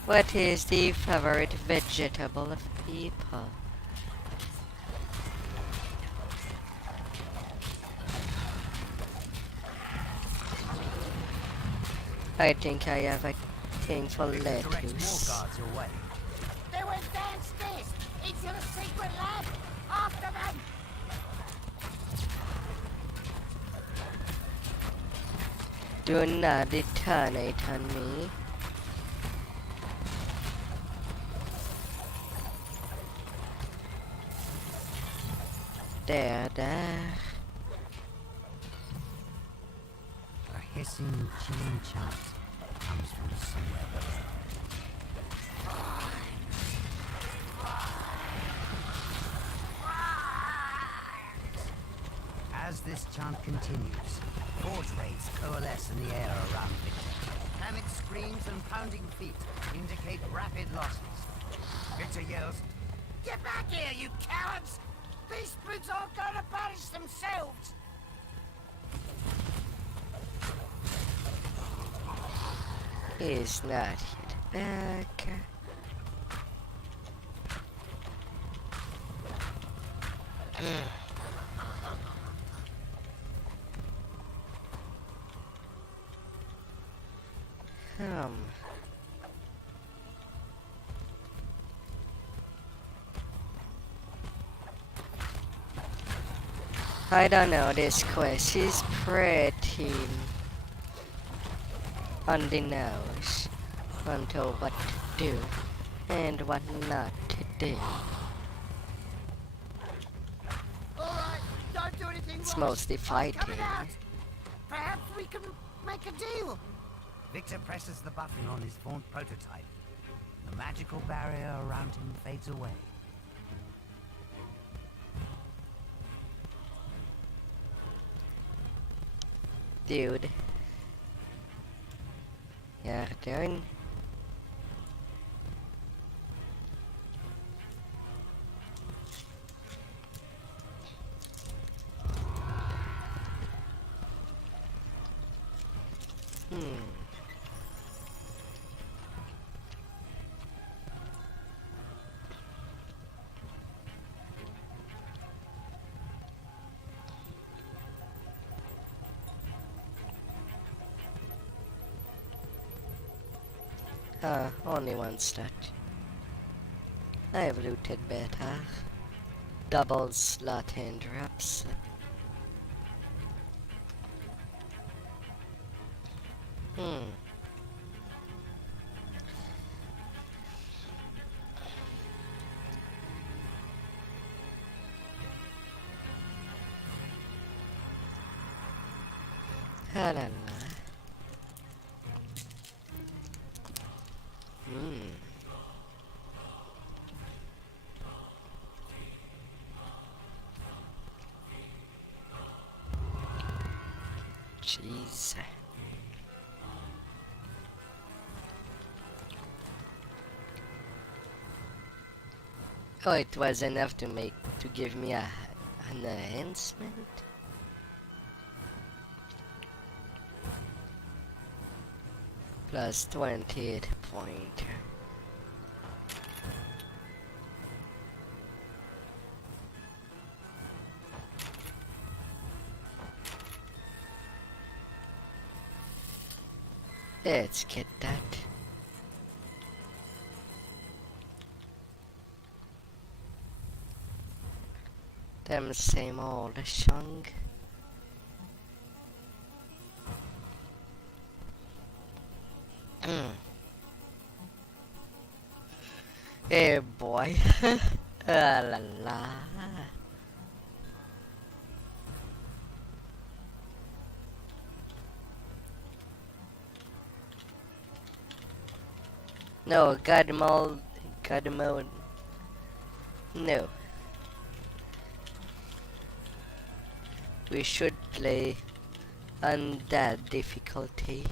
What is the favorite vegetable of people? I think I have a thing for Directs more lettuce. guards your way. They went downstairs into the secret lab. After them! Do not detonate on me. There. A hissing, chilling chant comes from somewhere below. As this chant continues, forge raids coalesce in the air around Victor. Panic screams and pounding feet indicate rapid losses. Victor yells, Get back here, you cowards! These brutes aren't going to punish themselves! He's not hit back. I don't know, this quest is pretty on the nose onto what to do and what not to do. Alright, don't do anything It's wrong. mostly I'm fighting. coming out. Perhaps we can make a deal. Victor presses the button on his vaunt prototype. The magical barrier around him fades away. Dude. You're doing. Only one stat. I have looted better. Double slot hand drops. Hmm. La la la. Hmm. Jeez. Oh, it was enough to give me an enhancement. Plus 28 point. Let's get that. Them same old shung. Hey boy. Ah la la. No, God mode. No. We should play on that difficulty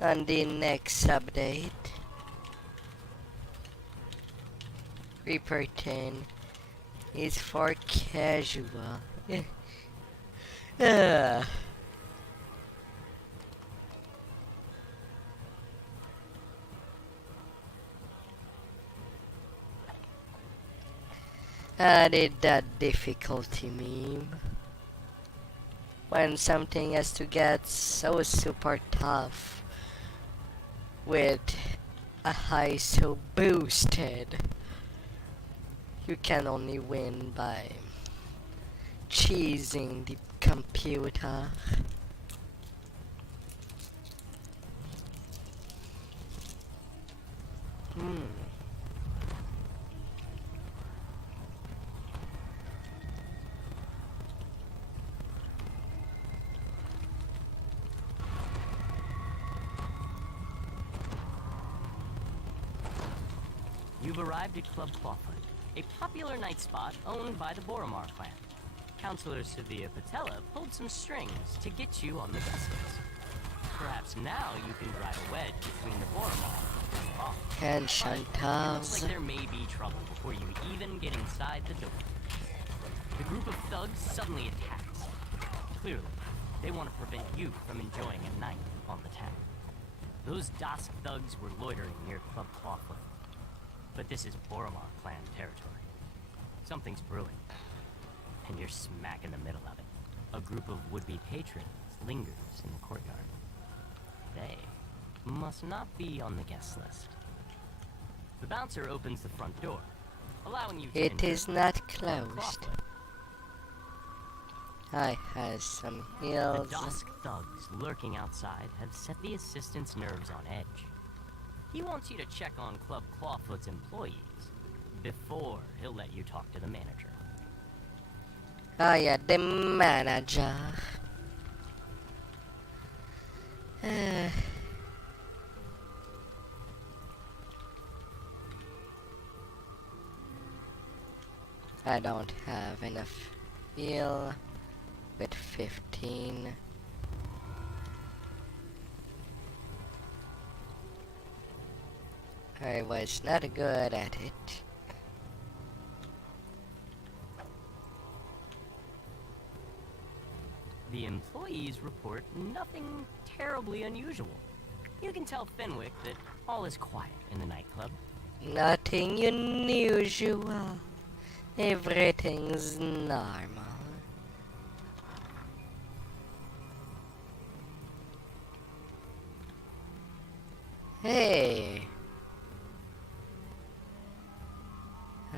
on the next update. Reaper 10 is for casual. Ah. Added that difficulty meme. When something has to get so super tough with a high so boosted, you can only win by cheesing the computer. You've arrived at Club Clawfoot, a popular night spot owned by the Boromar clan. Counselor Sevilla Patella pulled some strings to get you on the guest list. Perhaps now you can drive a wedge between the Boromar and the Bond. And But it Chantal. looks like there may be trouble before you even get inside the door. The group of thugs suddenly attacks. Clearly, they want to prevent you from enjoying a night on the town. Those Dusk thugs were loitering near Club Clawfoot. But this is Boromar clan territory. Something's brewing. And you're smack in the middle of it. A group of would-be patrons lingers in the courtyard. They must not be on the guest list. The bouncer opens the front door, allowing you to It enter is not Club closed. Clawfoot. I have some The heals. Dusk thugs lurking outside have set the assistant's nerves on edge. He wants you to check on Club Clawfoot's employees before he'll let you talk to the manager. Ah yeah, the manager. I don't have enough heal with 15. I was not good at it. The employees report nothing terribly unusual. You can tell Fenwick that all is quiet in the nightclub. Nothing unusual. Everything's normal. Hey!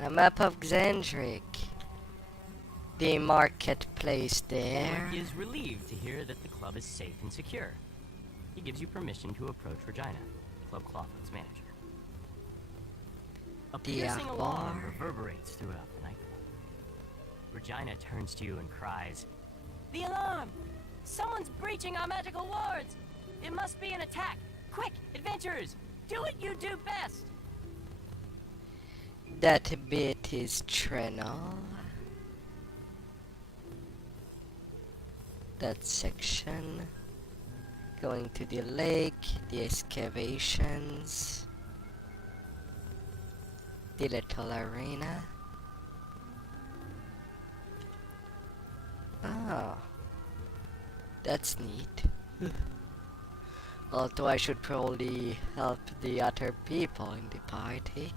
A map of Xandric. The marketplace there. Ulrich is relieved to hear that the club is safe and secure. He gives you permission to approach Regina, Club Clawfoot's manager. A piercing alarm reverberates throughout the nightclub. Regina turns to you and cries, "The alarm! Someone's breaching our magical wards! It must be an attack! Quick, adventurers! Do what you do best!" That bit is Trenol. That section. Going to the lake, the excavations, the little arena. Ah, that's neat. Although I should probably help the other people in the party.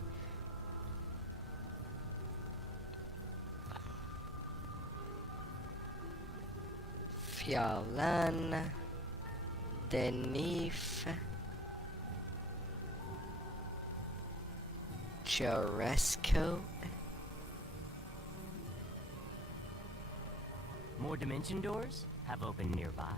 Fjalan, Denif, Joresco. More dimension doors have opened nearby.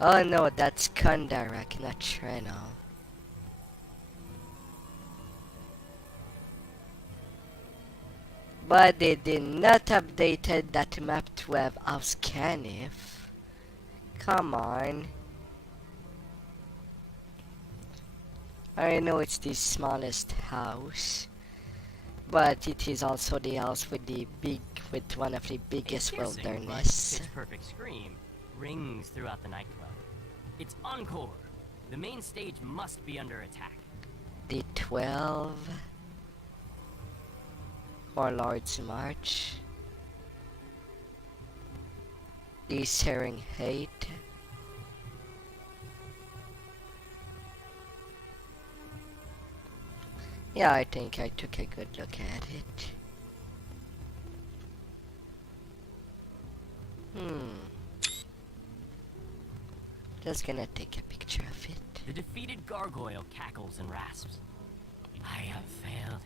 Oh no, that's Kundarak, not Trenol. But they did not updated that map to have Austrakear. Come on. I know it's the smallest house, but it is also the house with one of the biggest wilderness. Pitch-perfect scream rings throughout the nightclub. It's encore. The main stage must be under attack. The 12 Warlord's March. The Searing Hate. Yeah, I think I took a good look at it. Just gonna take a picture of it. The defeated gargoyle cackles and rasps. I have failed,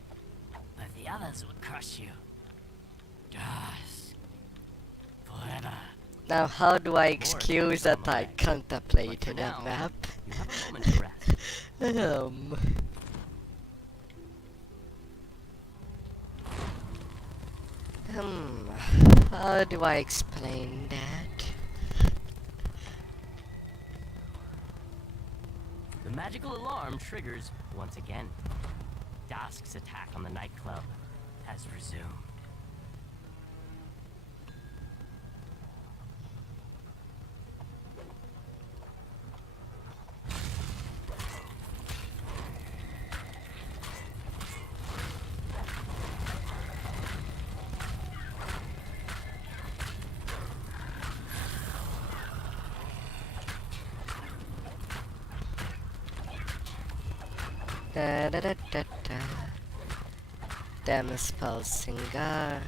but the others will crush you. Just forever. Now how do I excuse that I contemplated a map? You have a moment to rest. How do I explain that? The magical alarm triggers once again. Dusk's attack on the nightclub has resumed. Da da da da da. Damn spell singer.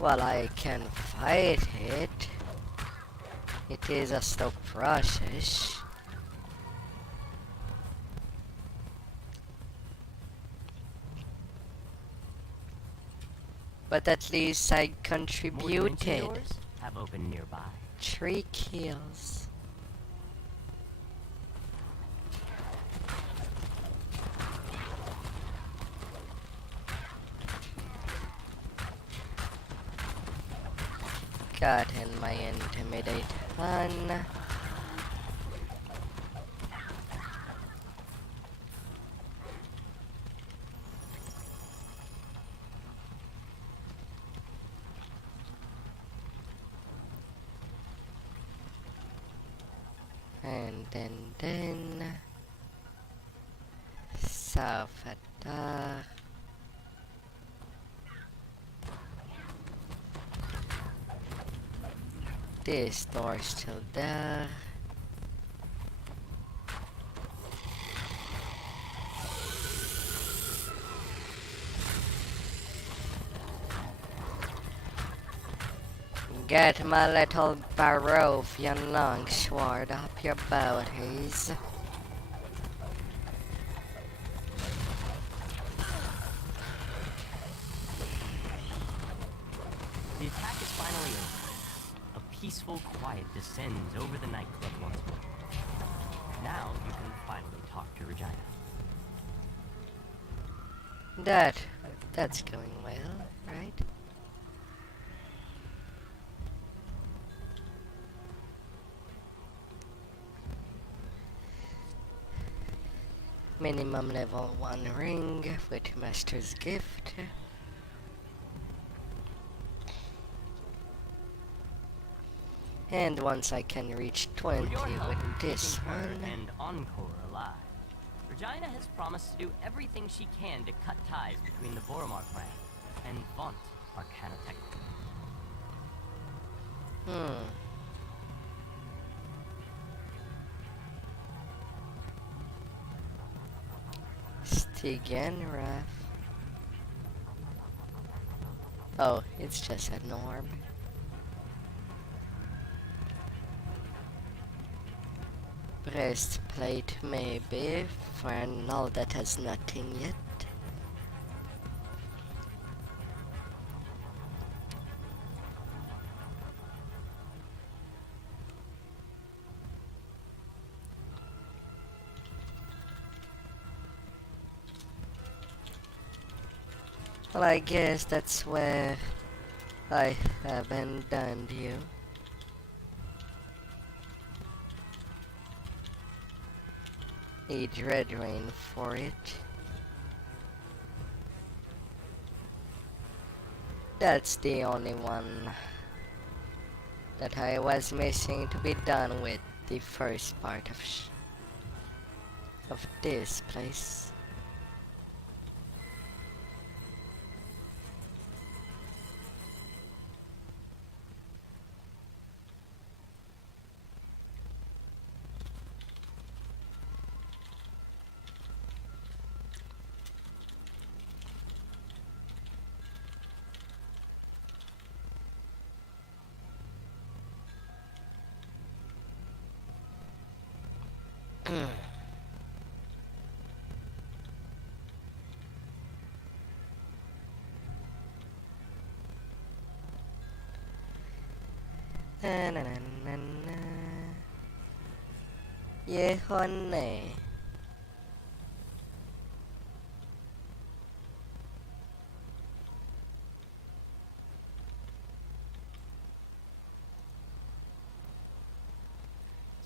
Well, I can fight it. It is a slow process. But at least I contributed. Have opened nearby. 3 kills. Got in my intimidate one. And then Salvador. This door is still there. Get my little Barovian longsword up your booties. The attack is finally over. A peaceful quiet descends over the nightclub once more. Now you can finally talk to Regina. That's going well, right? Minimum level 1 ring with Master's Gift. And once I can reach 20 With your help with in this keeping her one. and Encore alive, Regina has promised to do everything she can to cut ties between the Boromar clan and vaunt Arcana Technica. Stigenrath. Oh, it's just an orb. Breastplate maybe, for an all that has nothing yet. Well, I guess that's where I haven't done you. Need Red Rain for it. That's the only one that I was missing to be done with the first part of this place. Na na na na na. Yeah, honey.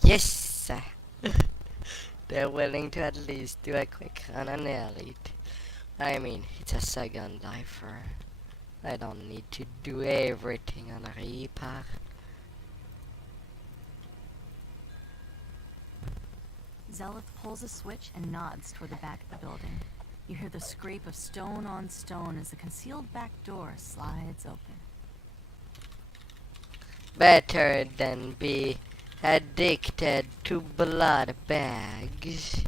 Yes! They're willing to at least do a quick run on Elite. I mean, it's a second lifer. I don't need to do everything on Reaper. Zelith pulls a switch and nods toward the back of the building. You hear the scrape of stone on stone as the concealed back door slides open. Better than be addicted to blood bags.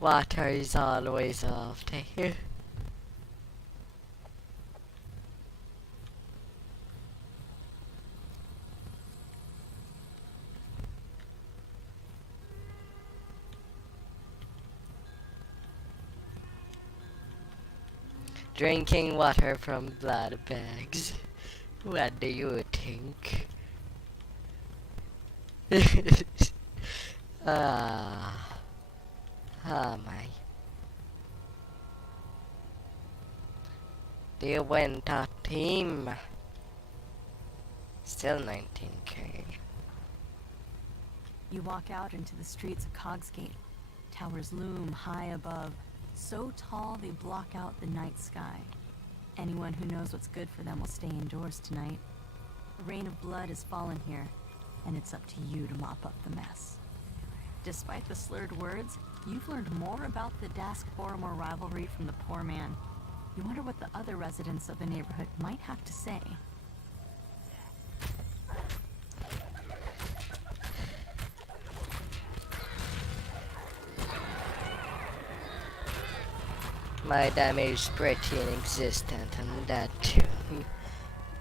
Water is always after. Drinking water from blood bags. What do you think? My. The winter team. Still 19k. You walk out into the streets of Cogsgate. Towers loom high above, so tall they block out the night sky. Anyone who knows what's good for them will stay indoors tonight. A rain of blood has fallen here, and it's up to you to mop up the mess. Despite the slurred words, you've learned more about the Dask-Boromar rivalry from the poor man. You wonder what the other residents of the neighborhood might have to say. My damage is pretty inexistent on that too,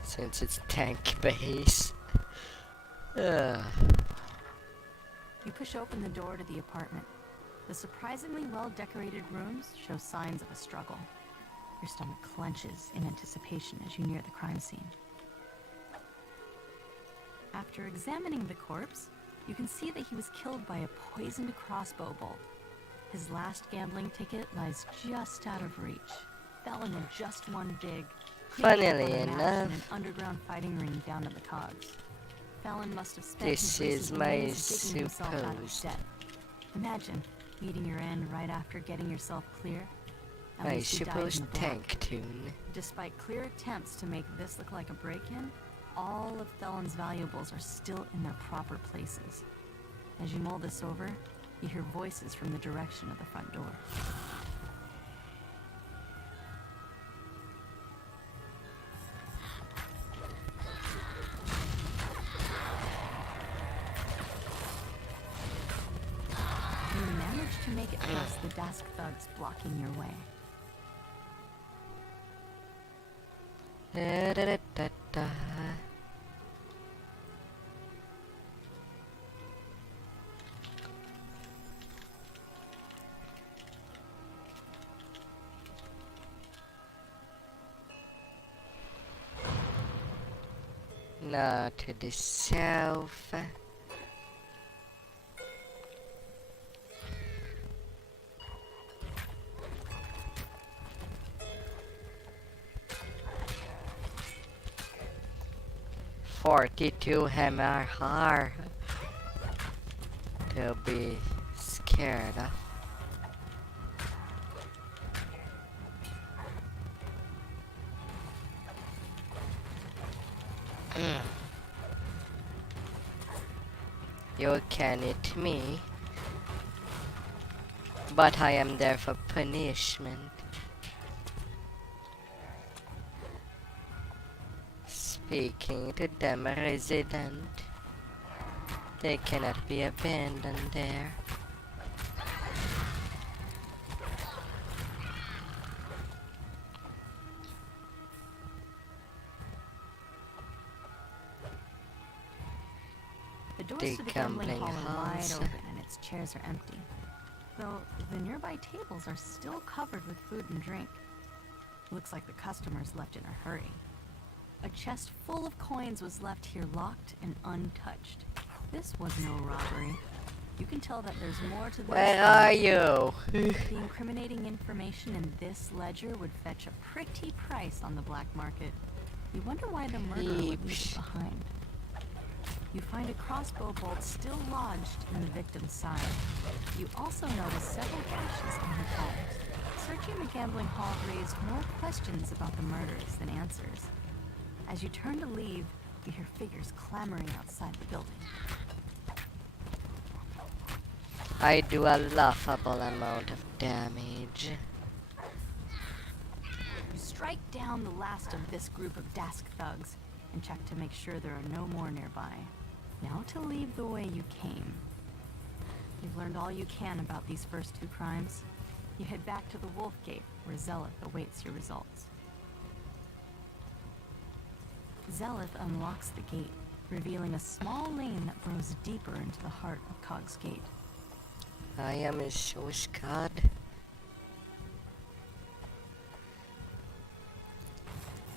since it's tank base. Ugh. You push open the door to the apartment. The surprisingly well-decorated rooms show signs of a struggle. Your stomach clenches in anticipation as you near the crime scene. After examining the corpse, you can see that he was killed by a poisoned crossbow bolt. His last gambling ticket lies just out of reach. Felon in just one dig. Funnily In enough, an underground fighting ring down at the cogs. Fallon must have spent this his is recent my innings digging himself out of supposed. debt. Imagine meeting your end right after getting yourself clear. At My least he died in supposed the black. tank tune. Despite clear attempts to make this look like a break-in, all of Felon's valuables are still in their proper places. As you mull this over, you hear voices from the direction of the front door. You manage to make it past the desk thugs blocking your way. Da-da-da-da-da. Now to the south. $42 MRR to be scared of. You can eat me, but I am there for punishment. Speaking to them, resident, they cannot be abandoned there. The doors The to the gambling gambling hall are wide halls. open and its chairs are empty. Though the nearby tables are still covered with food and drink. Looks like the customers left in a hurry. A chest full of coins was left here locked and untouched. This was no robbery. You can tell that there's more to this. Where are you? The incriminating information in this ledger would fetch a pretty price on the black market. You wonder why the murderer would leave Heeps. it behind. You find a crossbow bolt still lodged in the victim's side. You also notice several gashes on her palms. Searching the gambling hall raised more questions about the murders than answers. As you turn to leave, you hear figures clamoring outside the building. I do a laughable amount of damage. You strike down the last of this group of Dask thugs and check to make sure there are no more nearby. Now to leave the way you came. You've learned all you can about these first two crimes. You head back to the Wolf Gate, where Zelith awaits your results. Zelith unlocks the gate, revealing a small lane that grows deeper into the heart of Cog's Gate. I am so scared.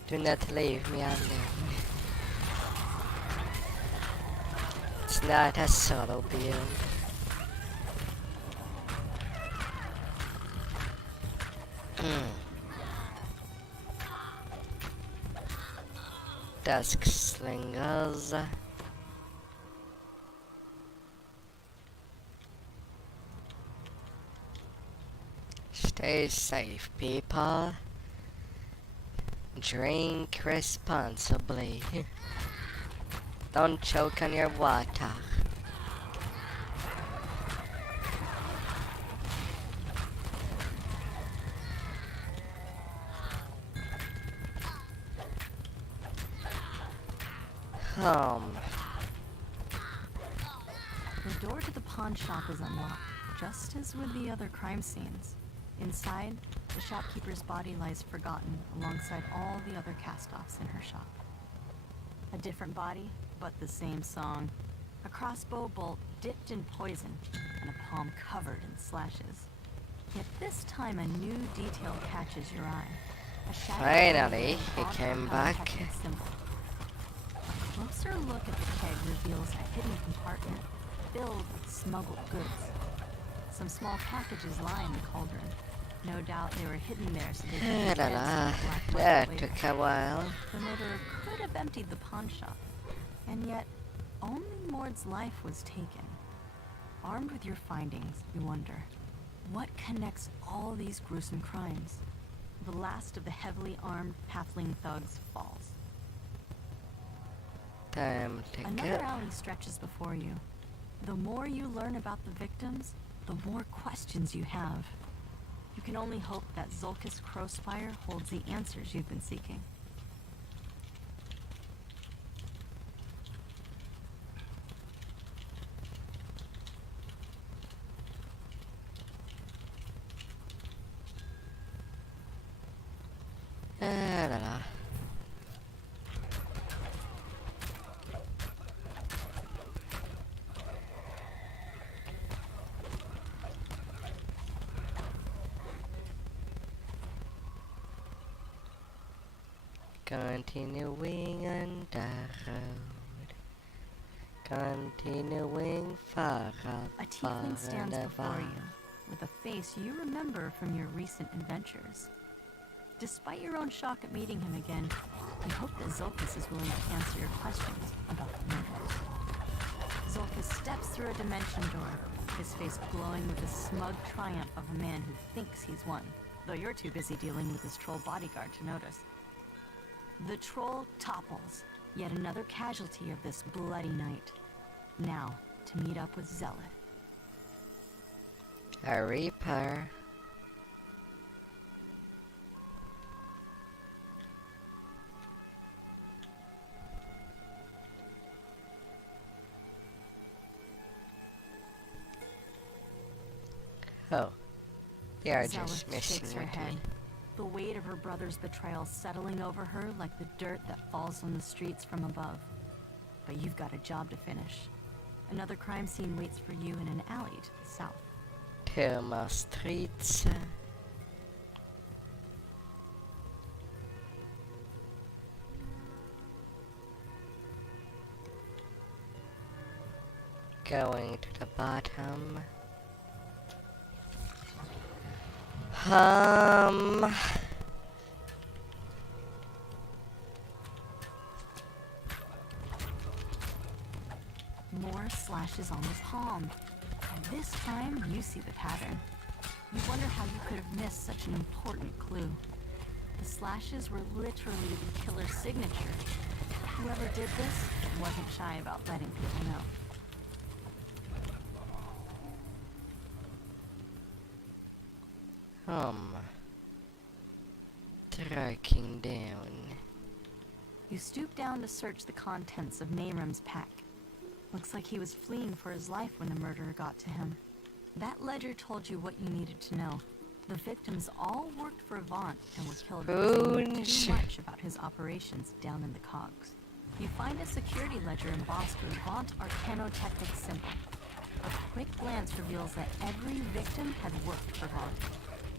Do not leave me alone. It's not a solo build. Dusk slingers. Stay safe, people. Drink responsibly. Don't choke on your water. The door to the pawn shop is unlocked, just as with the other crime scenes. Inside, the shopkeeper's body lies forgotten alongside all the other cast-offs in her shop. A different body, but the same song. A crossbow bolt dipped in poison, and a palm covered in slashes. Yet this time a new detail catches your eye. A shadow Finally, he on came her back. protective symbol. A closer look at the keg reveals a hidden compartment filled with smuggled goods. Some small packages lie in the cauldron. No doubt they were hidden there so they could be fed to the black market That later. took a while. The murderer could have emptied the pawn shop, and yet only Mord's life was taken. Armed with your findings, you wonder, what connects all these gruesome crimes? The last of the heavily armed halfling thugs falls. Time to Another go. alley stretches before you. The more you learn about the victims, the more questions you have. You can only hope that Zulkus Crowspire holds the answers you've been seeking. La la. Continuing on the road. Continuing far up, A far tiefling stands and before far. you, with a face you remember from your recent adventures. Despite your own shock at meeting him again, you hope that Zulkus is willing to answer your questions about the murders. Zulkus steps through a dimension door, his face glowing with the smug triumph of a man who thinks he's won, though you're too busy dealing with his troll bodyguard to notice. The troll topples, yet another casualty of this bloody night. Now, to meet up with Zealot. A reaper. Oh, they are Zealot just messing shakes her with head, me. the weight of her brother's betrayal settling over her like the dirt that falls on the streets from above. But you've got a job to finish. Another crime scene waits for you in an alley to the south. To my streets. Going to the bottom. More slashes on the palm. And this time, you see the pattern. You wonder how you could have missed such an important clue. The slashes were literally the killer's signature. Whoever did this wasn't shy about letting people know. Tracking down. You stoop down to search the contents of Nahram's pack. Looks like he was fleeing for his life when the murderer got to him. That ledger told you what you needed to know. The victims all worked for Avant and were killed because they knew too much about his operations down in the cogs. You find a security ledger embossed with Avant Arcanotechnic symbol. A quick glance reveals that every victim had worked for Vaughn.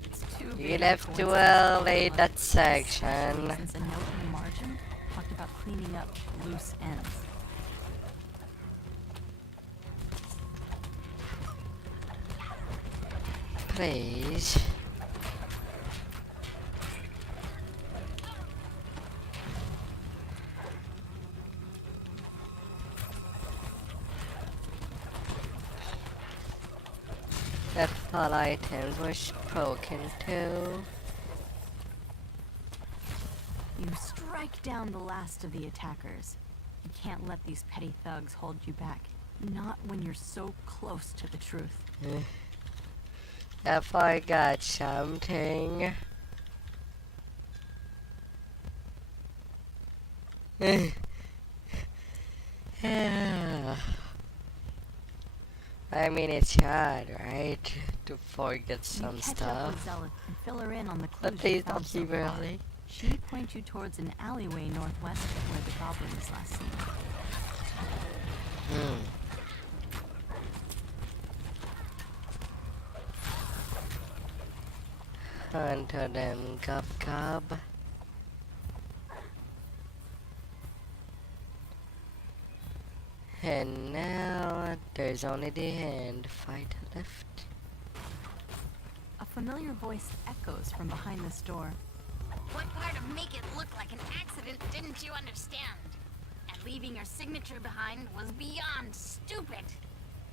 It's too You big a left too coincidence early that that especially section. Since a note in the margin talked about cleaning up loose ends. Please. The fall items were broken too. You strike down the last of the attackers. You can't let these petty thugs hold you back. Not when you're so close to the truth. I forgot something. I mean, it's hard, right? To forget some You catch up with stuff. Zealot and fill her in on the clues But you please found don't so keep far. early. She points you towards an alleyway northwest of where the goblin was last seen. Hunter them gob gob. And now there's only the hand fight left. A familiar voice echoes from behind this door. What part of make it look like an accident didn't you understand? And leaving your signature behind was beyond stupid.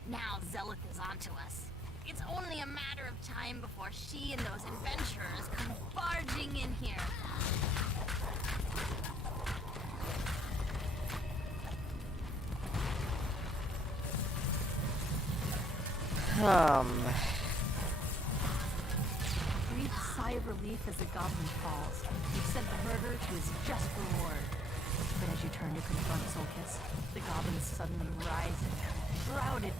Now Zelith is onto us. It's only a matter of time before she and those adventurers come barging in here. Breathe a sigh of relief as the goblin falls. You've sent the murderer to his just reward. But as you turn to confront Zolkis, the goblin suddenly rises. Shrouded,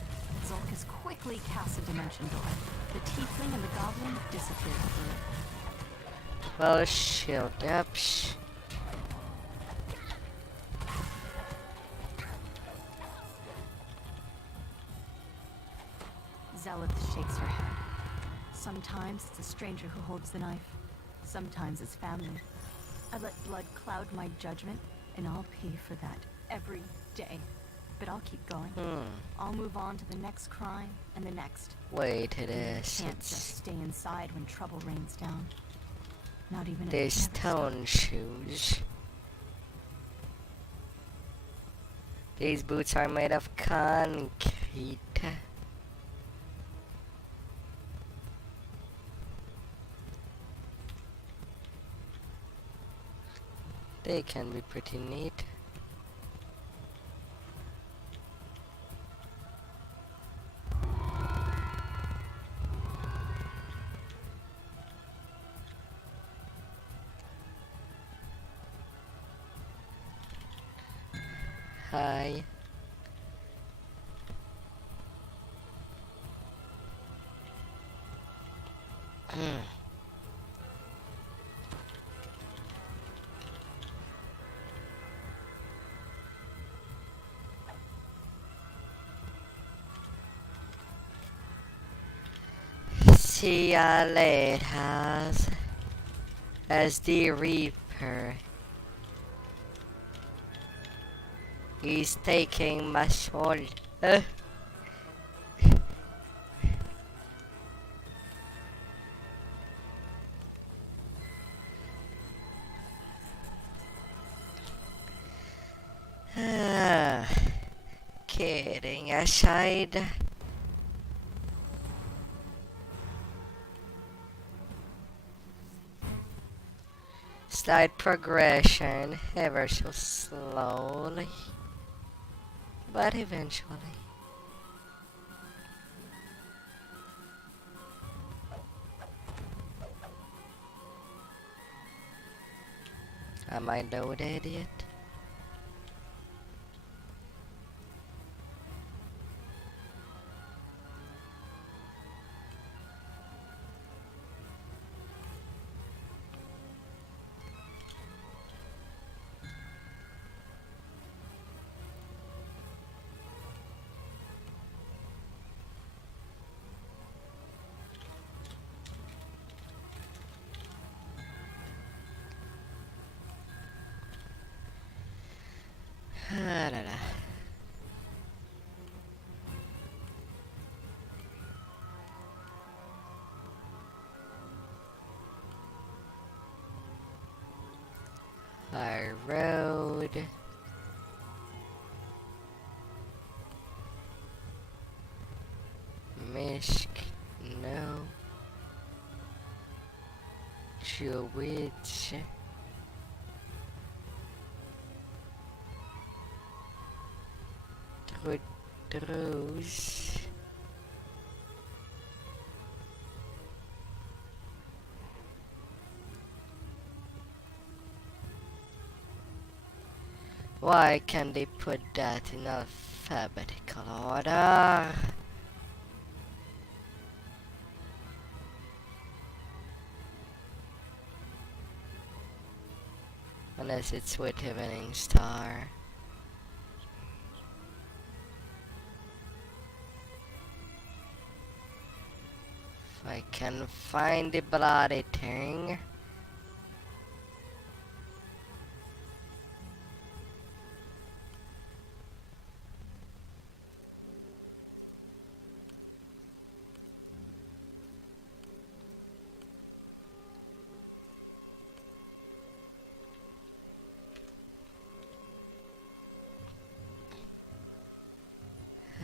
Zolkis quickly casts a dimension door. The tiefling and the goblin disappear through it. Well, shield up. Zelith shakes her head. Sometimes it's a stranger who holds the knife. Sometimes it's family. I let blood cloud my judgment, and I'll pay for that every day. But I'll keep going. I'll move on to the next crime and the next. Wait, it You is. can't just stay inside when trouble rains down. Not even if They're it never stone shoes. These boots are made of concrete. They can be pretty neat. Hi. See ya later, as the Reaper. He's taking my soul. Kidding aside. Slight progression, ever so slowly, but eventually. Am I loaded yet? I rode. Misk, no. Druids. Druids. Why can't they put that in alphabetical order? Unless it's with Evening Star. If I can find the bloody thing.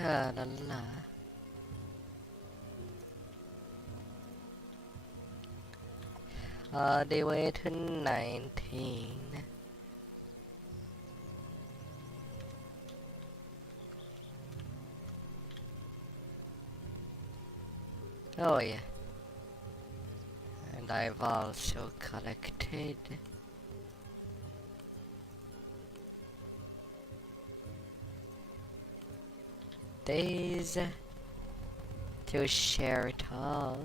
Ah, la la. All the way to 19. Oh yeah. And I've also collected these to share it all.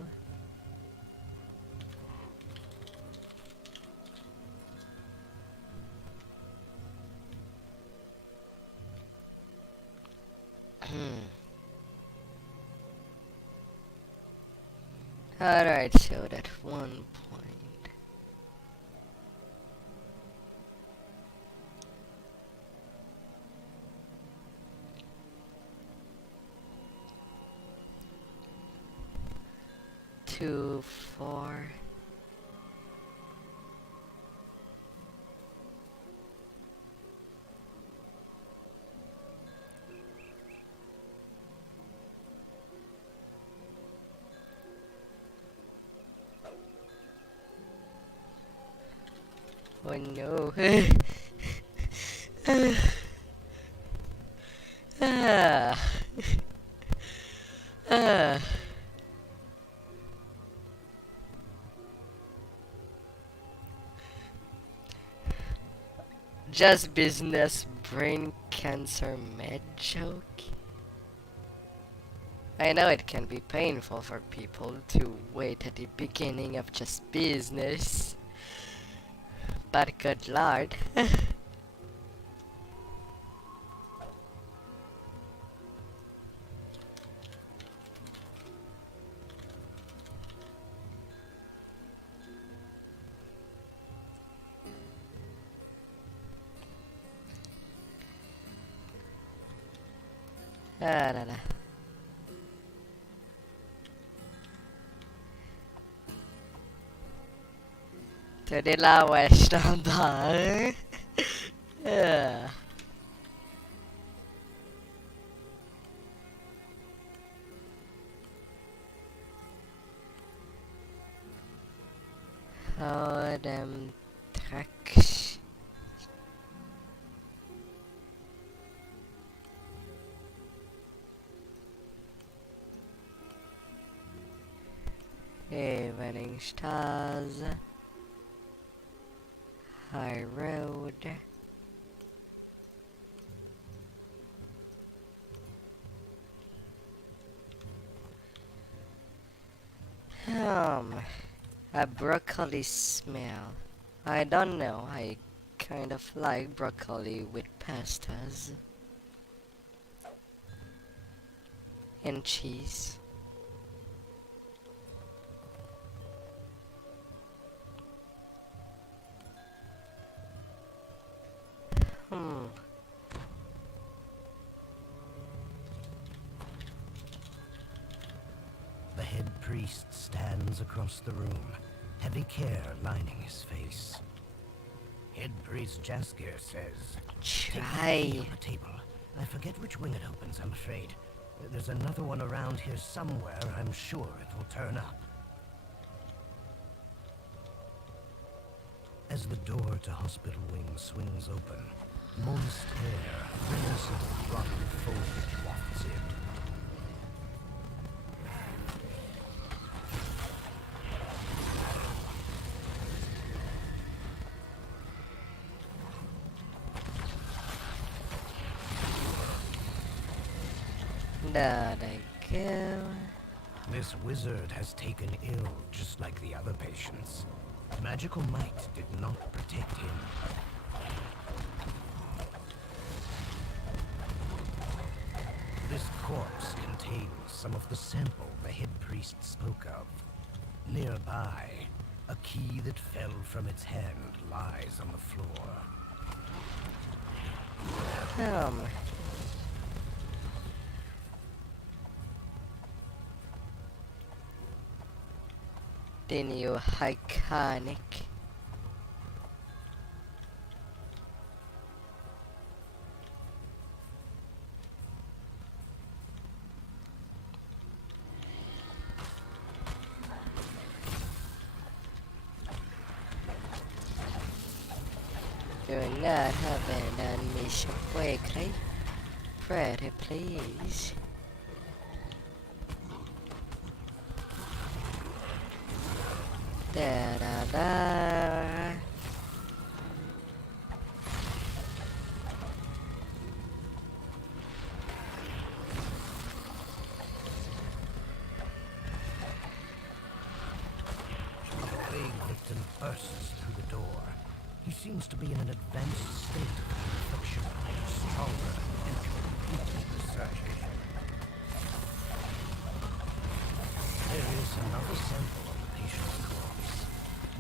Alright, so at one point two, 4. Oh no. Ah. Ah. Just business brain cancer med joke. I know it can be painful for people to wait at the beginning of just business. But good lord. Ah, la, la. To the lowest number. Ah. Oh, them tracks. Evening stars. High road. A broccoli smell. I don't know, I kind of like broccoli with pastas. And cheese. The head priest stands across the room, heavy care lining his face. Head priest Jaskier says, "Take the key on the table. I forget which wing it opens, I'm afraid. There's another one around here somewhere. I'm sure it will turn up." As the door to hospital wing swings open, moist air, reminiscent of rotten foliage, wafts in. There they go. This wizard has taken ill, just like the other patients. Magical might did not protect him. corpse contains some of the sample the head priest spoke of. Nearby, a key that fell from its hand lies on the floor. The new iconic. Do not abandon me so quickly. Pretty please. Da da da. The plague victim bursts through the door. He seems to be in an advanced state of infection, stronger and completely resurgent. There is another sample of the patient's corpse.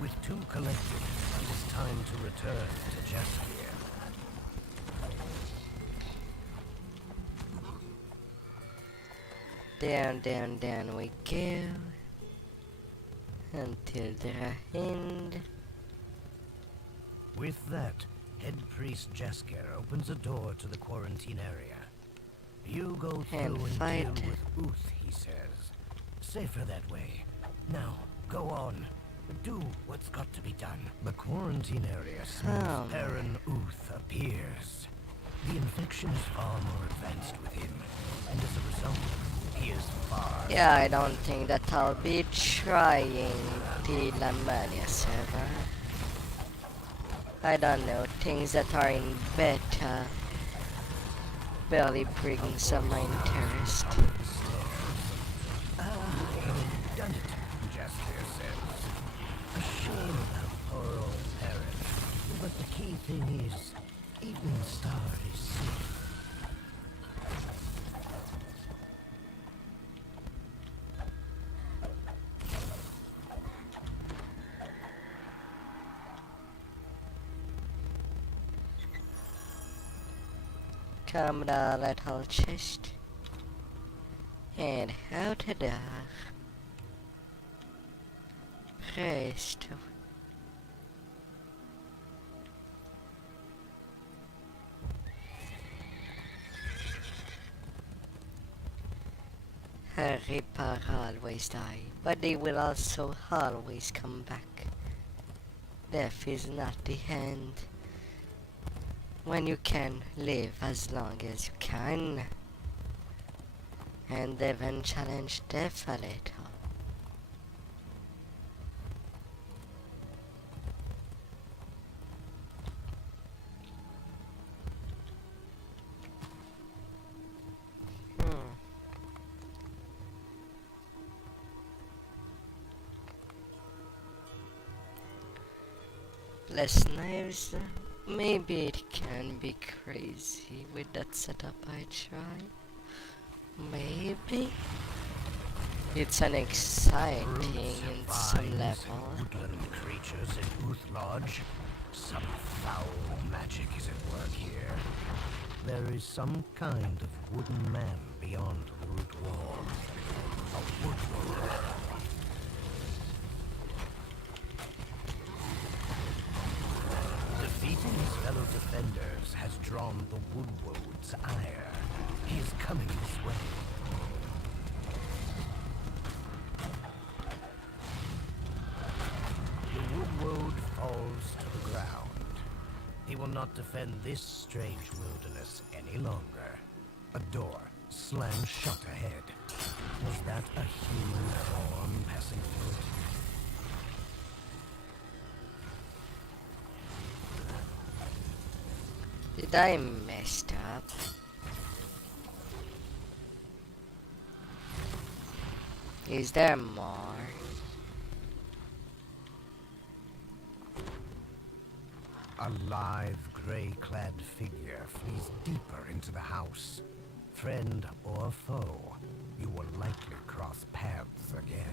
With two collected, it is time to return to Austrakear. Down, down, down we go. Until the end. With that, head priest Jaskier opens a door to the quarantine area. You go through And and fight. deal with Uth, he says. Safer that way. Now, go on. Do what's got to be done. The quarantine area smooth Baron Uth appears. The infection is far more advanced with him, and as a result, he is far... Yeah, I don't think that I'll be trying the La Mania server. I don't know, things that are in beta barely bring some interest. Having done it, Jaskier says. A shame about poor old Baron. But the key thing is, Evening Star is safe. Come the little chest. And out the door. Presto. Her Reaper always die, but they will also always come back. Death is not the end. When you can live as long as you can, and even challenge death a little. Less knives. Maybe it can be crazy with that setup I try. Maybe. It's an exciting in some level. Woodland creatures in Uth Lodge. Some foul magic is at work here. There is some kind of wooden man beyond the root wall. A woodward. Defeating his fellow defenders has drawn the Woodwoad's ire. He is coming this way. The Woodwoad falls to the ground. He will not defend this strange wilderness any longer. A door slams shut ahead. Was that a human form passing through it? Did I mess up? Is there more? A lithe, gray-clad figure flees deeper into the house. friend or foe, you will likely cross paths again.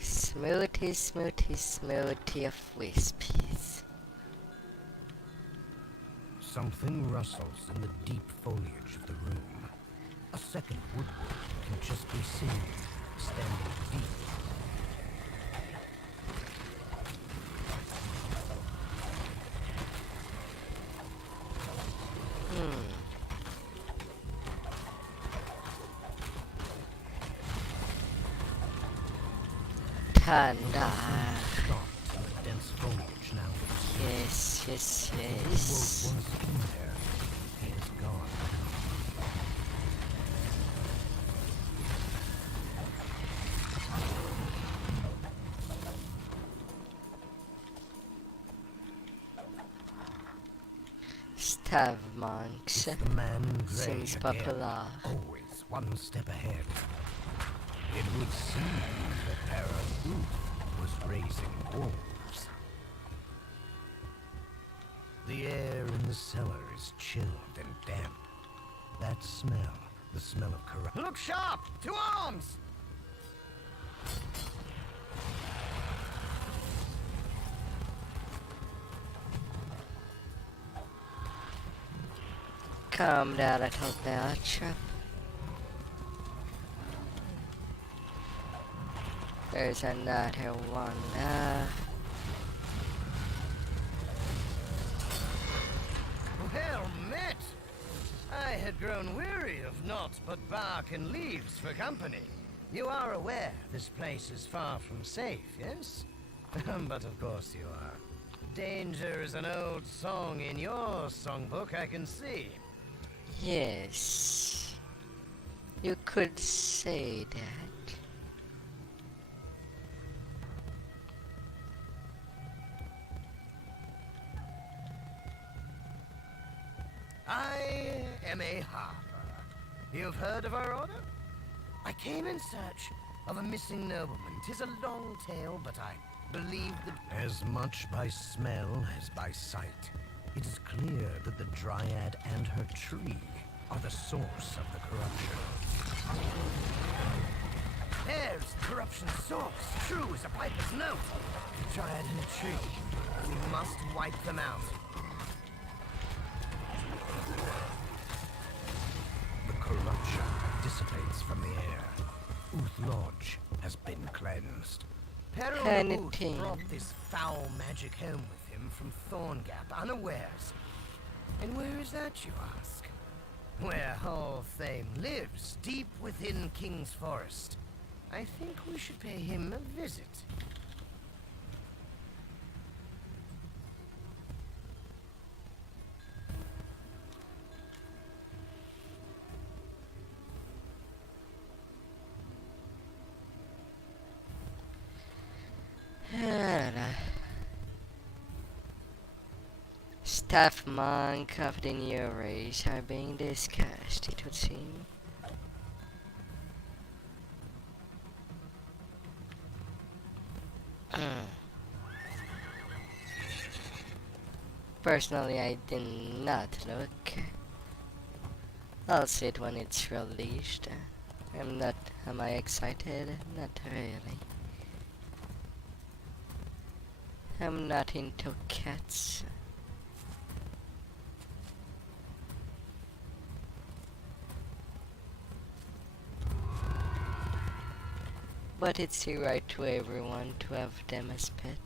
Smoothie, smoothie, smoothie of wispies. Something rustles in the deep foliage of the room. A second woodwork can just be seen, standing deep. Thunder. Stopped in the dense foliage now. Yes, yes, The woodwork yes. once in there. It is gone. Stav monks. It's the man in gray Seems again. popular. Always one step ahead. It would seem that Para was raising wolves. The air in the cellar is chilled and damp. That smell, the smell of corruption. Look sharp! To arms! Calm down, little bear trap. There's another one. Well met! I had grown weary of naught but bark and leaves for company. You are aware this place is far from safe, yes? But of course you are. Danger is an old song in your songbook, I can see. Yes. You could say that. I am a harper. You've heard of our order? I came in search of a missing nobleman. 'Tis a long tale, but I believe that... As much by smell as by sight, it is clear that the Dryad and her tree are the source of the corruption. There's the corruption's source, true as a piper's note. The Dryad and the tree. We must wipe them out. The corruption dissipates from the air. Uth Lodge has been cleansed. Peril Anything. brought this foul magic home with him from Thorngap unawares. And where is that, you ask? Where Hall Thame lives, deep within King's Forest. I think we should pay him a visit. Staff monk of the new race are being discussed, it would seem. Personally, I did not look. I'll see it when it's released. Am I excited? Not really. I'm not into cats. But it's the right to everyone to have them as pet.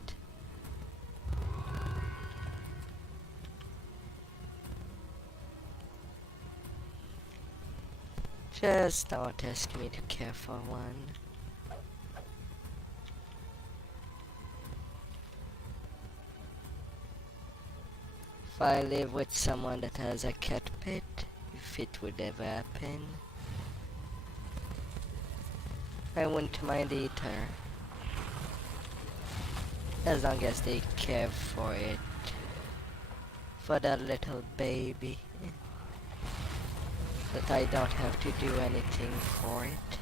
Just don't ask me to care for one. If I live with someone that has a cat pet, if it would ever happen, I wouldn't mind either. As long as they care for it. For that little baby. that I don't have to do anything for it.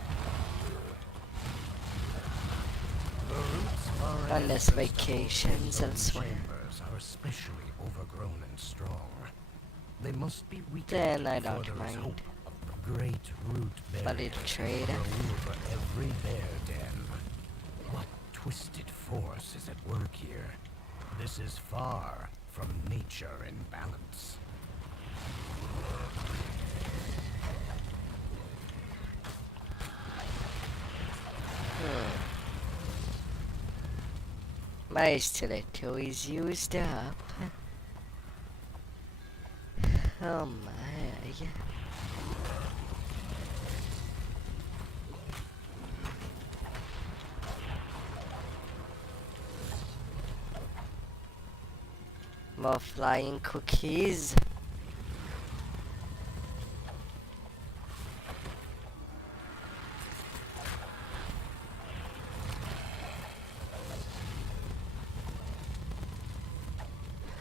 The roots far Unless ahead of vacations those elsewhere. chambers are especially overgrown and strong. They must be weakened Then I before don't there is mind. hope of the great root But barrier it'll trade. grow over every bear den. What twisted force is at work here? This is far from nature in balance. My stiletto is used up. Oh my. More flying cookies.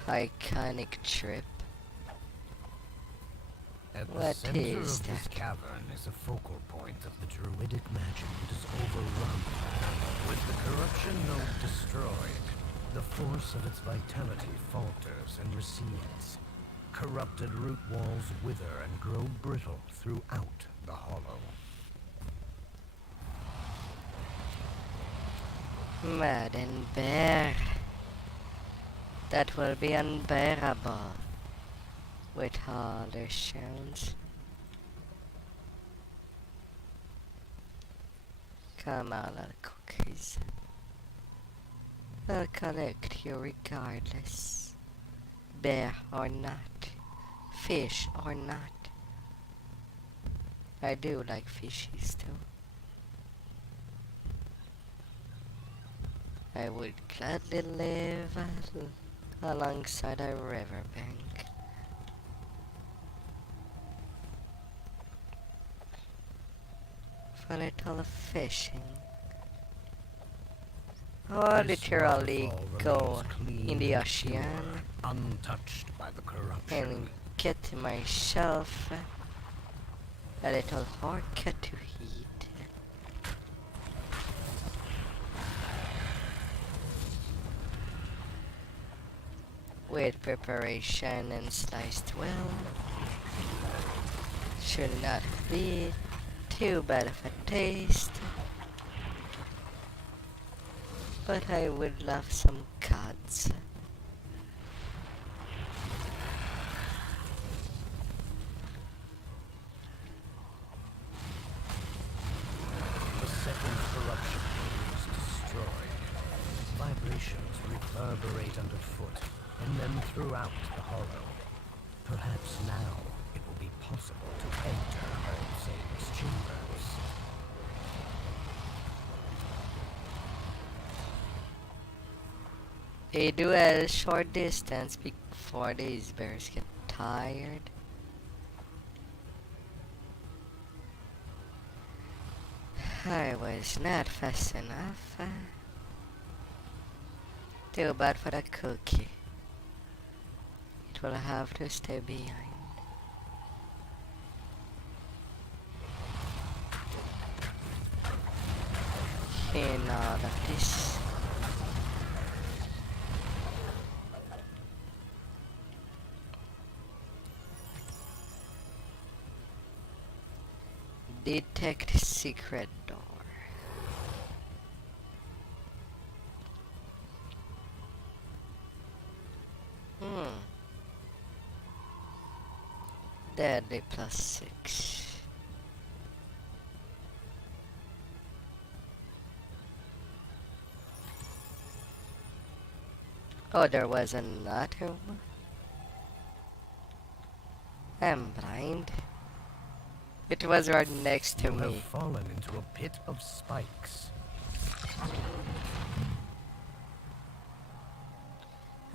Iconic trip. At the What center is of this that? cavern is a focal point of the druidic magic that is overrun. With the corruption node destroyed, the force of its vitality falters and recedes. Corrupted root walls wither and grow brittle throughout the hollow. Madden Bear. That will be unbearable with all their sounds. Come on, little cookies. I'll collect you regardless. Bear or not. Fish or not. I do like fishies too. I would gladly live alongside a riverbank. For a little fishing. Or This literally waterfall go remains clean in the and ocean pure, untouched by the corruption. and get myself a little orca to eat. With preparation and sliced well, should not be too bad of a taste. But I would love some cuts. The second corruption is destroyed. Vibrations reverberate underfoot, and then throughout the hollow. Perhaps now it will be possible to enter All Saints' chambers. A duel short distance before these bears get tired. I was not fast enough. Too bad for the cookie. It will have to stay behind. In all of this. Detect secret door. Deadly +6. Oh, there was another one. I'm blind. It was right next to You have me. fallen into a pit of spikes.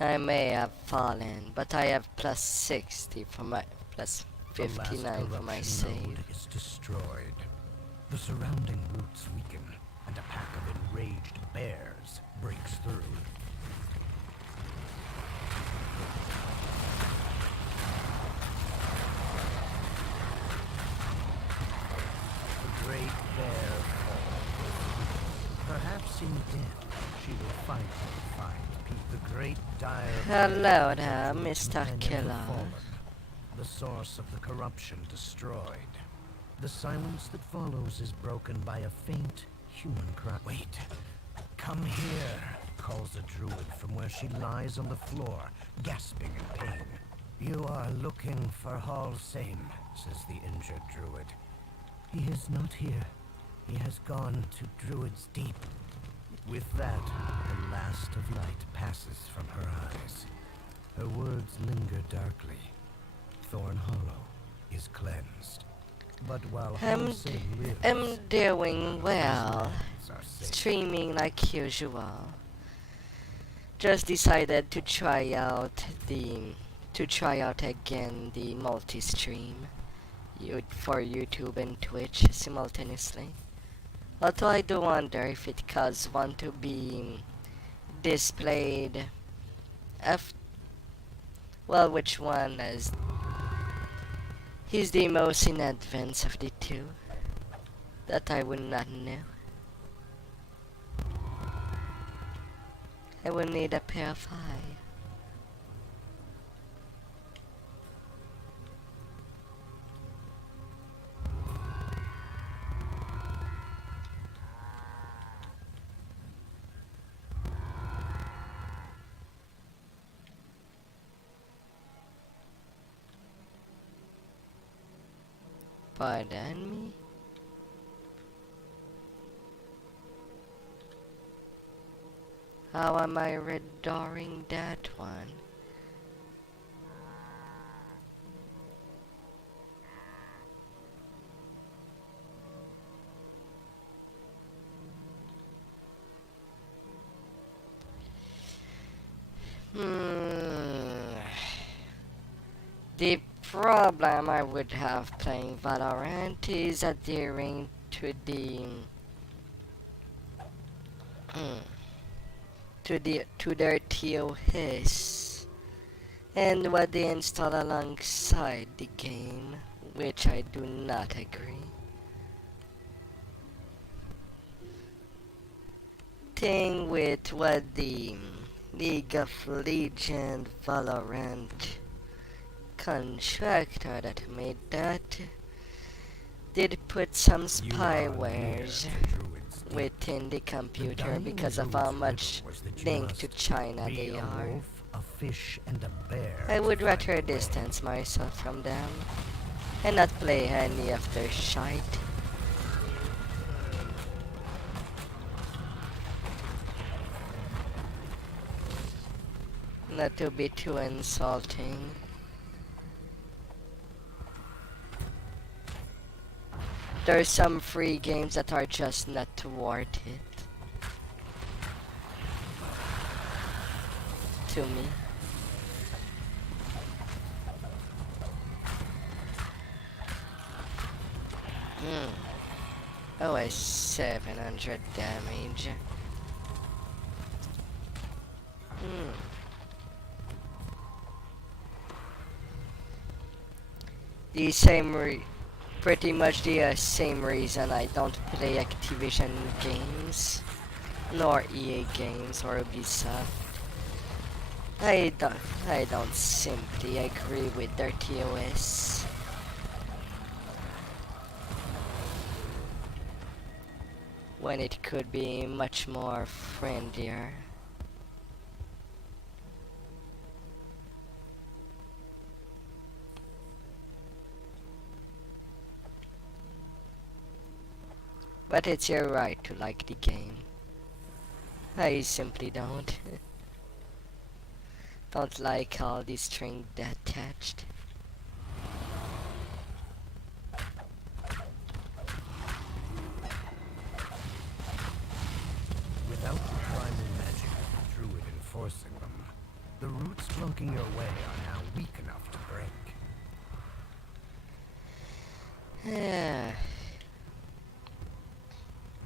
I may have fallen, but I have +60 for my The last +59 for my corruption save. node is destroyed. The surrounding roots weaken, and a pack of enraged bears breaks through. seem dead, she will fight and find the great dire Hello plague there, of the Mr. companion of Killer. fallen, the source of the corruption destroyed. The silence that follows is broken by a faint human cry. Wait, come here, calls a druid from where she lies on the floor, gasping in pain. You are looking for Hall Same, says the injured druid. He is not here. He has gone to Druid's Deep. With that, the last of light passes from her eyes. Her words linger darkly. Thorn Hollow is cleansed. But while Hall Same lives, I'm doing well. these are safe. Streaming like usual. Just decided to try out again the multi-stream for YouTube and Twitch simultaneously. Although I do wonder if it causes one to be displayed well, which one is the most in advance of the two? That I would not know. I will need a pair of eyes. Pardon me? How am I redoring that one? The problem I would have playing Valorant is adhering to their TOS and what they install alongside the game, which I do not agree. Thing with what the League of Legends Valorant contractor that made that did put some spywares within the computer because of how much linked to China they are. I would rather distance myself from them and not play any of their shite. Not to be too insulting. There's some free games that are just not worth it. To me. Oh, a 700 damage. The same pretty much the same reason I don't play Activision games, nor EA games or Ubisoft. I don't simply agree with their TOS. When it could be much more friendlier. But it's your right to like the game. I simply don't. Don't like all the string attached. Without the primal magic of the druid enforcing them, the roots blocking your way are now weak enough to break.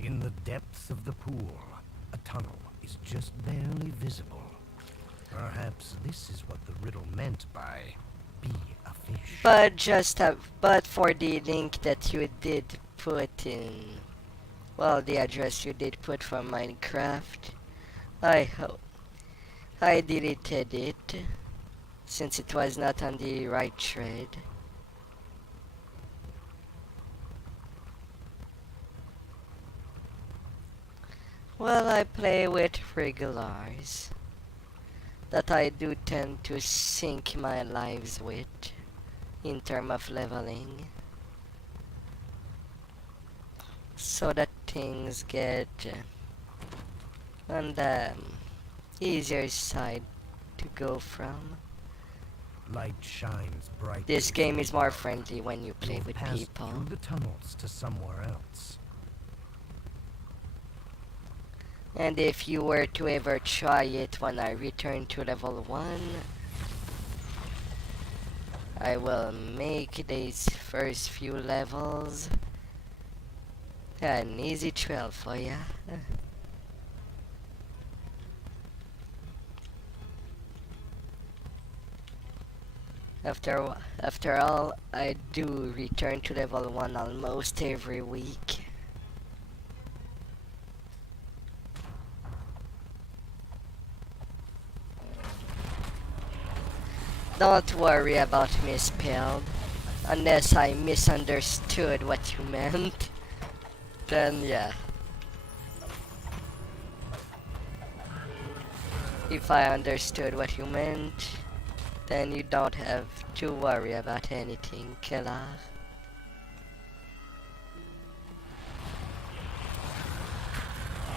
In the depths of the pool, a tunnel is just barely visible. Perhaps this is what the riddle meant by be a fish. But for the link that you did put in Well, the address you did put for Minecraft, I hope I deleted it since it was not on the right thread. Well, I play with regulars that I do tend to sync my lives with in terms of leveling, so that things get on the easier side to go from. Light shines bright. This game is more friendly when you play You'll with pass people. through the tunnels to somewhere else. And if you were to ever try it when I return to level 1, I will make these first few levels an easy trail for ya. After all, I do return to level 1 almost every week. Don't worry about misspelled, unless I misunderstood what you meant. Then yeah. If I understood what you meant, then you don't have to worry about anything, killer.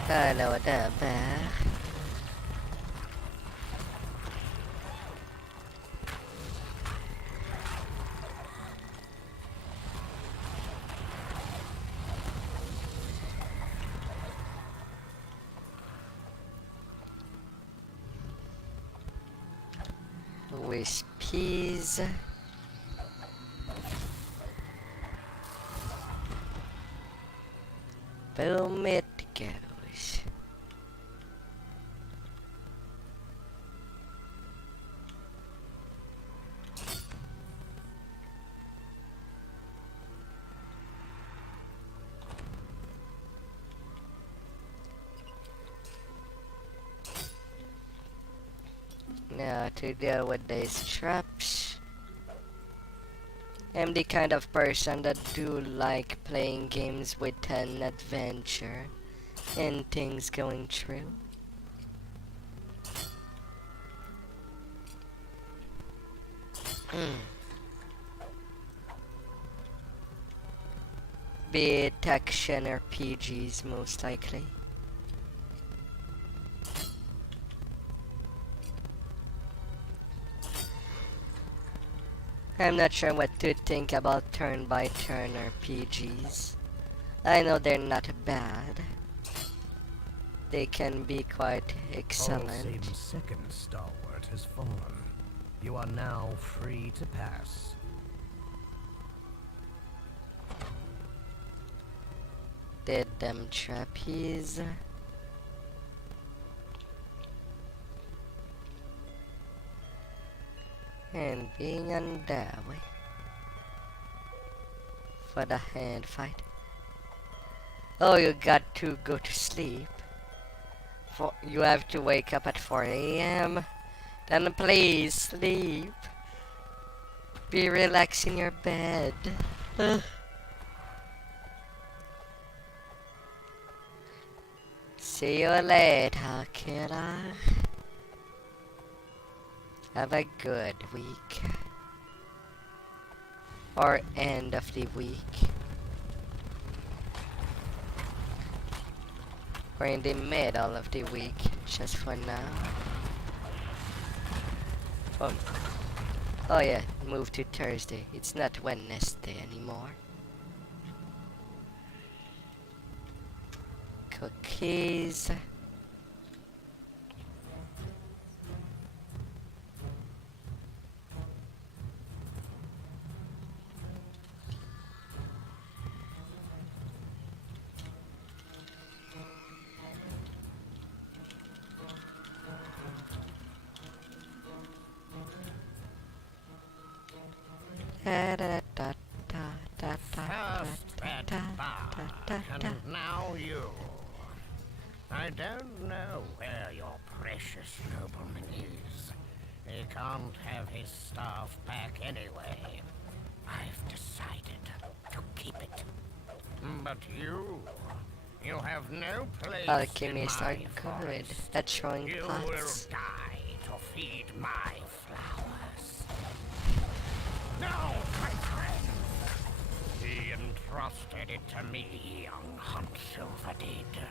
Hello there, bear. With peas. Boom it goes. Now to deal with these traps. I'm the kind of person that do like playing games with an adventure and things going through. Be it action RPGs most likely. I'm not sure what to think about turn-by-turn RPGs. I know they're not bad. They can be quite excellent. Satan's second stalwart has fallen. You are now free to pass. Did them trapeze? And being on that way for the hand fight. Oh, you got to go to sleep. You have to wake up at 4 a.m. Then please sleep. Be relaxed in your bed. See you later, killer. Have a good week. Or end of the week. We're in the middle of the week, just for now. Oh yeah, move to Thursday. It's not Wednesday anymore. Cookies. First red bark, and now you I don't know where your precious nobleman is. He can't have his staff back anyway. I've decided to keep it. But you have no place Alchemists in are my good forest. at showing You plots. will die to feed my flowers. No, my friend! He entrusted it to me, young Hunt Silver did.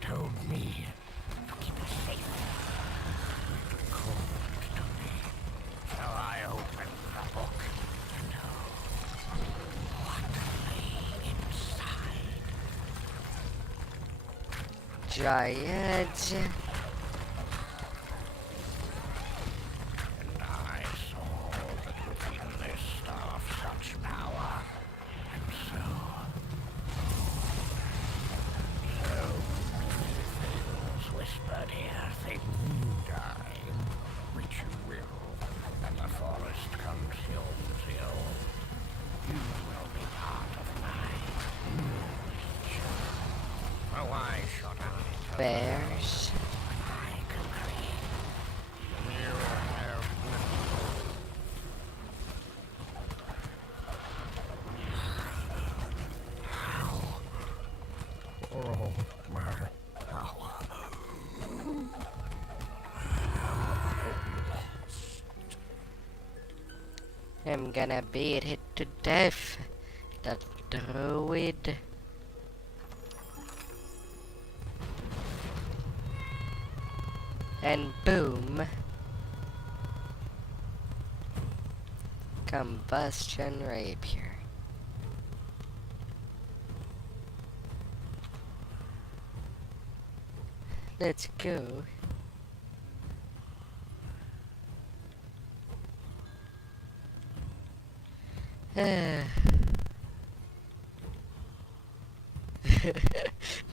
Told me to keep it safe. It called to me. So I opened the book and what lay inside. Dryads. And I saw that within this staff such power. And so things whispered here, things die, which you will, and the forest consumes you. You will be part of my knowledge. For why should I? Bears. I can create. You have oh my power. I'm gonna beat it to death. That druid. And boom. Combustion rapier. Let's go.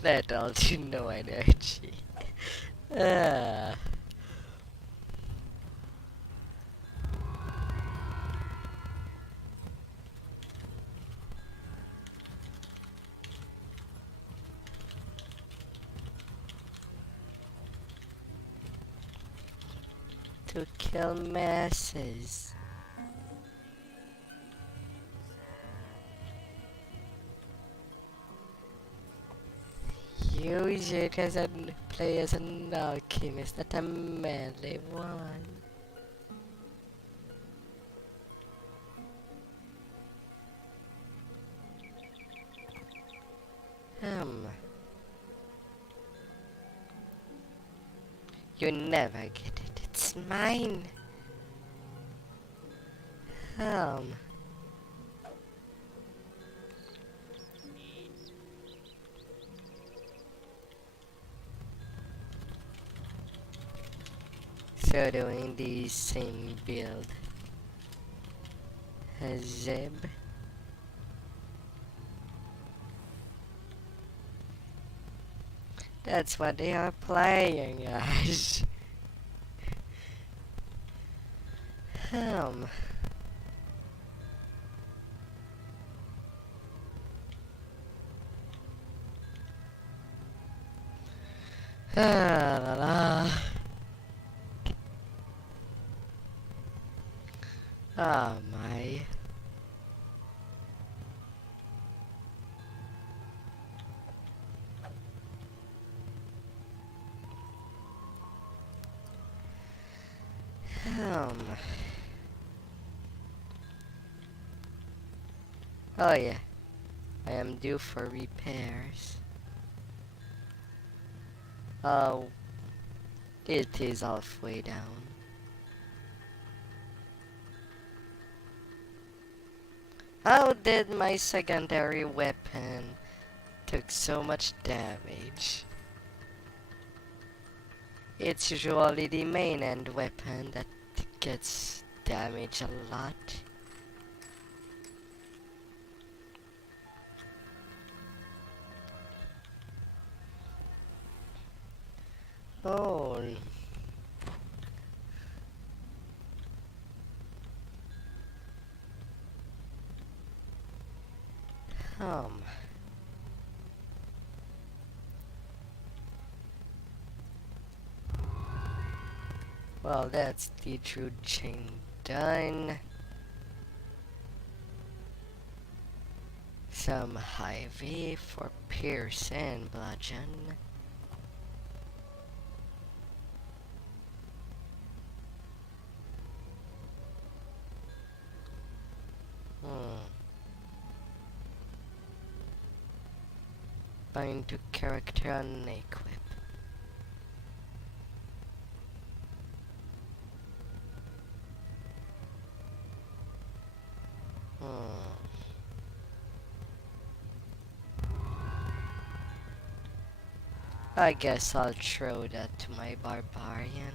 That all you no energy. Ah. To kill masses. Use it as a play as an alchemist, not a melee one. You never get it. It's mine. So doing the same build as Zeb. That's what they are playing, guys. La la. Oh my. Oh yeah, I am due for repairs. Oh, it is halfway down. How did my secondary weapon took so much damage? It's usually the main end weapon that gets damaged a lot. Oh. Well, that's the Druid chain done. Some high V for Pierce and Bludgeon. Bind to character and equip. I guess I'll throw that to my barbarian.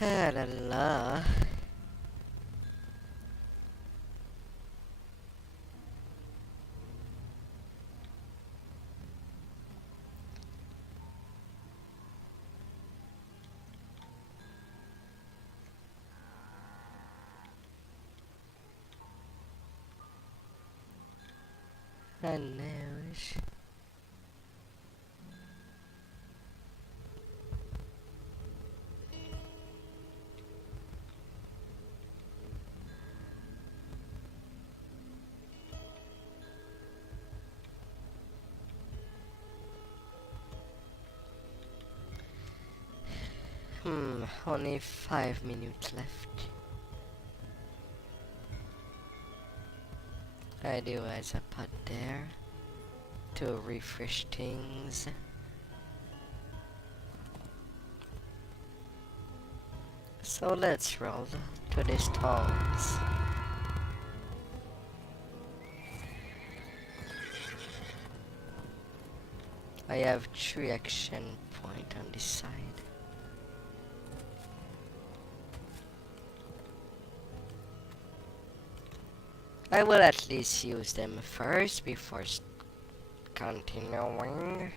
La la. And news. Only 5 minutes left. I do as a pot there to refresh things. So let's roll to the stones. I have 3 action points on this side. I will at least use them first before continuing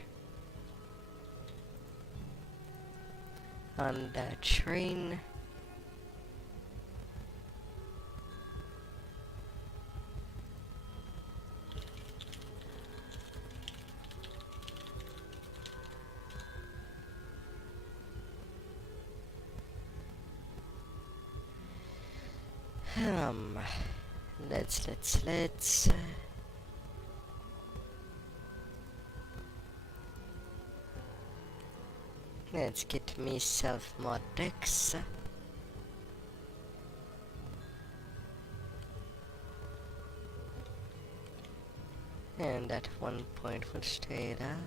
on the train. Let's let's get me self-mod decks. And at one point we'll stay there.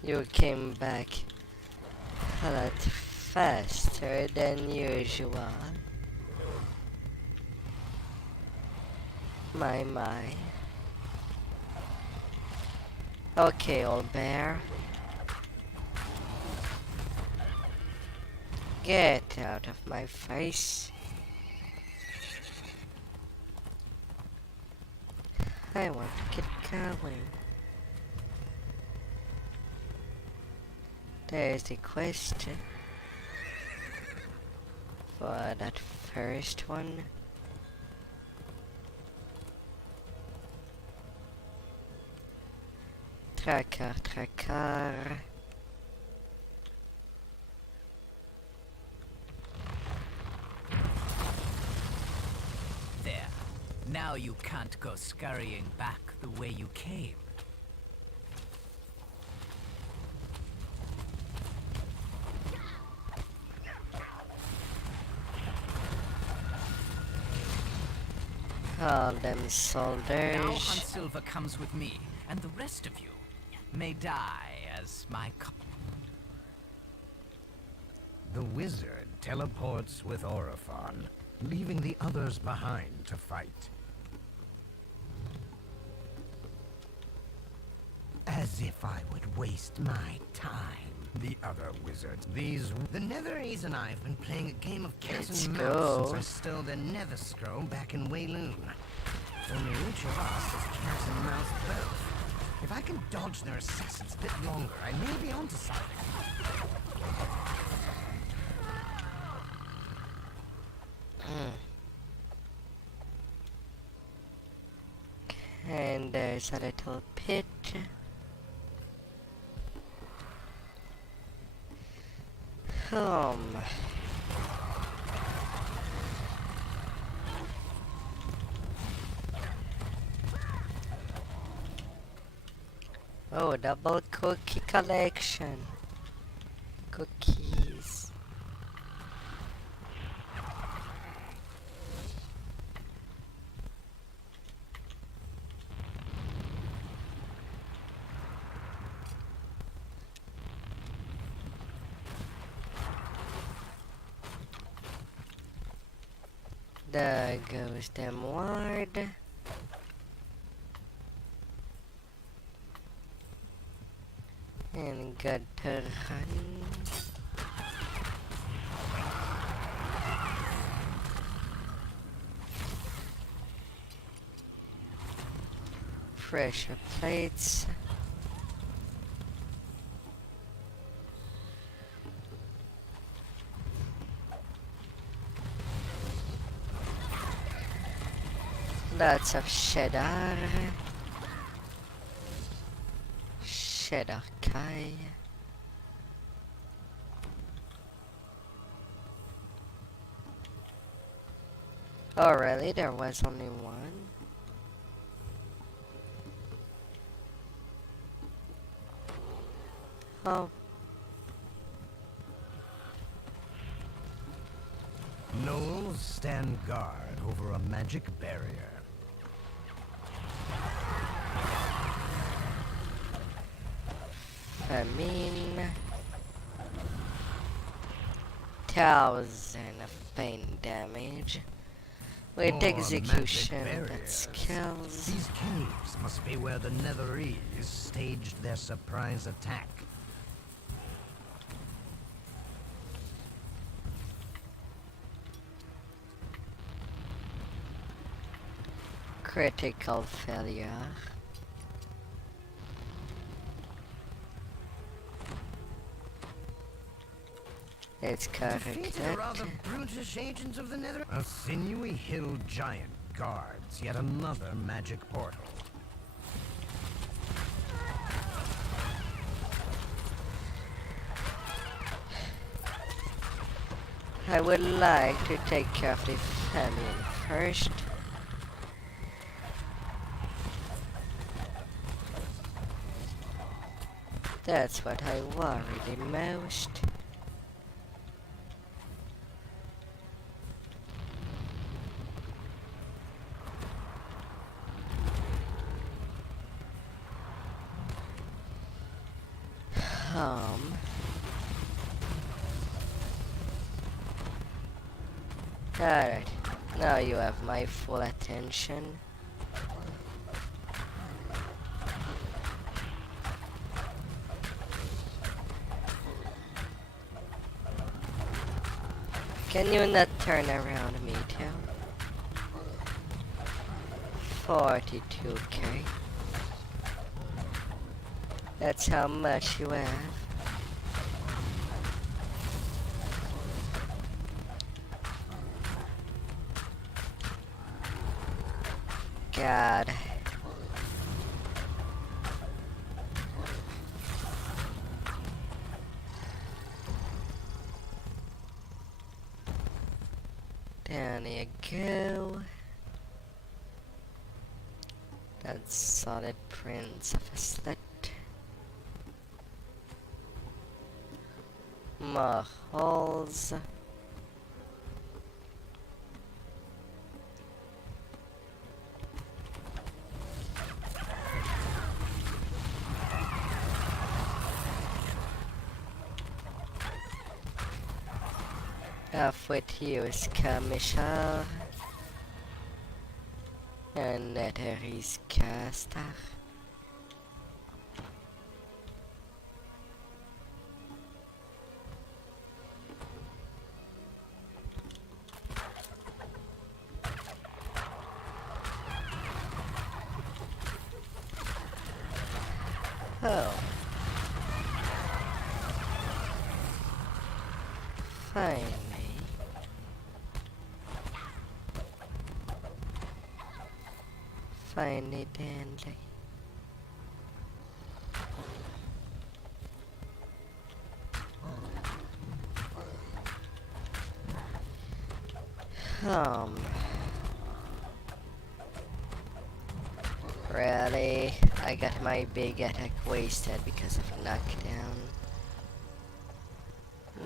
You came back a lot faster than usual. My. Okay, old bear. Get out of my face. I want to get going. There's the quest for that first one. Tracker. There. Now you can't go scurrying back the way you came. All them Now soldiers. Hunt Silver comes with me, and the rest of you may die as my The wizard teleports with Orifon, leaving the others behind to fight. As if I would waste my time. The other wizards, the Netherese and I have been playing a game of cat Let's and go. mouse since I stole the Nether Scroll back in Wayloon. Only each of us is cat and mouse both. If I can dodge their assassins a bit longer, I may be onto something. And there's a little pit. Oh, double cookie collection. Cookies. There goes them ward. And got to run. Pressure plates. Lots of cheddar. Cheddar Kai. Oh really? There was only one? Oh. Gnolls stand guard over a magic barrier. Famine. 1000 of pain damage. With More execution magic that barriers. skills. These caves must be where the Netherese staged their surprise attack. Critical failure. It's Defeated a rather correct. brutish agent of the Nether. A sinewy hill giant guards yet another magic portal. I would like to take care of the famine first. That's what I worry the most. Alright, now you have my full attention. Can you not turn around me too? 42k. That's how much you have. God. Down you go. That's solid prints of a slit. More holes. Off with you, Skirmisher. Another is caster. Oh. Finally. Finally, dandy. Really? I got my big attack wasted because of knockdown.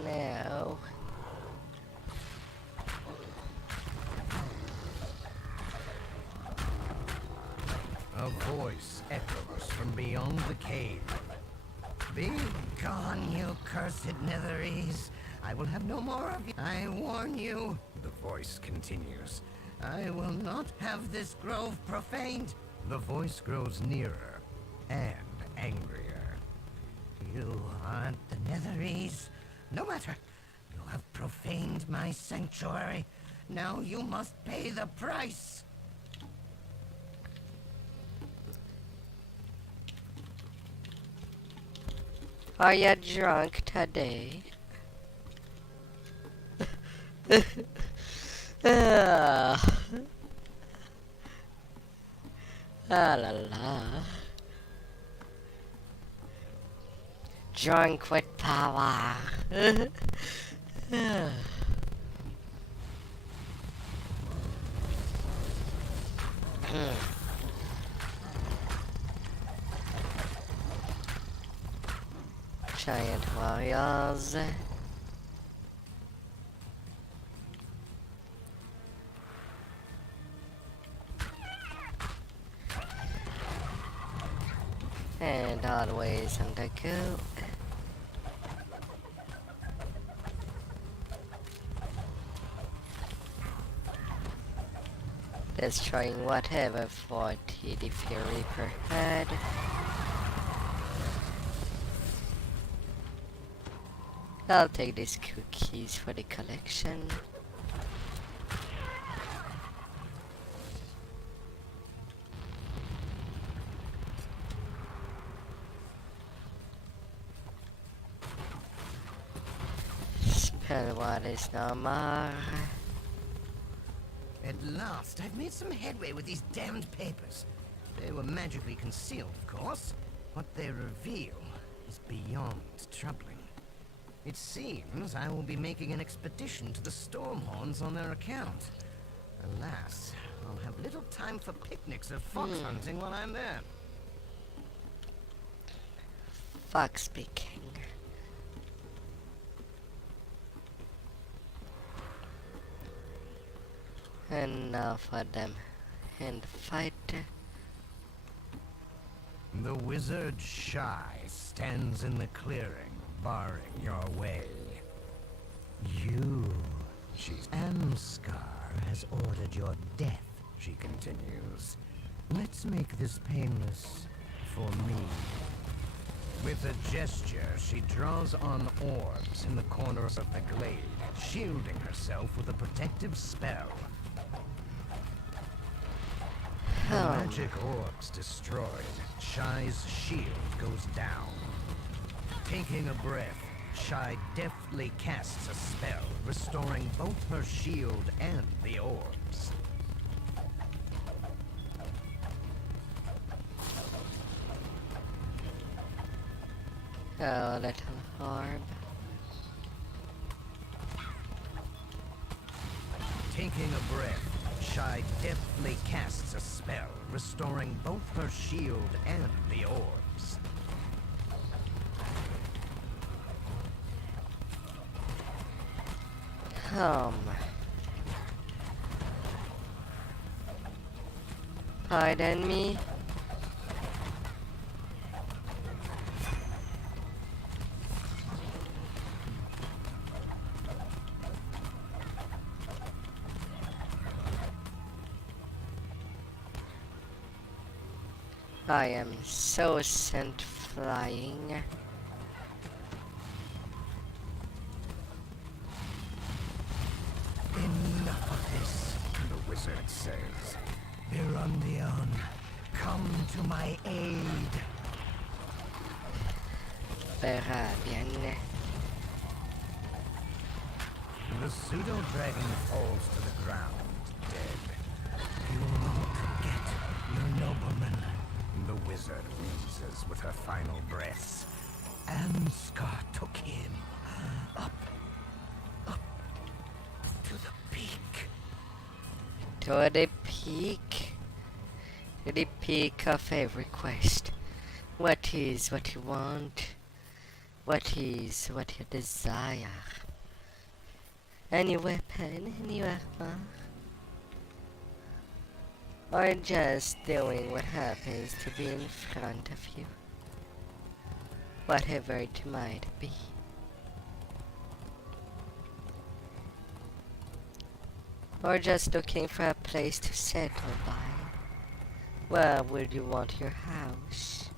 No. A voice echoes from beyond the cave. Be gone, you cursed netherese. I will have no more of you. I warn you. The voice continues. I will not have this grove profaned. The voice grows nearer and angrier. You aren't the netherese. No matter. You have profaned my sanctuary. Now you must pay the price. Are you drunk today? Ah. Ah la la. Drunk with power. Giant warriors. And always on the go. Destroying whatever fort the Fury per had. I'll take these cookies for the collection. Spell what is no more. At last, I've made some headway with these damned papers. They were magically concealed, of course. What they reveal is beyond troubling. It seems I will be making an expedition to the Stormhorns on their account. Alas, I'll have little time for picnics or fox hunting while I'm there. Fox speaking. And now for them in the fight. The wizard Shy stands in the clearing, barring your way. She's Amskar has ordered your death, she continues. Let's make this painless for me. With a gesture, she draws on orbs in the corners of the glade, shielding herself with a protective spell. The magic orbs destroyed, Shy's shield goes down. Taking a breath, Shy deftly casts a spell, restoring both her shield and the orbs. Oh, little orb. Taking a breath, Shy deftly casts a spell, restoring both her shield and the orbs. Pardon me? I am so sent flying. Enough of this, the wizard says. Mirandion, come to my aid. Verá bien. The pseudo-dragon falls to the ground, dead. You will not get your nobleman. The wizard wheezes with her final breaths. Anscar took him up to the peak. To the peak. To the peak of every quest. What is what you want? What is what you desire? Any weapon, any armor? Or just doing what happens to be in front of you? Whatever it might be. Or just looking for a place to settle by? Where would you want your house?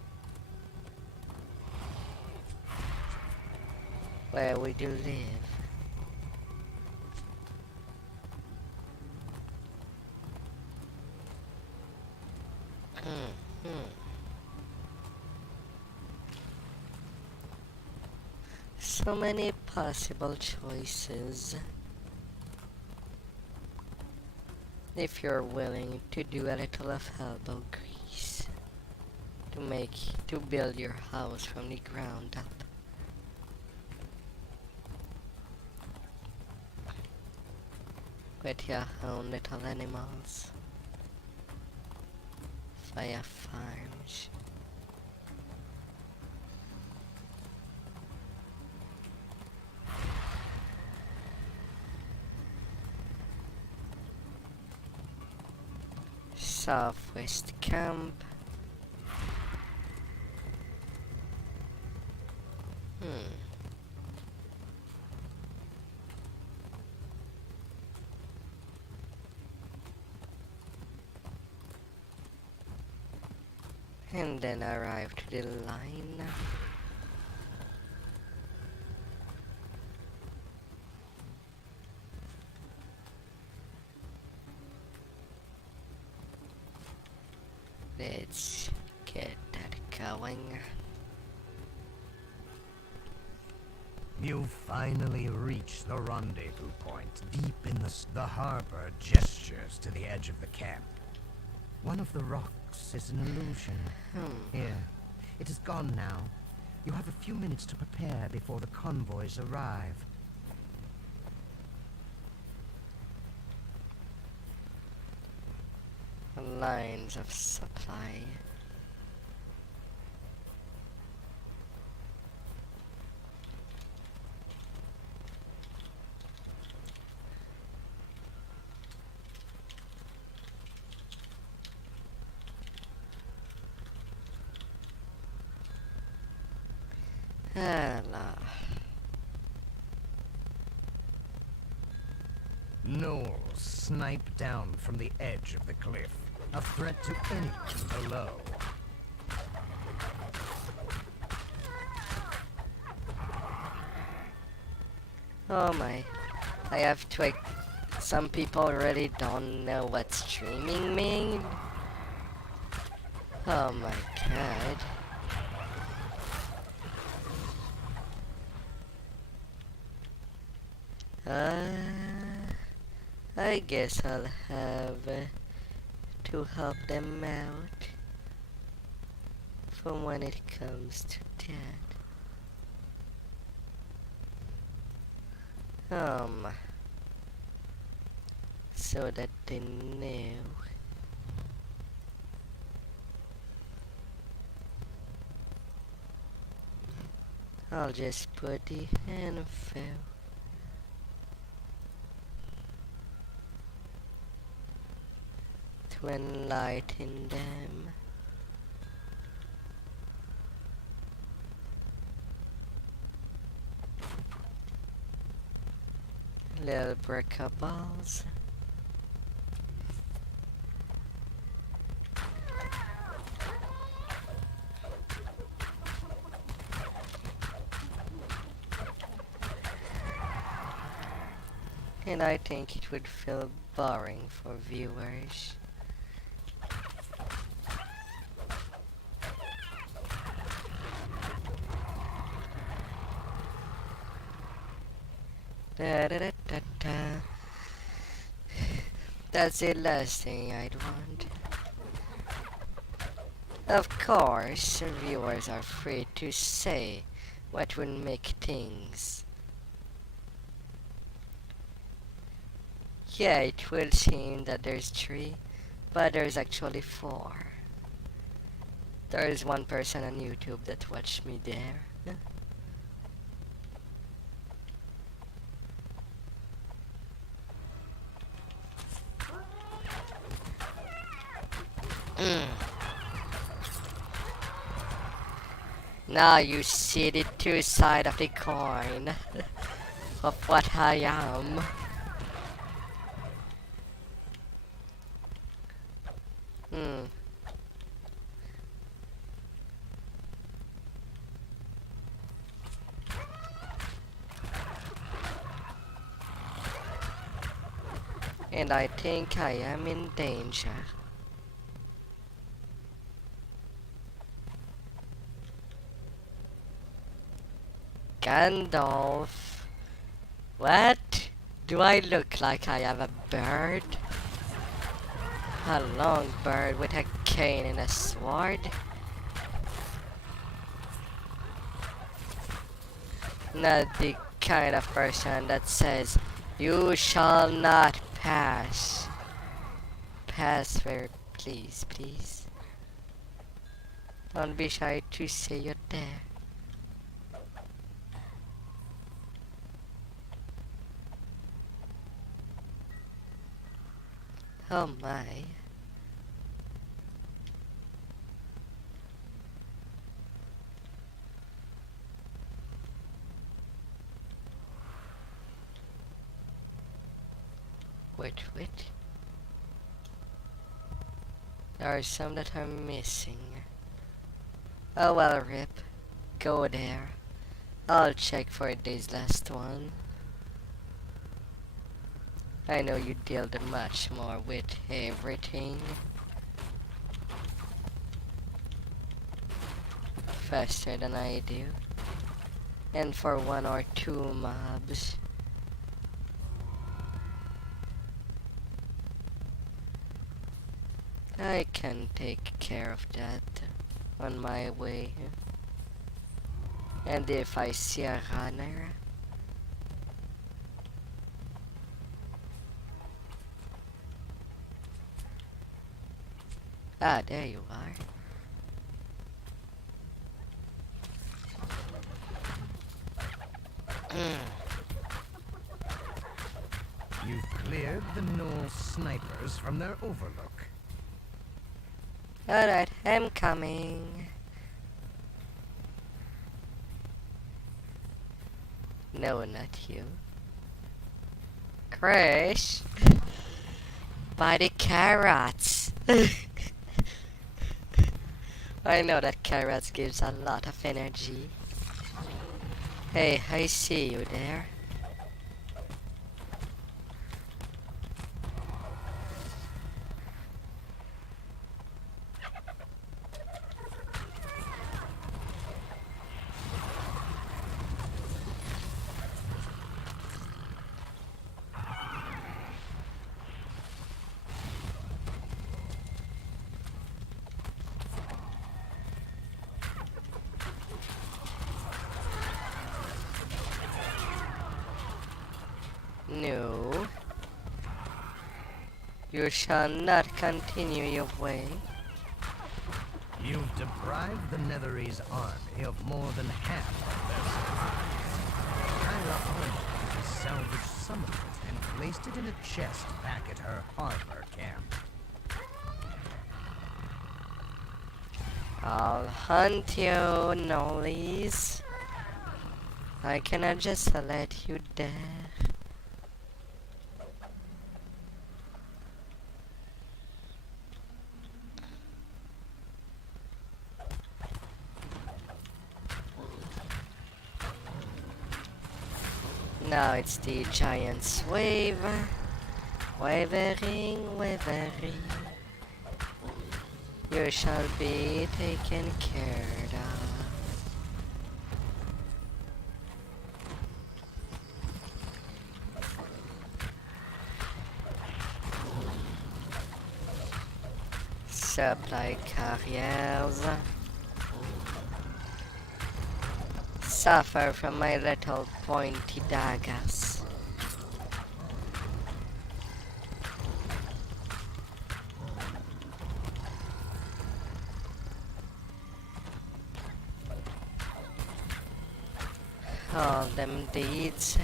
Where would you live? So many possible choices. If you're willing to do a little of elbow grease to build your house from the ground up. With your own little animals. Fire farms. Southwest Camp. And then arrive to the line. Let's get that going. You finally reach the rendezvous point, deep in the harbor gestures to the edge of the camp. One of the rocks is an illusion. Here, it is gone now. You have a few minutes to prepare before the convoys arrive. Lines of supply. Hello. Gnolls snipe down from the edge of the cliff, a threat to anyone below. Oh my. I have to some people really don't know what streaming means. Oh my god. I guess I'll have to help them out from when it comes to that. So that they know. I'll just put the info. To enlighten them. Little breakables. and I think it would feel boring for viewers. Da, da, da, da, da. That's the last thing I'd want. Of course, viewers are free to say what would make things. Yeah, it will seem that there's 3, but there's actually 4. There's one person on YouTube that watched me there. Now you see the 2 sides of the coin of what I am. And I think I am in danger. Gandalf. What? Do I look like I have a bird? A long bird with a cane and a sword? Not the kind of person that says, "You shall not pass." Pass where, please, please. Don't be shy to say you're there. Oh my. Wait. There are some that I'm missing. Oh well, rip. Go there. I'll check for this last one. I know you deal much more with everything. Faster than I do. And for 1 or 2 mobs. I can take care of that on my way. And if I see a runner, ah, there you are. You've cleared the Gnoll snipers from their overlook. Alright, I'm coming. No, not you. Crash! By the carrots! I know that carrots gives a lot of energy. Hey, I see you there. No. You shall not continue your way. You've deprived the Netherese army of more than half of their supplies. Kyra Arnold has salvaged some of it and placed it in a chest back at her harbor camp. I'll hunt you, Nollies. I cannot just let you die. Now it's the giant's wave. Wavering. You shall be taken care of. Supply carriers suffer from my little pointy daggers. All them deeds.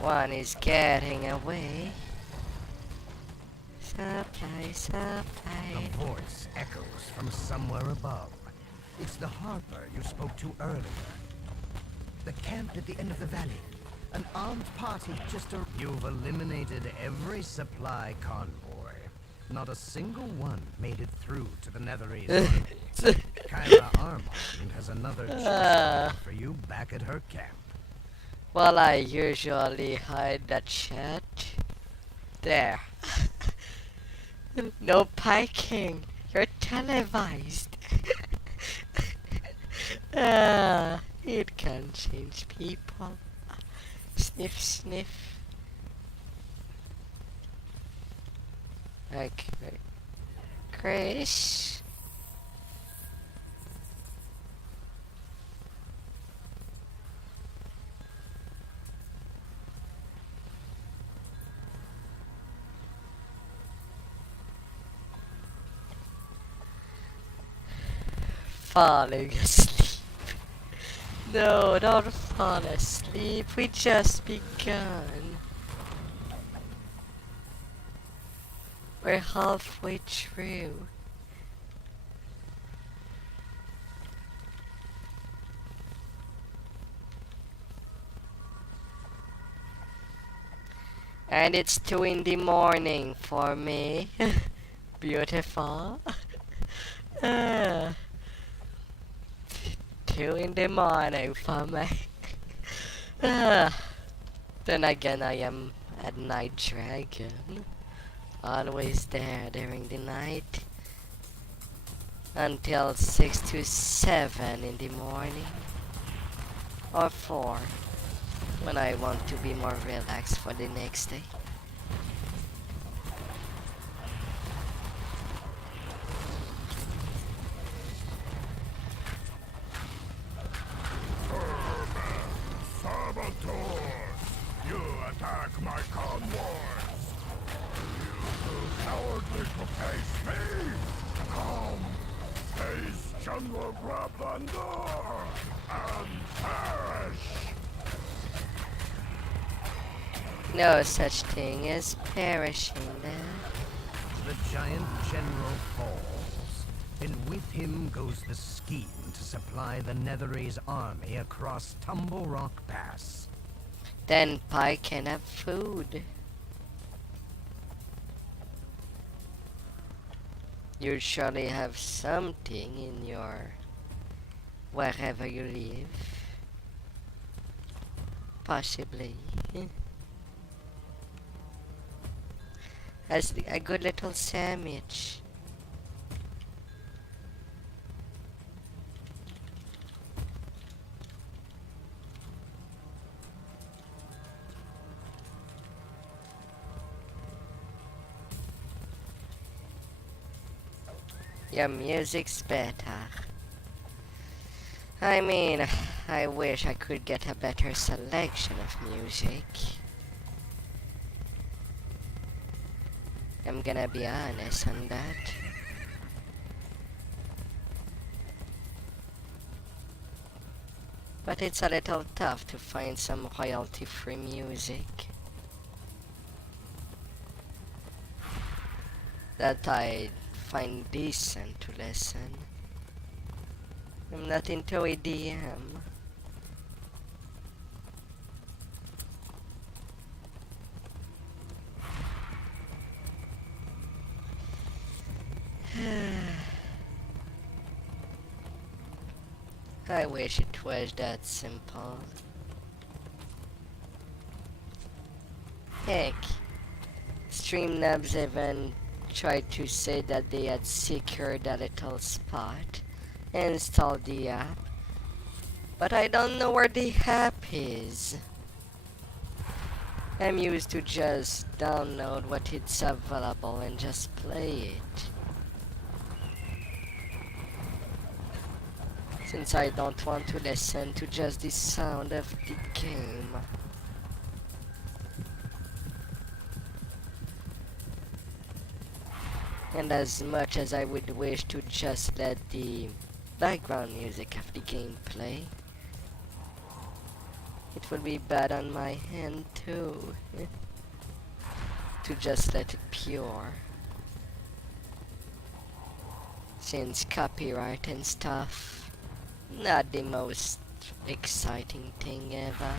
One is getting away. Supply. A voice echoes from somewhere above. It's the harper you spoke to earlier. The camp at the end of the valley. An armed party just a... You've eliminated every supply convoy. Not a single one made it through to the Netherese army. Kyra Armand has another chest for you back at her camp. Well, I usually hide that chat. There. No piking. You're televised. It can change people. Sniff, sniff. Okay. Chris. Falling asleep. No, don't fall asleep. We just begun. We're halfway through. And it's 2 in the morning for me. Beautiful. 2 in the morning for me. Then again, I am a night dragon. Always there during the night. Until 6 to 7 in the morning. Or 4. When I want to be more relaxed for the next day. Saboteurs! You attack my convoys! You too cowardly to face me! Come! Face General Brabandor! And perish! No such thing as perishing there. The giant general falls, and with him goes the scheme to supply the Netherese army across Tumble Rock Pass. Then Pike can have food. You surely have something in your... wherever you live. Possibly. As a good little sandwich. Your music's better. I mean, I wish I could get a better selection of music. I'm gonna be honest on that. But it's a little tough to find some royalty-free music that I find decent to listen. I'm not into EDM. I wish it was that simple. Heck, Streamlabs even tried to say that they had secured a little spot and installed the app, but I don't know where the app is. I'm used to just download what it's available and just play it. Since I don't want to listen to just the sound of the game. And as much as I would wish to just let the background music of the game play, it would be bad on my hand too. To just let it pure. Since copyright and stuff, not the most exciting thing ever.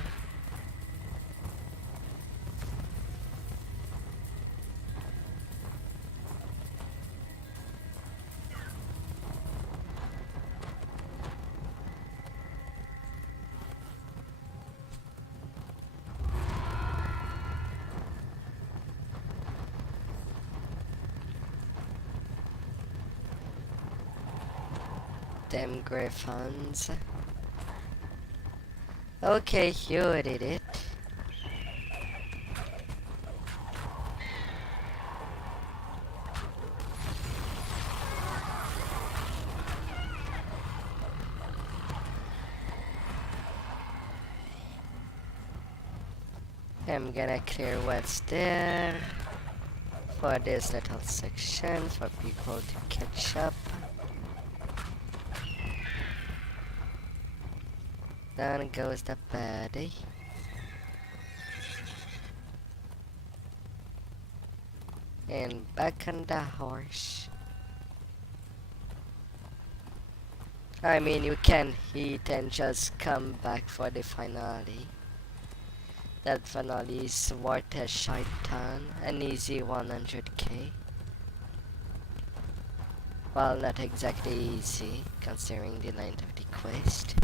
Them griffons. Okay, you did it. I'm gonna clear what's there for this little section for people to catch up. Down goes the baddie. And back on the horse. I mean, you can eat and just come back for the finale. That finale is worth a shite ton, an easy 100k. Well, not exactly easy, considering the length of the quest.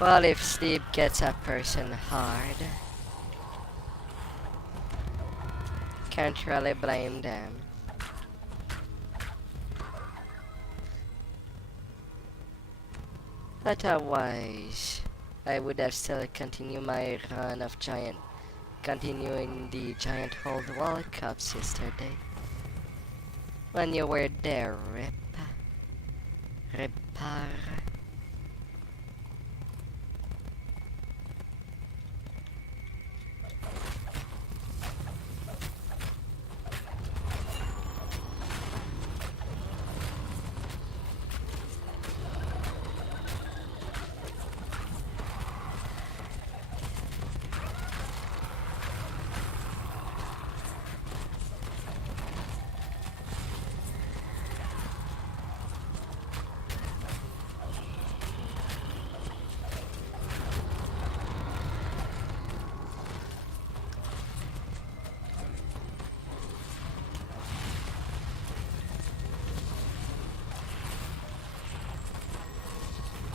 Well, if sleep gets a person hard, can't really blame them. Otherwise, I would have still continued my run of continuing the Giant Hold World Cups yesterday. When you were there, Ripar.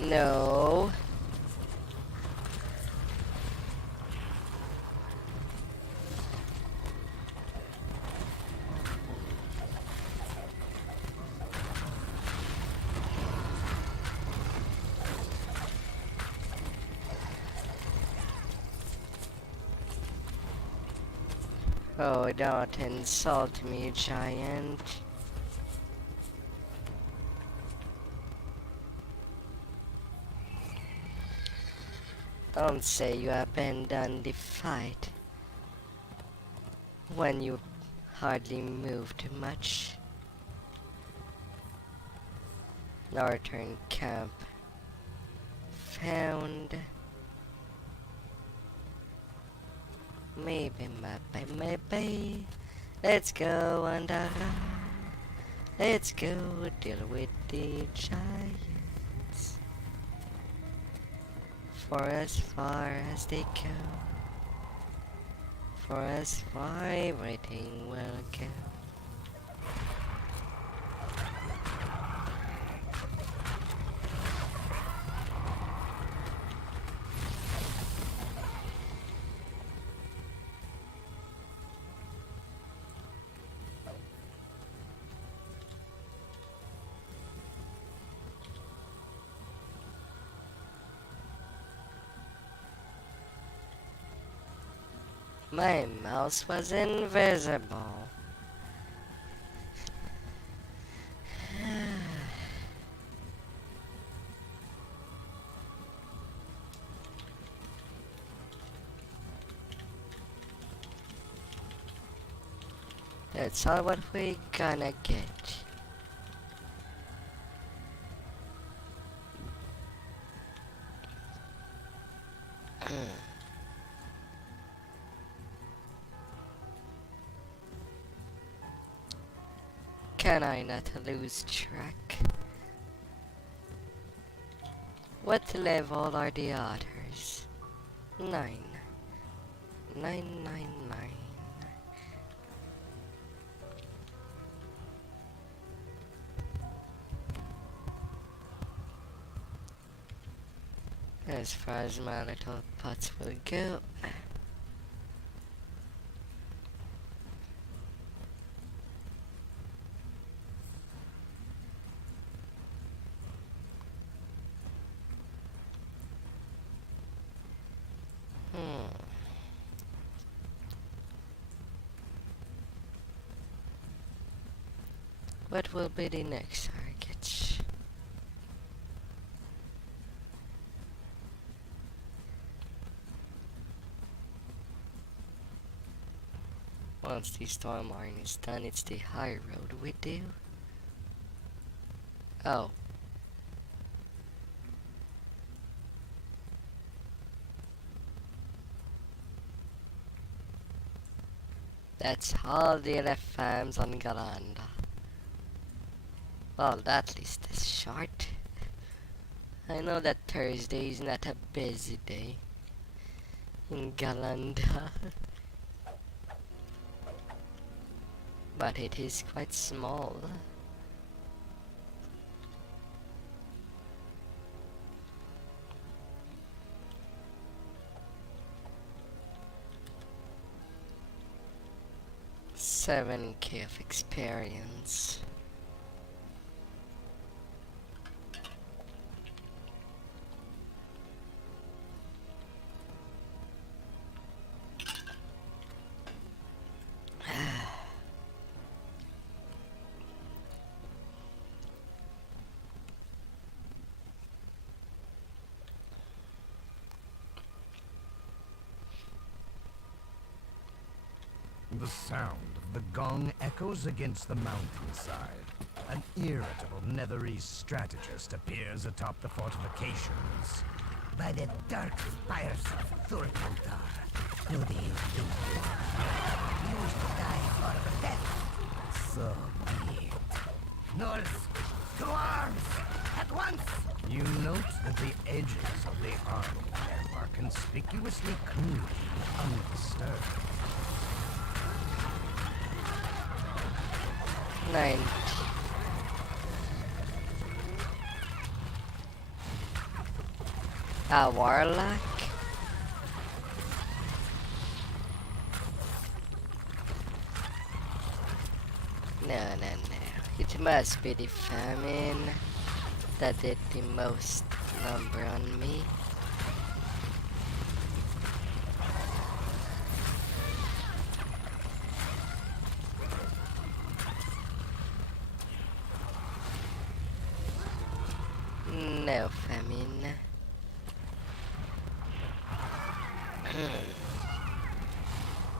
No. Oh, don't insult me, giant. Don't say you abandoned the fight when you hardly moved much. Northern camp found. Maybe, maybe. Let's go on the run. Let's go deal with the giants. For as far as they go. For as far everything will go. My mouse was invisible. That's all what we gonna get. Can I not lose track? What level are the others? 9. 999. As far as my little pots will go. What will be the next target? Once the storm iron is done, it's the high road we do. Oh. That's all the left farms on Galanda. Well, that list is short. I know that Thursday is not a busy day in Galanda. But it is quite small. $7K of experience. The sound of the gong echoes against the mountainside. An irritable Netherese strategist appears atop the fortifications. By the dark spires of Thurkantar, do they think you used to die for death? So be it. Norse, to arms! At once! You note that the edges of the army are conspicuously clean, undisturbed. 9. A warlock? No. It must be the famine that did the most number on me. No famine.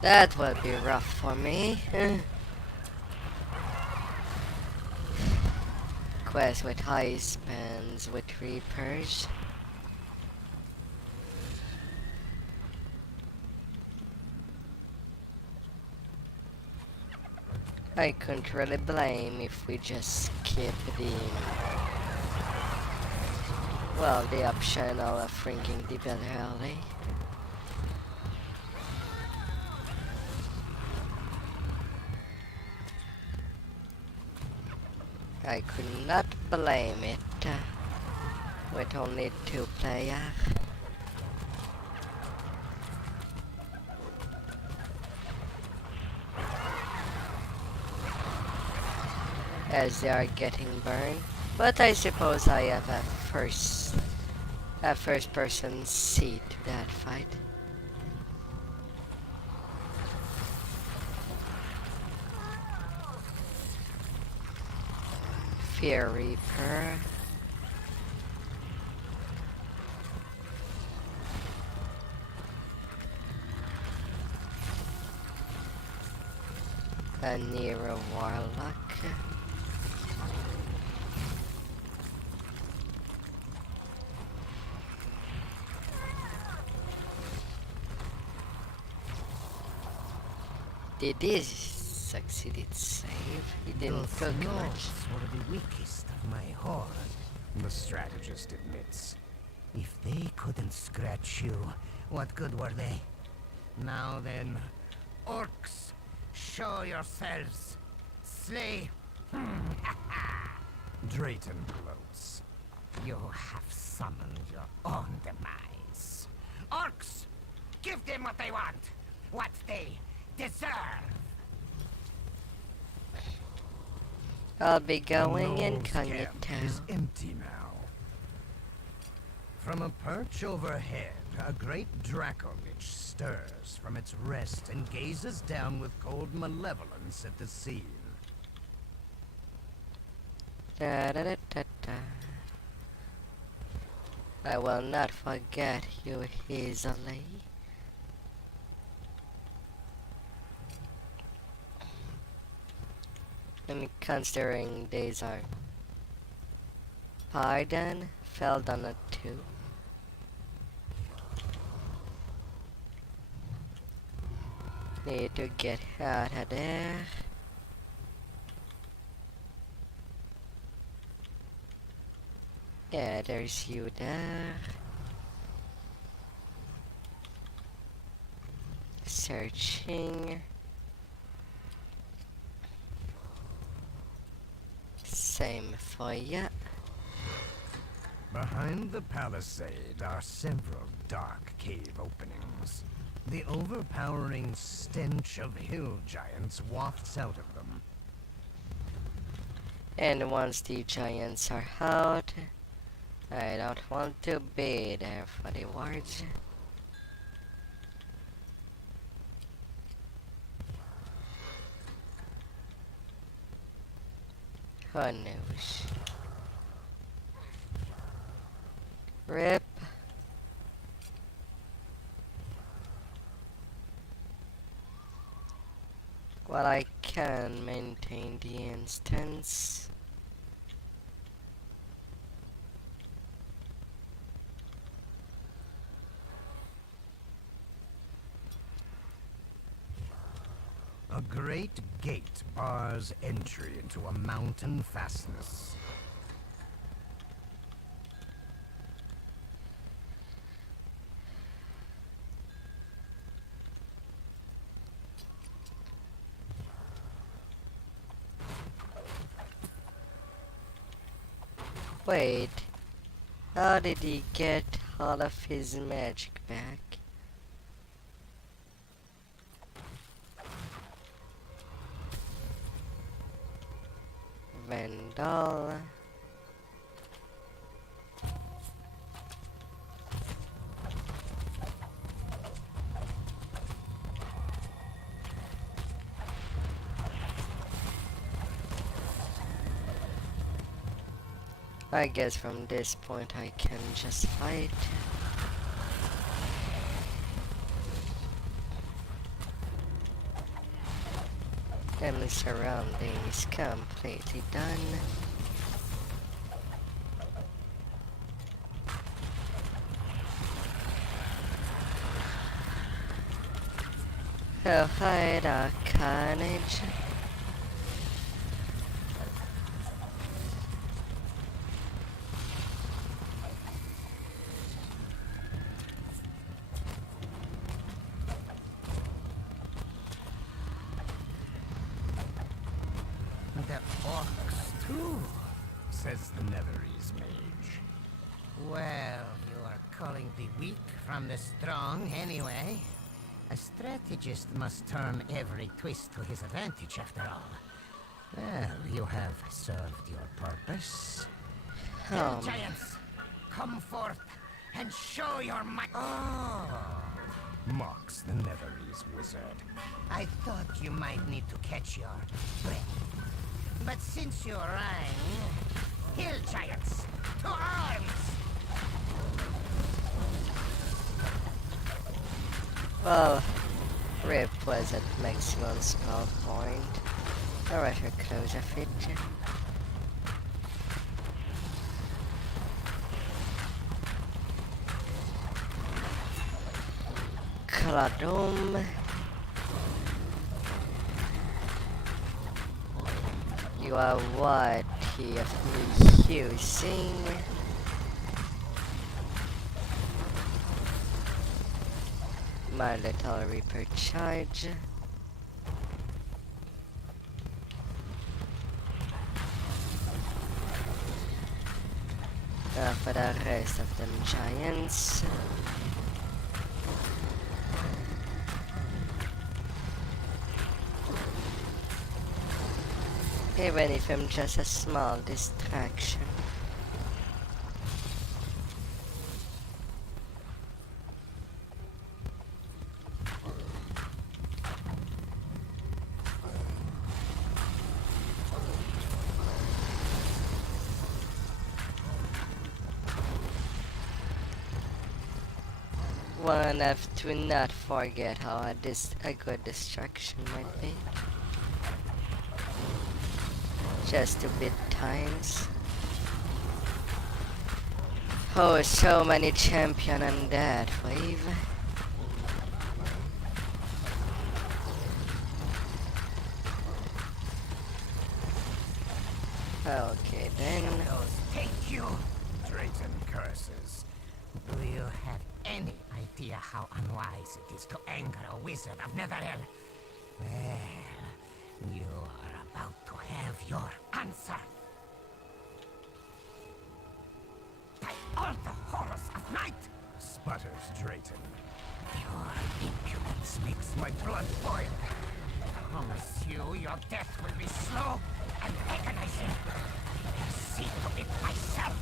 That will be rough for me. Quest with high spans with reapers. I couldn't really blame if we just skip the optional of ringing the bell early. I could not blame it with only 2 players. As they are getting burned, but I suppose I have a first person seat to that fight. Fear Reaper. A Nero Warlock. Did this succeeded save? He didn't Those cook much. gnolls were the weakest of my horde, the strategist admits. If they couldn't scratch you, what good were they? Now then, orcs, show yourselves. Slay. Drayton gloats. You have summoned your own demise. Orcs, give them what they want, what they deserve. I'll be going The in gnolls' camp Town. is empty now. From a perch overhead, a great Dracolich stirs from its rest and gazes down with cold malevolence at the scene. Da, da, da, da, da. I will not forget you easily. And considering these are pardon, fell down a 2. Need to get out of there. Yeah, there's you there. Searching. Same for ya. Behind the palisade are several dark cave openings. The overpowering stench of hill giants wafts out of them. And once the giants are out, I don't want to be there for the wards. Who knows? Rip. While I can maintain the instance. A great gate bars entry into a mountain fastness. Wait, how did he get all of his magic back? Vandal. I guess from this point I can just fight. Enemy surrounding is completely done. Oh, hi there, Carnage. the orcs too, says the Netherese mage. Well, you are calling the weak from the strong anyway. A strategist must turn every twist to his advantage after all. Well, you have served your purpose. Hill giants, come forth and show your might. Oh, mocks the Netherese wizard. I thought you might need to catch your breath. But since you rang, hill giants, to arms! Well, Rip was at maximum spell point. Alright, her closer feature. Cladum. You are worthy of me using. My little Reaper charge. For the rest of them giants. Even if I'm just a small distraction. One have to not forget how a good distraction might be. Just to beat times. Oh, so many champion on that wave. Okay then. Shadows take you, Drayton curses. Do you have any idea how unwise it is to anger a wizard of Netherell? Well, you are about to have your answer. By all the horrors of night! Sputters Drayton. Your impudence makes my blood boil. I promise you your death will be slow and agonizing. I'll see to it myself.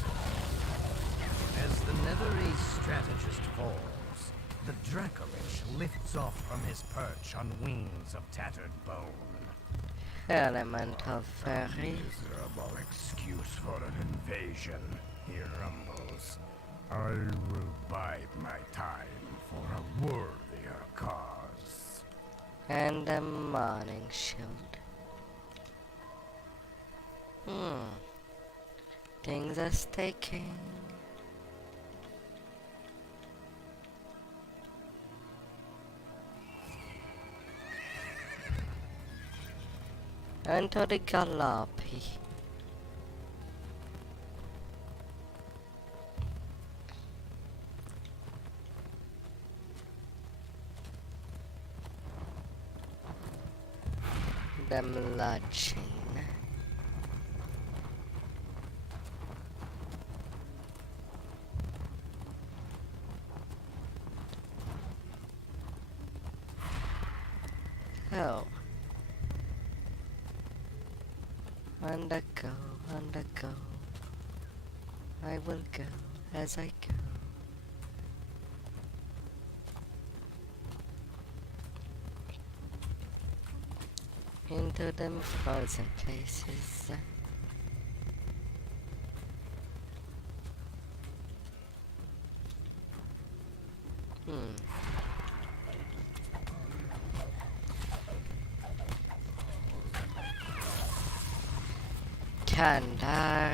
As the Netherese strategist falls, the Dracolich lifts off from his perch on wings of tattered bone. Elemental fairy. Miserable excuse for an invasion, he rumbles. I will bide my time for a worthier cause. And a morning shield. Things are staking. Enter the Gallopy. The blood chain. Oh. On the go, on the go. I will go as I go. Into them frozen places. Kandar.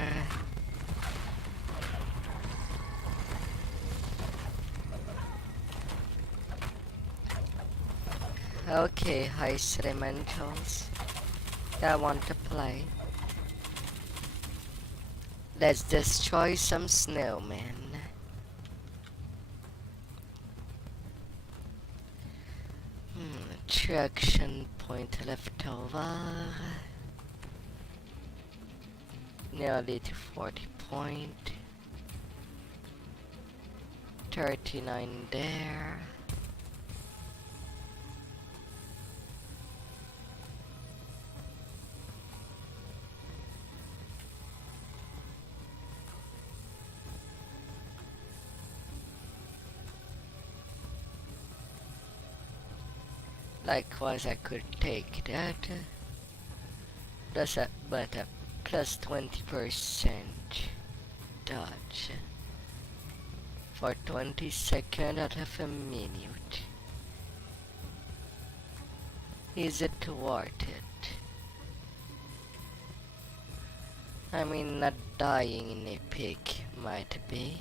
Okay, hi Srementals. I want to play. Let's destroy some snowmen. Traction point left over. Nearly to 40 point. 39 there. Likewise, I could take that. Plus but a plus 20% dodge for 20 seconds out of a minute. Is it worth it? I mean, not dying in a peak might be.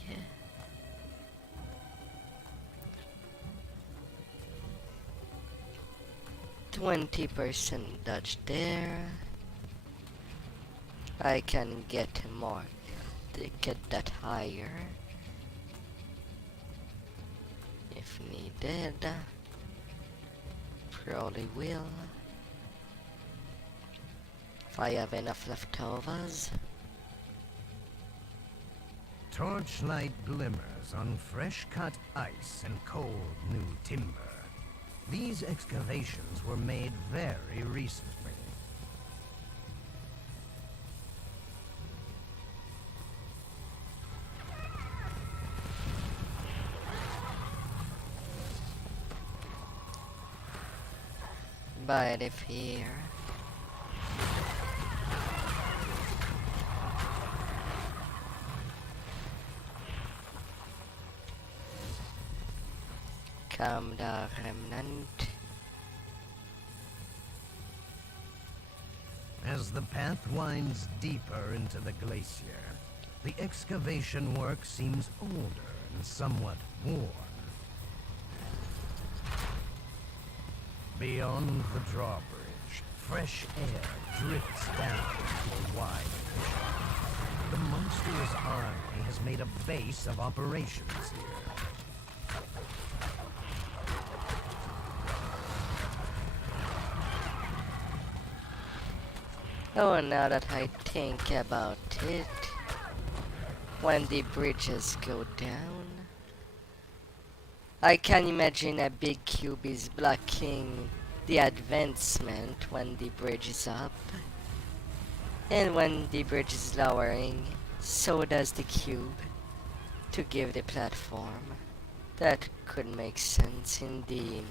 20% dodge there. I can get more to get that higher if needed. Probably will if I have enough leftovers. Torchlight glimmers on fresh-cut ice and cold new timber. These excavations were made very recently. But if here come the remnant. As the path winds deeper into the glacier, the excavation work seems older and somewhat worn. Beyond the drawbridge, fresh air drifts down into a wide fissure. The monstrous army has made a base of operations here. Oh, now that I think about it, when the bridges go down, I can imagine a big cube is blocking the advancement when the bridge is up, and when the bridge is lowering, so does the cube to give the platform. That could make sense in the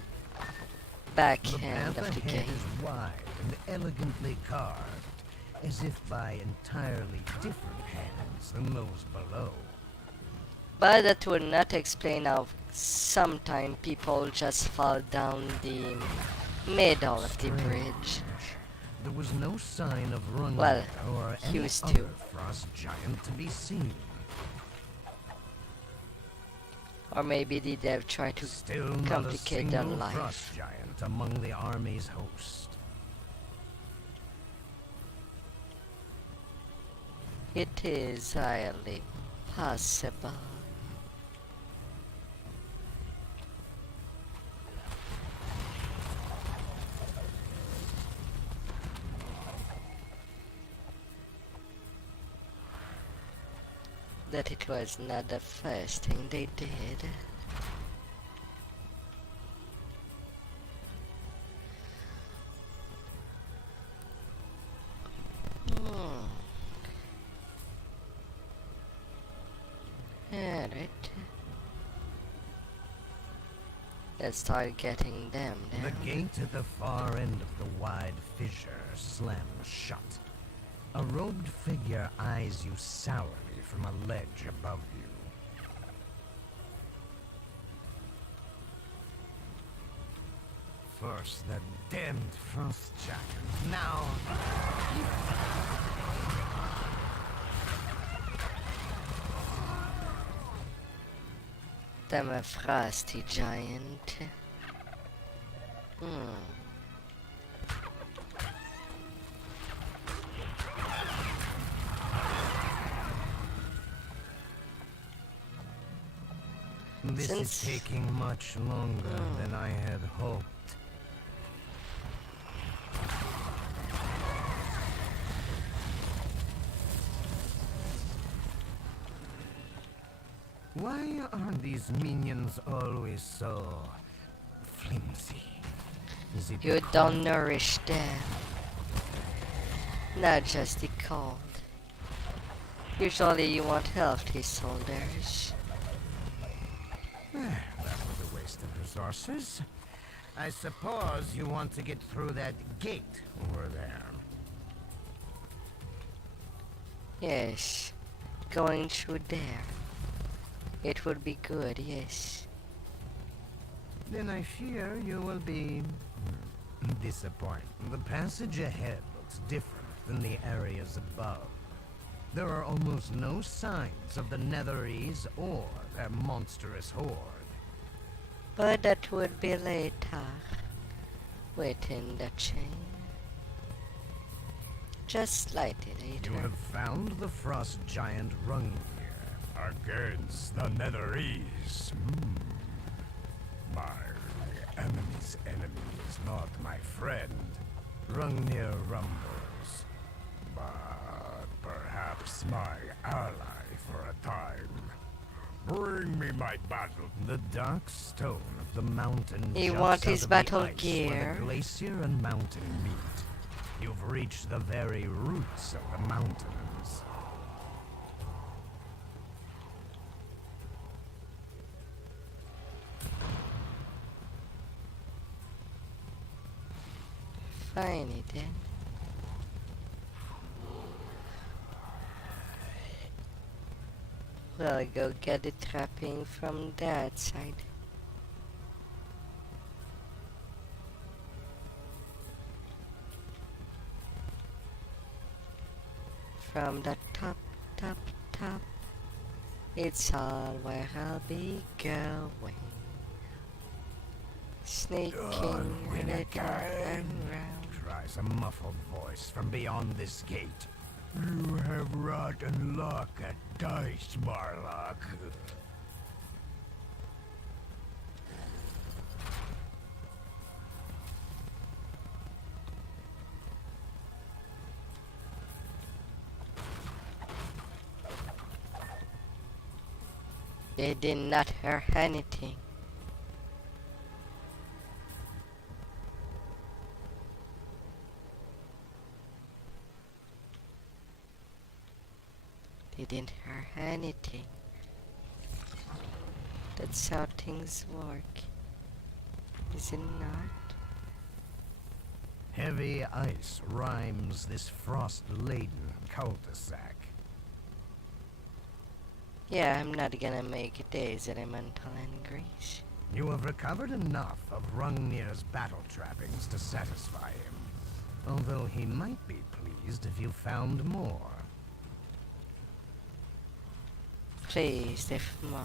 back end of the path ahead game. is wide and elegantly carved, as if by entirely different hands than those below. But that would not explain how sometimes people just fall down the middle of the bridge. There was no sign of running Well, or any used other to. frost giant to be seen. Or maybe the dev tried to Still not a complicate their single life. frost giant among the army's host. It is highly possible. That it was not the first thing they did. Alright. Let's start getting them down. The gate at the far end of the wide fissure slams shut. A robed figure eyes you sourly from a ledge above you. First the damned frost giant, now... Them a frosty giant. This is taking much longer than I had hoped. Why are these minions always so flimsy? Is it You the don't cold? nourish them. Not just the cold. Usually you want healthy soldiers. That was a waste of resources. I suppose you want to get through that gate over there. Yes. Going through there. It would be good, yes. Then I fear you will be disappointed. The passage ahead looks different than the areas above. There are almost no signs of the Netherese or their monstrous horde. But that would be later. Within the chain. Just slightly later. You have found the frost giant Rungnir. Against the Netherese. My enemy's enemy is not my friend. Rungnir rumbles. But perhaps my ally for a time. Bring me my battle. The dark stone of the mountain He juts wants out his of the battle ice gear. where the glacier and mountain meet. You've reached the very roots of the mountains. Fine then. Well, go get the trapping from that side. From the top, top, top. It's all where I'll be going. Sneaking a little around. Cries a muffled voice from beyond this gate. You have rotten luck at dice, Marlock. They did not hear anything. They didn't hear anything. That's how things work. Is it not? Heavy ice rhymes this frost-laden cul-de-sac. Yeah, I'm not gonna make days elemental in Greece. You have recovered enough of Rungnir's battle trappings to satisfy him. Although he might be pleased if you found more. Please, if more.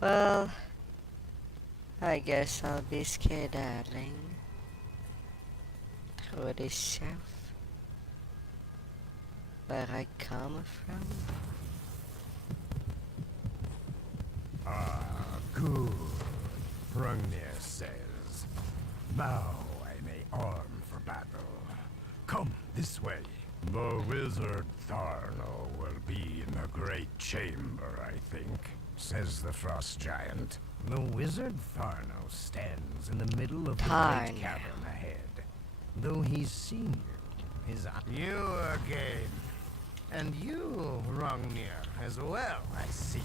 Well, I guess I'll be skedaddling through the south, where I come from. Good, Rungnir says. Now I may arm for battle. Come this way. The wizard Tharno will be in the great chamber, I think, says the frost giant. The wizard Tharno stands in the middle of the Tharno. great cavern ahead. Though he's seen you, his eye... You again. And you, Rungnir, as well, I see.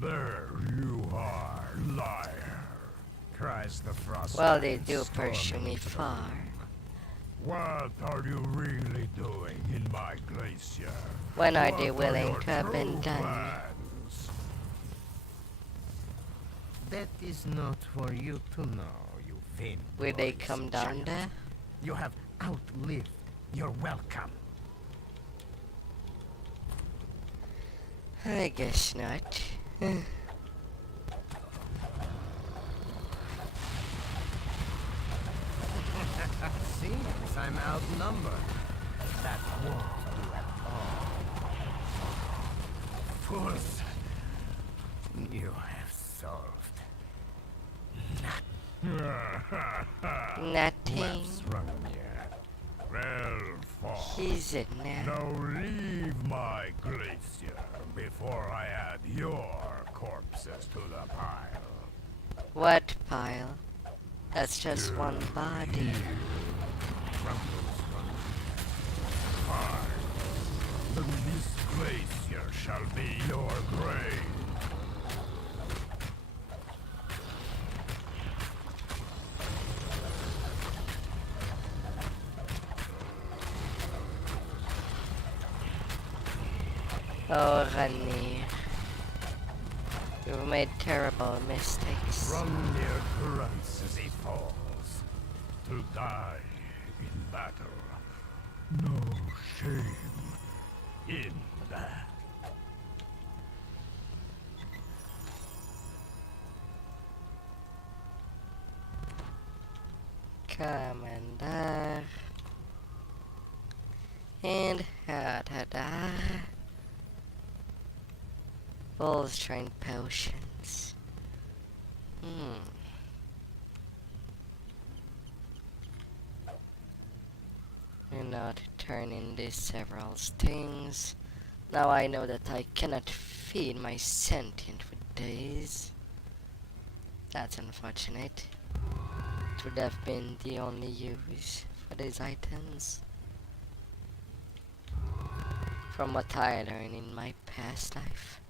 There you are, liar, cries the frost Well, they giant, do storming pursue me into the far. room. What are you really doing in my glacier? When are What they willing your to abandon? true plans? That is not for you to know, you vain Will they boys, come down giant. there? You have outlived your welcome. I guess not. Seems I'm outnumbered. That won't do at all. Fools! You have solved Nothing. Let's run here. Well fought. He's it now. Now leave my glacier before I add your corpses to the pile. What pile? That's just one body. Fine. Then this glacier shall be your grave. Oh, Rani. You've made terrible mistakes. Run near grunts as he falls. To die in battle. No shame in that. Commander. And ta-da. Bulls train potions. You know to turn in these several things. Now I know that I cannot feed my sentient for days. That's unfortunate. It would have been the only use for these items. From what I learned in my past life.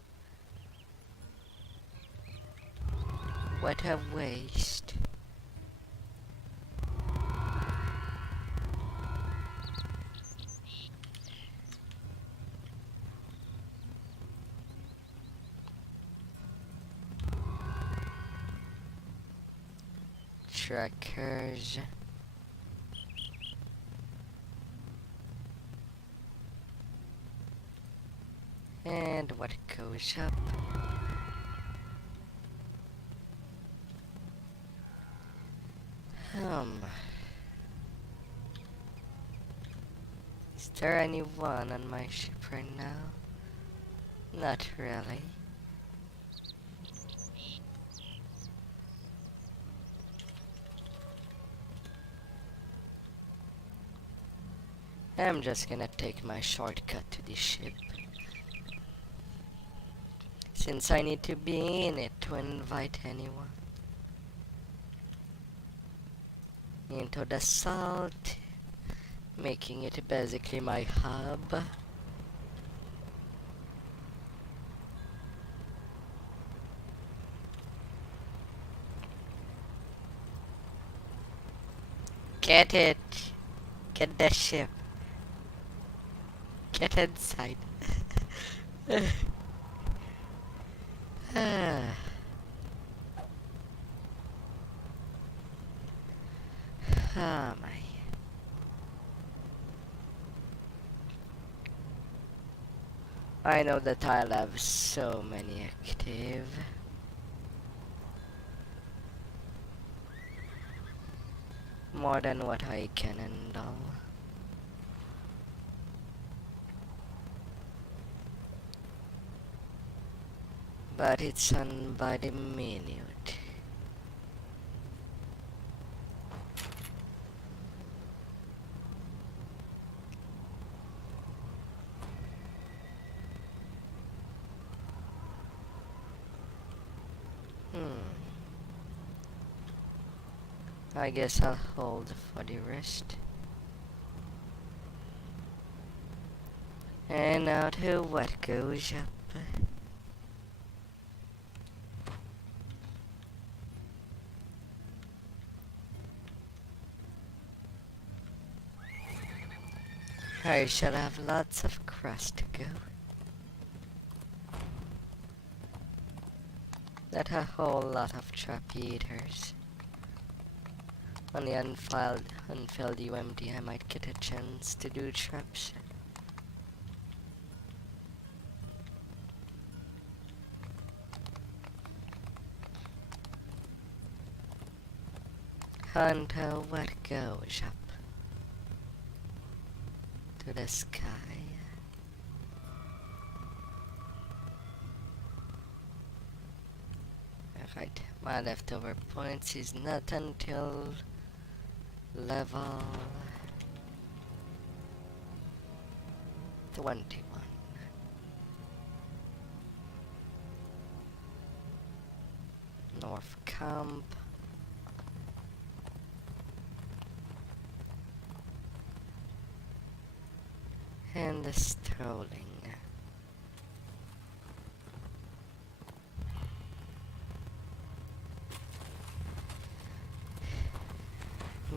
What a waste. Trackers. And what goes up? Is there anyone on my ship right now? Not really. I'm just gonna take my shortcut to the ship. Since I need to be in it to invite anyone. Into the salt, making it basically my hub. Get it! Get the ship. Get inside. Oh my. I know that I'll have so many active. More than what I can handle. But it's on by the minute. I guess I'll hold for the rest. And now to what goes up. I shall have lots of crust to go. Not a whole lot of trap eaters. On the unfilled UMD I might get a chance to do traps. Until what goes up to the sky. Right, my leftover points is not until level 21. North Camp. And the strolling.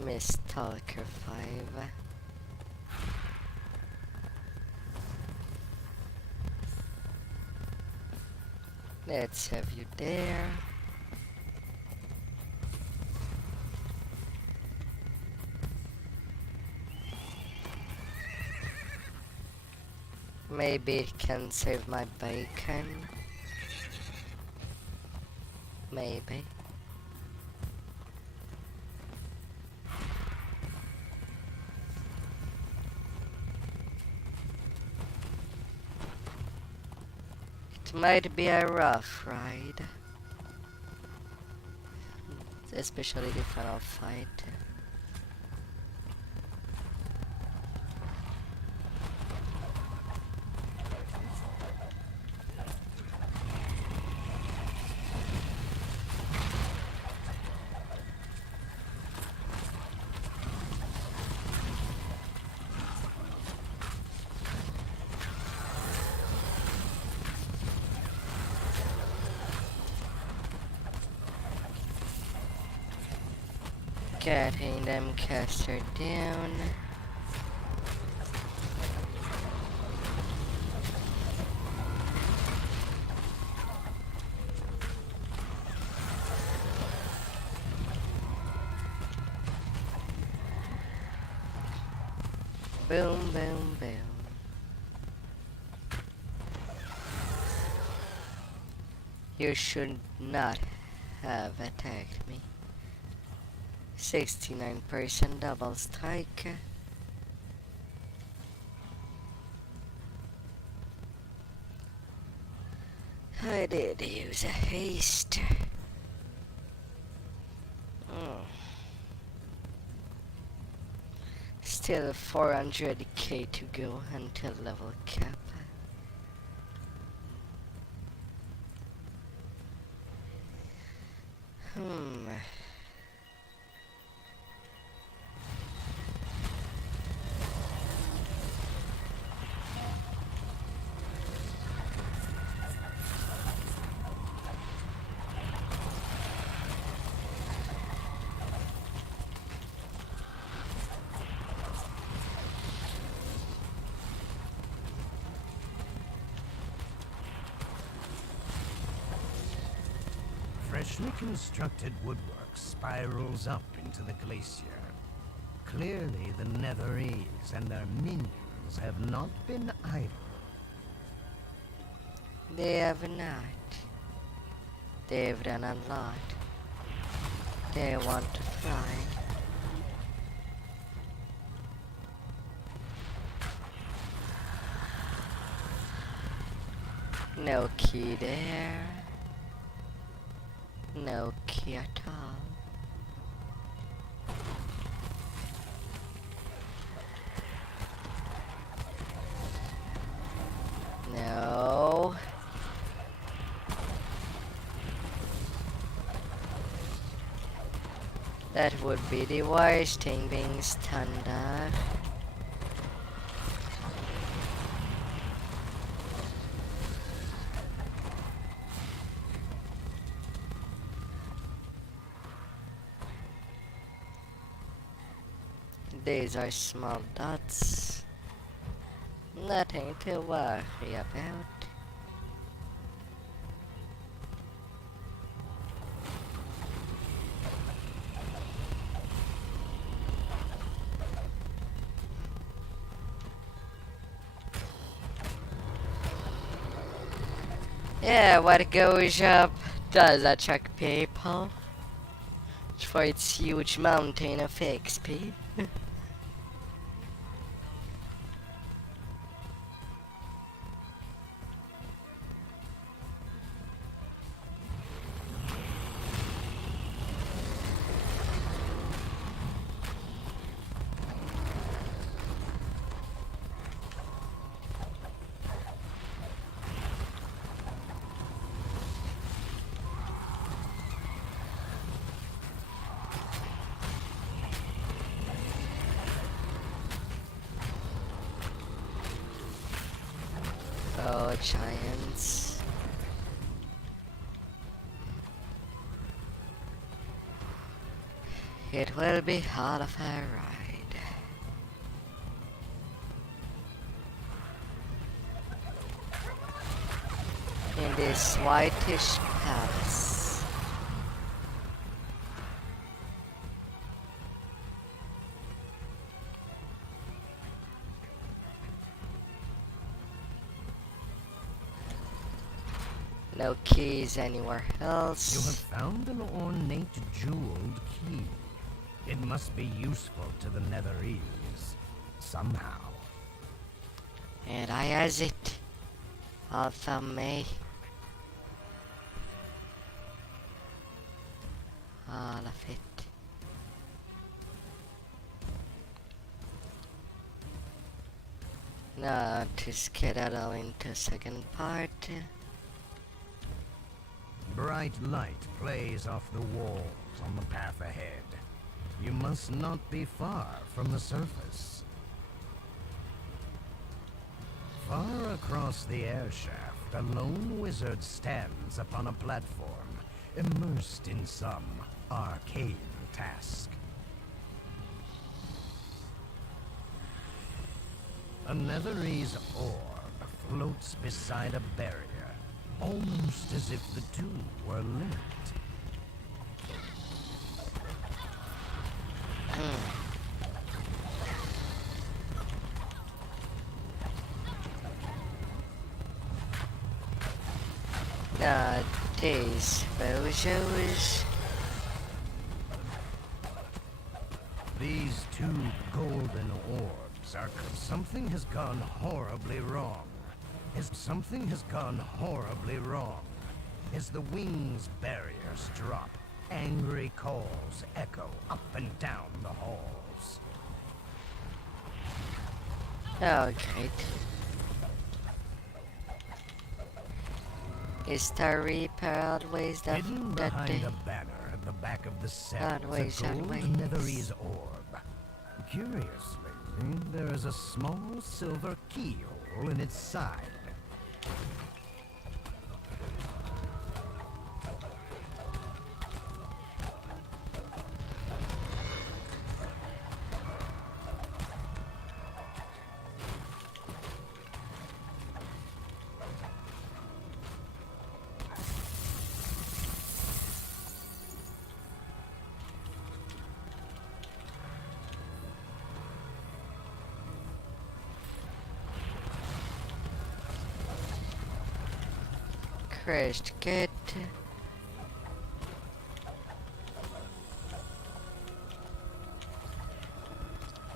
Miss Stalker 5. Let's have you there. Maybe it can save my bacon. Maybe. It might be a rough ride. Especially the final fight. Getting them caster down. Boom, boom, boom. You should not have attacked me. 69% double strike. I did use a haste. Still 400k to go until level cap. Freshly constructed woodwork spirals up into the glacier. Clearly the Netherese and their minions have not been idle. They have not. They've done a lot. They want to fly. No key there. No key at all. No. That would be the worst thing, being stunned up. These are small dots. Nothing to worry about. Yeah, what goes up does attract people for its huge mountain of XP. Hello, giants. It will be hell of a ride. In this whitish palace. No keys anywhere else. You have found an ornate jeweled key. It must be useful to the Netherese. Somehow. And I has it. All from me. All of it. Now to skedaddle into second part. Bright light plays off the walls on the path ahead. You must not be far from the surface. Far across the airshaft, a lone wizard stands upon a platform, immersed in some arcane task. A Netherese orb floats beside a barrier, almost as if the two were linked. These bozos. These two golden orbs are... Something has gone horribly wrong. Something has gone horribly wrong. As the wings' barriers drop, angry calls echo up and down the halls. Oh, great. Is the Reaper always the Hidden behind a banner at the back of the cell is a gold Netherese orb. Curiously, there is a small silver keyhole in its side. Crashed kit.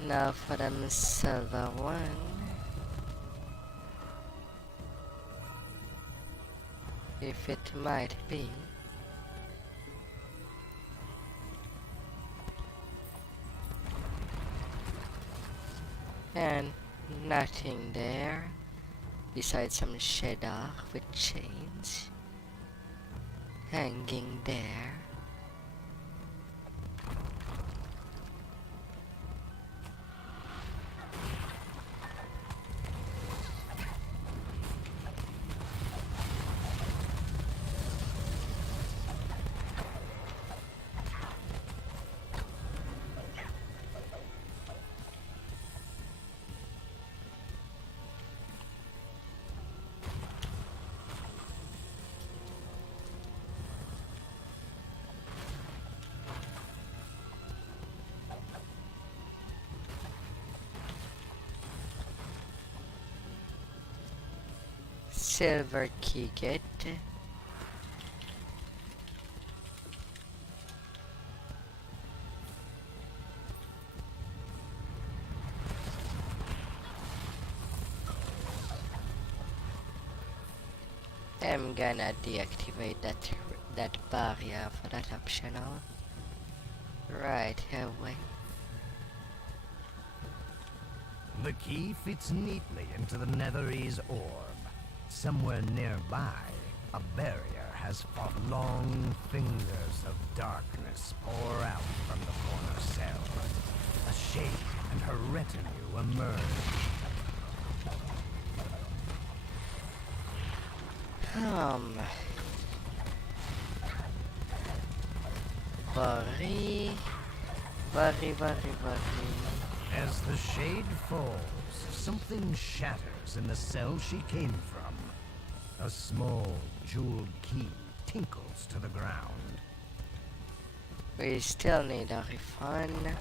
Now for the silver one. If it might be. And nothing there. Besides some cheddar with chains hanging there. Silver key gate. I'm gonna deactivate that barrier for that optional right away. The key fits neatly into the Netherese orb. Somewhere nearby, a barrier has fought long fingers of darkness pour out from the corner cell. A shade and her retinue emerge. Worry. Worry, worry, worry. As the shade falls, something shatters in the cell she came from. A small jeweled key tinkles to the ground. We still need a refund.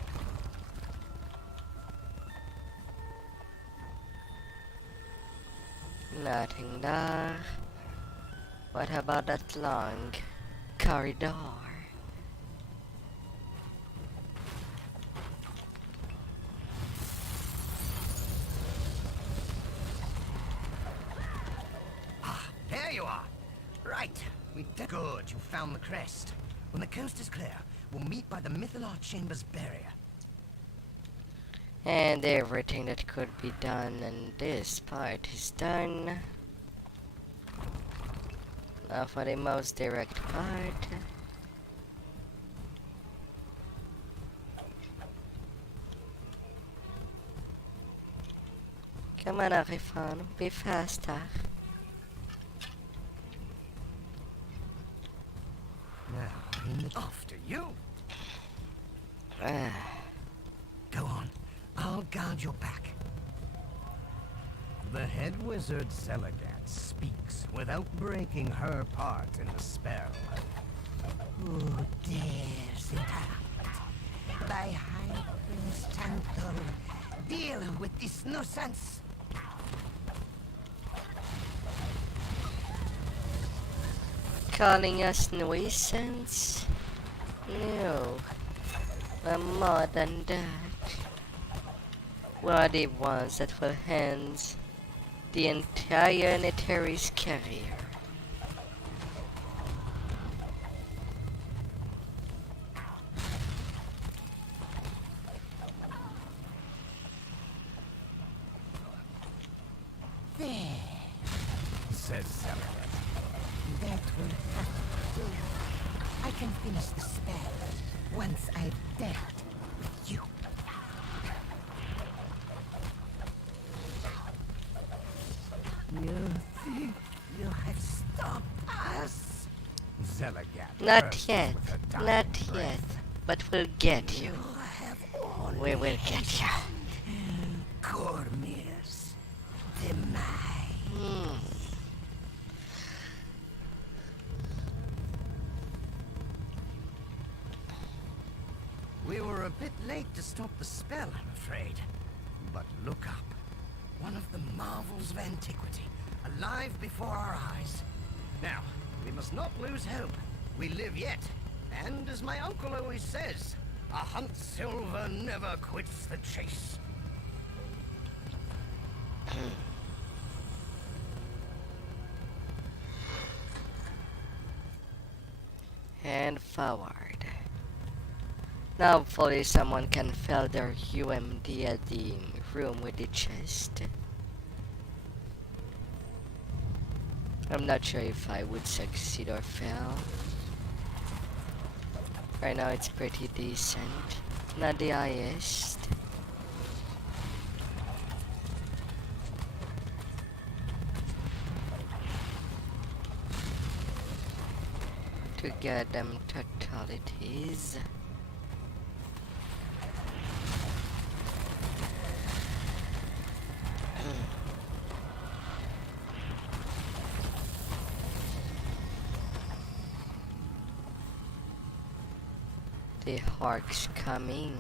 Nothing there. What about that long corridor? There you are. Right. Good, you found the crest. When the coast is clear, we'll meet by the Mythalar Chamber's barrier. And everything that could be done in this part is done. Now for the most direct part. Come on, Arifan, be faster. Now, after you. Go on. I'll guard your back. The head wizard Zelagat speaks without breaking her part in the spell. Who dares interrupt? By High Prince Tantor, deal with this nuisance. Calling us nuisance? No. We're more than that. We're the ones that will hand the entire Netherese carrier. There, Says Zelagat. that will have to do. I can finish the spell once I've dealt with you. You think you have stopped us? Zelagat. Not bursts yet, with a dying not yet. breath. But we'll get you. Have We will get you. Cormyr's demise. We were a bit late to stop the spell, I'm afraid. But look up. One of the marvels of antiquity, alive before our eyes. Now, we must not lose hope. We live yet. And as my uncle always says, a hunt silver never quits the chase. And forward. Now hopefully someone can fill their UMD at the room with the chest. I'm not sure if I would succeed or fail. Right now it's pretty decent. Not the highest. To get them totalities. The Hark's coming.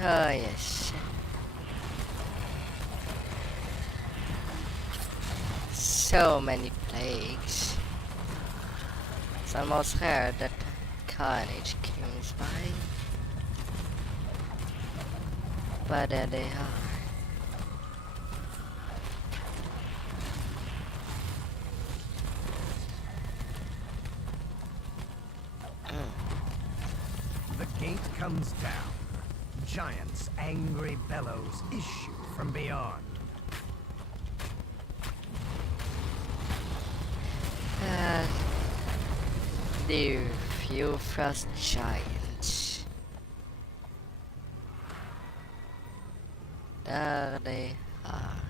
Oh yes. So many plagues. It's almost rare that carnage comes by. But there they are. The gate comes down. Giants' angry bellows issue from beyond. The few frost giants. There they are.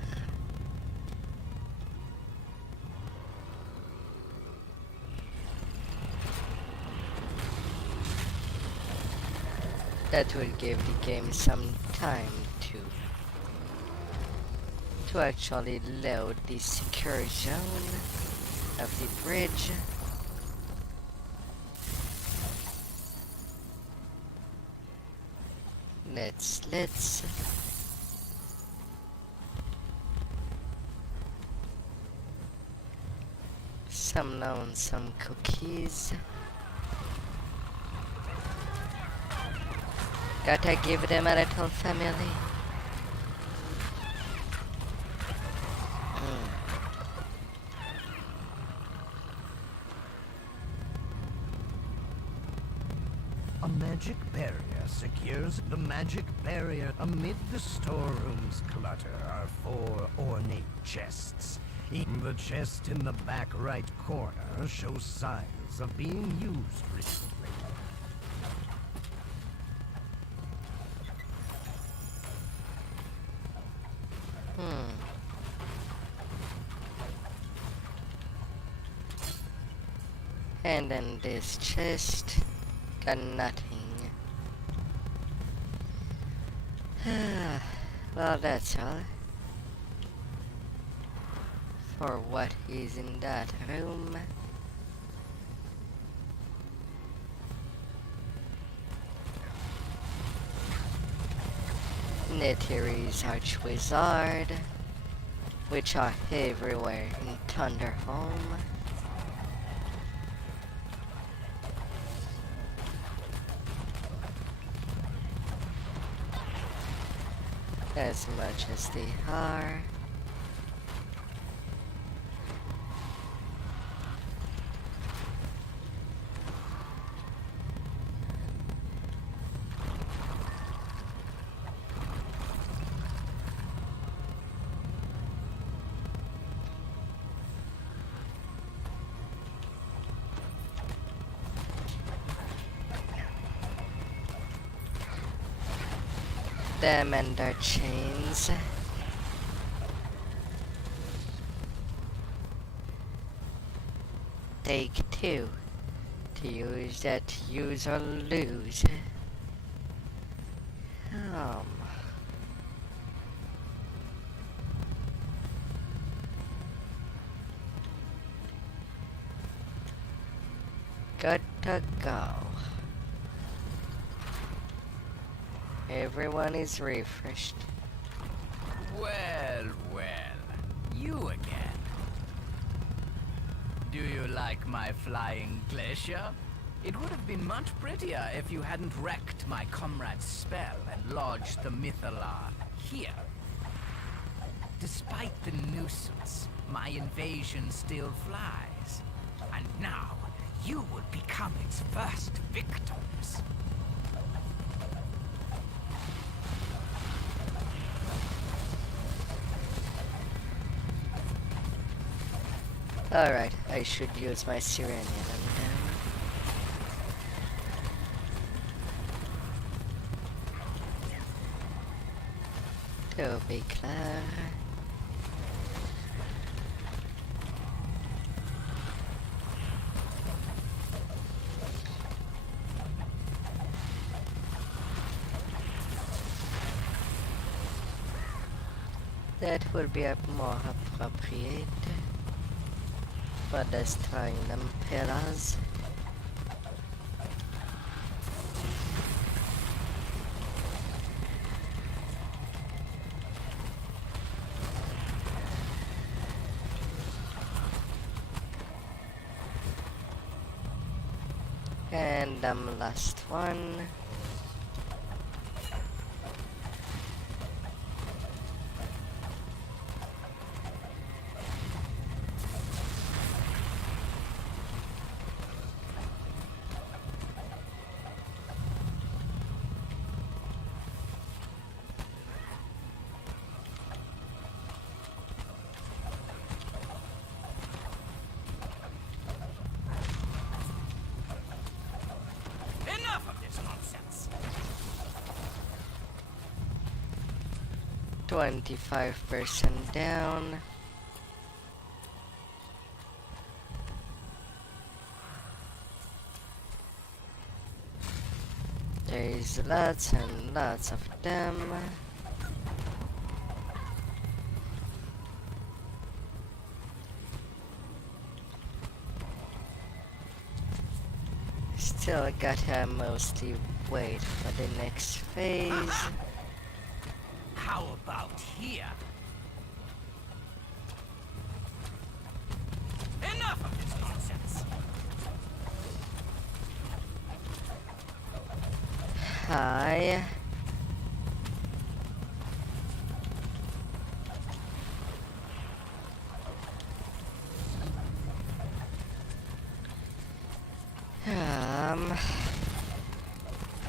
That will give the game some time to actually load the secure zone of the bridge. Let's some lonesome cookies. Gotta give them a little family. A magic barrier secures the magic barrier. Amid the storeroom's clutter are 4 ornate chests. The chest in the back right corner shows signs of being used recently. And then this chest got nothing. Well, that's all. For what is in that room. Netary's Archwizard, which are everywhere in Thunderhome. As much as they are. Them and their chains. Take 2. To use that, use or lose. Good to go. Everyone is refreshed. Well, you again. Do you like my flying glacier? It would have been much prettier if you hadn't wrecked my comrade's spell and lodged the Mythalar here. Despite the nuisance, my invasion still flies. And now, you will become its first victims. Alright, I should use my Sirenian on them. To be clear. That will be more appropriate for destroying them pillars. And last one. 25% down. There's lots and lots of them. Still gotta mostly wait for the next phase. How about here? Enough of this nonsense! Hi.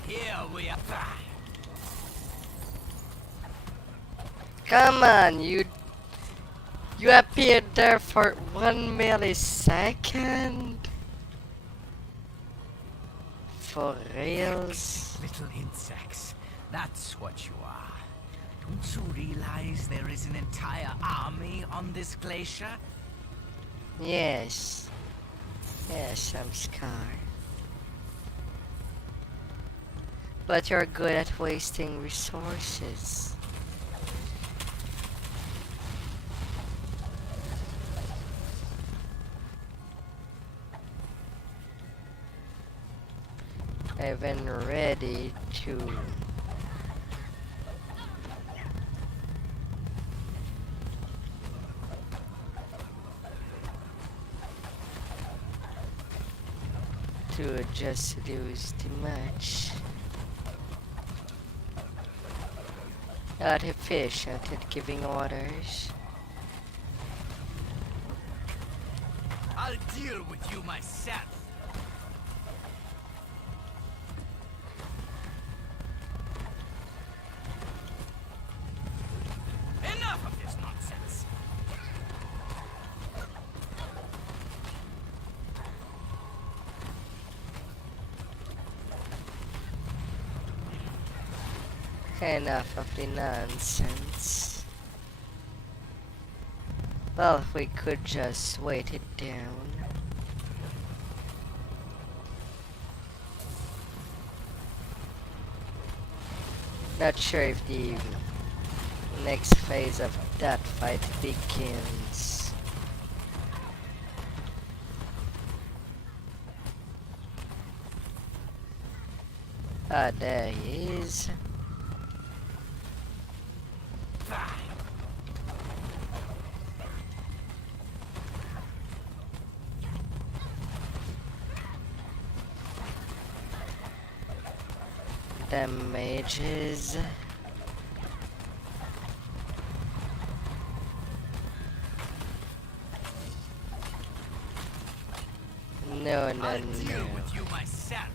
Here we are. Come on, you appeared there for 1 millisecond? For reals? Little insects. That's what you are. Don't you realize there is an entire army on this glacier? Yes. Yes, I'm scarred. But you're good at wasting resources. I've been ready to just lose the match. Not efficient at giving orders. I'll deal with you myself. Enough of this nonsense. Enough of the nonsense. Well, we could just wait it down. Not sure if the next phase of that fight begins. Ah, there he is. The mages. No, no, I'll deal no. with you myself.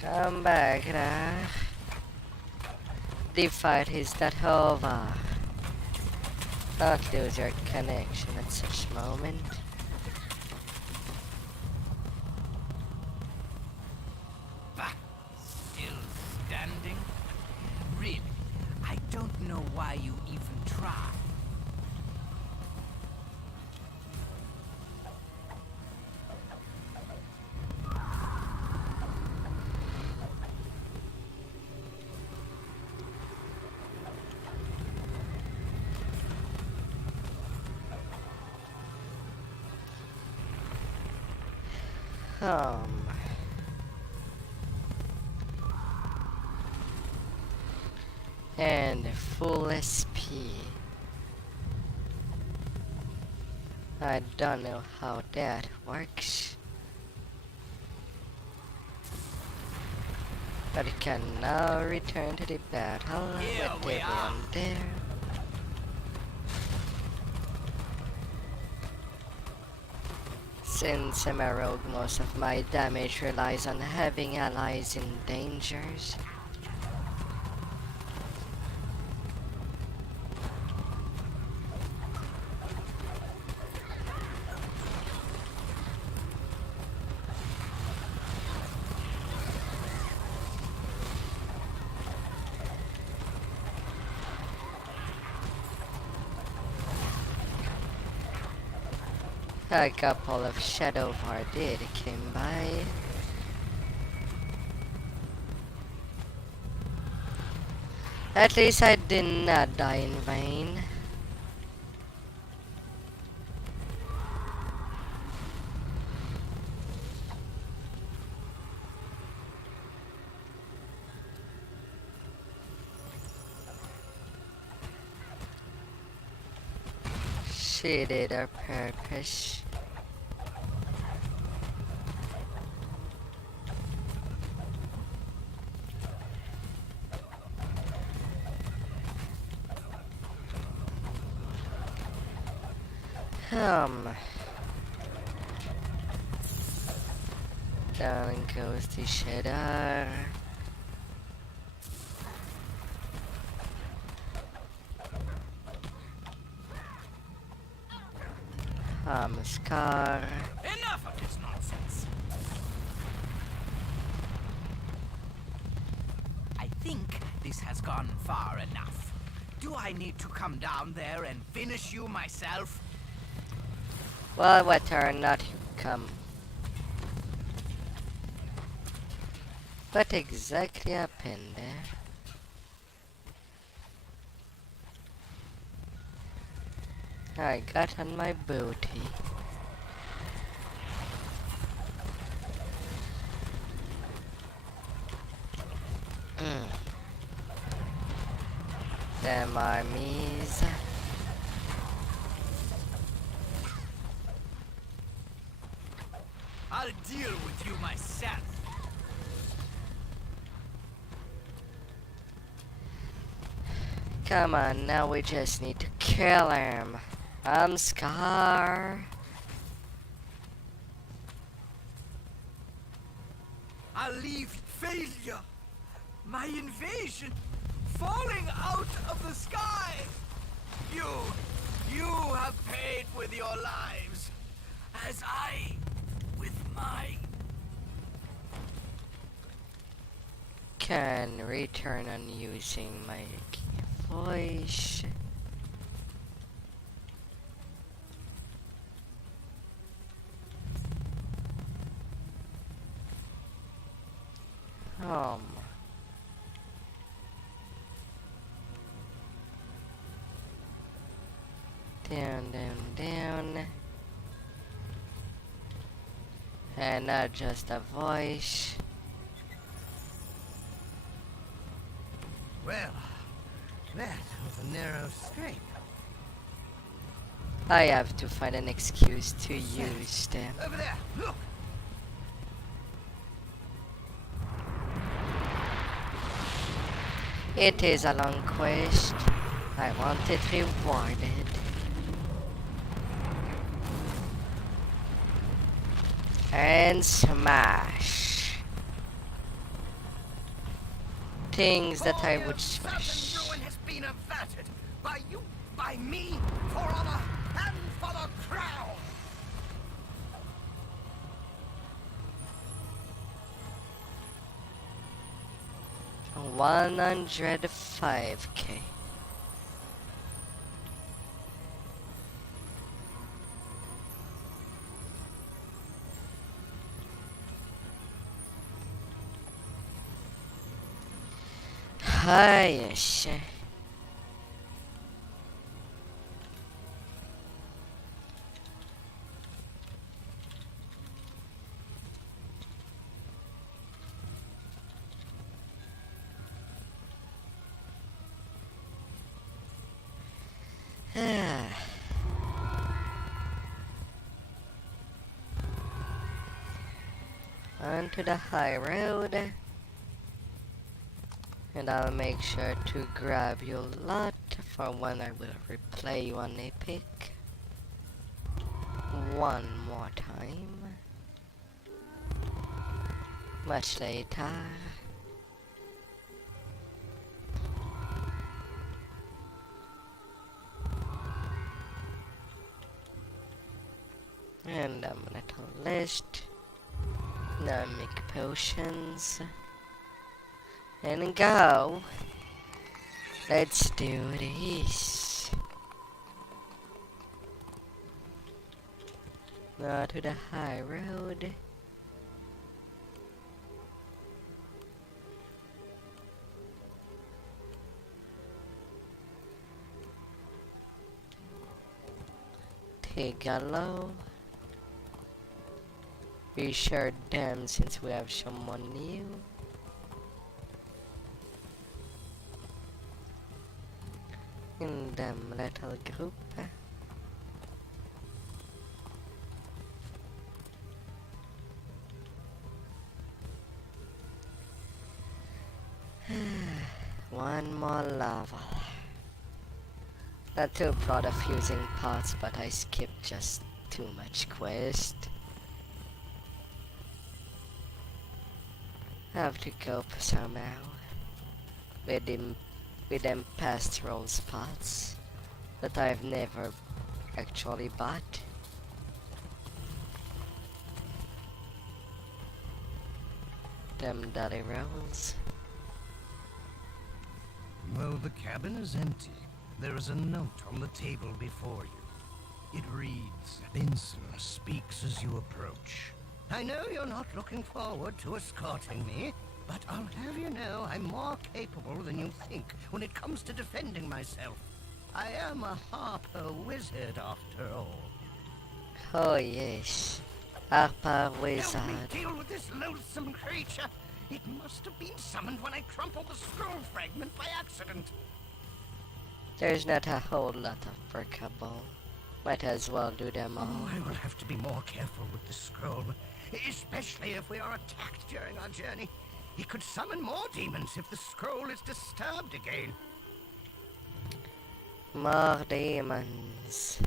Come back now. The fight is not over. Don't lose your connection at such moment. Still standing? Really? I don't know why you even try. And full SP. I don't know how that works. But it can now return to the battle with everyone there. Since I'm a rogue, most of my damage relies on having allies in dangers. A couple of shadow did came by. At least I did not die in vain. She did her purpose. Down goes the shadow. Scar. Enough of this nonsense! I think this has gone far enough. Do I need to come down there and finish you myself? Well, whether or not you come. What exactly happened there? I got on my booty. Them armies. I'll deal with you myself. Come on, now we just need to kill him. I'm Scar. I'll leave failure. My invasion falling out of the sky. You have paid with your lives, as I with my. Can return on using my voice. Down. And not just a voice. Well, that was a narrow scrape. I have to find an excuse to use them. Over there, look! It is a long quest. I want it rewarded. And smash. Things that I would smash. Ruin has been averted by you, by me, for honor, and for the crown! 105k. Yes. Onto the high road. And I'll make sure to grab your lot for when I will replay you on Epic. One more time. Much later. And I'm gonna list. Now make potions. And go. Let's do this. To the high road. Take a low. We share them since we have someone new. In them little group. One more level. Not too proud of using pots, but I skipped just too much quest. Have to cope somehow with them past roll spots that I've never actually bought. Them daily rolls. Well, the cabin is empty. There is a note on the table before you. It reads, Benson speaks as you approach. I know you're not looking forward to escorting me, but I'll have you know I'm more capable than you think when it comes to defending myself. I am a Harper wizard after all. Oh yes, Harper wizard. Help me deal with this loathsome creature. It must have been summoned when I crumpled the scroll fragment by accident. There's not a whole lot of workable. Might as well do them all. Oh, I will have to be more careful with the scroll, especially if we are attacked during our journey. It could summon more demons if the scroll is disturbed again. More demons.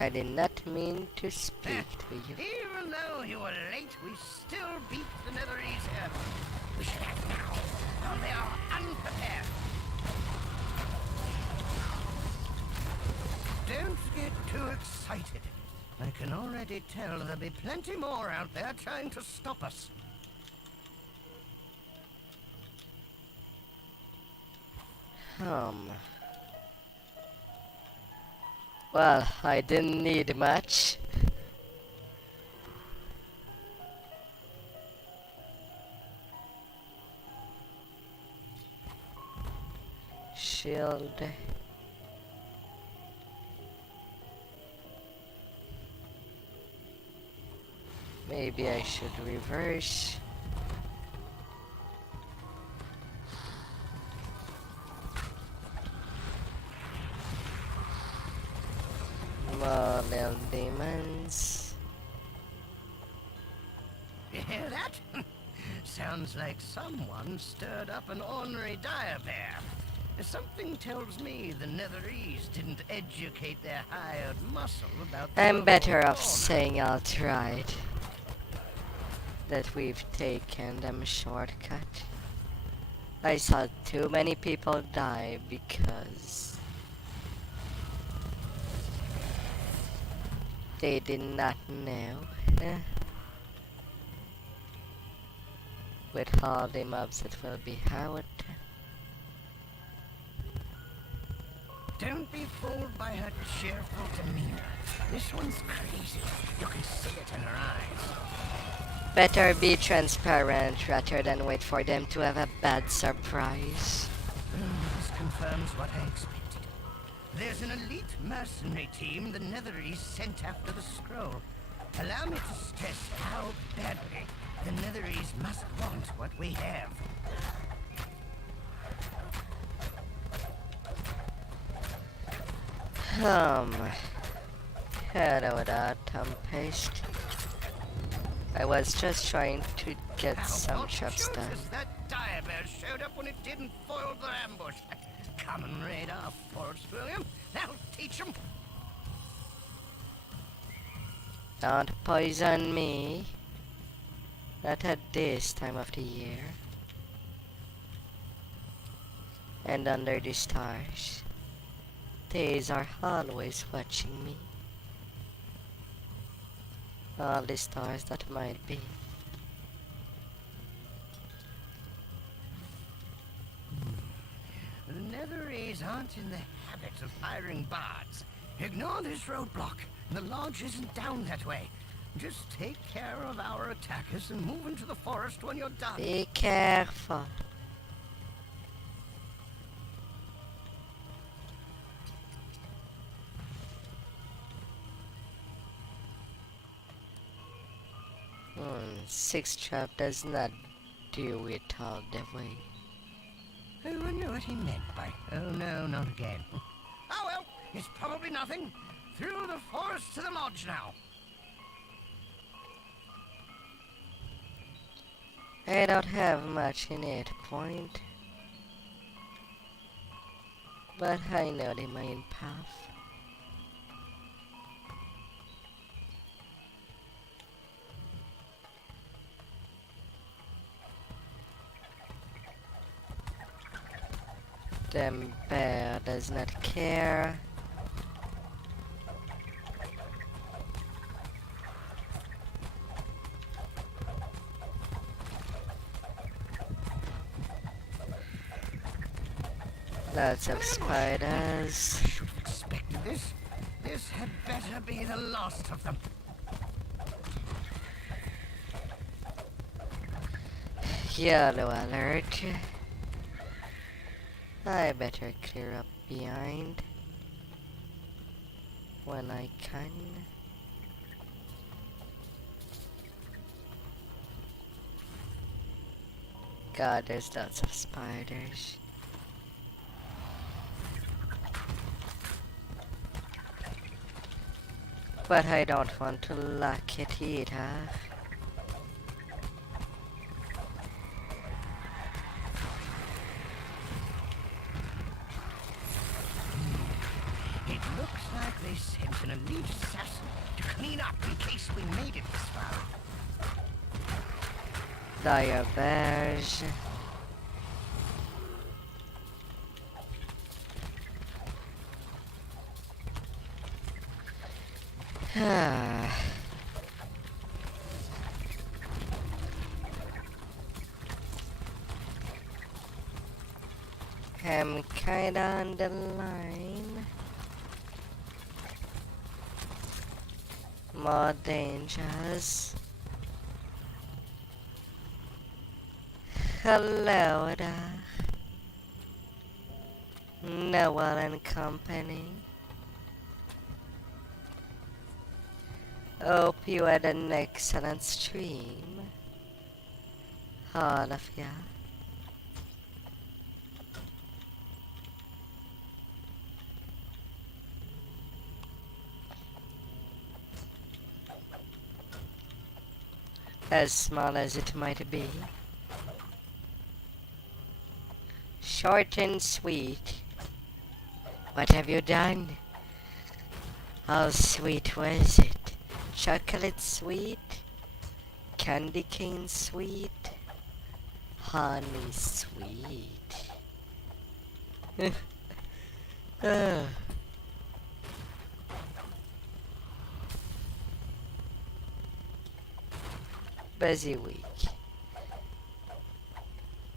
I did not mean to speak to you. Even though you were late, we still beat the Netherese here. We should act now, while they are unprepared. Don't get too excited. I can already tell there'll be plenty more out there trying to stop us. Well, I didn't need much. Shield. Maybe I should reverse. More little demons. You hear that? Sounds like someone stirred up an ornery dire bear. Something tells me the Netherese didn't educate their hired muscle about the I'm better overall off saying I'll try it. That we've taken them shortcut. I saw too many people die because they did not know. With all the mobs that will be out. Don't be fooled by her cheerful demeanor. This one's crazy. You can see it in her eyes. Better be transparent rather than wait for them to have a bad surprise. This confirms what I expected. There's an elite mercenary team the Netherese sent after the scroll. Allow me to stress how badly the Netherese must want what we have. Hello there, Tempest. I was just trying to get some traps done. That dire bear showed up when it didn't foil their ambush. Come and raid our forest, William. That'll teach them. Don't poison me. Not at this time of the year. And under the stars. These are always watching me. All the stars that might be. Featheries aren't in the habit of hiring bards. Ignore this roadblock. The lodge isn't down that way. Just take care of our attackers and move into the forest when you're done. Be careful. Six trap does not do it all the way. I wonder what he meant by, oh no, not again. Oh well, it's probably nothing. Through the forest to the lodge now. I don't have much in it point, but I know the main path. The bear does not care. Lots of spiders. I should have expected this. This had better be the last of them. Yellow alert. I better clear up behind when I can. God, there's lots of spiders. But I don't want to lock it either. It looks like they sent an elite assassin to clean up in case we made it this far. Dire bears. I'm kinda on the line. More dangers. Hello there. Noel and company. Hope you had an excellent stream. All of ya. As small as it might be. Short and sweet. What have you done? How sweet was it? Chocolate sweet? Candy cane sweet? Honey sweet? Busy week.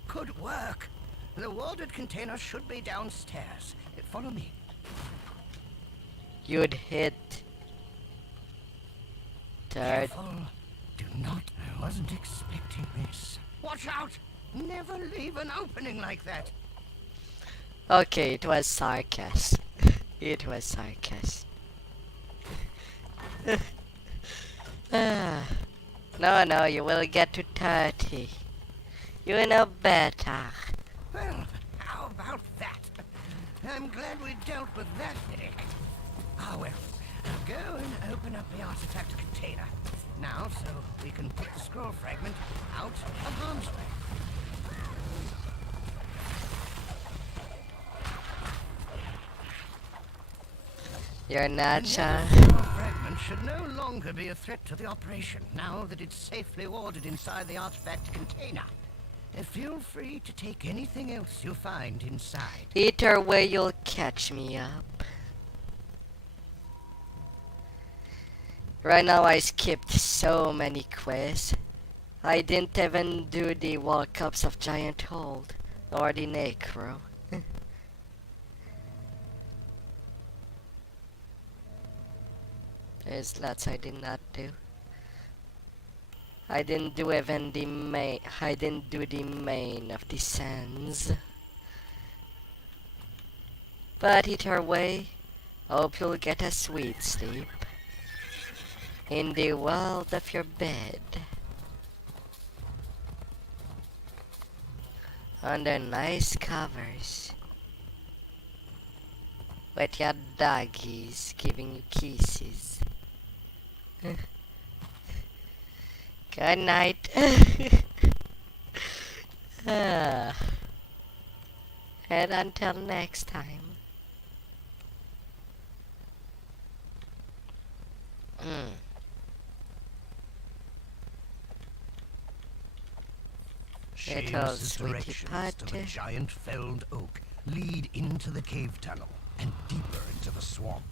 Good work. The warded container should be downstairs. Follow me. You'd hit third. Careful. Do not. I wasn't expecting this. Watch out! Never leave an opening like that. Okay, it was sarcasm. It was sarcasm. No, you will get to 30. You know better. Well, how about that? I'm glad we dealt with that headache. Ah, well, I'll go and open up the artifact container. Now, so we can put the scroll fragment out of harm's way. You're not The sure. scroll fragment should no longer be a threat to the operation, now that it's safely warded inside the artifact container. Feel free to take anything else you find inside. Either way, you'll catch me up. Right now, I skipped so many quests. I didn't even do the walk-ups of Giant Hold or the Necro. There's lots I did not do. I didn't do even the main. I didn't do the main of the sands. But either way, hope you'll get a sweet sleep in the world of your bed, under nice covers, with your doggies giving you kisses. Good night. Ah. And until next time. Seamus's directions to the giant felled oak lead into the cave tunnel and deeper into the swamp.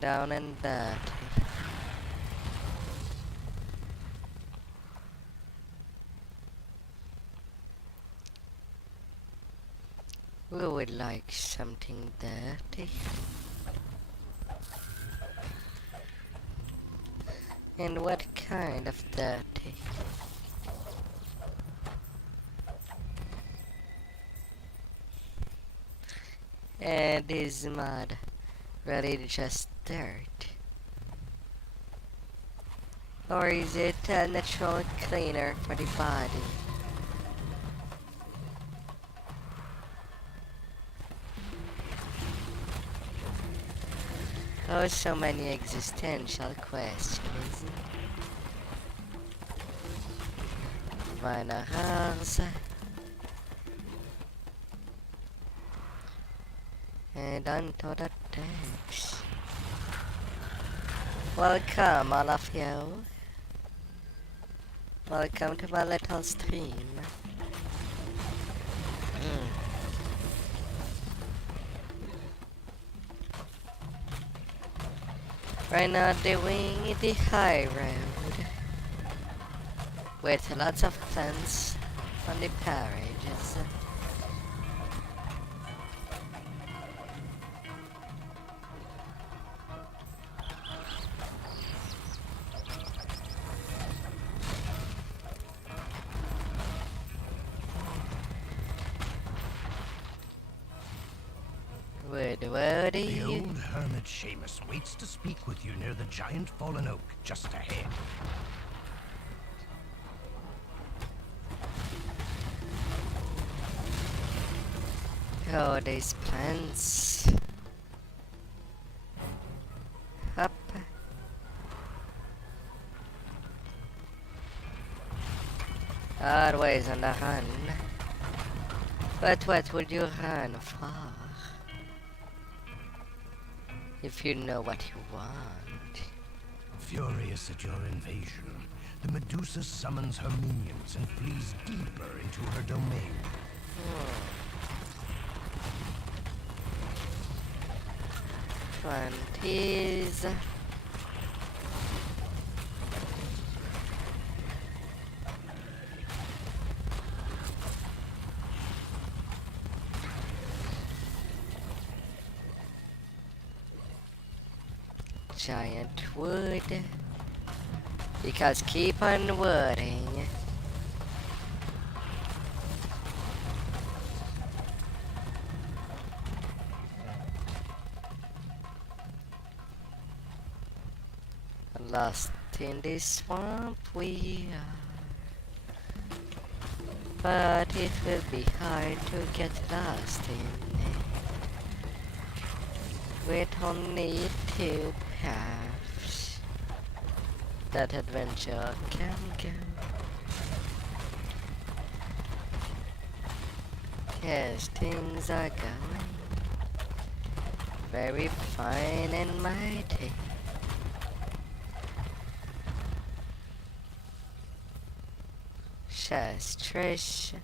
Down and dirty. We would like something dirty. And what kind of dirty? And is mud really just dirt? Or is it a natural cleaner for the body? Oh, so many existential questions. Meine Haare. And onto the decks. Welcome, all of you. Welcome to my little stream. Right now doing the high road with lots of fence on the carriages. The old hermit Seamus waits to speak with you near the giant fallen oak just ahead. Oh, these plants. Up. Always on the run. But what would you run for? If you know what you want. Furious at your invasion, the Medusa summons her minions and flees deeper into her domain. Twenties. Giant wood, because keep on wooding. Lost in this swamp we are, but it will be hard to get lost in it, with only 2 paths that adventure can go. Yes, things are going very fine and mighty. Just Trish,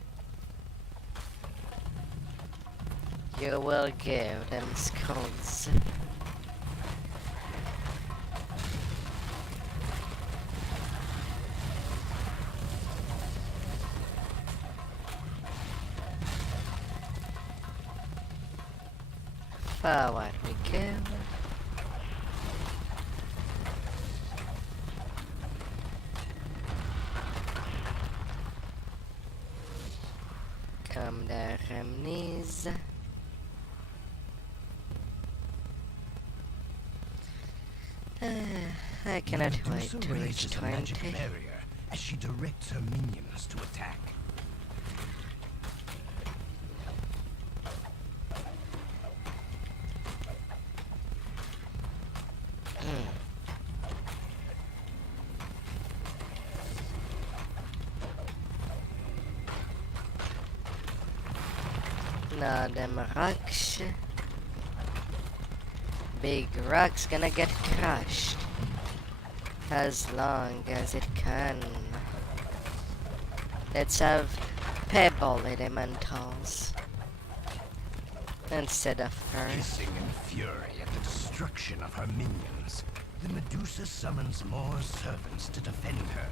you will give them skulls. Forward we go. Come there, Remnies. I cannot wait to reach raises a magic 20. barrier as she directs her minions to attack. Now them rocks. Big rocks gonna get crushed. As long as it can. Let's have pebble elementals. Instead of her. Hissing in fury at the destruction of her minions, the Medusa summons more servants to defend her.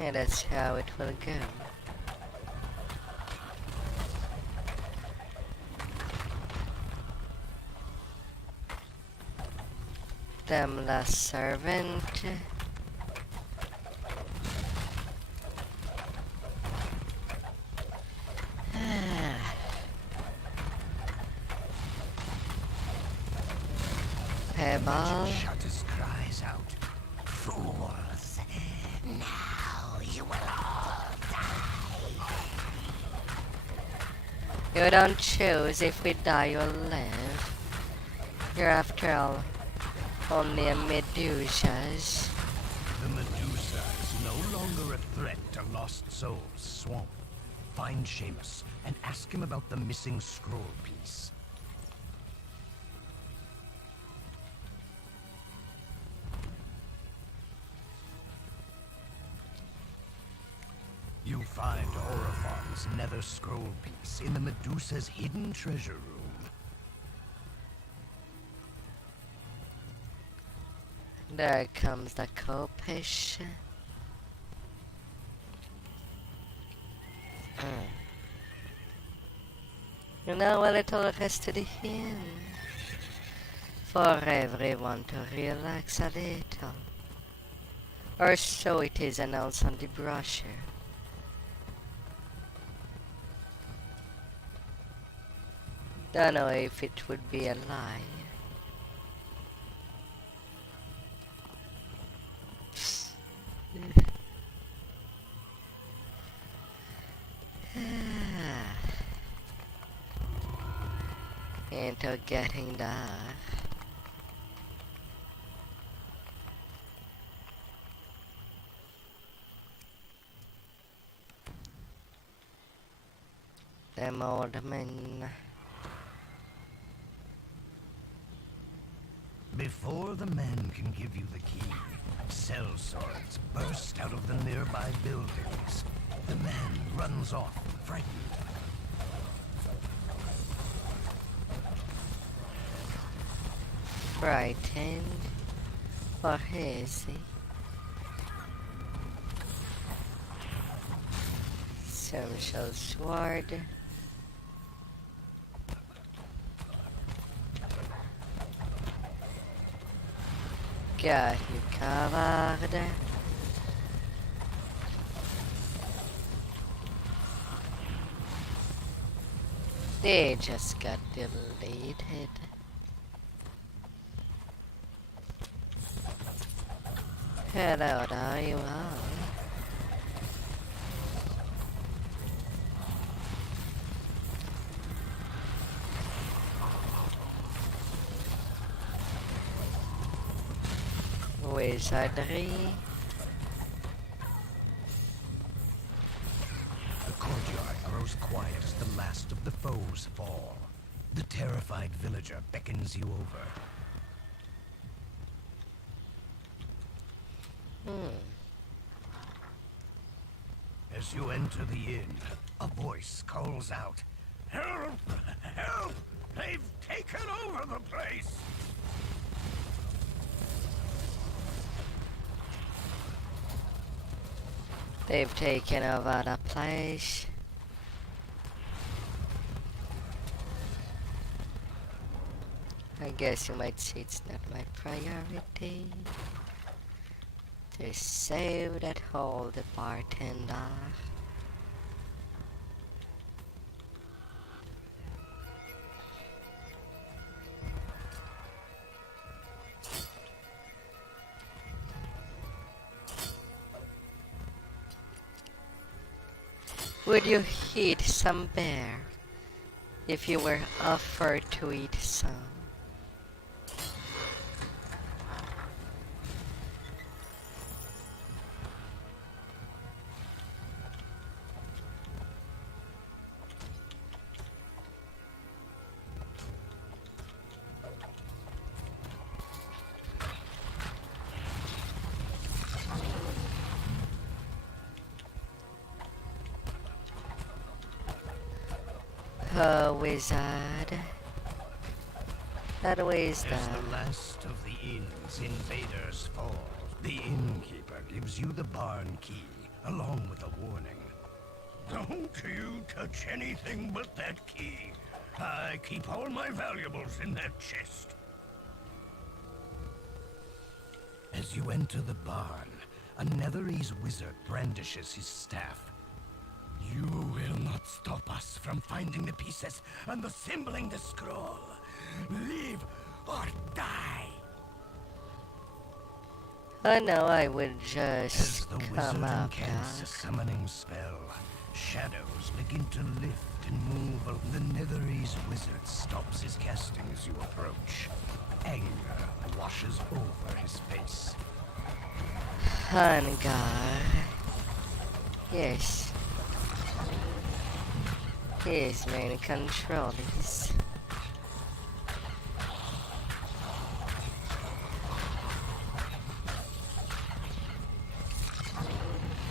And that's how it will go. Them last servant. Pebble. Shutters cries out, "Fools! Now you will all die." You don't choose if we die or live. You're after all only a Medusas. The Medusa is no longer a threat to Lost Souls Swamp. Find Seamus and ask him about the missing scroll piece. You find Orofon's nether scroll piece in the Medusa's hidden treasure room. There comes the Copish. You know, a little rest to the inn. For everyone to relax a little. Or so it is announced on the brochure. Don't know if it would be a lie. Into getting dark. Them old men. Before the man can give you the key, cell swords burst out of the nearby buildings. The man runs off, frightened. Frightened? Or is he? Some shall sword. Got you covered. They just got deleted. Hello, there you are. Wizardry. The courtyard grows quiet as the last of the foes fall. The terrified villager beckons you over. As you enter the inn, a voice calls out, "Help! Help! They've taken over the place!" They've taken over the place. I guess you might say it's not my priority to save that hole, the bartender. Would you eat some bear if you were offered to eat some? Oh, wizard. That As wisdom. the last of the inn's invaders fall, the innkeeper gives you the barn key, along with a warning. Don't you touch anything but that key. I keep all my valuables in that chest. As you enter the barn, a Netherese wizard brandishes his staff. You will not stop us from finding the pieces and assembling the scroll. Live or die. Oh no, I would As just the come wizard up incants a summoning spell, shadows begin to lift and move. The Netherese wizard stops his casting as you approach. Anger washes over his face. Hangar. Yes. His main control is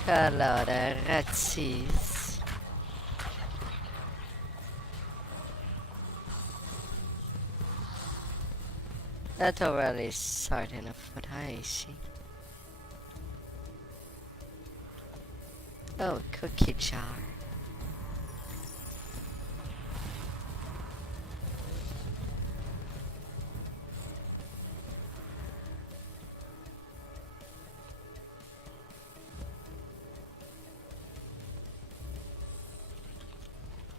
hello there, ratsies. Not really certain of what I see. Oh, cookie jar.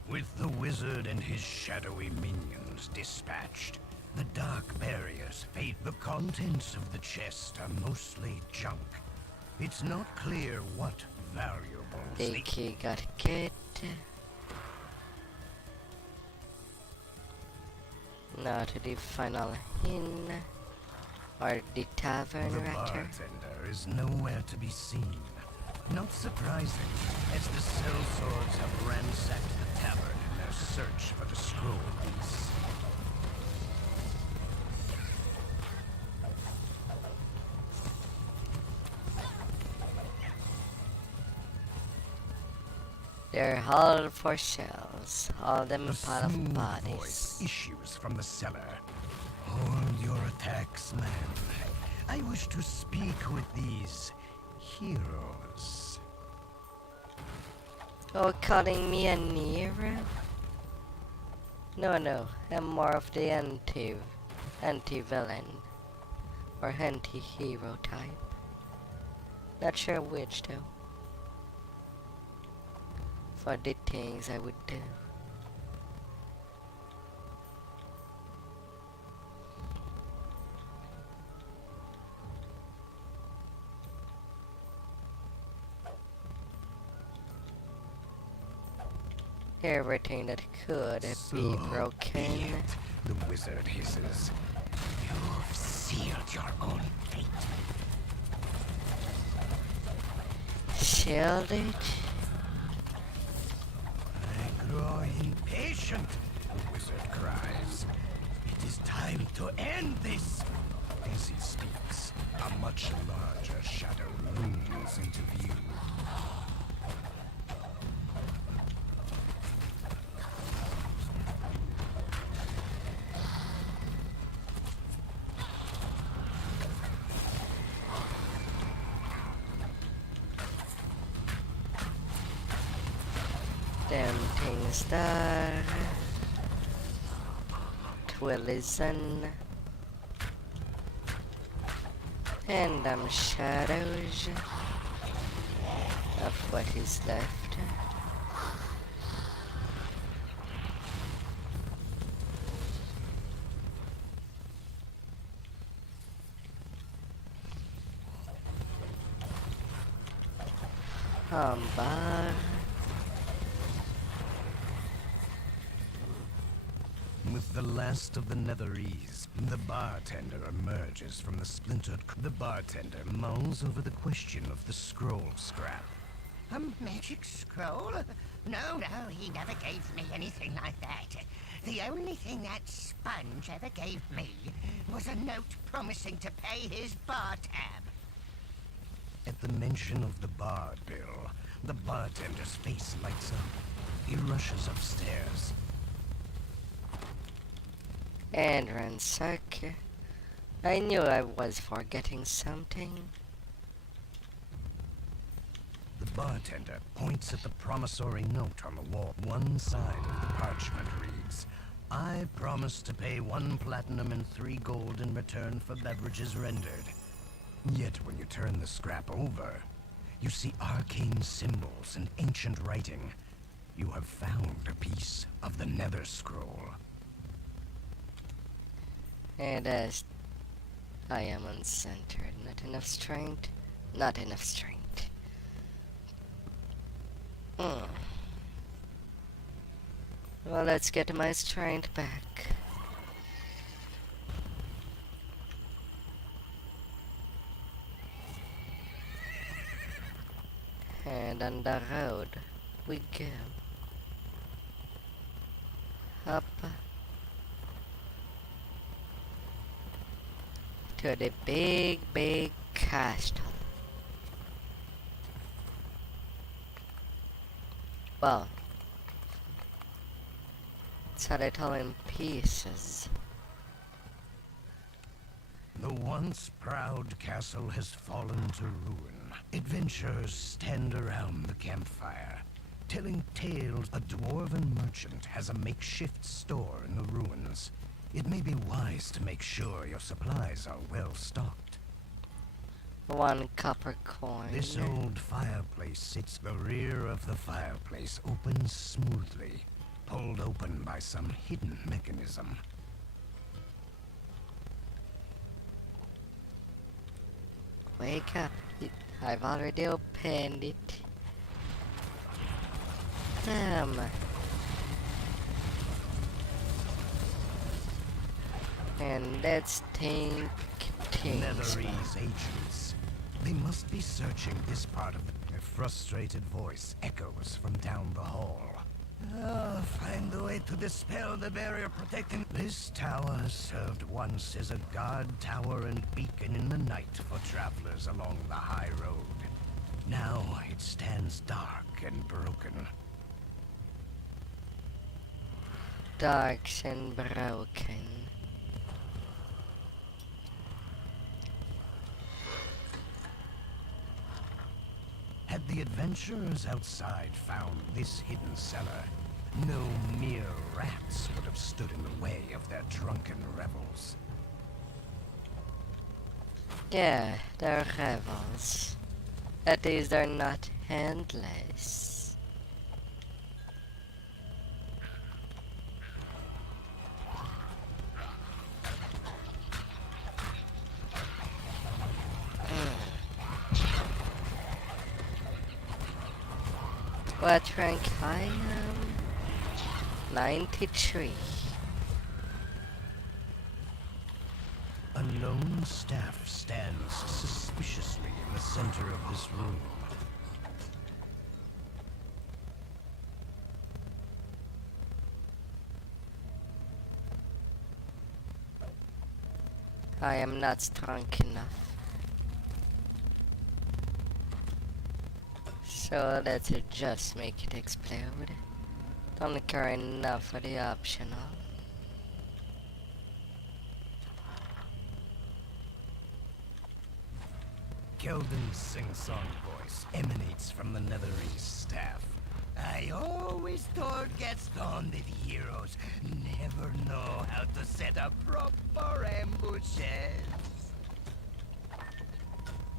With the wizard and his shadowy minions dispatched, the dark barriers fade. The contents of the chest are mostly junk. It's not clear what valuables Think he got get. Not the final inn or the tavern The rather. bartender is nowhere to be seen. Not surprising, as the sellswords have ransacked the tavern in their search for the scroll piece. They're hauled for shells, all them A pot of smooth bodies. voice issues from the cellar. Hold your attacks, man. I wish to speak with these heroes. Oh, calling me a Nero? No, I'm more of the anti-villain or anti-hero type. Not sure which though. For the things I would do. Everything that could be broken. The wizard hisses. You've sealed your own fate. Sealed it? I grow impatient, the wizard cries. It is time to end this. As he speaks, a much larger shadow looms into view. Them things there. Twillison. And them shadows of what is left. Bar. With the last of the Netherese, the bartender emerges from the splintered... The bartender mulls over the question of the scroll scrap. A magic scroll? No, he never gave me anything like that. The only thing that sponge ever gave me was a note promising to pay his bar tab. At the mention of the bar bill, the bartender's face lights up. He rushes upstairs. And ransack. I knew I was forgetting something. The bartender points at the promissory note on the wall. One side of the parchment reads, "I promise to pay 1 platinum and 3 gold in return for beverages rendered." Yet when you turn the scrap over, you see arcane symbols and ancient writing. You have found a piece of the Nether Scroll. And as I am uncentered, not enough strength, not enough strength. Well, let's get my strength back. And on the road we go. Up to the big castle. Well, it's a little in pieces. The once proud castle has fallen to ruin. Adventurers stand around the campfire, telling tales. A dwarven merchant has a makeshift store in the ruins. It may be wise to make sure your supplies are well stocked. 1 copper coin. This old fireplace sits. The rear of the fireplace opens smoothly, pulled open by some hidden mechanism. Wake up. I've already opened it. And let's think things. Netherese agents. They must be searching this part of the... A frustrated voice echoes from down the hall. Find a way to dispel the barrier protecting... This tower has served once as a guard tower and beacon in the night for travelers along the high road. Now it stands dark and broken. Dark and broken. Had the adventurers outside found this hidden cellar, no mere rats would have stood in the way of their drunken revels. Yeah, they're rebels. At least they're not handless. What rank I am? 93. A lone staff stands suspiciously in the center of this room. I am not strong enough. So let's just make it explode. Don't care enough for the optional. Kelvin's sing-song voice emanates from the Netherese staff. I always thought Gaston that heroes never know how to set up proper ambushes.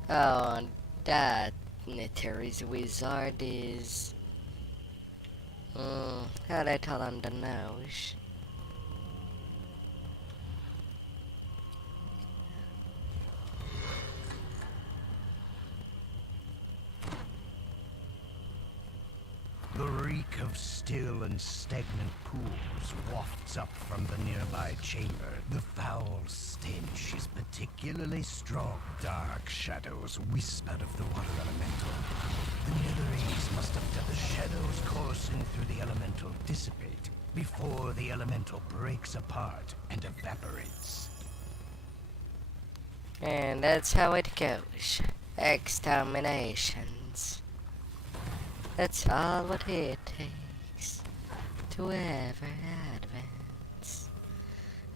Oh, that Netherese wizard is a little on the nose. The reek of still and stagnant pools wafts up from the nearby chamber. The foul stench is particularly strong. Dark shadows wisp out of the water elemental. The Netherese must have let the shadows coursing through the elemental dissipate before the elemental breaks apart and evaporates. And that's how it goes. Exterminations. That's all what it takes to ever advance.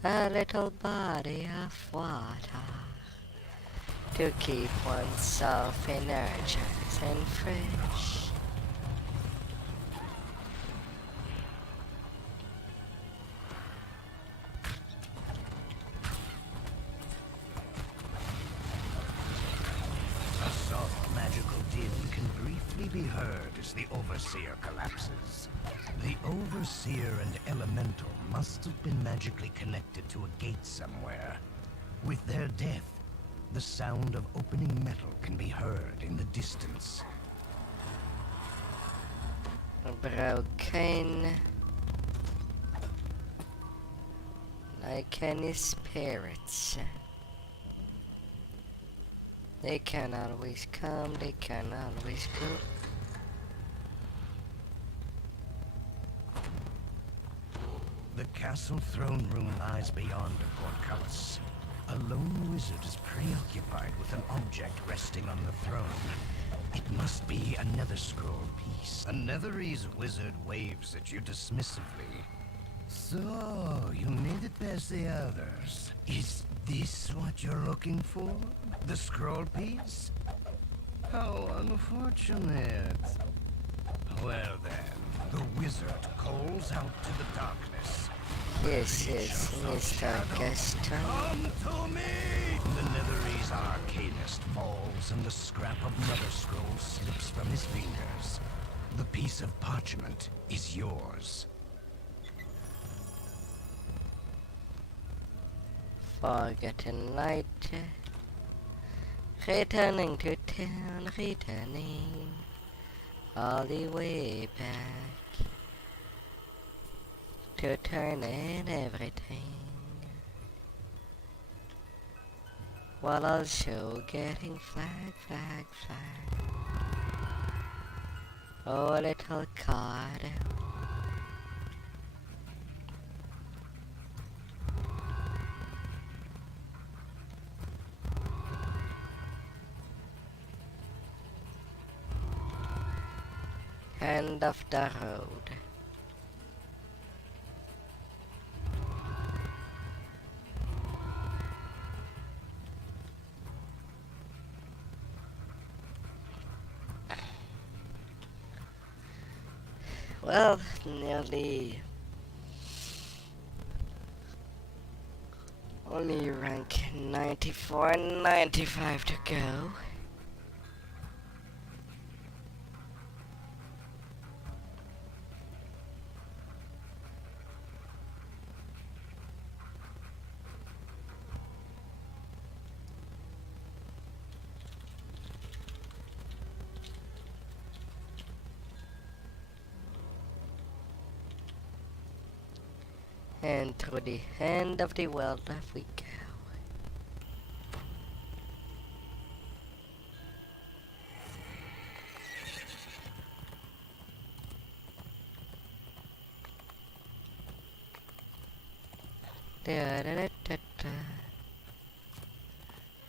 A little body of water to keep oneself energized and fresh. A soft magical din can briefly be heard as the Overseer collapses. The Overseer and Elemental must have been magically connected to a gate somewhere. With their death, the sound of opening metal can be heard in the distance. Broken like any spirits. They can always come, they can always go. The castle throne room lies beyond the portcullis. A lone wizard is preoccupied with an object resting on the throne. It must be a nether scroll piece. A Netherese wizard waves at you dismissively. So, you made it past the others. Is this what you're looking for? The scroll piece? How unfortunate. Well then, the wizard calls out to the darkness. This is Mr. Gaston. Come to me! The Netherese arcanist falls and the scrap of nether scroll slips from his fingers. The piece of parchment is yours. Forgotten light. Returning to town, returning all the way back to turn in everything, while also getting flag. Oh, little card. End of the road. Well, nearly only rank 94 and 95 to go. And through the end of the world we go.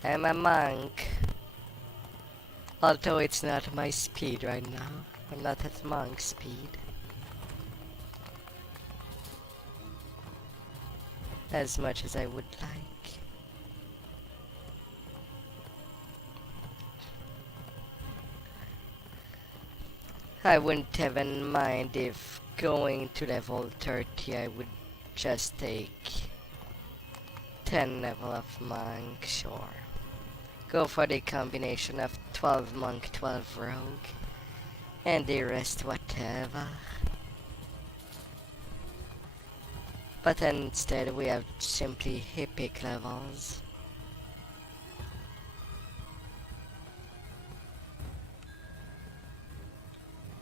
I'm a monk. Although it's not my speed right now. I'm not at monk speed. As much as I would like. I wouldn't even mind if going to level 30 I would just take 10 level of monk, sure. Go for the combination of 12 monk, 12 rogue, and the rest whatever. But instead we have simply epic levels.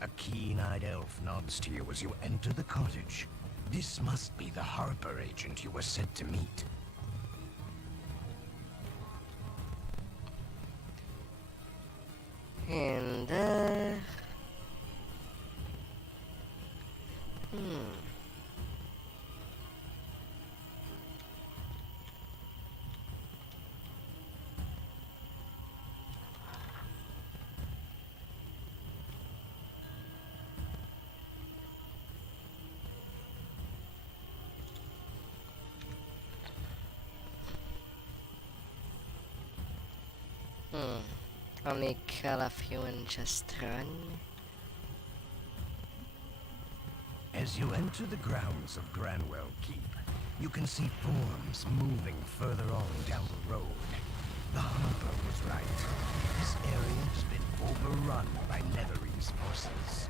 A keen-eyed elf nods to you as you enter the cottage. This must be the Harper agent you were sent to meet. And, only kill a few and just run. As you enter the grounds of Granwell Keep, you can see forms moving further on down the road. The Harper was right. This area has been overrun by Netherese forces.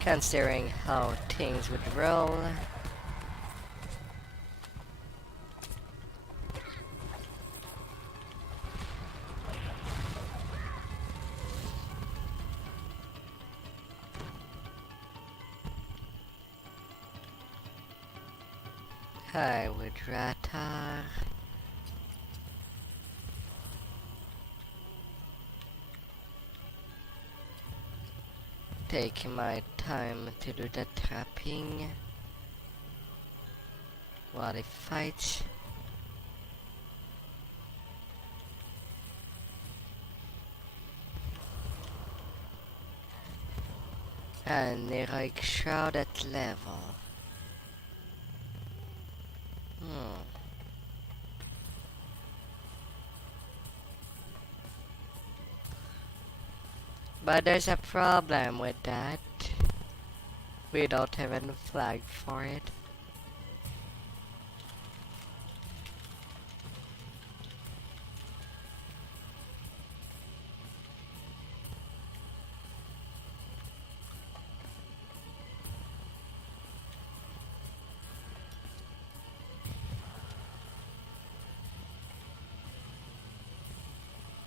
Considering how things would roll. I would rather take my time to do the trapping while I fight. And heroic shroud at level. But there's a problem with that. We don't have a flag for it.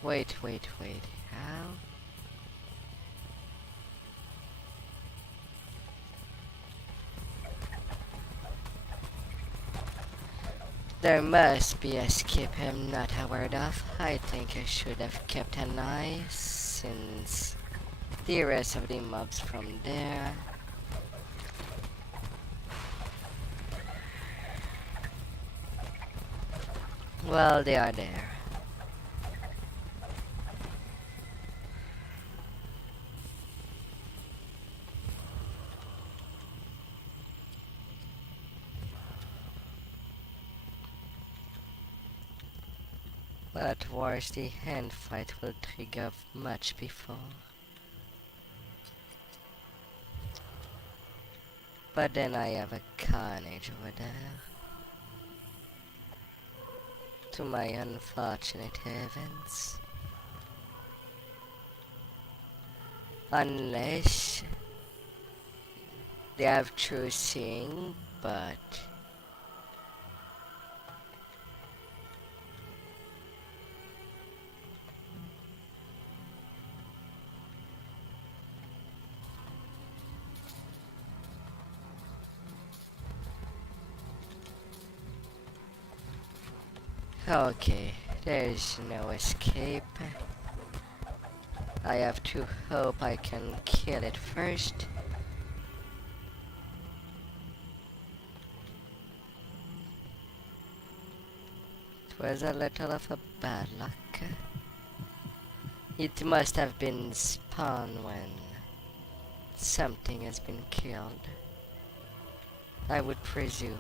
Wait. How? There must be a skip I'm not aware of. I think I should have kept an eye since the rest of the mobs from there. Well, they are there. But worse, the hand fight will trigger much before. But then I have a carnage over there. To my unfortunate heavens. Unless they have true seeing, but okay, there's no escape. I have to hope I can kill it first. It was a little of a bad luck. It must have been spawned when something has been killed. I would presume.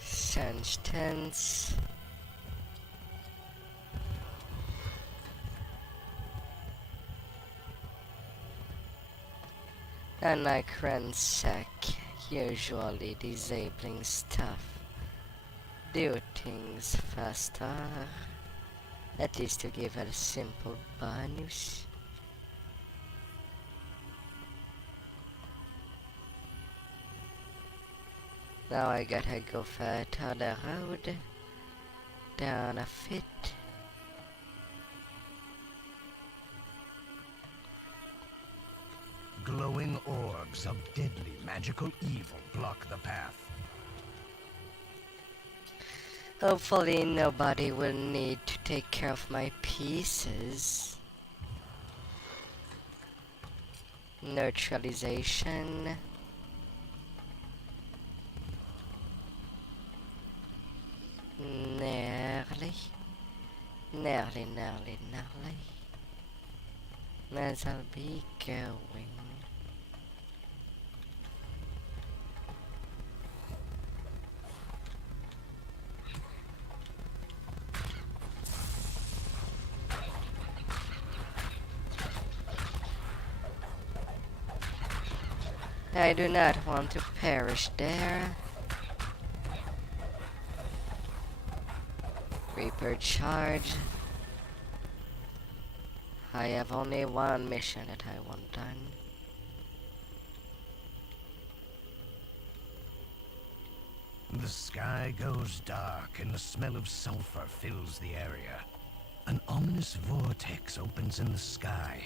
Sounds tense. Unlike ransack, usually disabling stuff. Do things faster. At least to give it a simple bonus. Now I gotta go further the road. Down a fit. Glowing orbs of deadly magical evil block the path. Hopefully nobody will need to take care of my pieces. Neutralization. Nearly. Nearly. As I'll be going. I do not want to perish there. Reaper charge. I have only one mission that I want done. The sky goes dark and the smell of sulfur fills the area. An ominous vortex opens in the sky.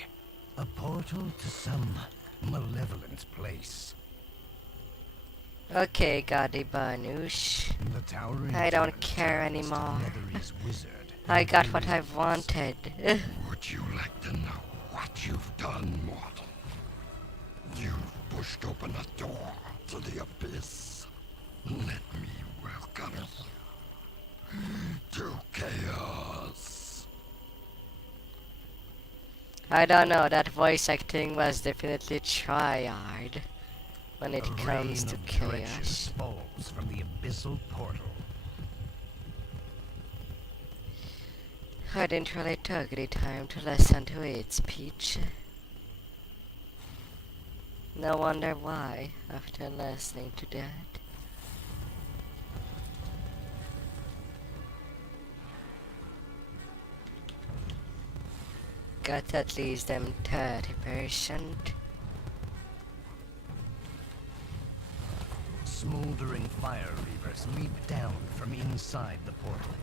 A portal to some malevolent place. Okay, Gadi Banush. I don't care anymore. I got what I wanted. Would you like to know what you've done, mortal? You've pushed open a door to the abyss. Let me welcome you to chaos. I don't know, that voice acting was definitely tryhard when it comes to chaos. Falls from the abyssal portal. I didn't really take the time to listen to its speech. No wonder why, after listening to that. Got at least them 30%. Smoldering fire reavers leap down from inside the portal.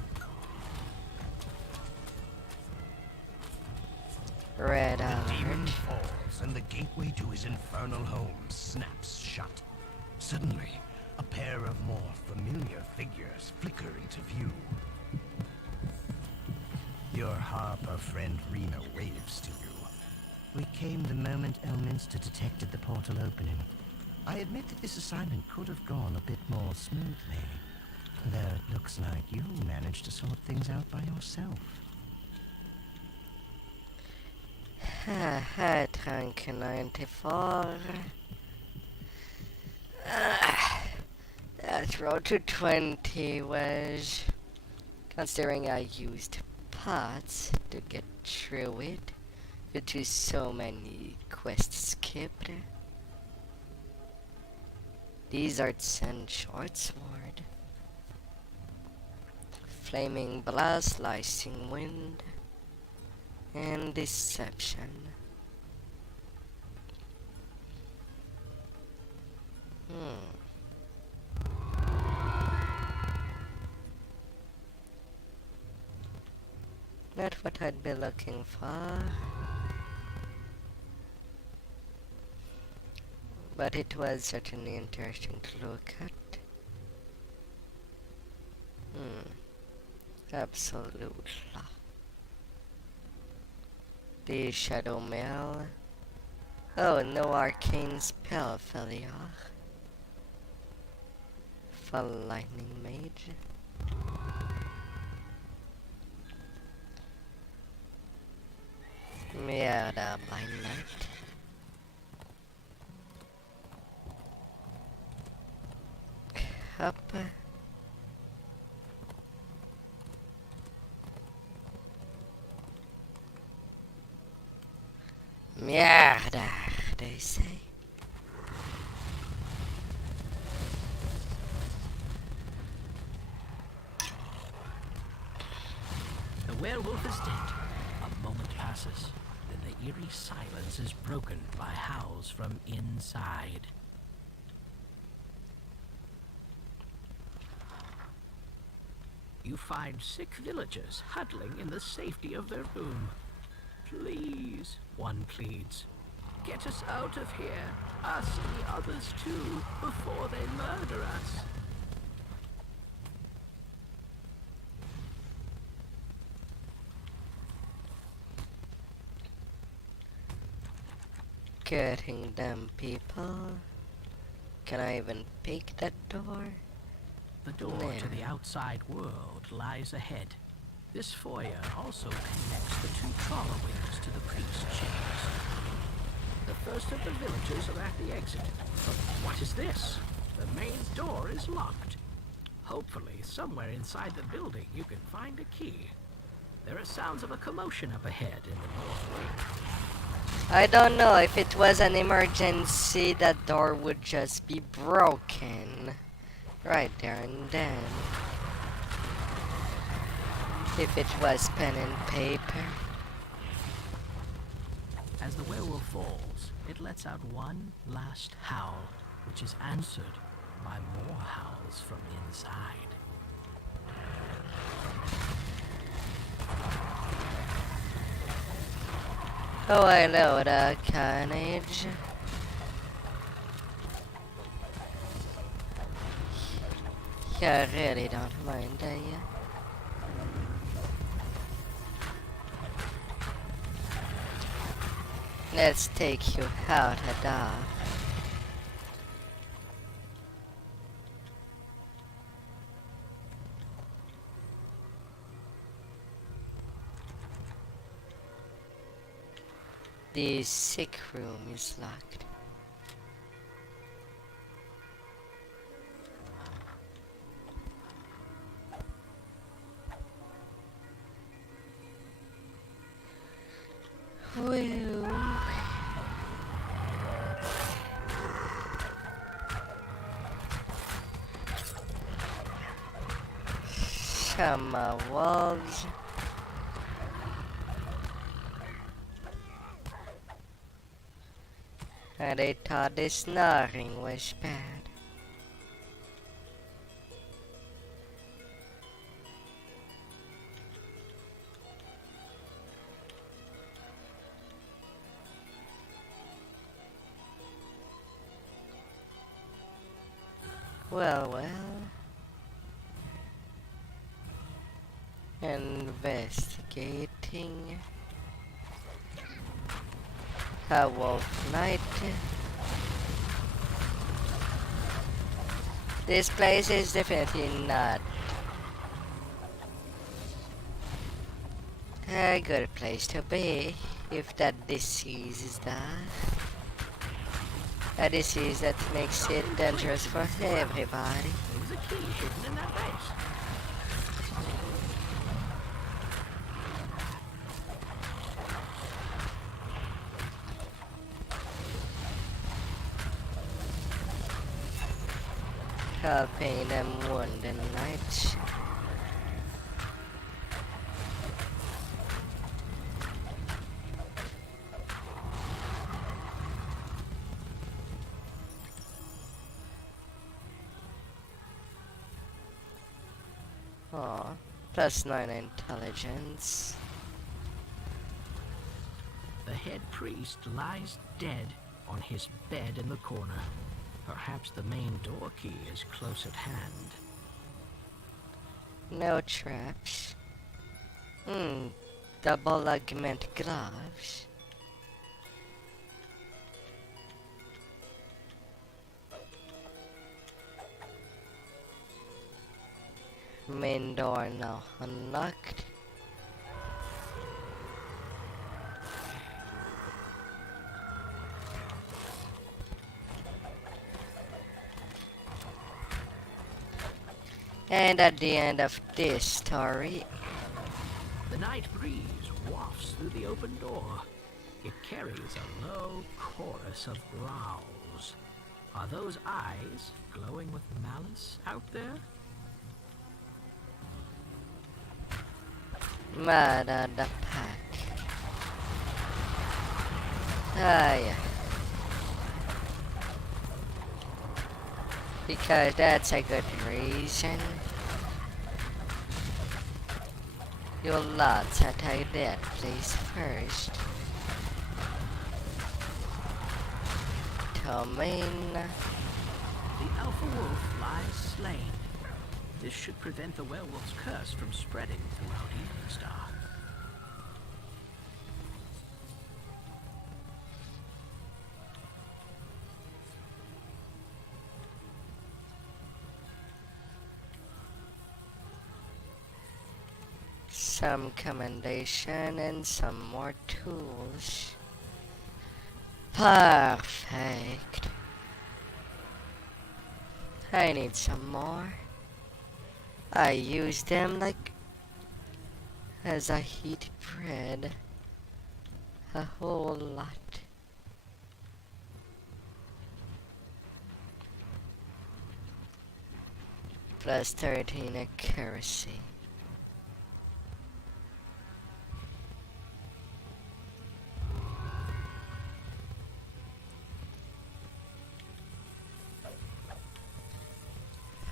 Red The alert. demon falls and the gateway to his infernal home snaps shut. Suddenly, a pair of more familiar figures flicker into view. Your harper friend Rena waves to you. We came the moment Elminster detected the portal opening. I admit that this assignment could have gone a bit more smoothly. Though it looks like you managed to sort things out by yourself. Tank 94. That road to 20 was, considering I used parts to get through it, due to so many quests skipped. Deserts and short sword. Flaming blast, slicing wind, and deception. Not what I'd be looking for. But it was certainly interesting to look at. Absolutely. The Shadow Mail. Oh, no arcane spell failure. For Lightning Mage. say. The werewolf is dead. A moment passes, then the eerie silence is broken by howls from inside. You find sick villagers huddling in the safety of their room. Please, one pleads, get us out of here, us and the others too, before they murder us. Getting them people. Can I even pick that door? The door to the outside world lies ahead. This foyer also connects the two trawler wings to the priest's chambers. The first of the villagers are at the exit. But what is this? The main door is locked. Hopefully, somewhere inside the building you can find a key. There are sounds of a commotion up ahead in the north wing. I don't know, if it was an emergency, that door would just be broken. Right there and then. If it was pen and paper. As the werewolf falls, it lets out one last howl, which is answered by more howls from inside. Oh, hello, the carnage. I really don't mind, do you? Let's take you out of dark. The sick room is locked. Well, some wolves. And they thought the snoring was bad. Well. Investigating. A wolf night. This place is definitely not a good place to be if that disease is that. A disease that makes it dangerous for everybody. There's a key hidden in that vase. Helping them wounded knights. Aw, +9 intelligence. The head priest lies dead on his bed in the corner. Perhaps the main door key is close at hand. No traps. Double augment gloves. Main door now unlocked. And at the end of this story, the night breeze wafts through the open door. It carries a low chorus of growls. Are those eyes glowing with malice out there? Murder the pack. Ah, yeah. Because that's a good reason. Your lots attack that place first. Come in. The alpha wolf lies slain. This should prevent the werewolf's curse from spreading throughout Evenstar. Some commendation and some more tools. Perfect. I need some more. I use them like as I heat bread. A whole lot. Plus 13 accuracy.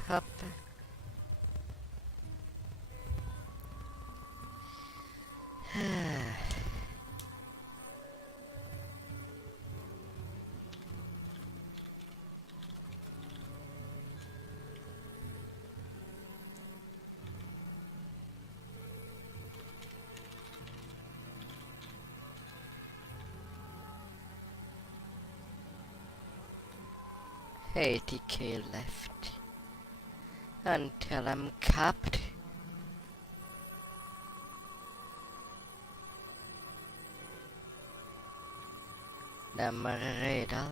Up. $80K left until I'm capped. The riddle.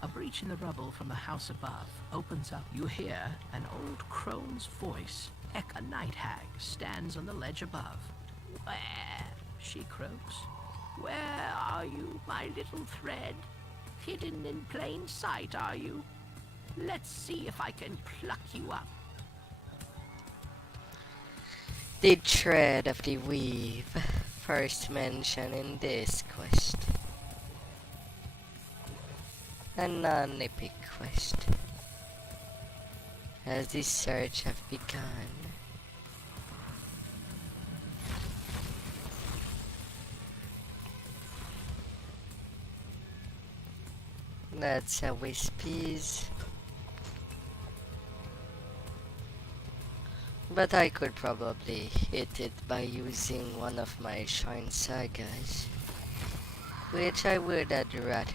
A breach in the rubble from the house above opens up. You hear an old crone's voice. A night hag stands on the ledge above. Where? She croaks. Where are you, my little thread? Hidden in plain sight, are you? Let's see if I can pluck you up. The thread of the weave, first mentioned in this quest. A non-epic quest, as the search have begun. That's a Wispies. But I could probably hit it by using one of my Shrine Sagas, which I would add rather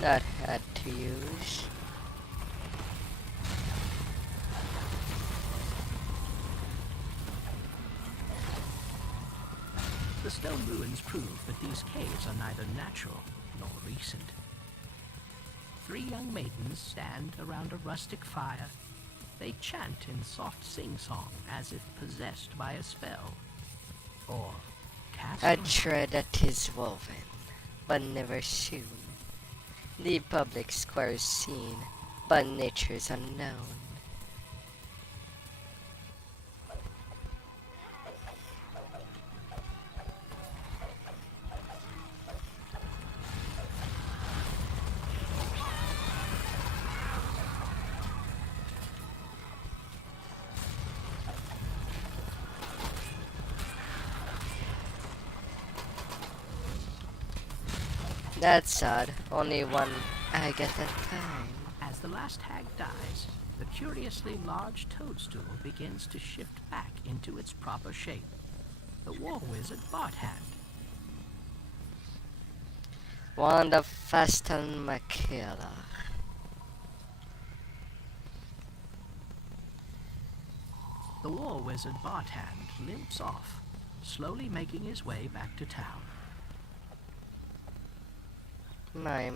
not had to use. The stone ruins prove that these caves are neither natural nor recent. 3 young maidens stand around a rustic fire. They chant in soft sing-song as if possessed by a spell. Or cast A thread that is woven, but never sewn. The public square is seen, but nature's unknown. That's sad. Only one egg at a time. As the last hag dies, the curiously large toadstool begins to shift back into its proper shape. The war wizard Barthand. Wand of Fastan Makela. The war wizard Barthand limps off, slowly making his way back to town. My.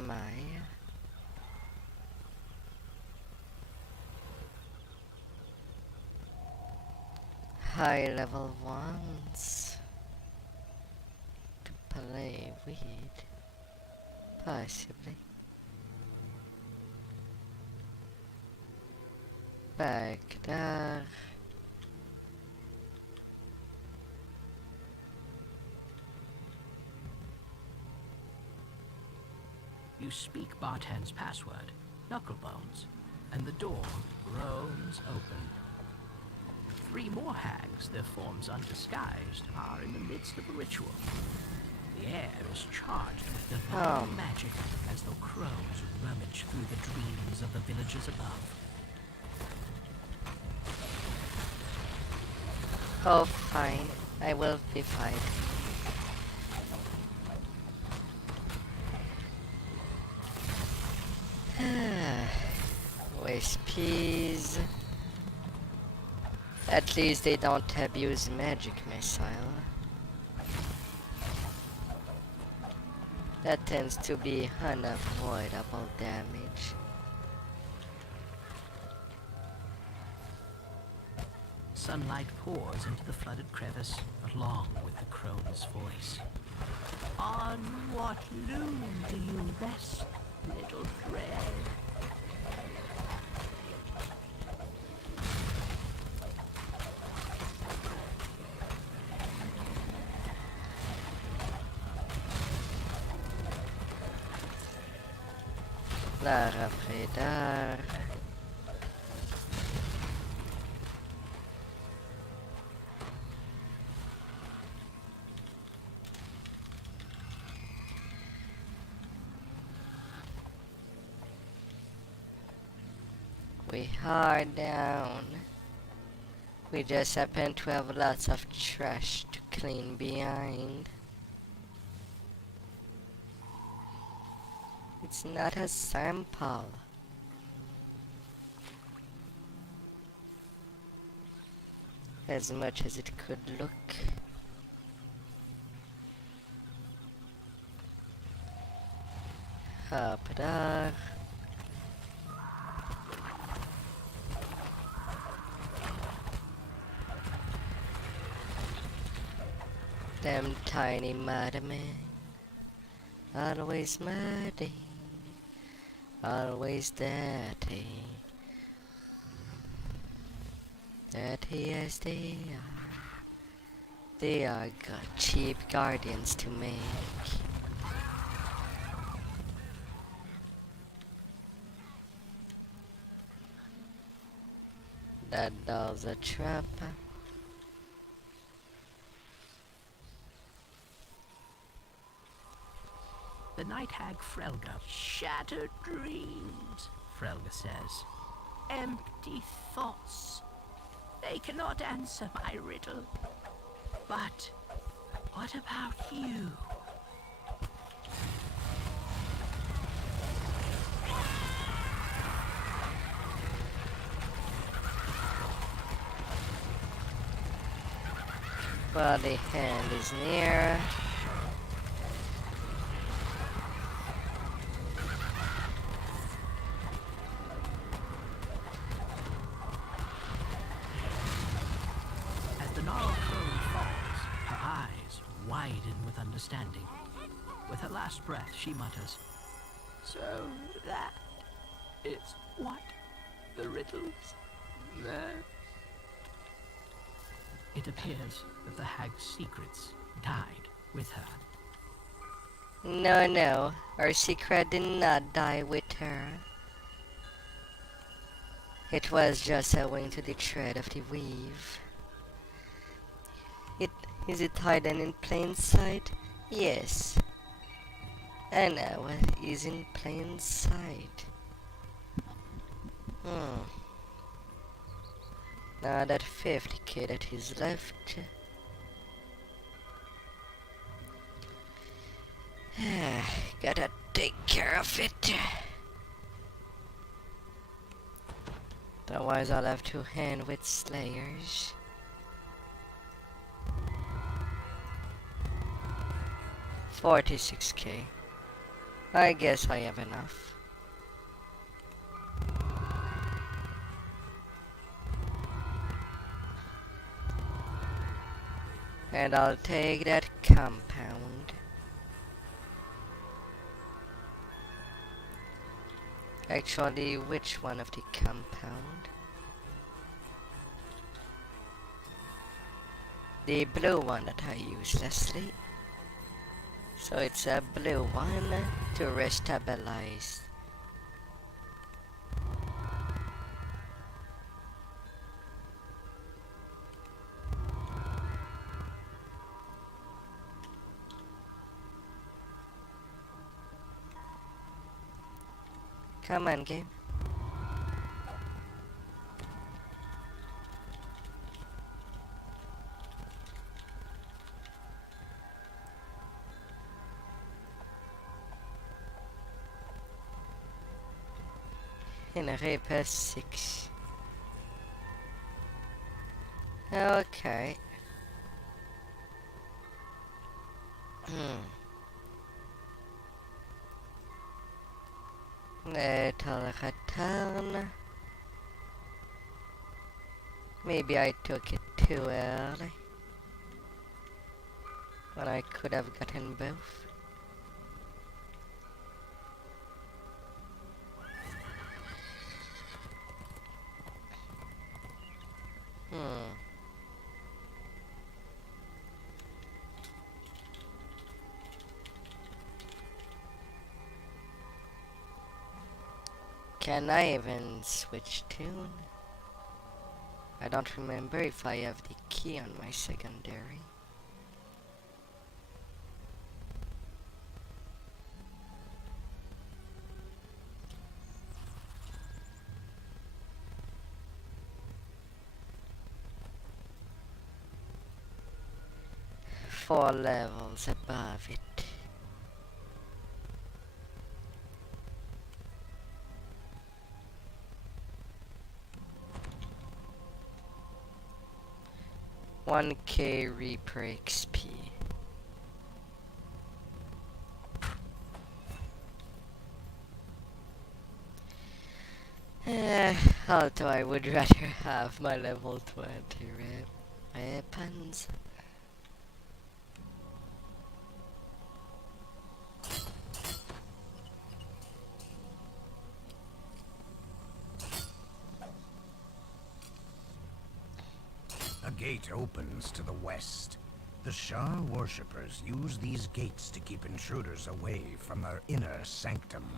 High level ones to play with, possibly. Back there. You speak Bartend's password, Knucklebones, and the door groans open. 3 more hags, their forms undisguised, are in the midst of a ritual. The air is charged with divine magic as though crows rummage through the dreams of the villagers above. Oh, fine. I will be fine. Waste peas. At least they don't abuse magic missile. That tends to be unavoidable damage. Sunlight pours into the flooded crevice, along with the crone's voice. On what loom do you rest, little thread? Lara Predar. We are down. We just happen to have lots of trash to clean behind. It's not a sample. As much as it could look. Up there. Them tiny madmen, always muddy, always dirty, dirty as they are. They are cheap guardians to make. That does a trap. The night hag Frelga. Shattered dreams, Frelga says. Empty thoughts. They cannot answer my riddle. But what about you? Body hand is near. As the gnarled crone falls, her eyes widen with understanding. With her last breath, she mutters, "So that is what the riddle's there." It appears that the hag's secrets died with her. No, our secret did not die with her. It was just owing to the thread of the weave. Is it hidden in plain sight? Yes. And now it is in plain sight. Now that 50k that is left. Gotta take care of it. Otherwise I'll have to hand with slayers. $46K. I guess I have enough. And I'll take that compound. Actually, which one of the compound? The blue one that I use, Leslie. So it's a blue one to restabilize. Come on, game. In a repair 6. Okay. Little return. Maybe I took it too early. When I could have gotten both. Can I even switch tune? I don't remember if I have the key on my secondary. Four levels above it. $1K Reaper XP. Although I would rather have my level 20 weapons. A gate opens to the west. The Shah worshippers use these gates to keep intruders away from their inner sanctum.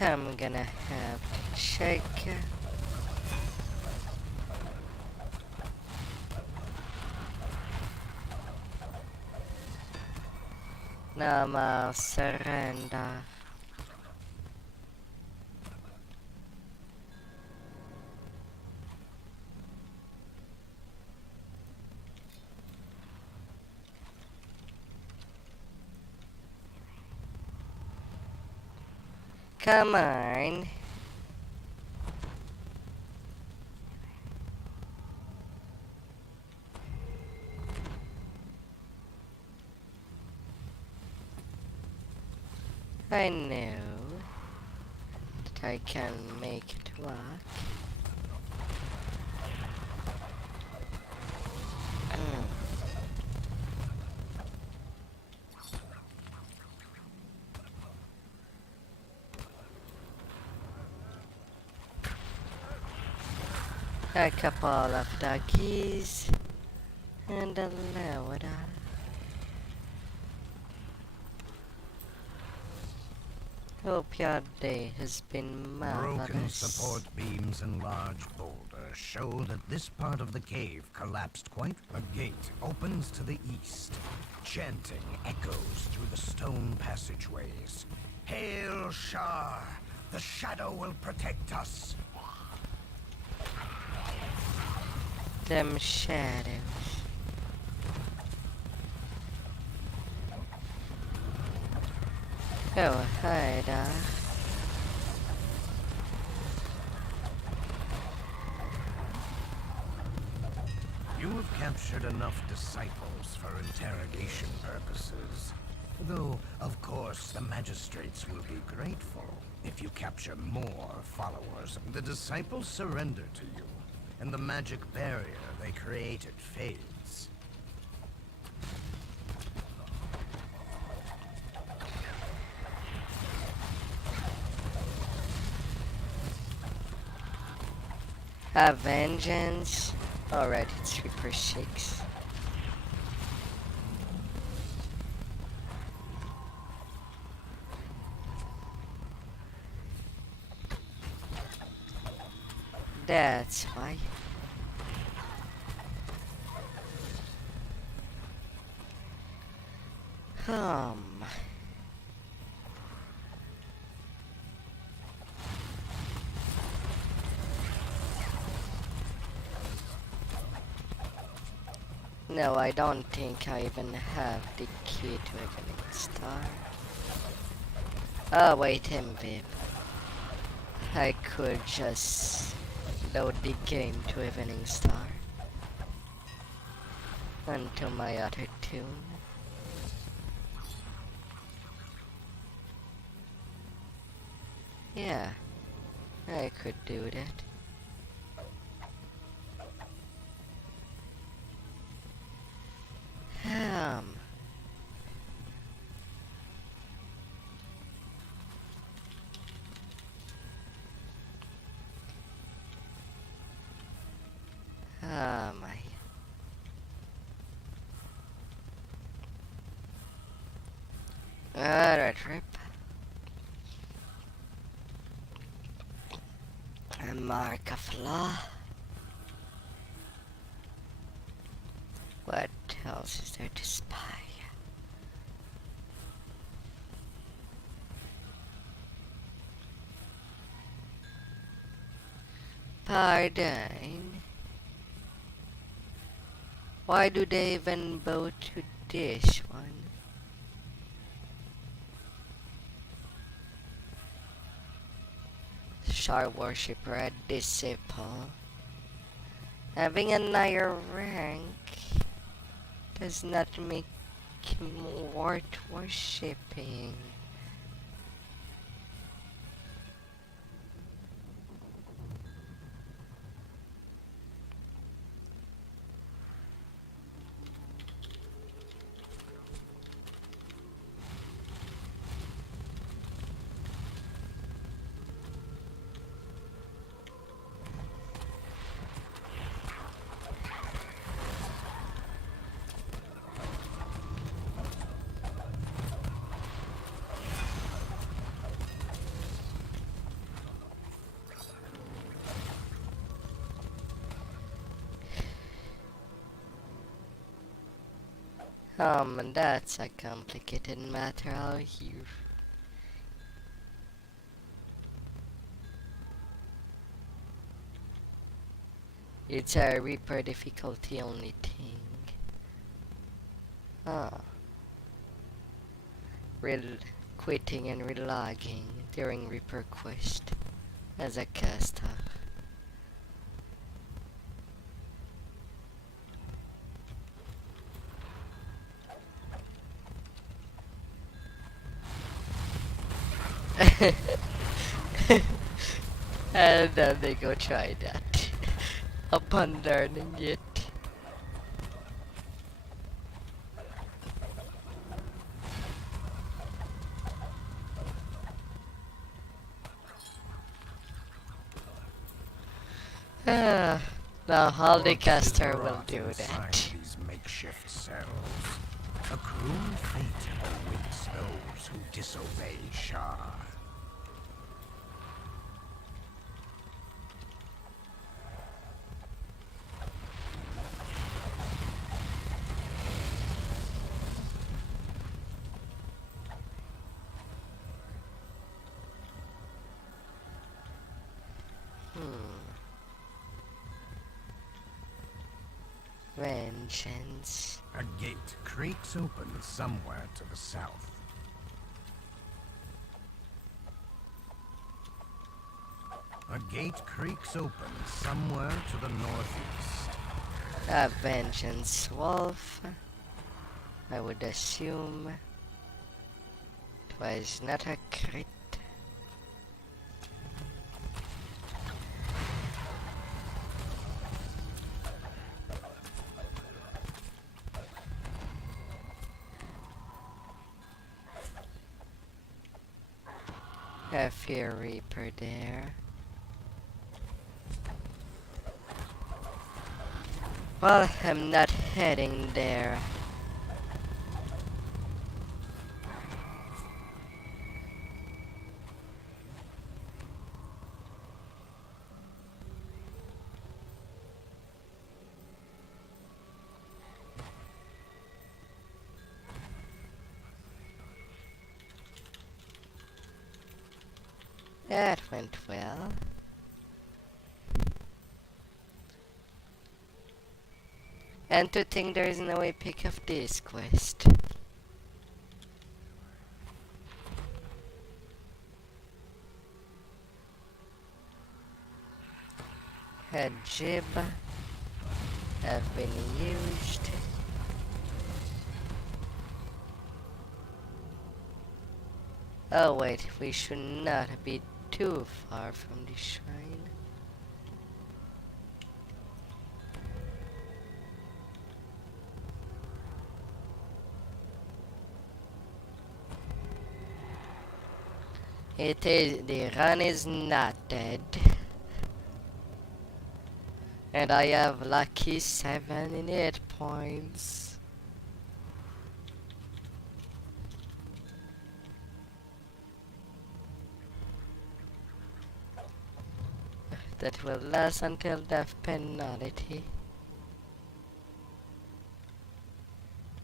I'm gonna have to check. No, I'll surrender. Come on. I know that I can make it work. A couple of doggies and a loader. Hope your day has been Broken marvelous. support beams and large boulders show that this part of the cave collapsed quite. A gate opens to the east. Chanting echoes through the stone passageways. Hail Shah! The shadow will protect us. Them shadows. Oh, hi there. You have captured enough disciples for interrogation purposes. Though, of course, the magistrates will be grateful if you capture more followers. The disciples surrender to you, and the magic barrier they created fades. A vengeance. Alright, it's Reaper 6. That's why. No, I don't think I even have the key to Evening Star. Oh, wait, MVP. I could just load the game to Evening Star onto my other tune. Yeah, I could do that. My. Alright, Rip. A mark of law. What else is there to spy? Pardon. Why do they even go to this one? Star Worshipper, a disciple. Having a higher rank does not make him worth worshipping. That's a complicated matter out here. It's a Reaper difficulty only thing. Quitting and relogging during Reaper quest as a caster. And then they go try that upon learning it. Now Haldicaster will do that. These makeshift cells. A cruel fate awaits those who disobey Shah. vengeance. A gate creaks open somewhere to the south. A gate creaks open somewhere to the northeast. A vengeance wolf. I would assume it was not a crit. A Fear Reaper there. Well, I'm not heading there. That went well. And to think there is no way pick of this quest. A jib have been used. Oh wait, we should not be too far from the shrine. The run is not dead. And I have lucky 78 points. That will last until death penalty.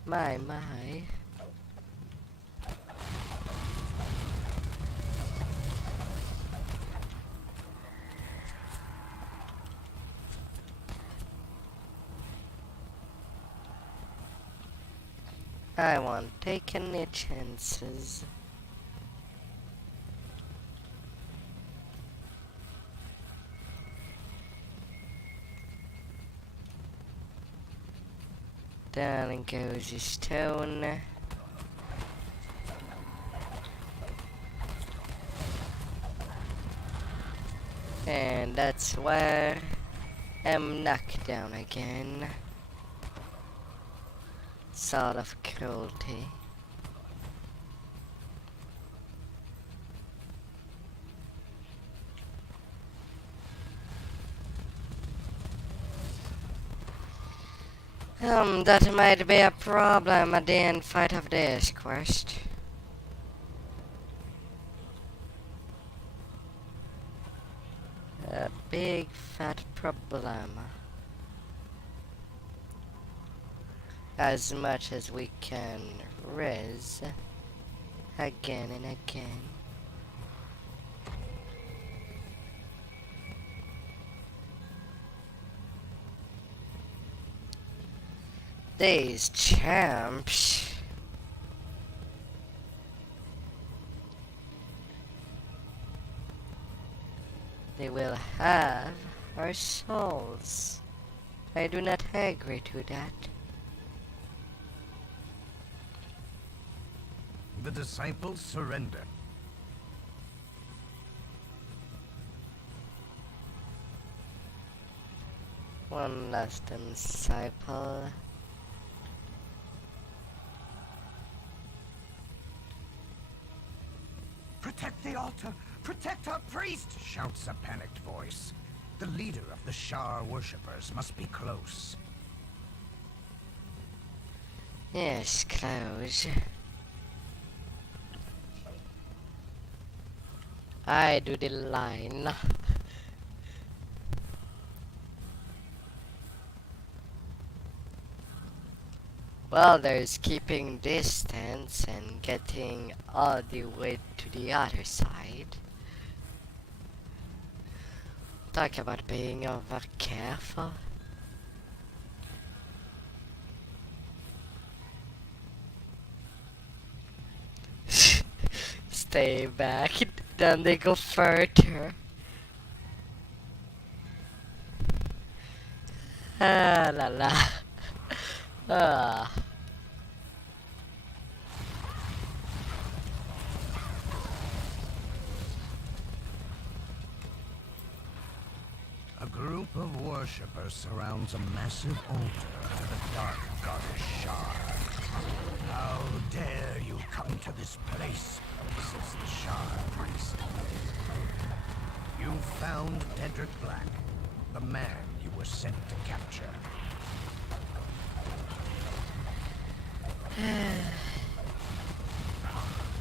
My. I won't take any chances. Down goes the stone. And that's where I'm knocked down again. Sort of cruelty. That might be a problem at the end fight of this quest. A big fat problem. As much as we can res again and again. These champs. They will have our souls. I do not agree to that. The disciples surrender. One last disciple. Protect the altar! Protect our priest! Shouts a panicked voice. The leader of the Shar worshippers must be close. Yes, close. I do the line. Well, there's keeping distance and getting all the way to the other side. Talk about being over careful. stay back. Then they go further. Ah la la. Ah. A group of worshippers surrounds a massive altar to the dark goddess Shar. How dare you come to this place, says the Shar priest. You found Dedrick Black, the man you were sent to capture.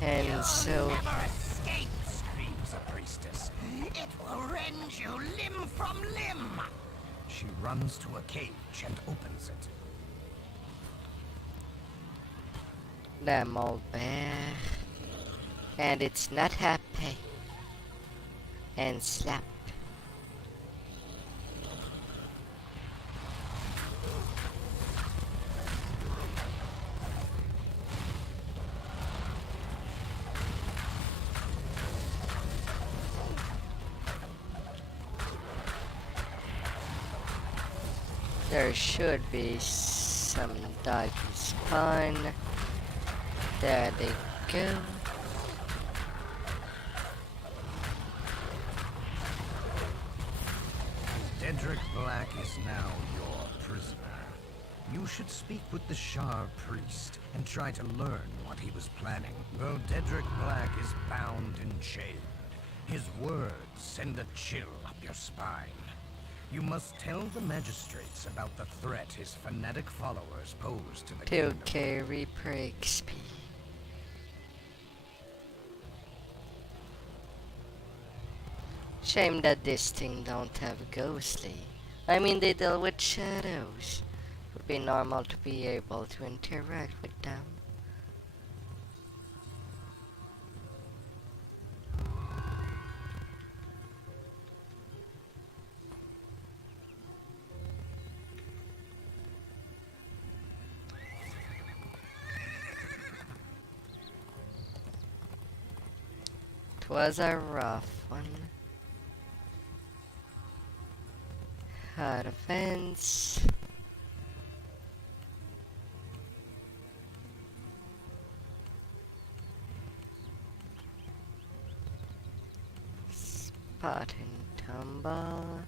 And so Never escape, screams a priestess. It will rend you limb from limb. She runs to a cage and opens it. damn old bear. And it's not happy. And slap. There should be some doggy spawn. There they go. Dedrick Black is now your prisoner. You should speak with the Shar priest and try to learn what he was planning. Though Dedrick Black is bound and chained, his words send a chill up your spine. You must tell the magistrates about the threat his fanatic followers pose to the kingdom. 2k Reaper XP. Shame that this thing don't have ghostly. I mean, they deal with shadows. It would be normal to be able to interact with them. It was a rough one. Had a fence. Spot and tumble.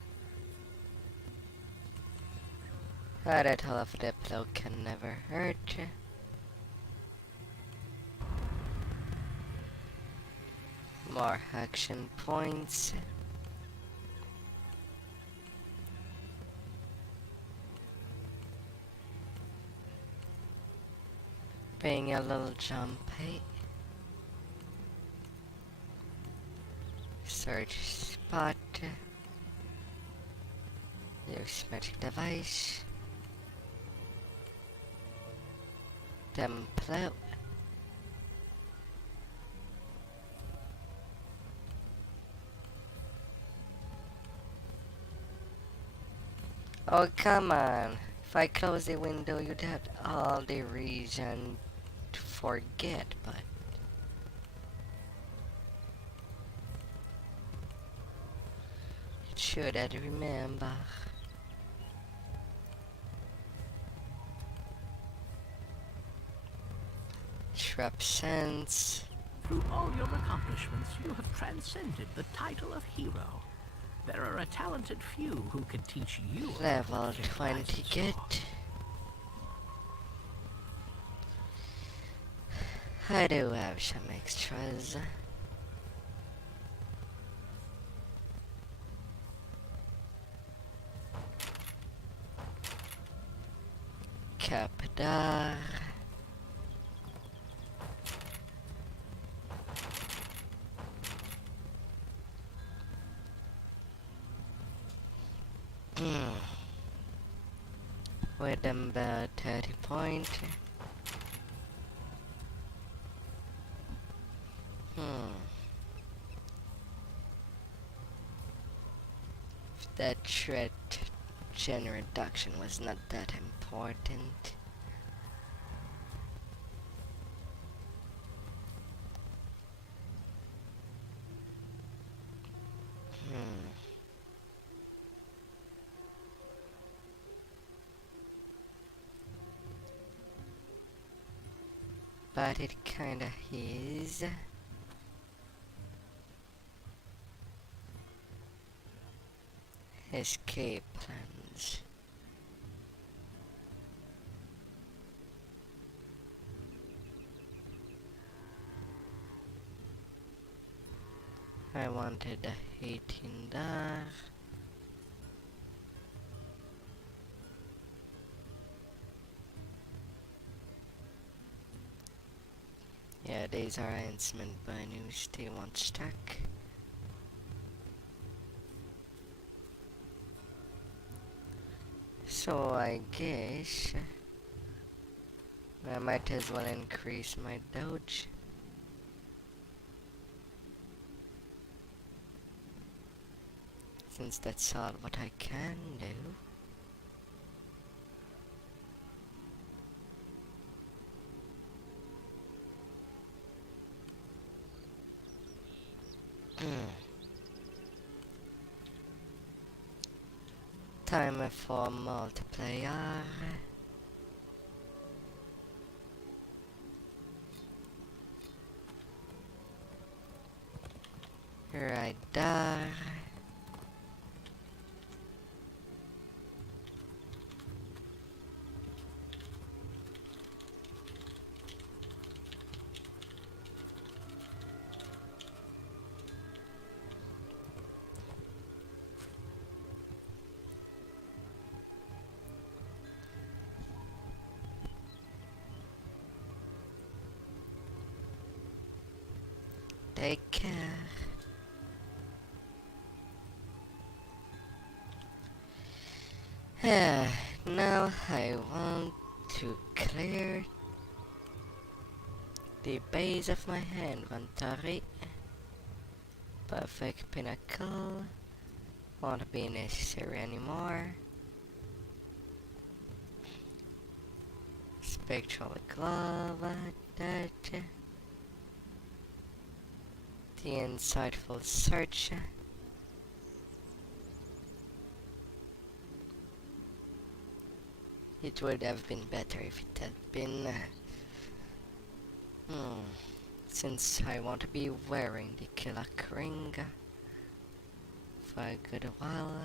A little of the blow can never hurt. More action points. Being a little jumpy. Search spot. Use magic device. Template. Oh, come on. If I close the window, you'd have all the reason to forget, but... should I remember? Shrub sense. Through all your accomplishments, you have transcended the title of hero. There are a talented few who can teach you. Level 20 get. I do have some extras. Capdar. With about 30 points. That threat gen reduction was not that important. but it kinda is. Escape plans. I wanted the 18 there. Yeah, these are enhancement menus, they won't stack. So I guess I might as well increase my dodge. Since that's all what I can do. Time for multiplayer. Right there. Take care. Now I want to clear the base of my inventory. Perfect pinnacle. Won't be necessary anymore. Spectral glove. That. The insightful search. It would have been better if it had been. Since I won't be wearing the killer ring for a good while.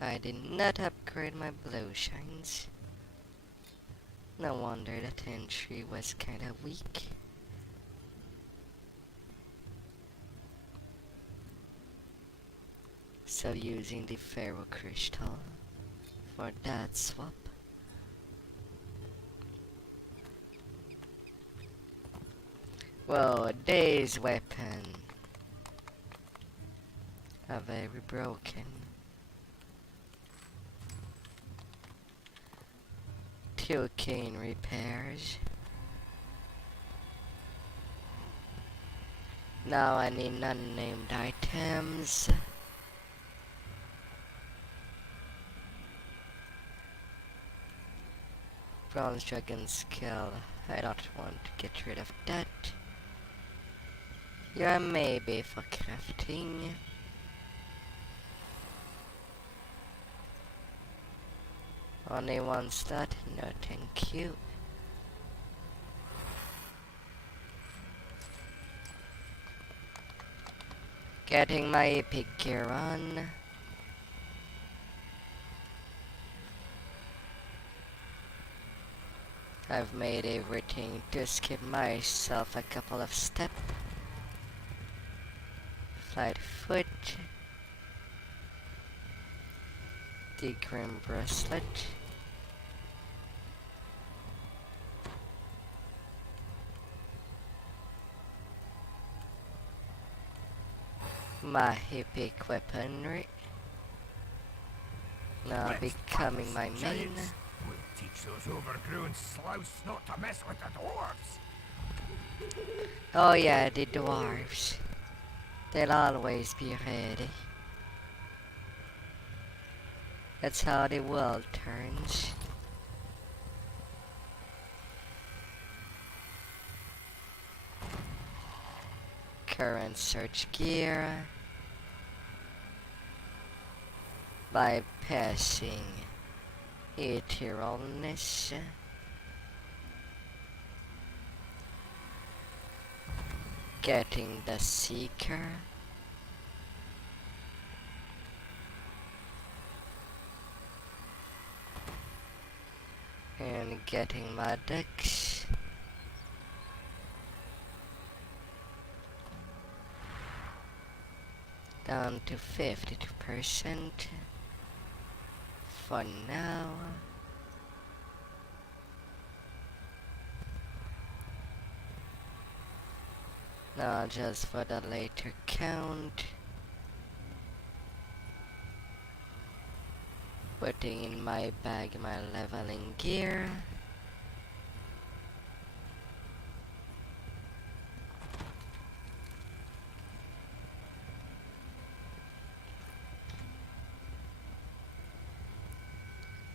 I did not upgrade my blue shines. No wonder that entry was kinda weak. So using the ferro crystal for that swap. Whoa, these weapons are very broken. Cocaine repairs. Now I need unnamed items. Bronze dragon skill. I don't want to get rid of that. Yeah, maybe for crafting. Only one slot? No thank you. Getting my epic gear on. I've made everything to skip myself a couple of steps. Flight foot. The grim bracelet. My epic weaponry. Now becoming my main. We'll teach those overgrown slouts not to mess with the dwarves. Oh yeah, the dwarves. They'll always be ready. That's how the world turns. Current search gear. Bypassing etherealness. Getting the seeker. And getting my decks. Down to 52% for now. Now just for the later count. Putting in my bag my leveling gear.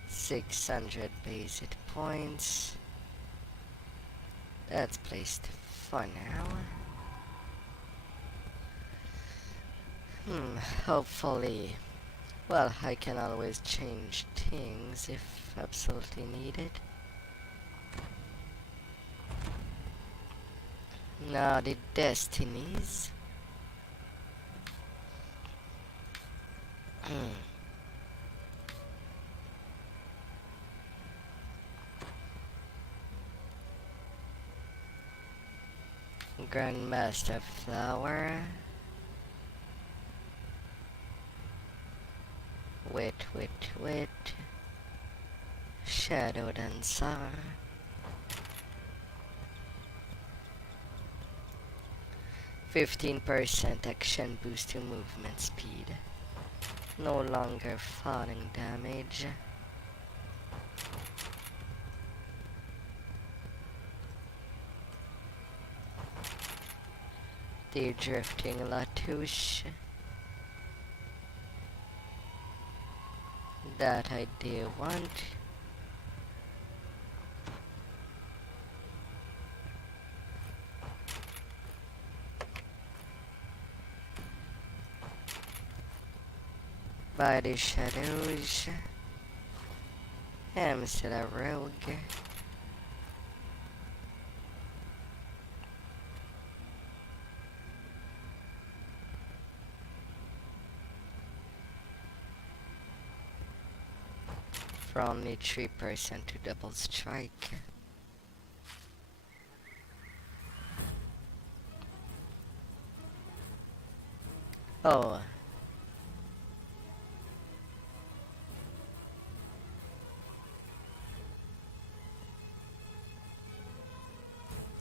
$600 basic points. That's placed for now. Hopefully. Well, I can always change things if absolutely needed. Now the destinies. Grandmaster Flower. Wait. Shadow Dancer. %15% action boost to movement speed. No longer falling damage. The drifting Latouche. That I do want. By the shadows. I'm still a rogue. For only 3% to double strike. Oh.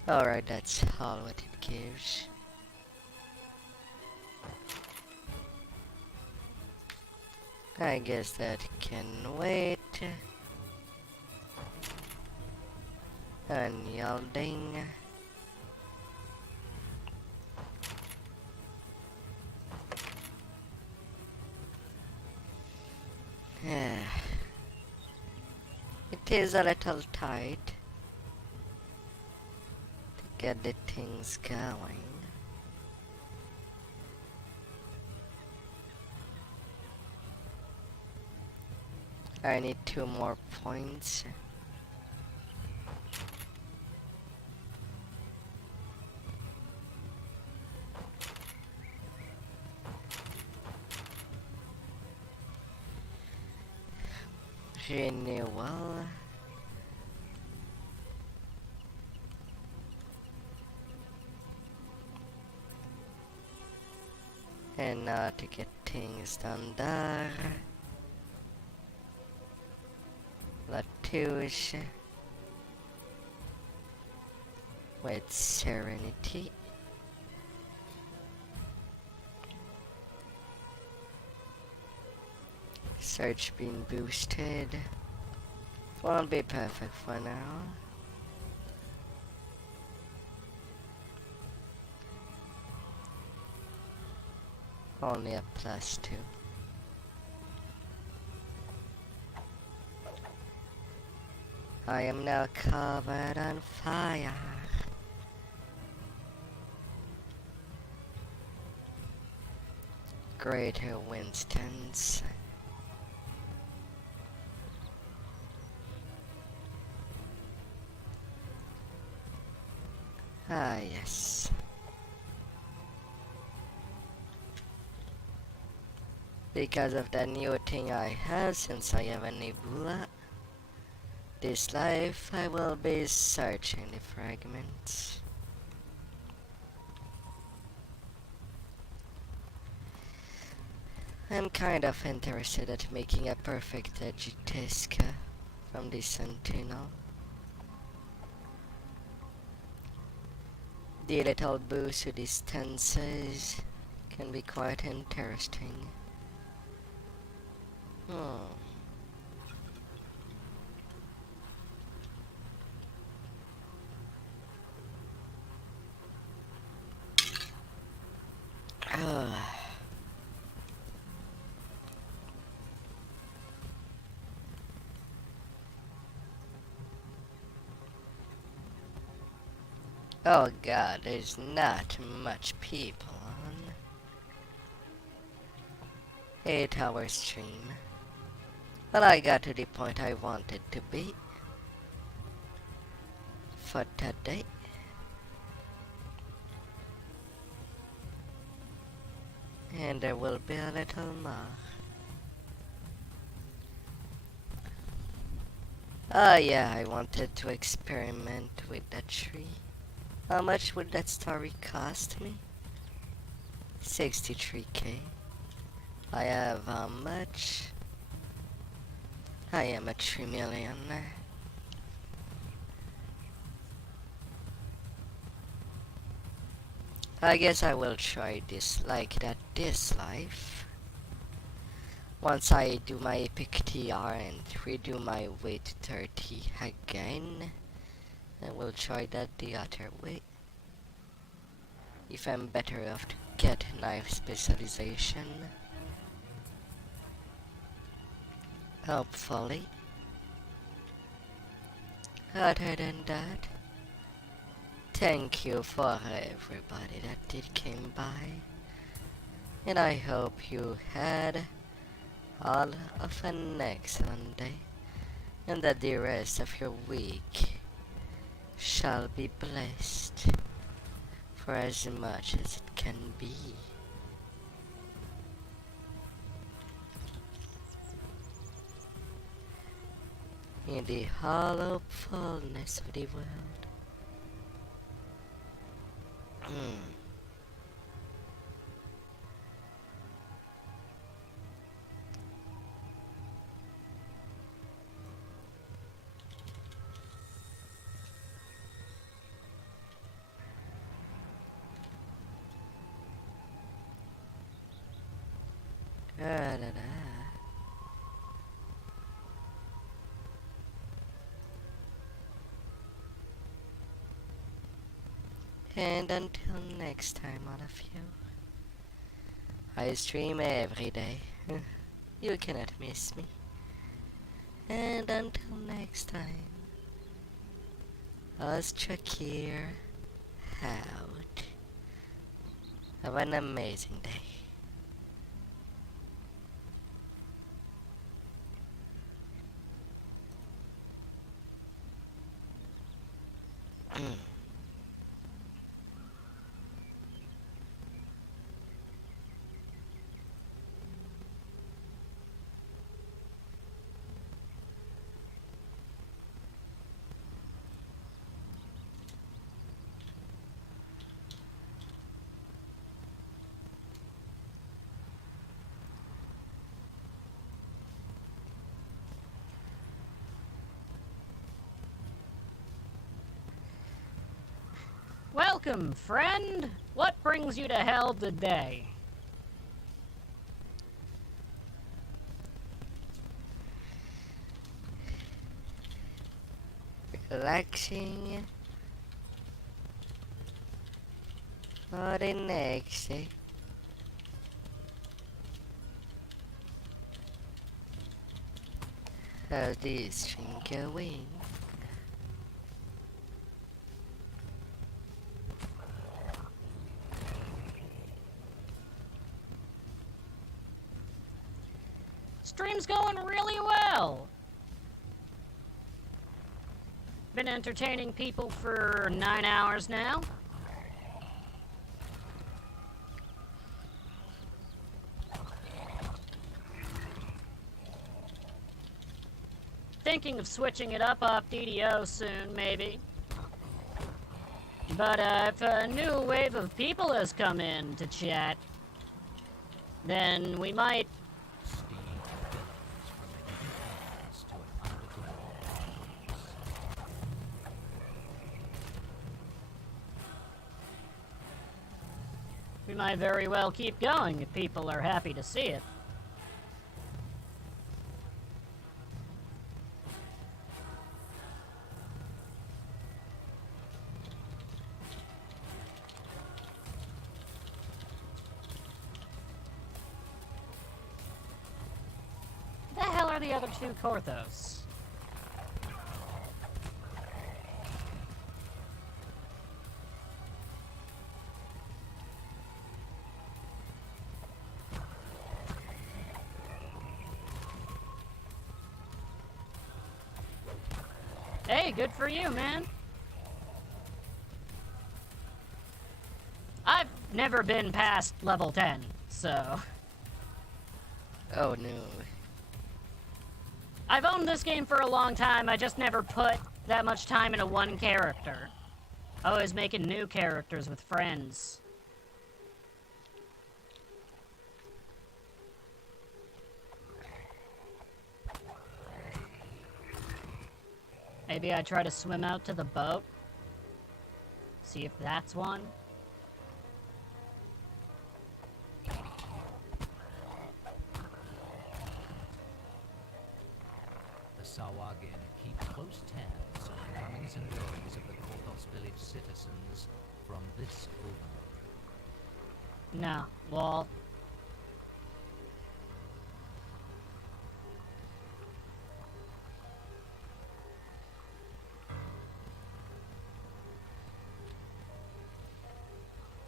Alright, that's all what it gives. I guess that can wait. Unyielding. It is a little tight to get the things going. I need 2 more points. Renewal. And now to get things done there. Latouche. With Serenity. Search being boosted. Won't be perfect for now. Only a +2. I am now covered on fire. Greater Winstons. Ah, yes. Because of the new thing I have, since I have a nebula, this life I will be searching the fragments. I'm kind of interested at making a perfect Digitesca from the Sentinel. The little boost to distances can be quite interesting. Hmm. Oh god, there's not much people on. 8-hour stream. Well, I got to the point I wanted to be for today. And there will be a little more. Oh yeah, I wanted to experiment with that tree. How much would that story cost me? 63k. I have how much? I am a 3 millionaire. I guess I will try this like that this life. Once I do my epic TR and redo my weight 30 again, I will try that the other way. If I'm better off to get knife specialization. Hopefully. Other than that, thank you for everybody that did came by. And I hope you had all of an excellent day. And that the rest of your week shall be blessed for as much as it can be. In the hollow fullness of the world. And until next time, all of you. I stream every day. You cannot miss me. And until next time, Austrakear out. Have an amazing day. Welcome, friend. What brings you to hell today? Relaxing for the next day. How's this stream going? Stream's going really well. Been entertaining people for 9 hours now. Thinking of switching it up off DDO soon, maybe. But if a new wave of people has come in to chat, then we might... We might very well keep going if people are happy to see it. The hell are the other two Korthos? Hey, good for you, man. I've never been past level 10, so... Oh no. I've owned this game for a long time, I just never put that much time into one character. Always making new characters with friends. Maybe I try to swim out to the boat. See if that's one. The Sawagin keep close tabs on the comings and goings of the Korthos village citizens from this overlook. No, wall.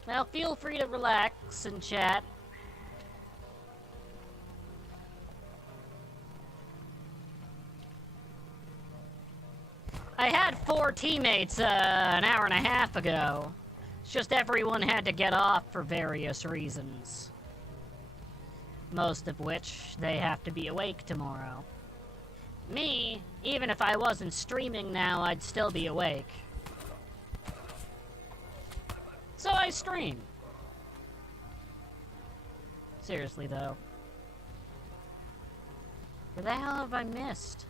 Now feel free to relax and chat. I had 4 teammates an hour and a half ago. It's just everyone had to get off for various reasons. Most of which they have to be awake tomorrow. Me, even if I wasn't streaming now, I'd still be awake. So I stream. Seriously though. What the hell have I missed?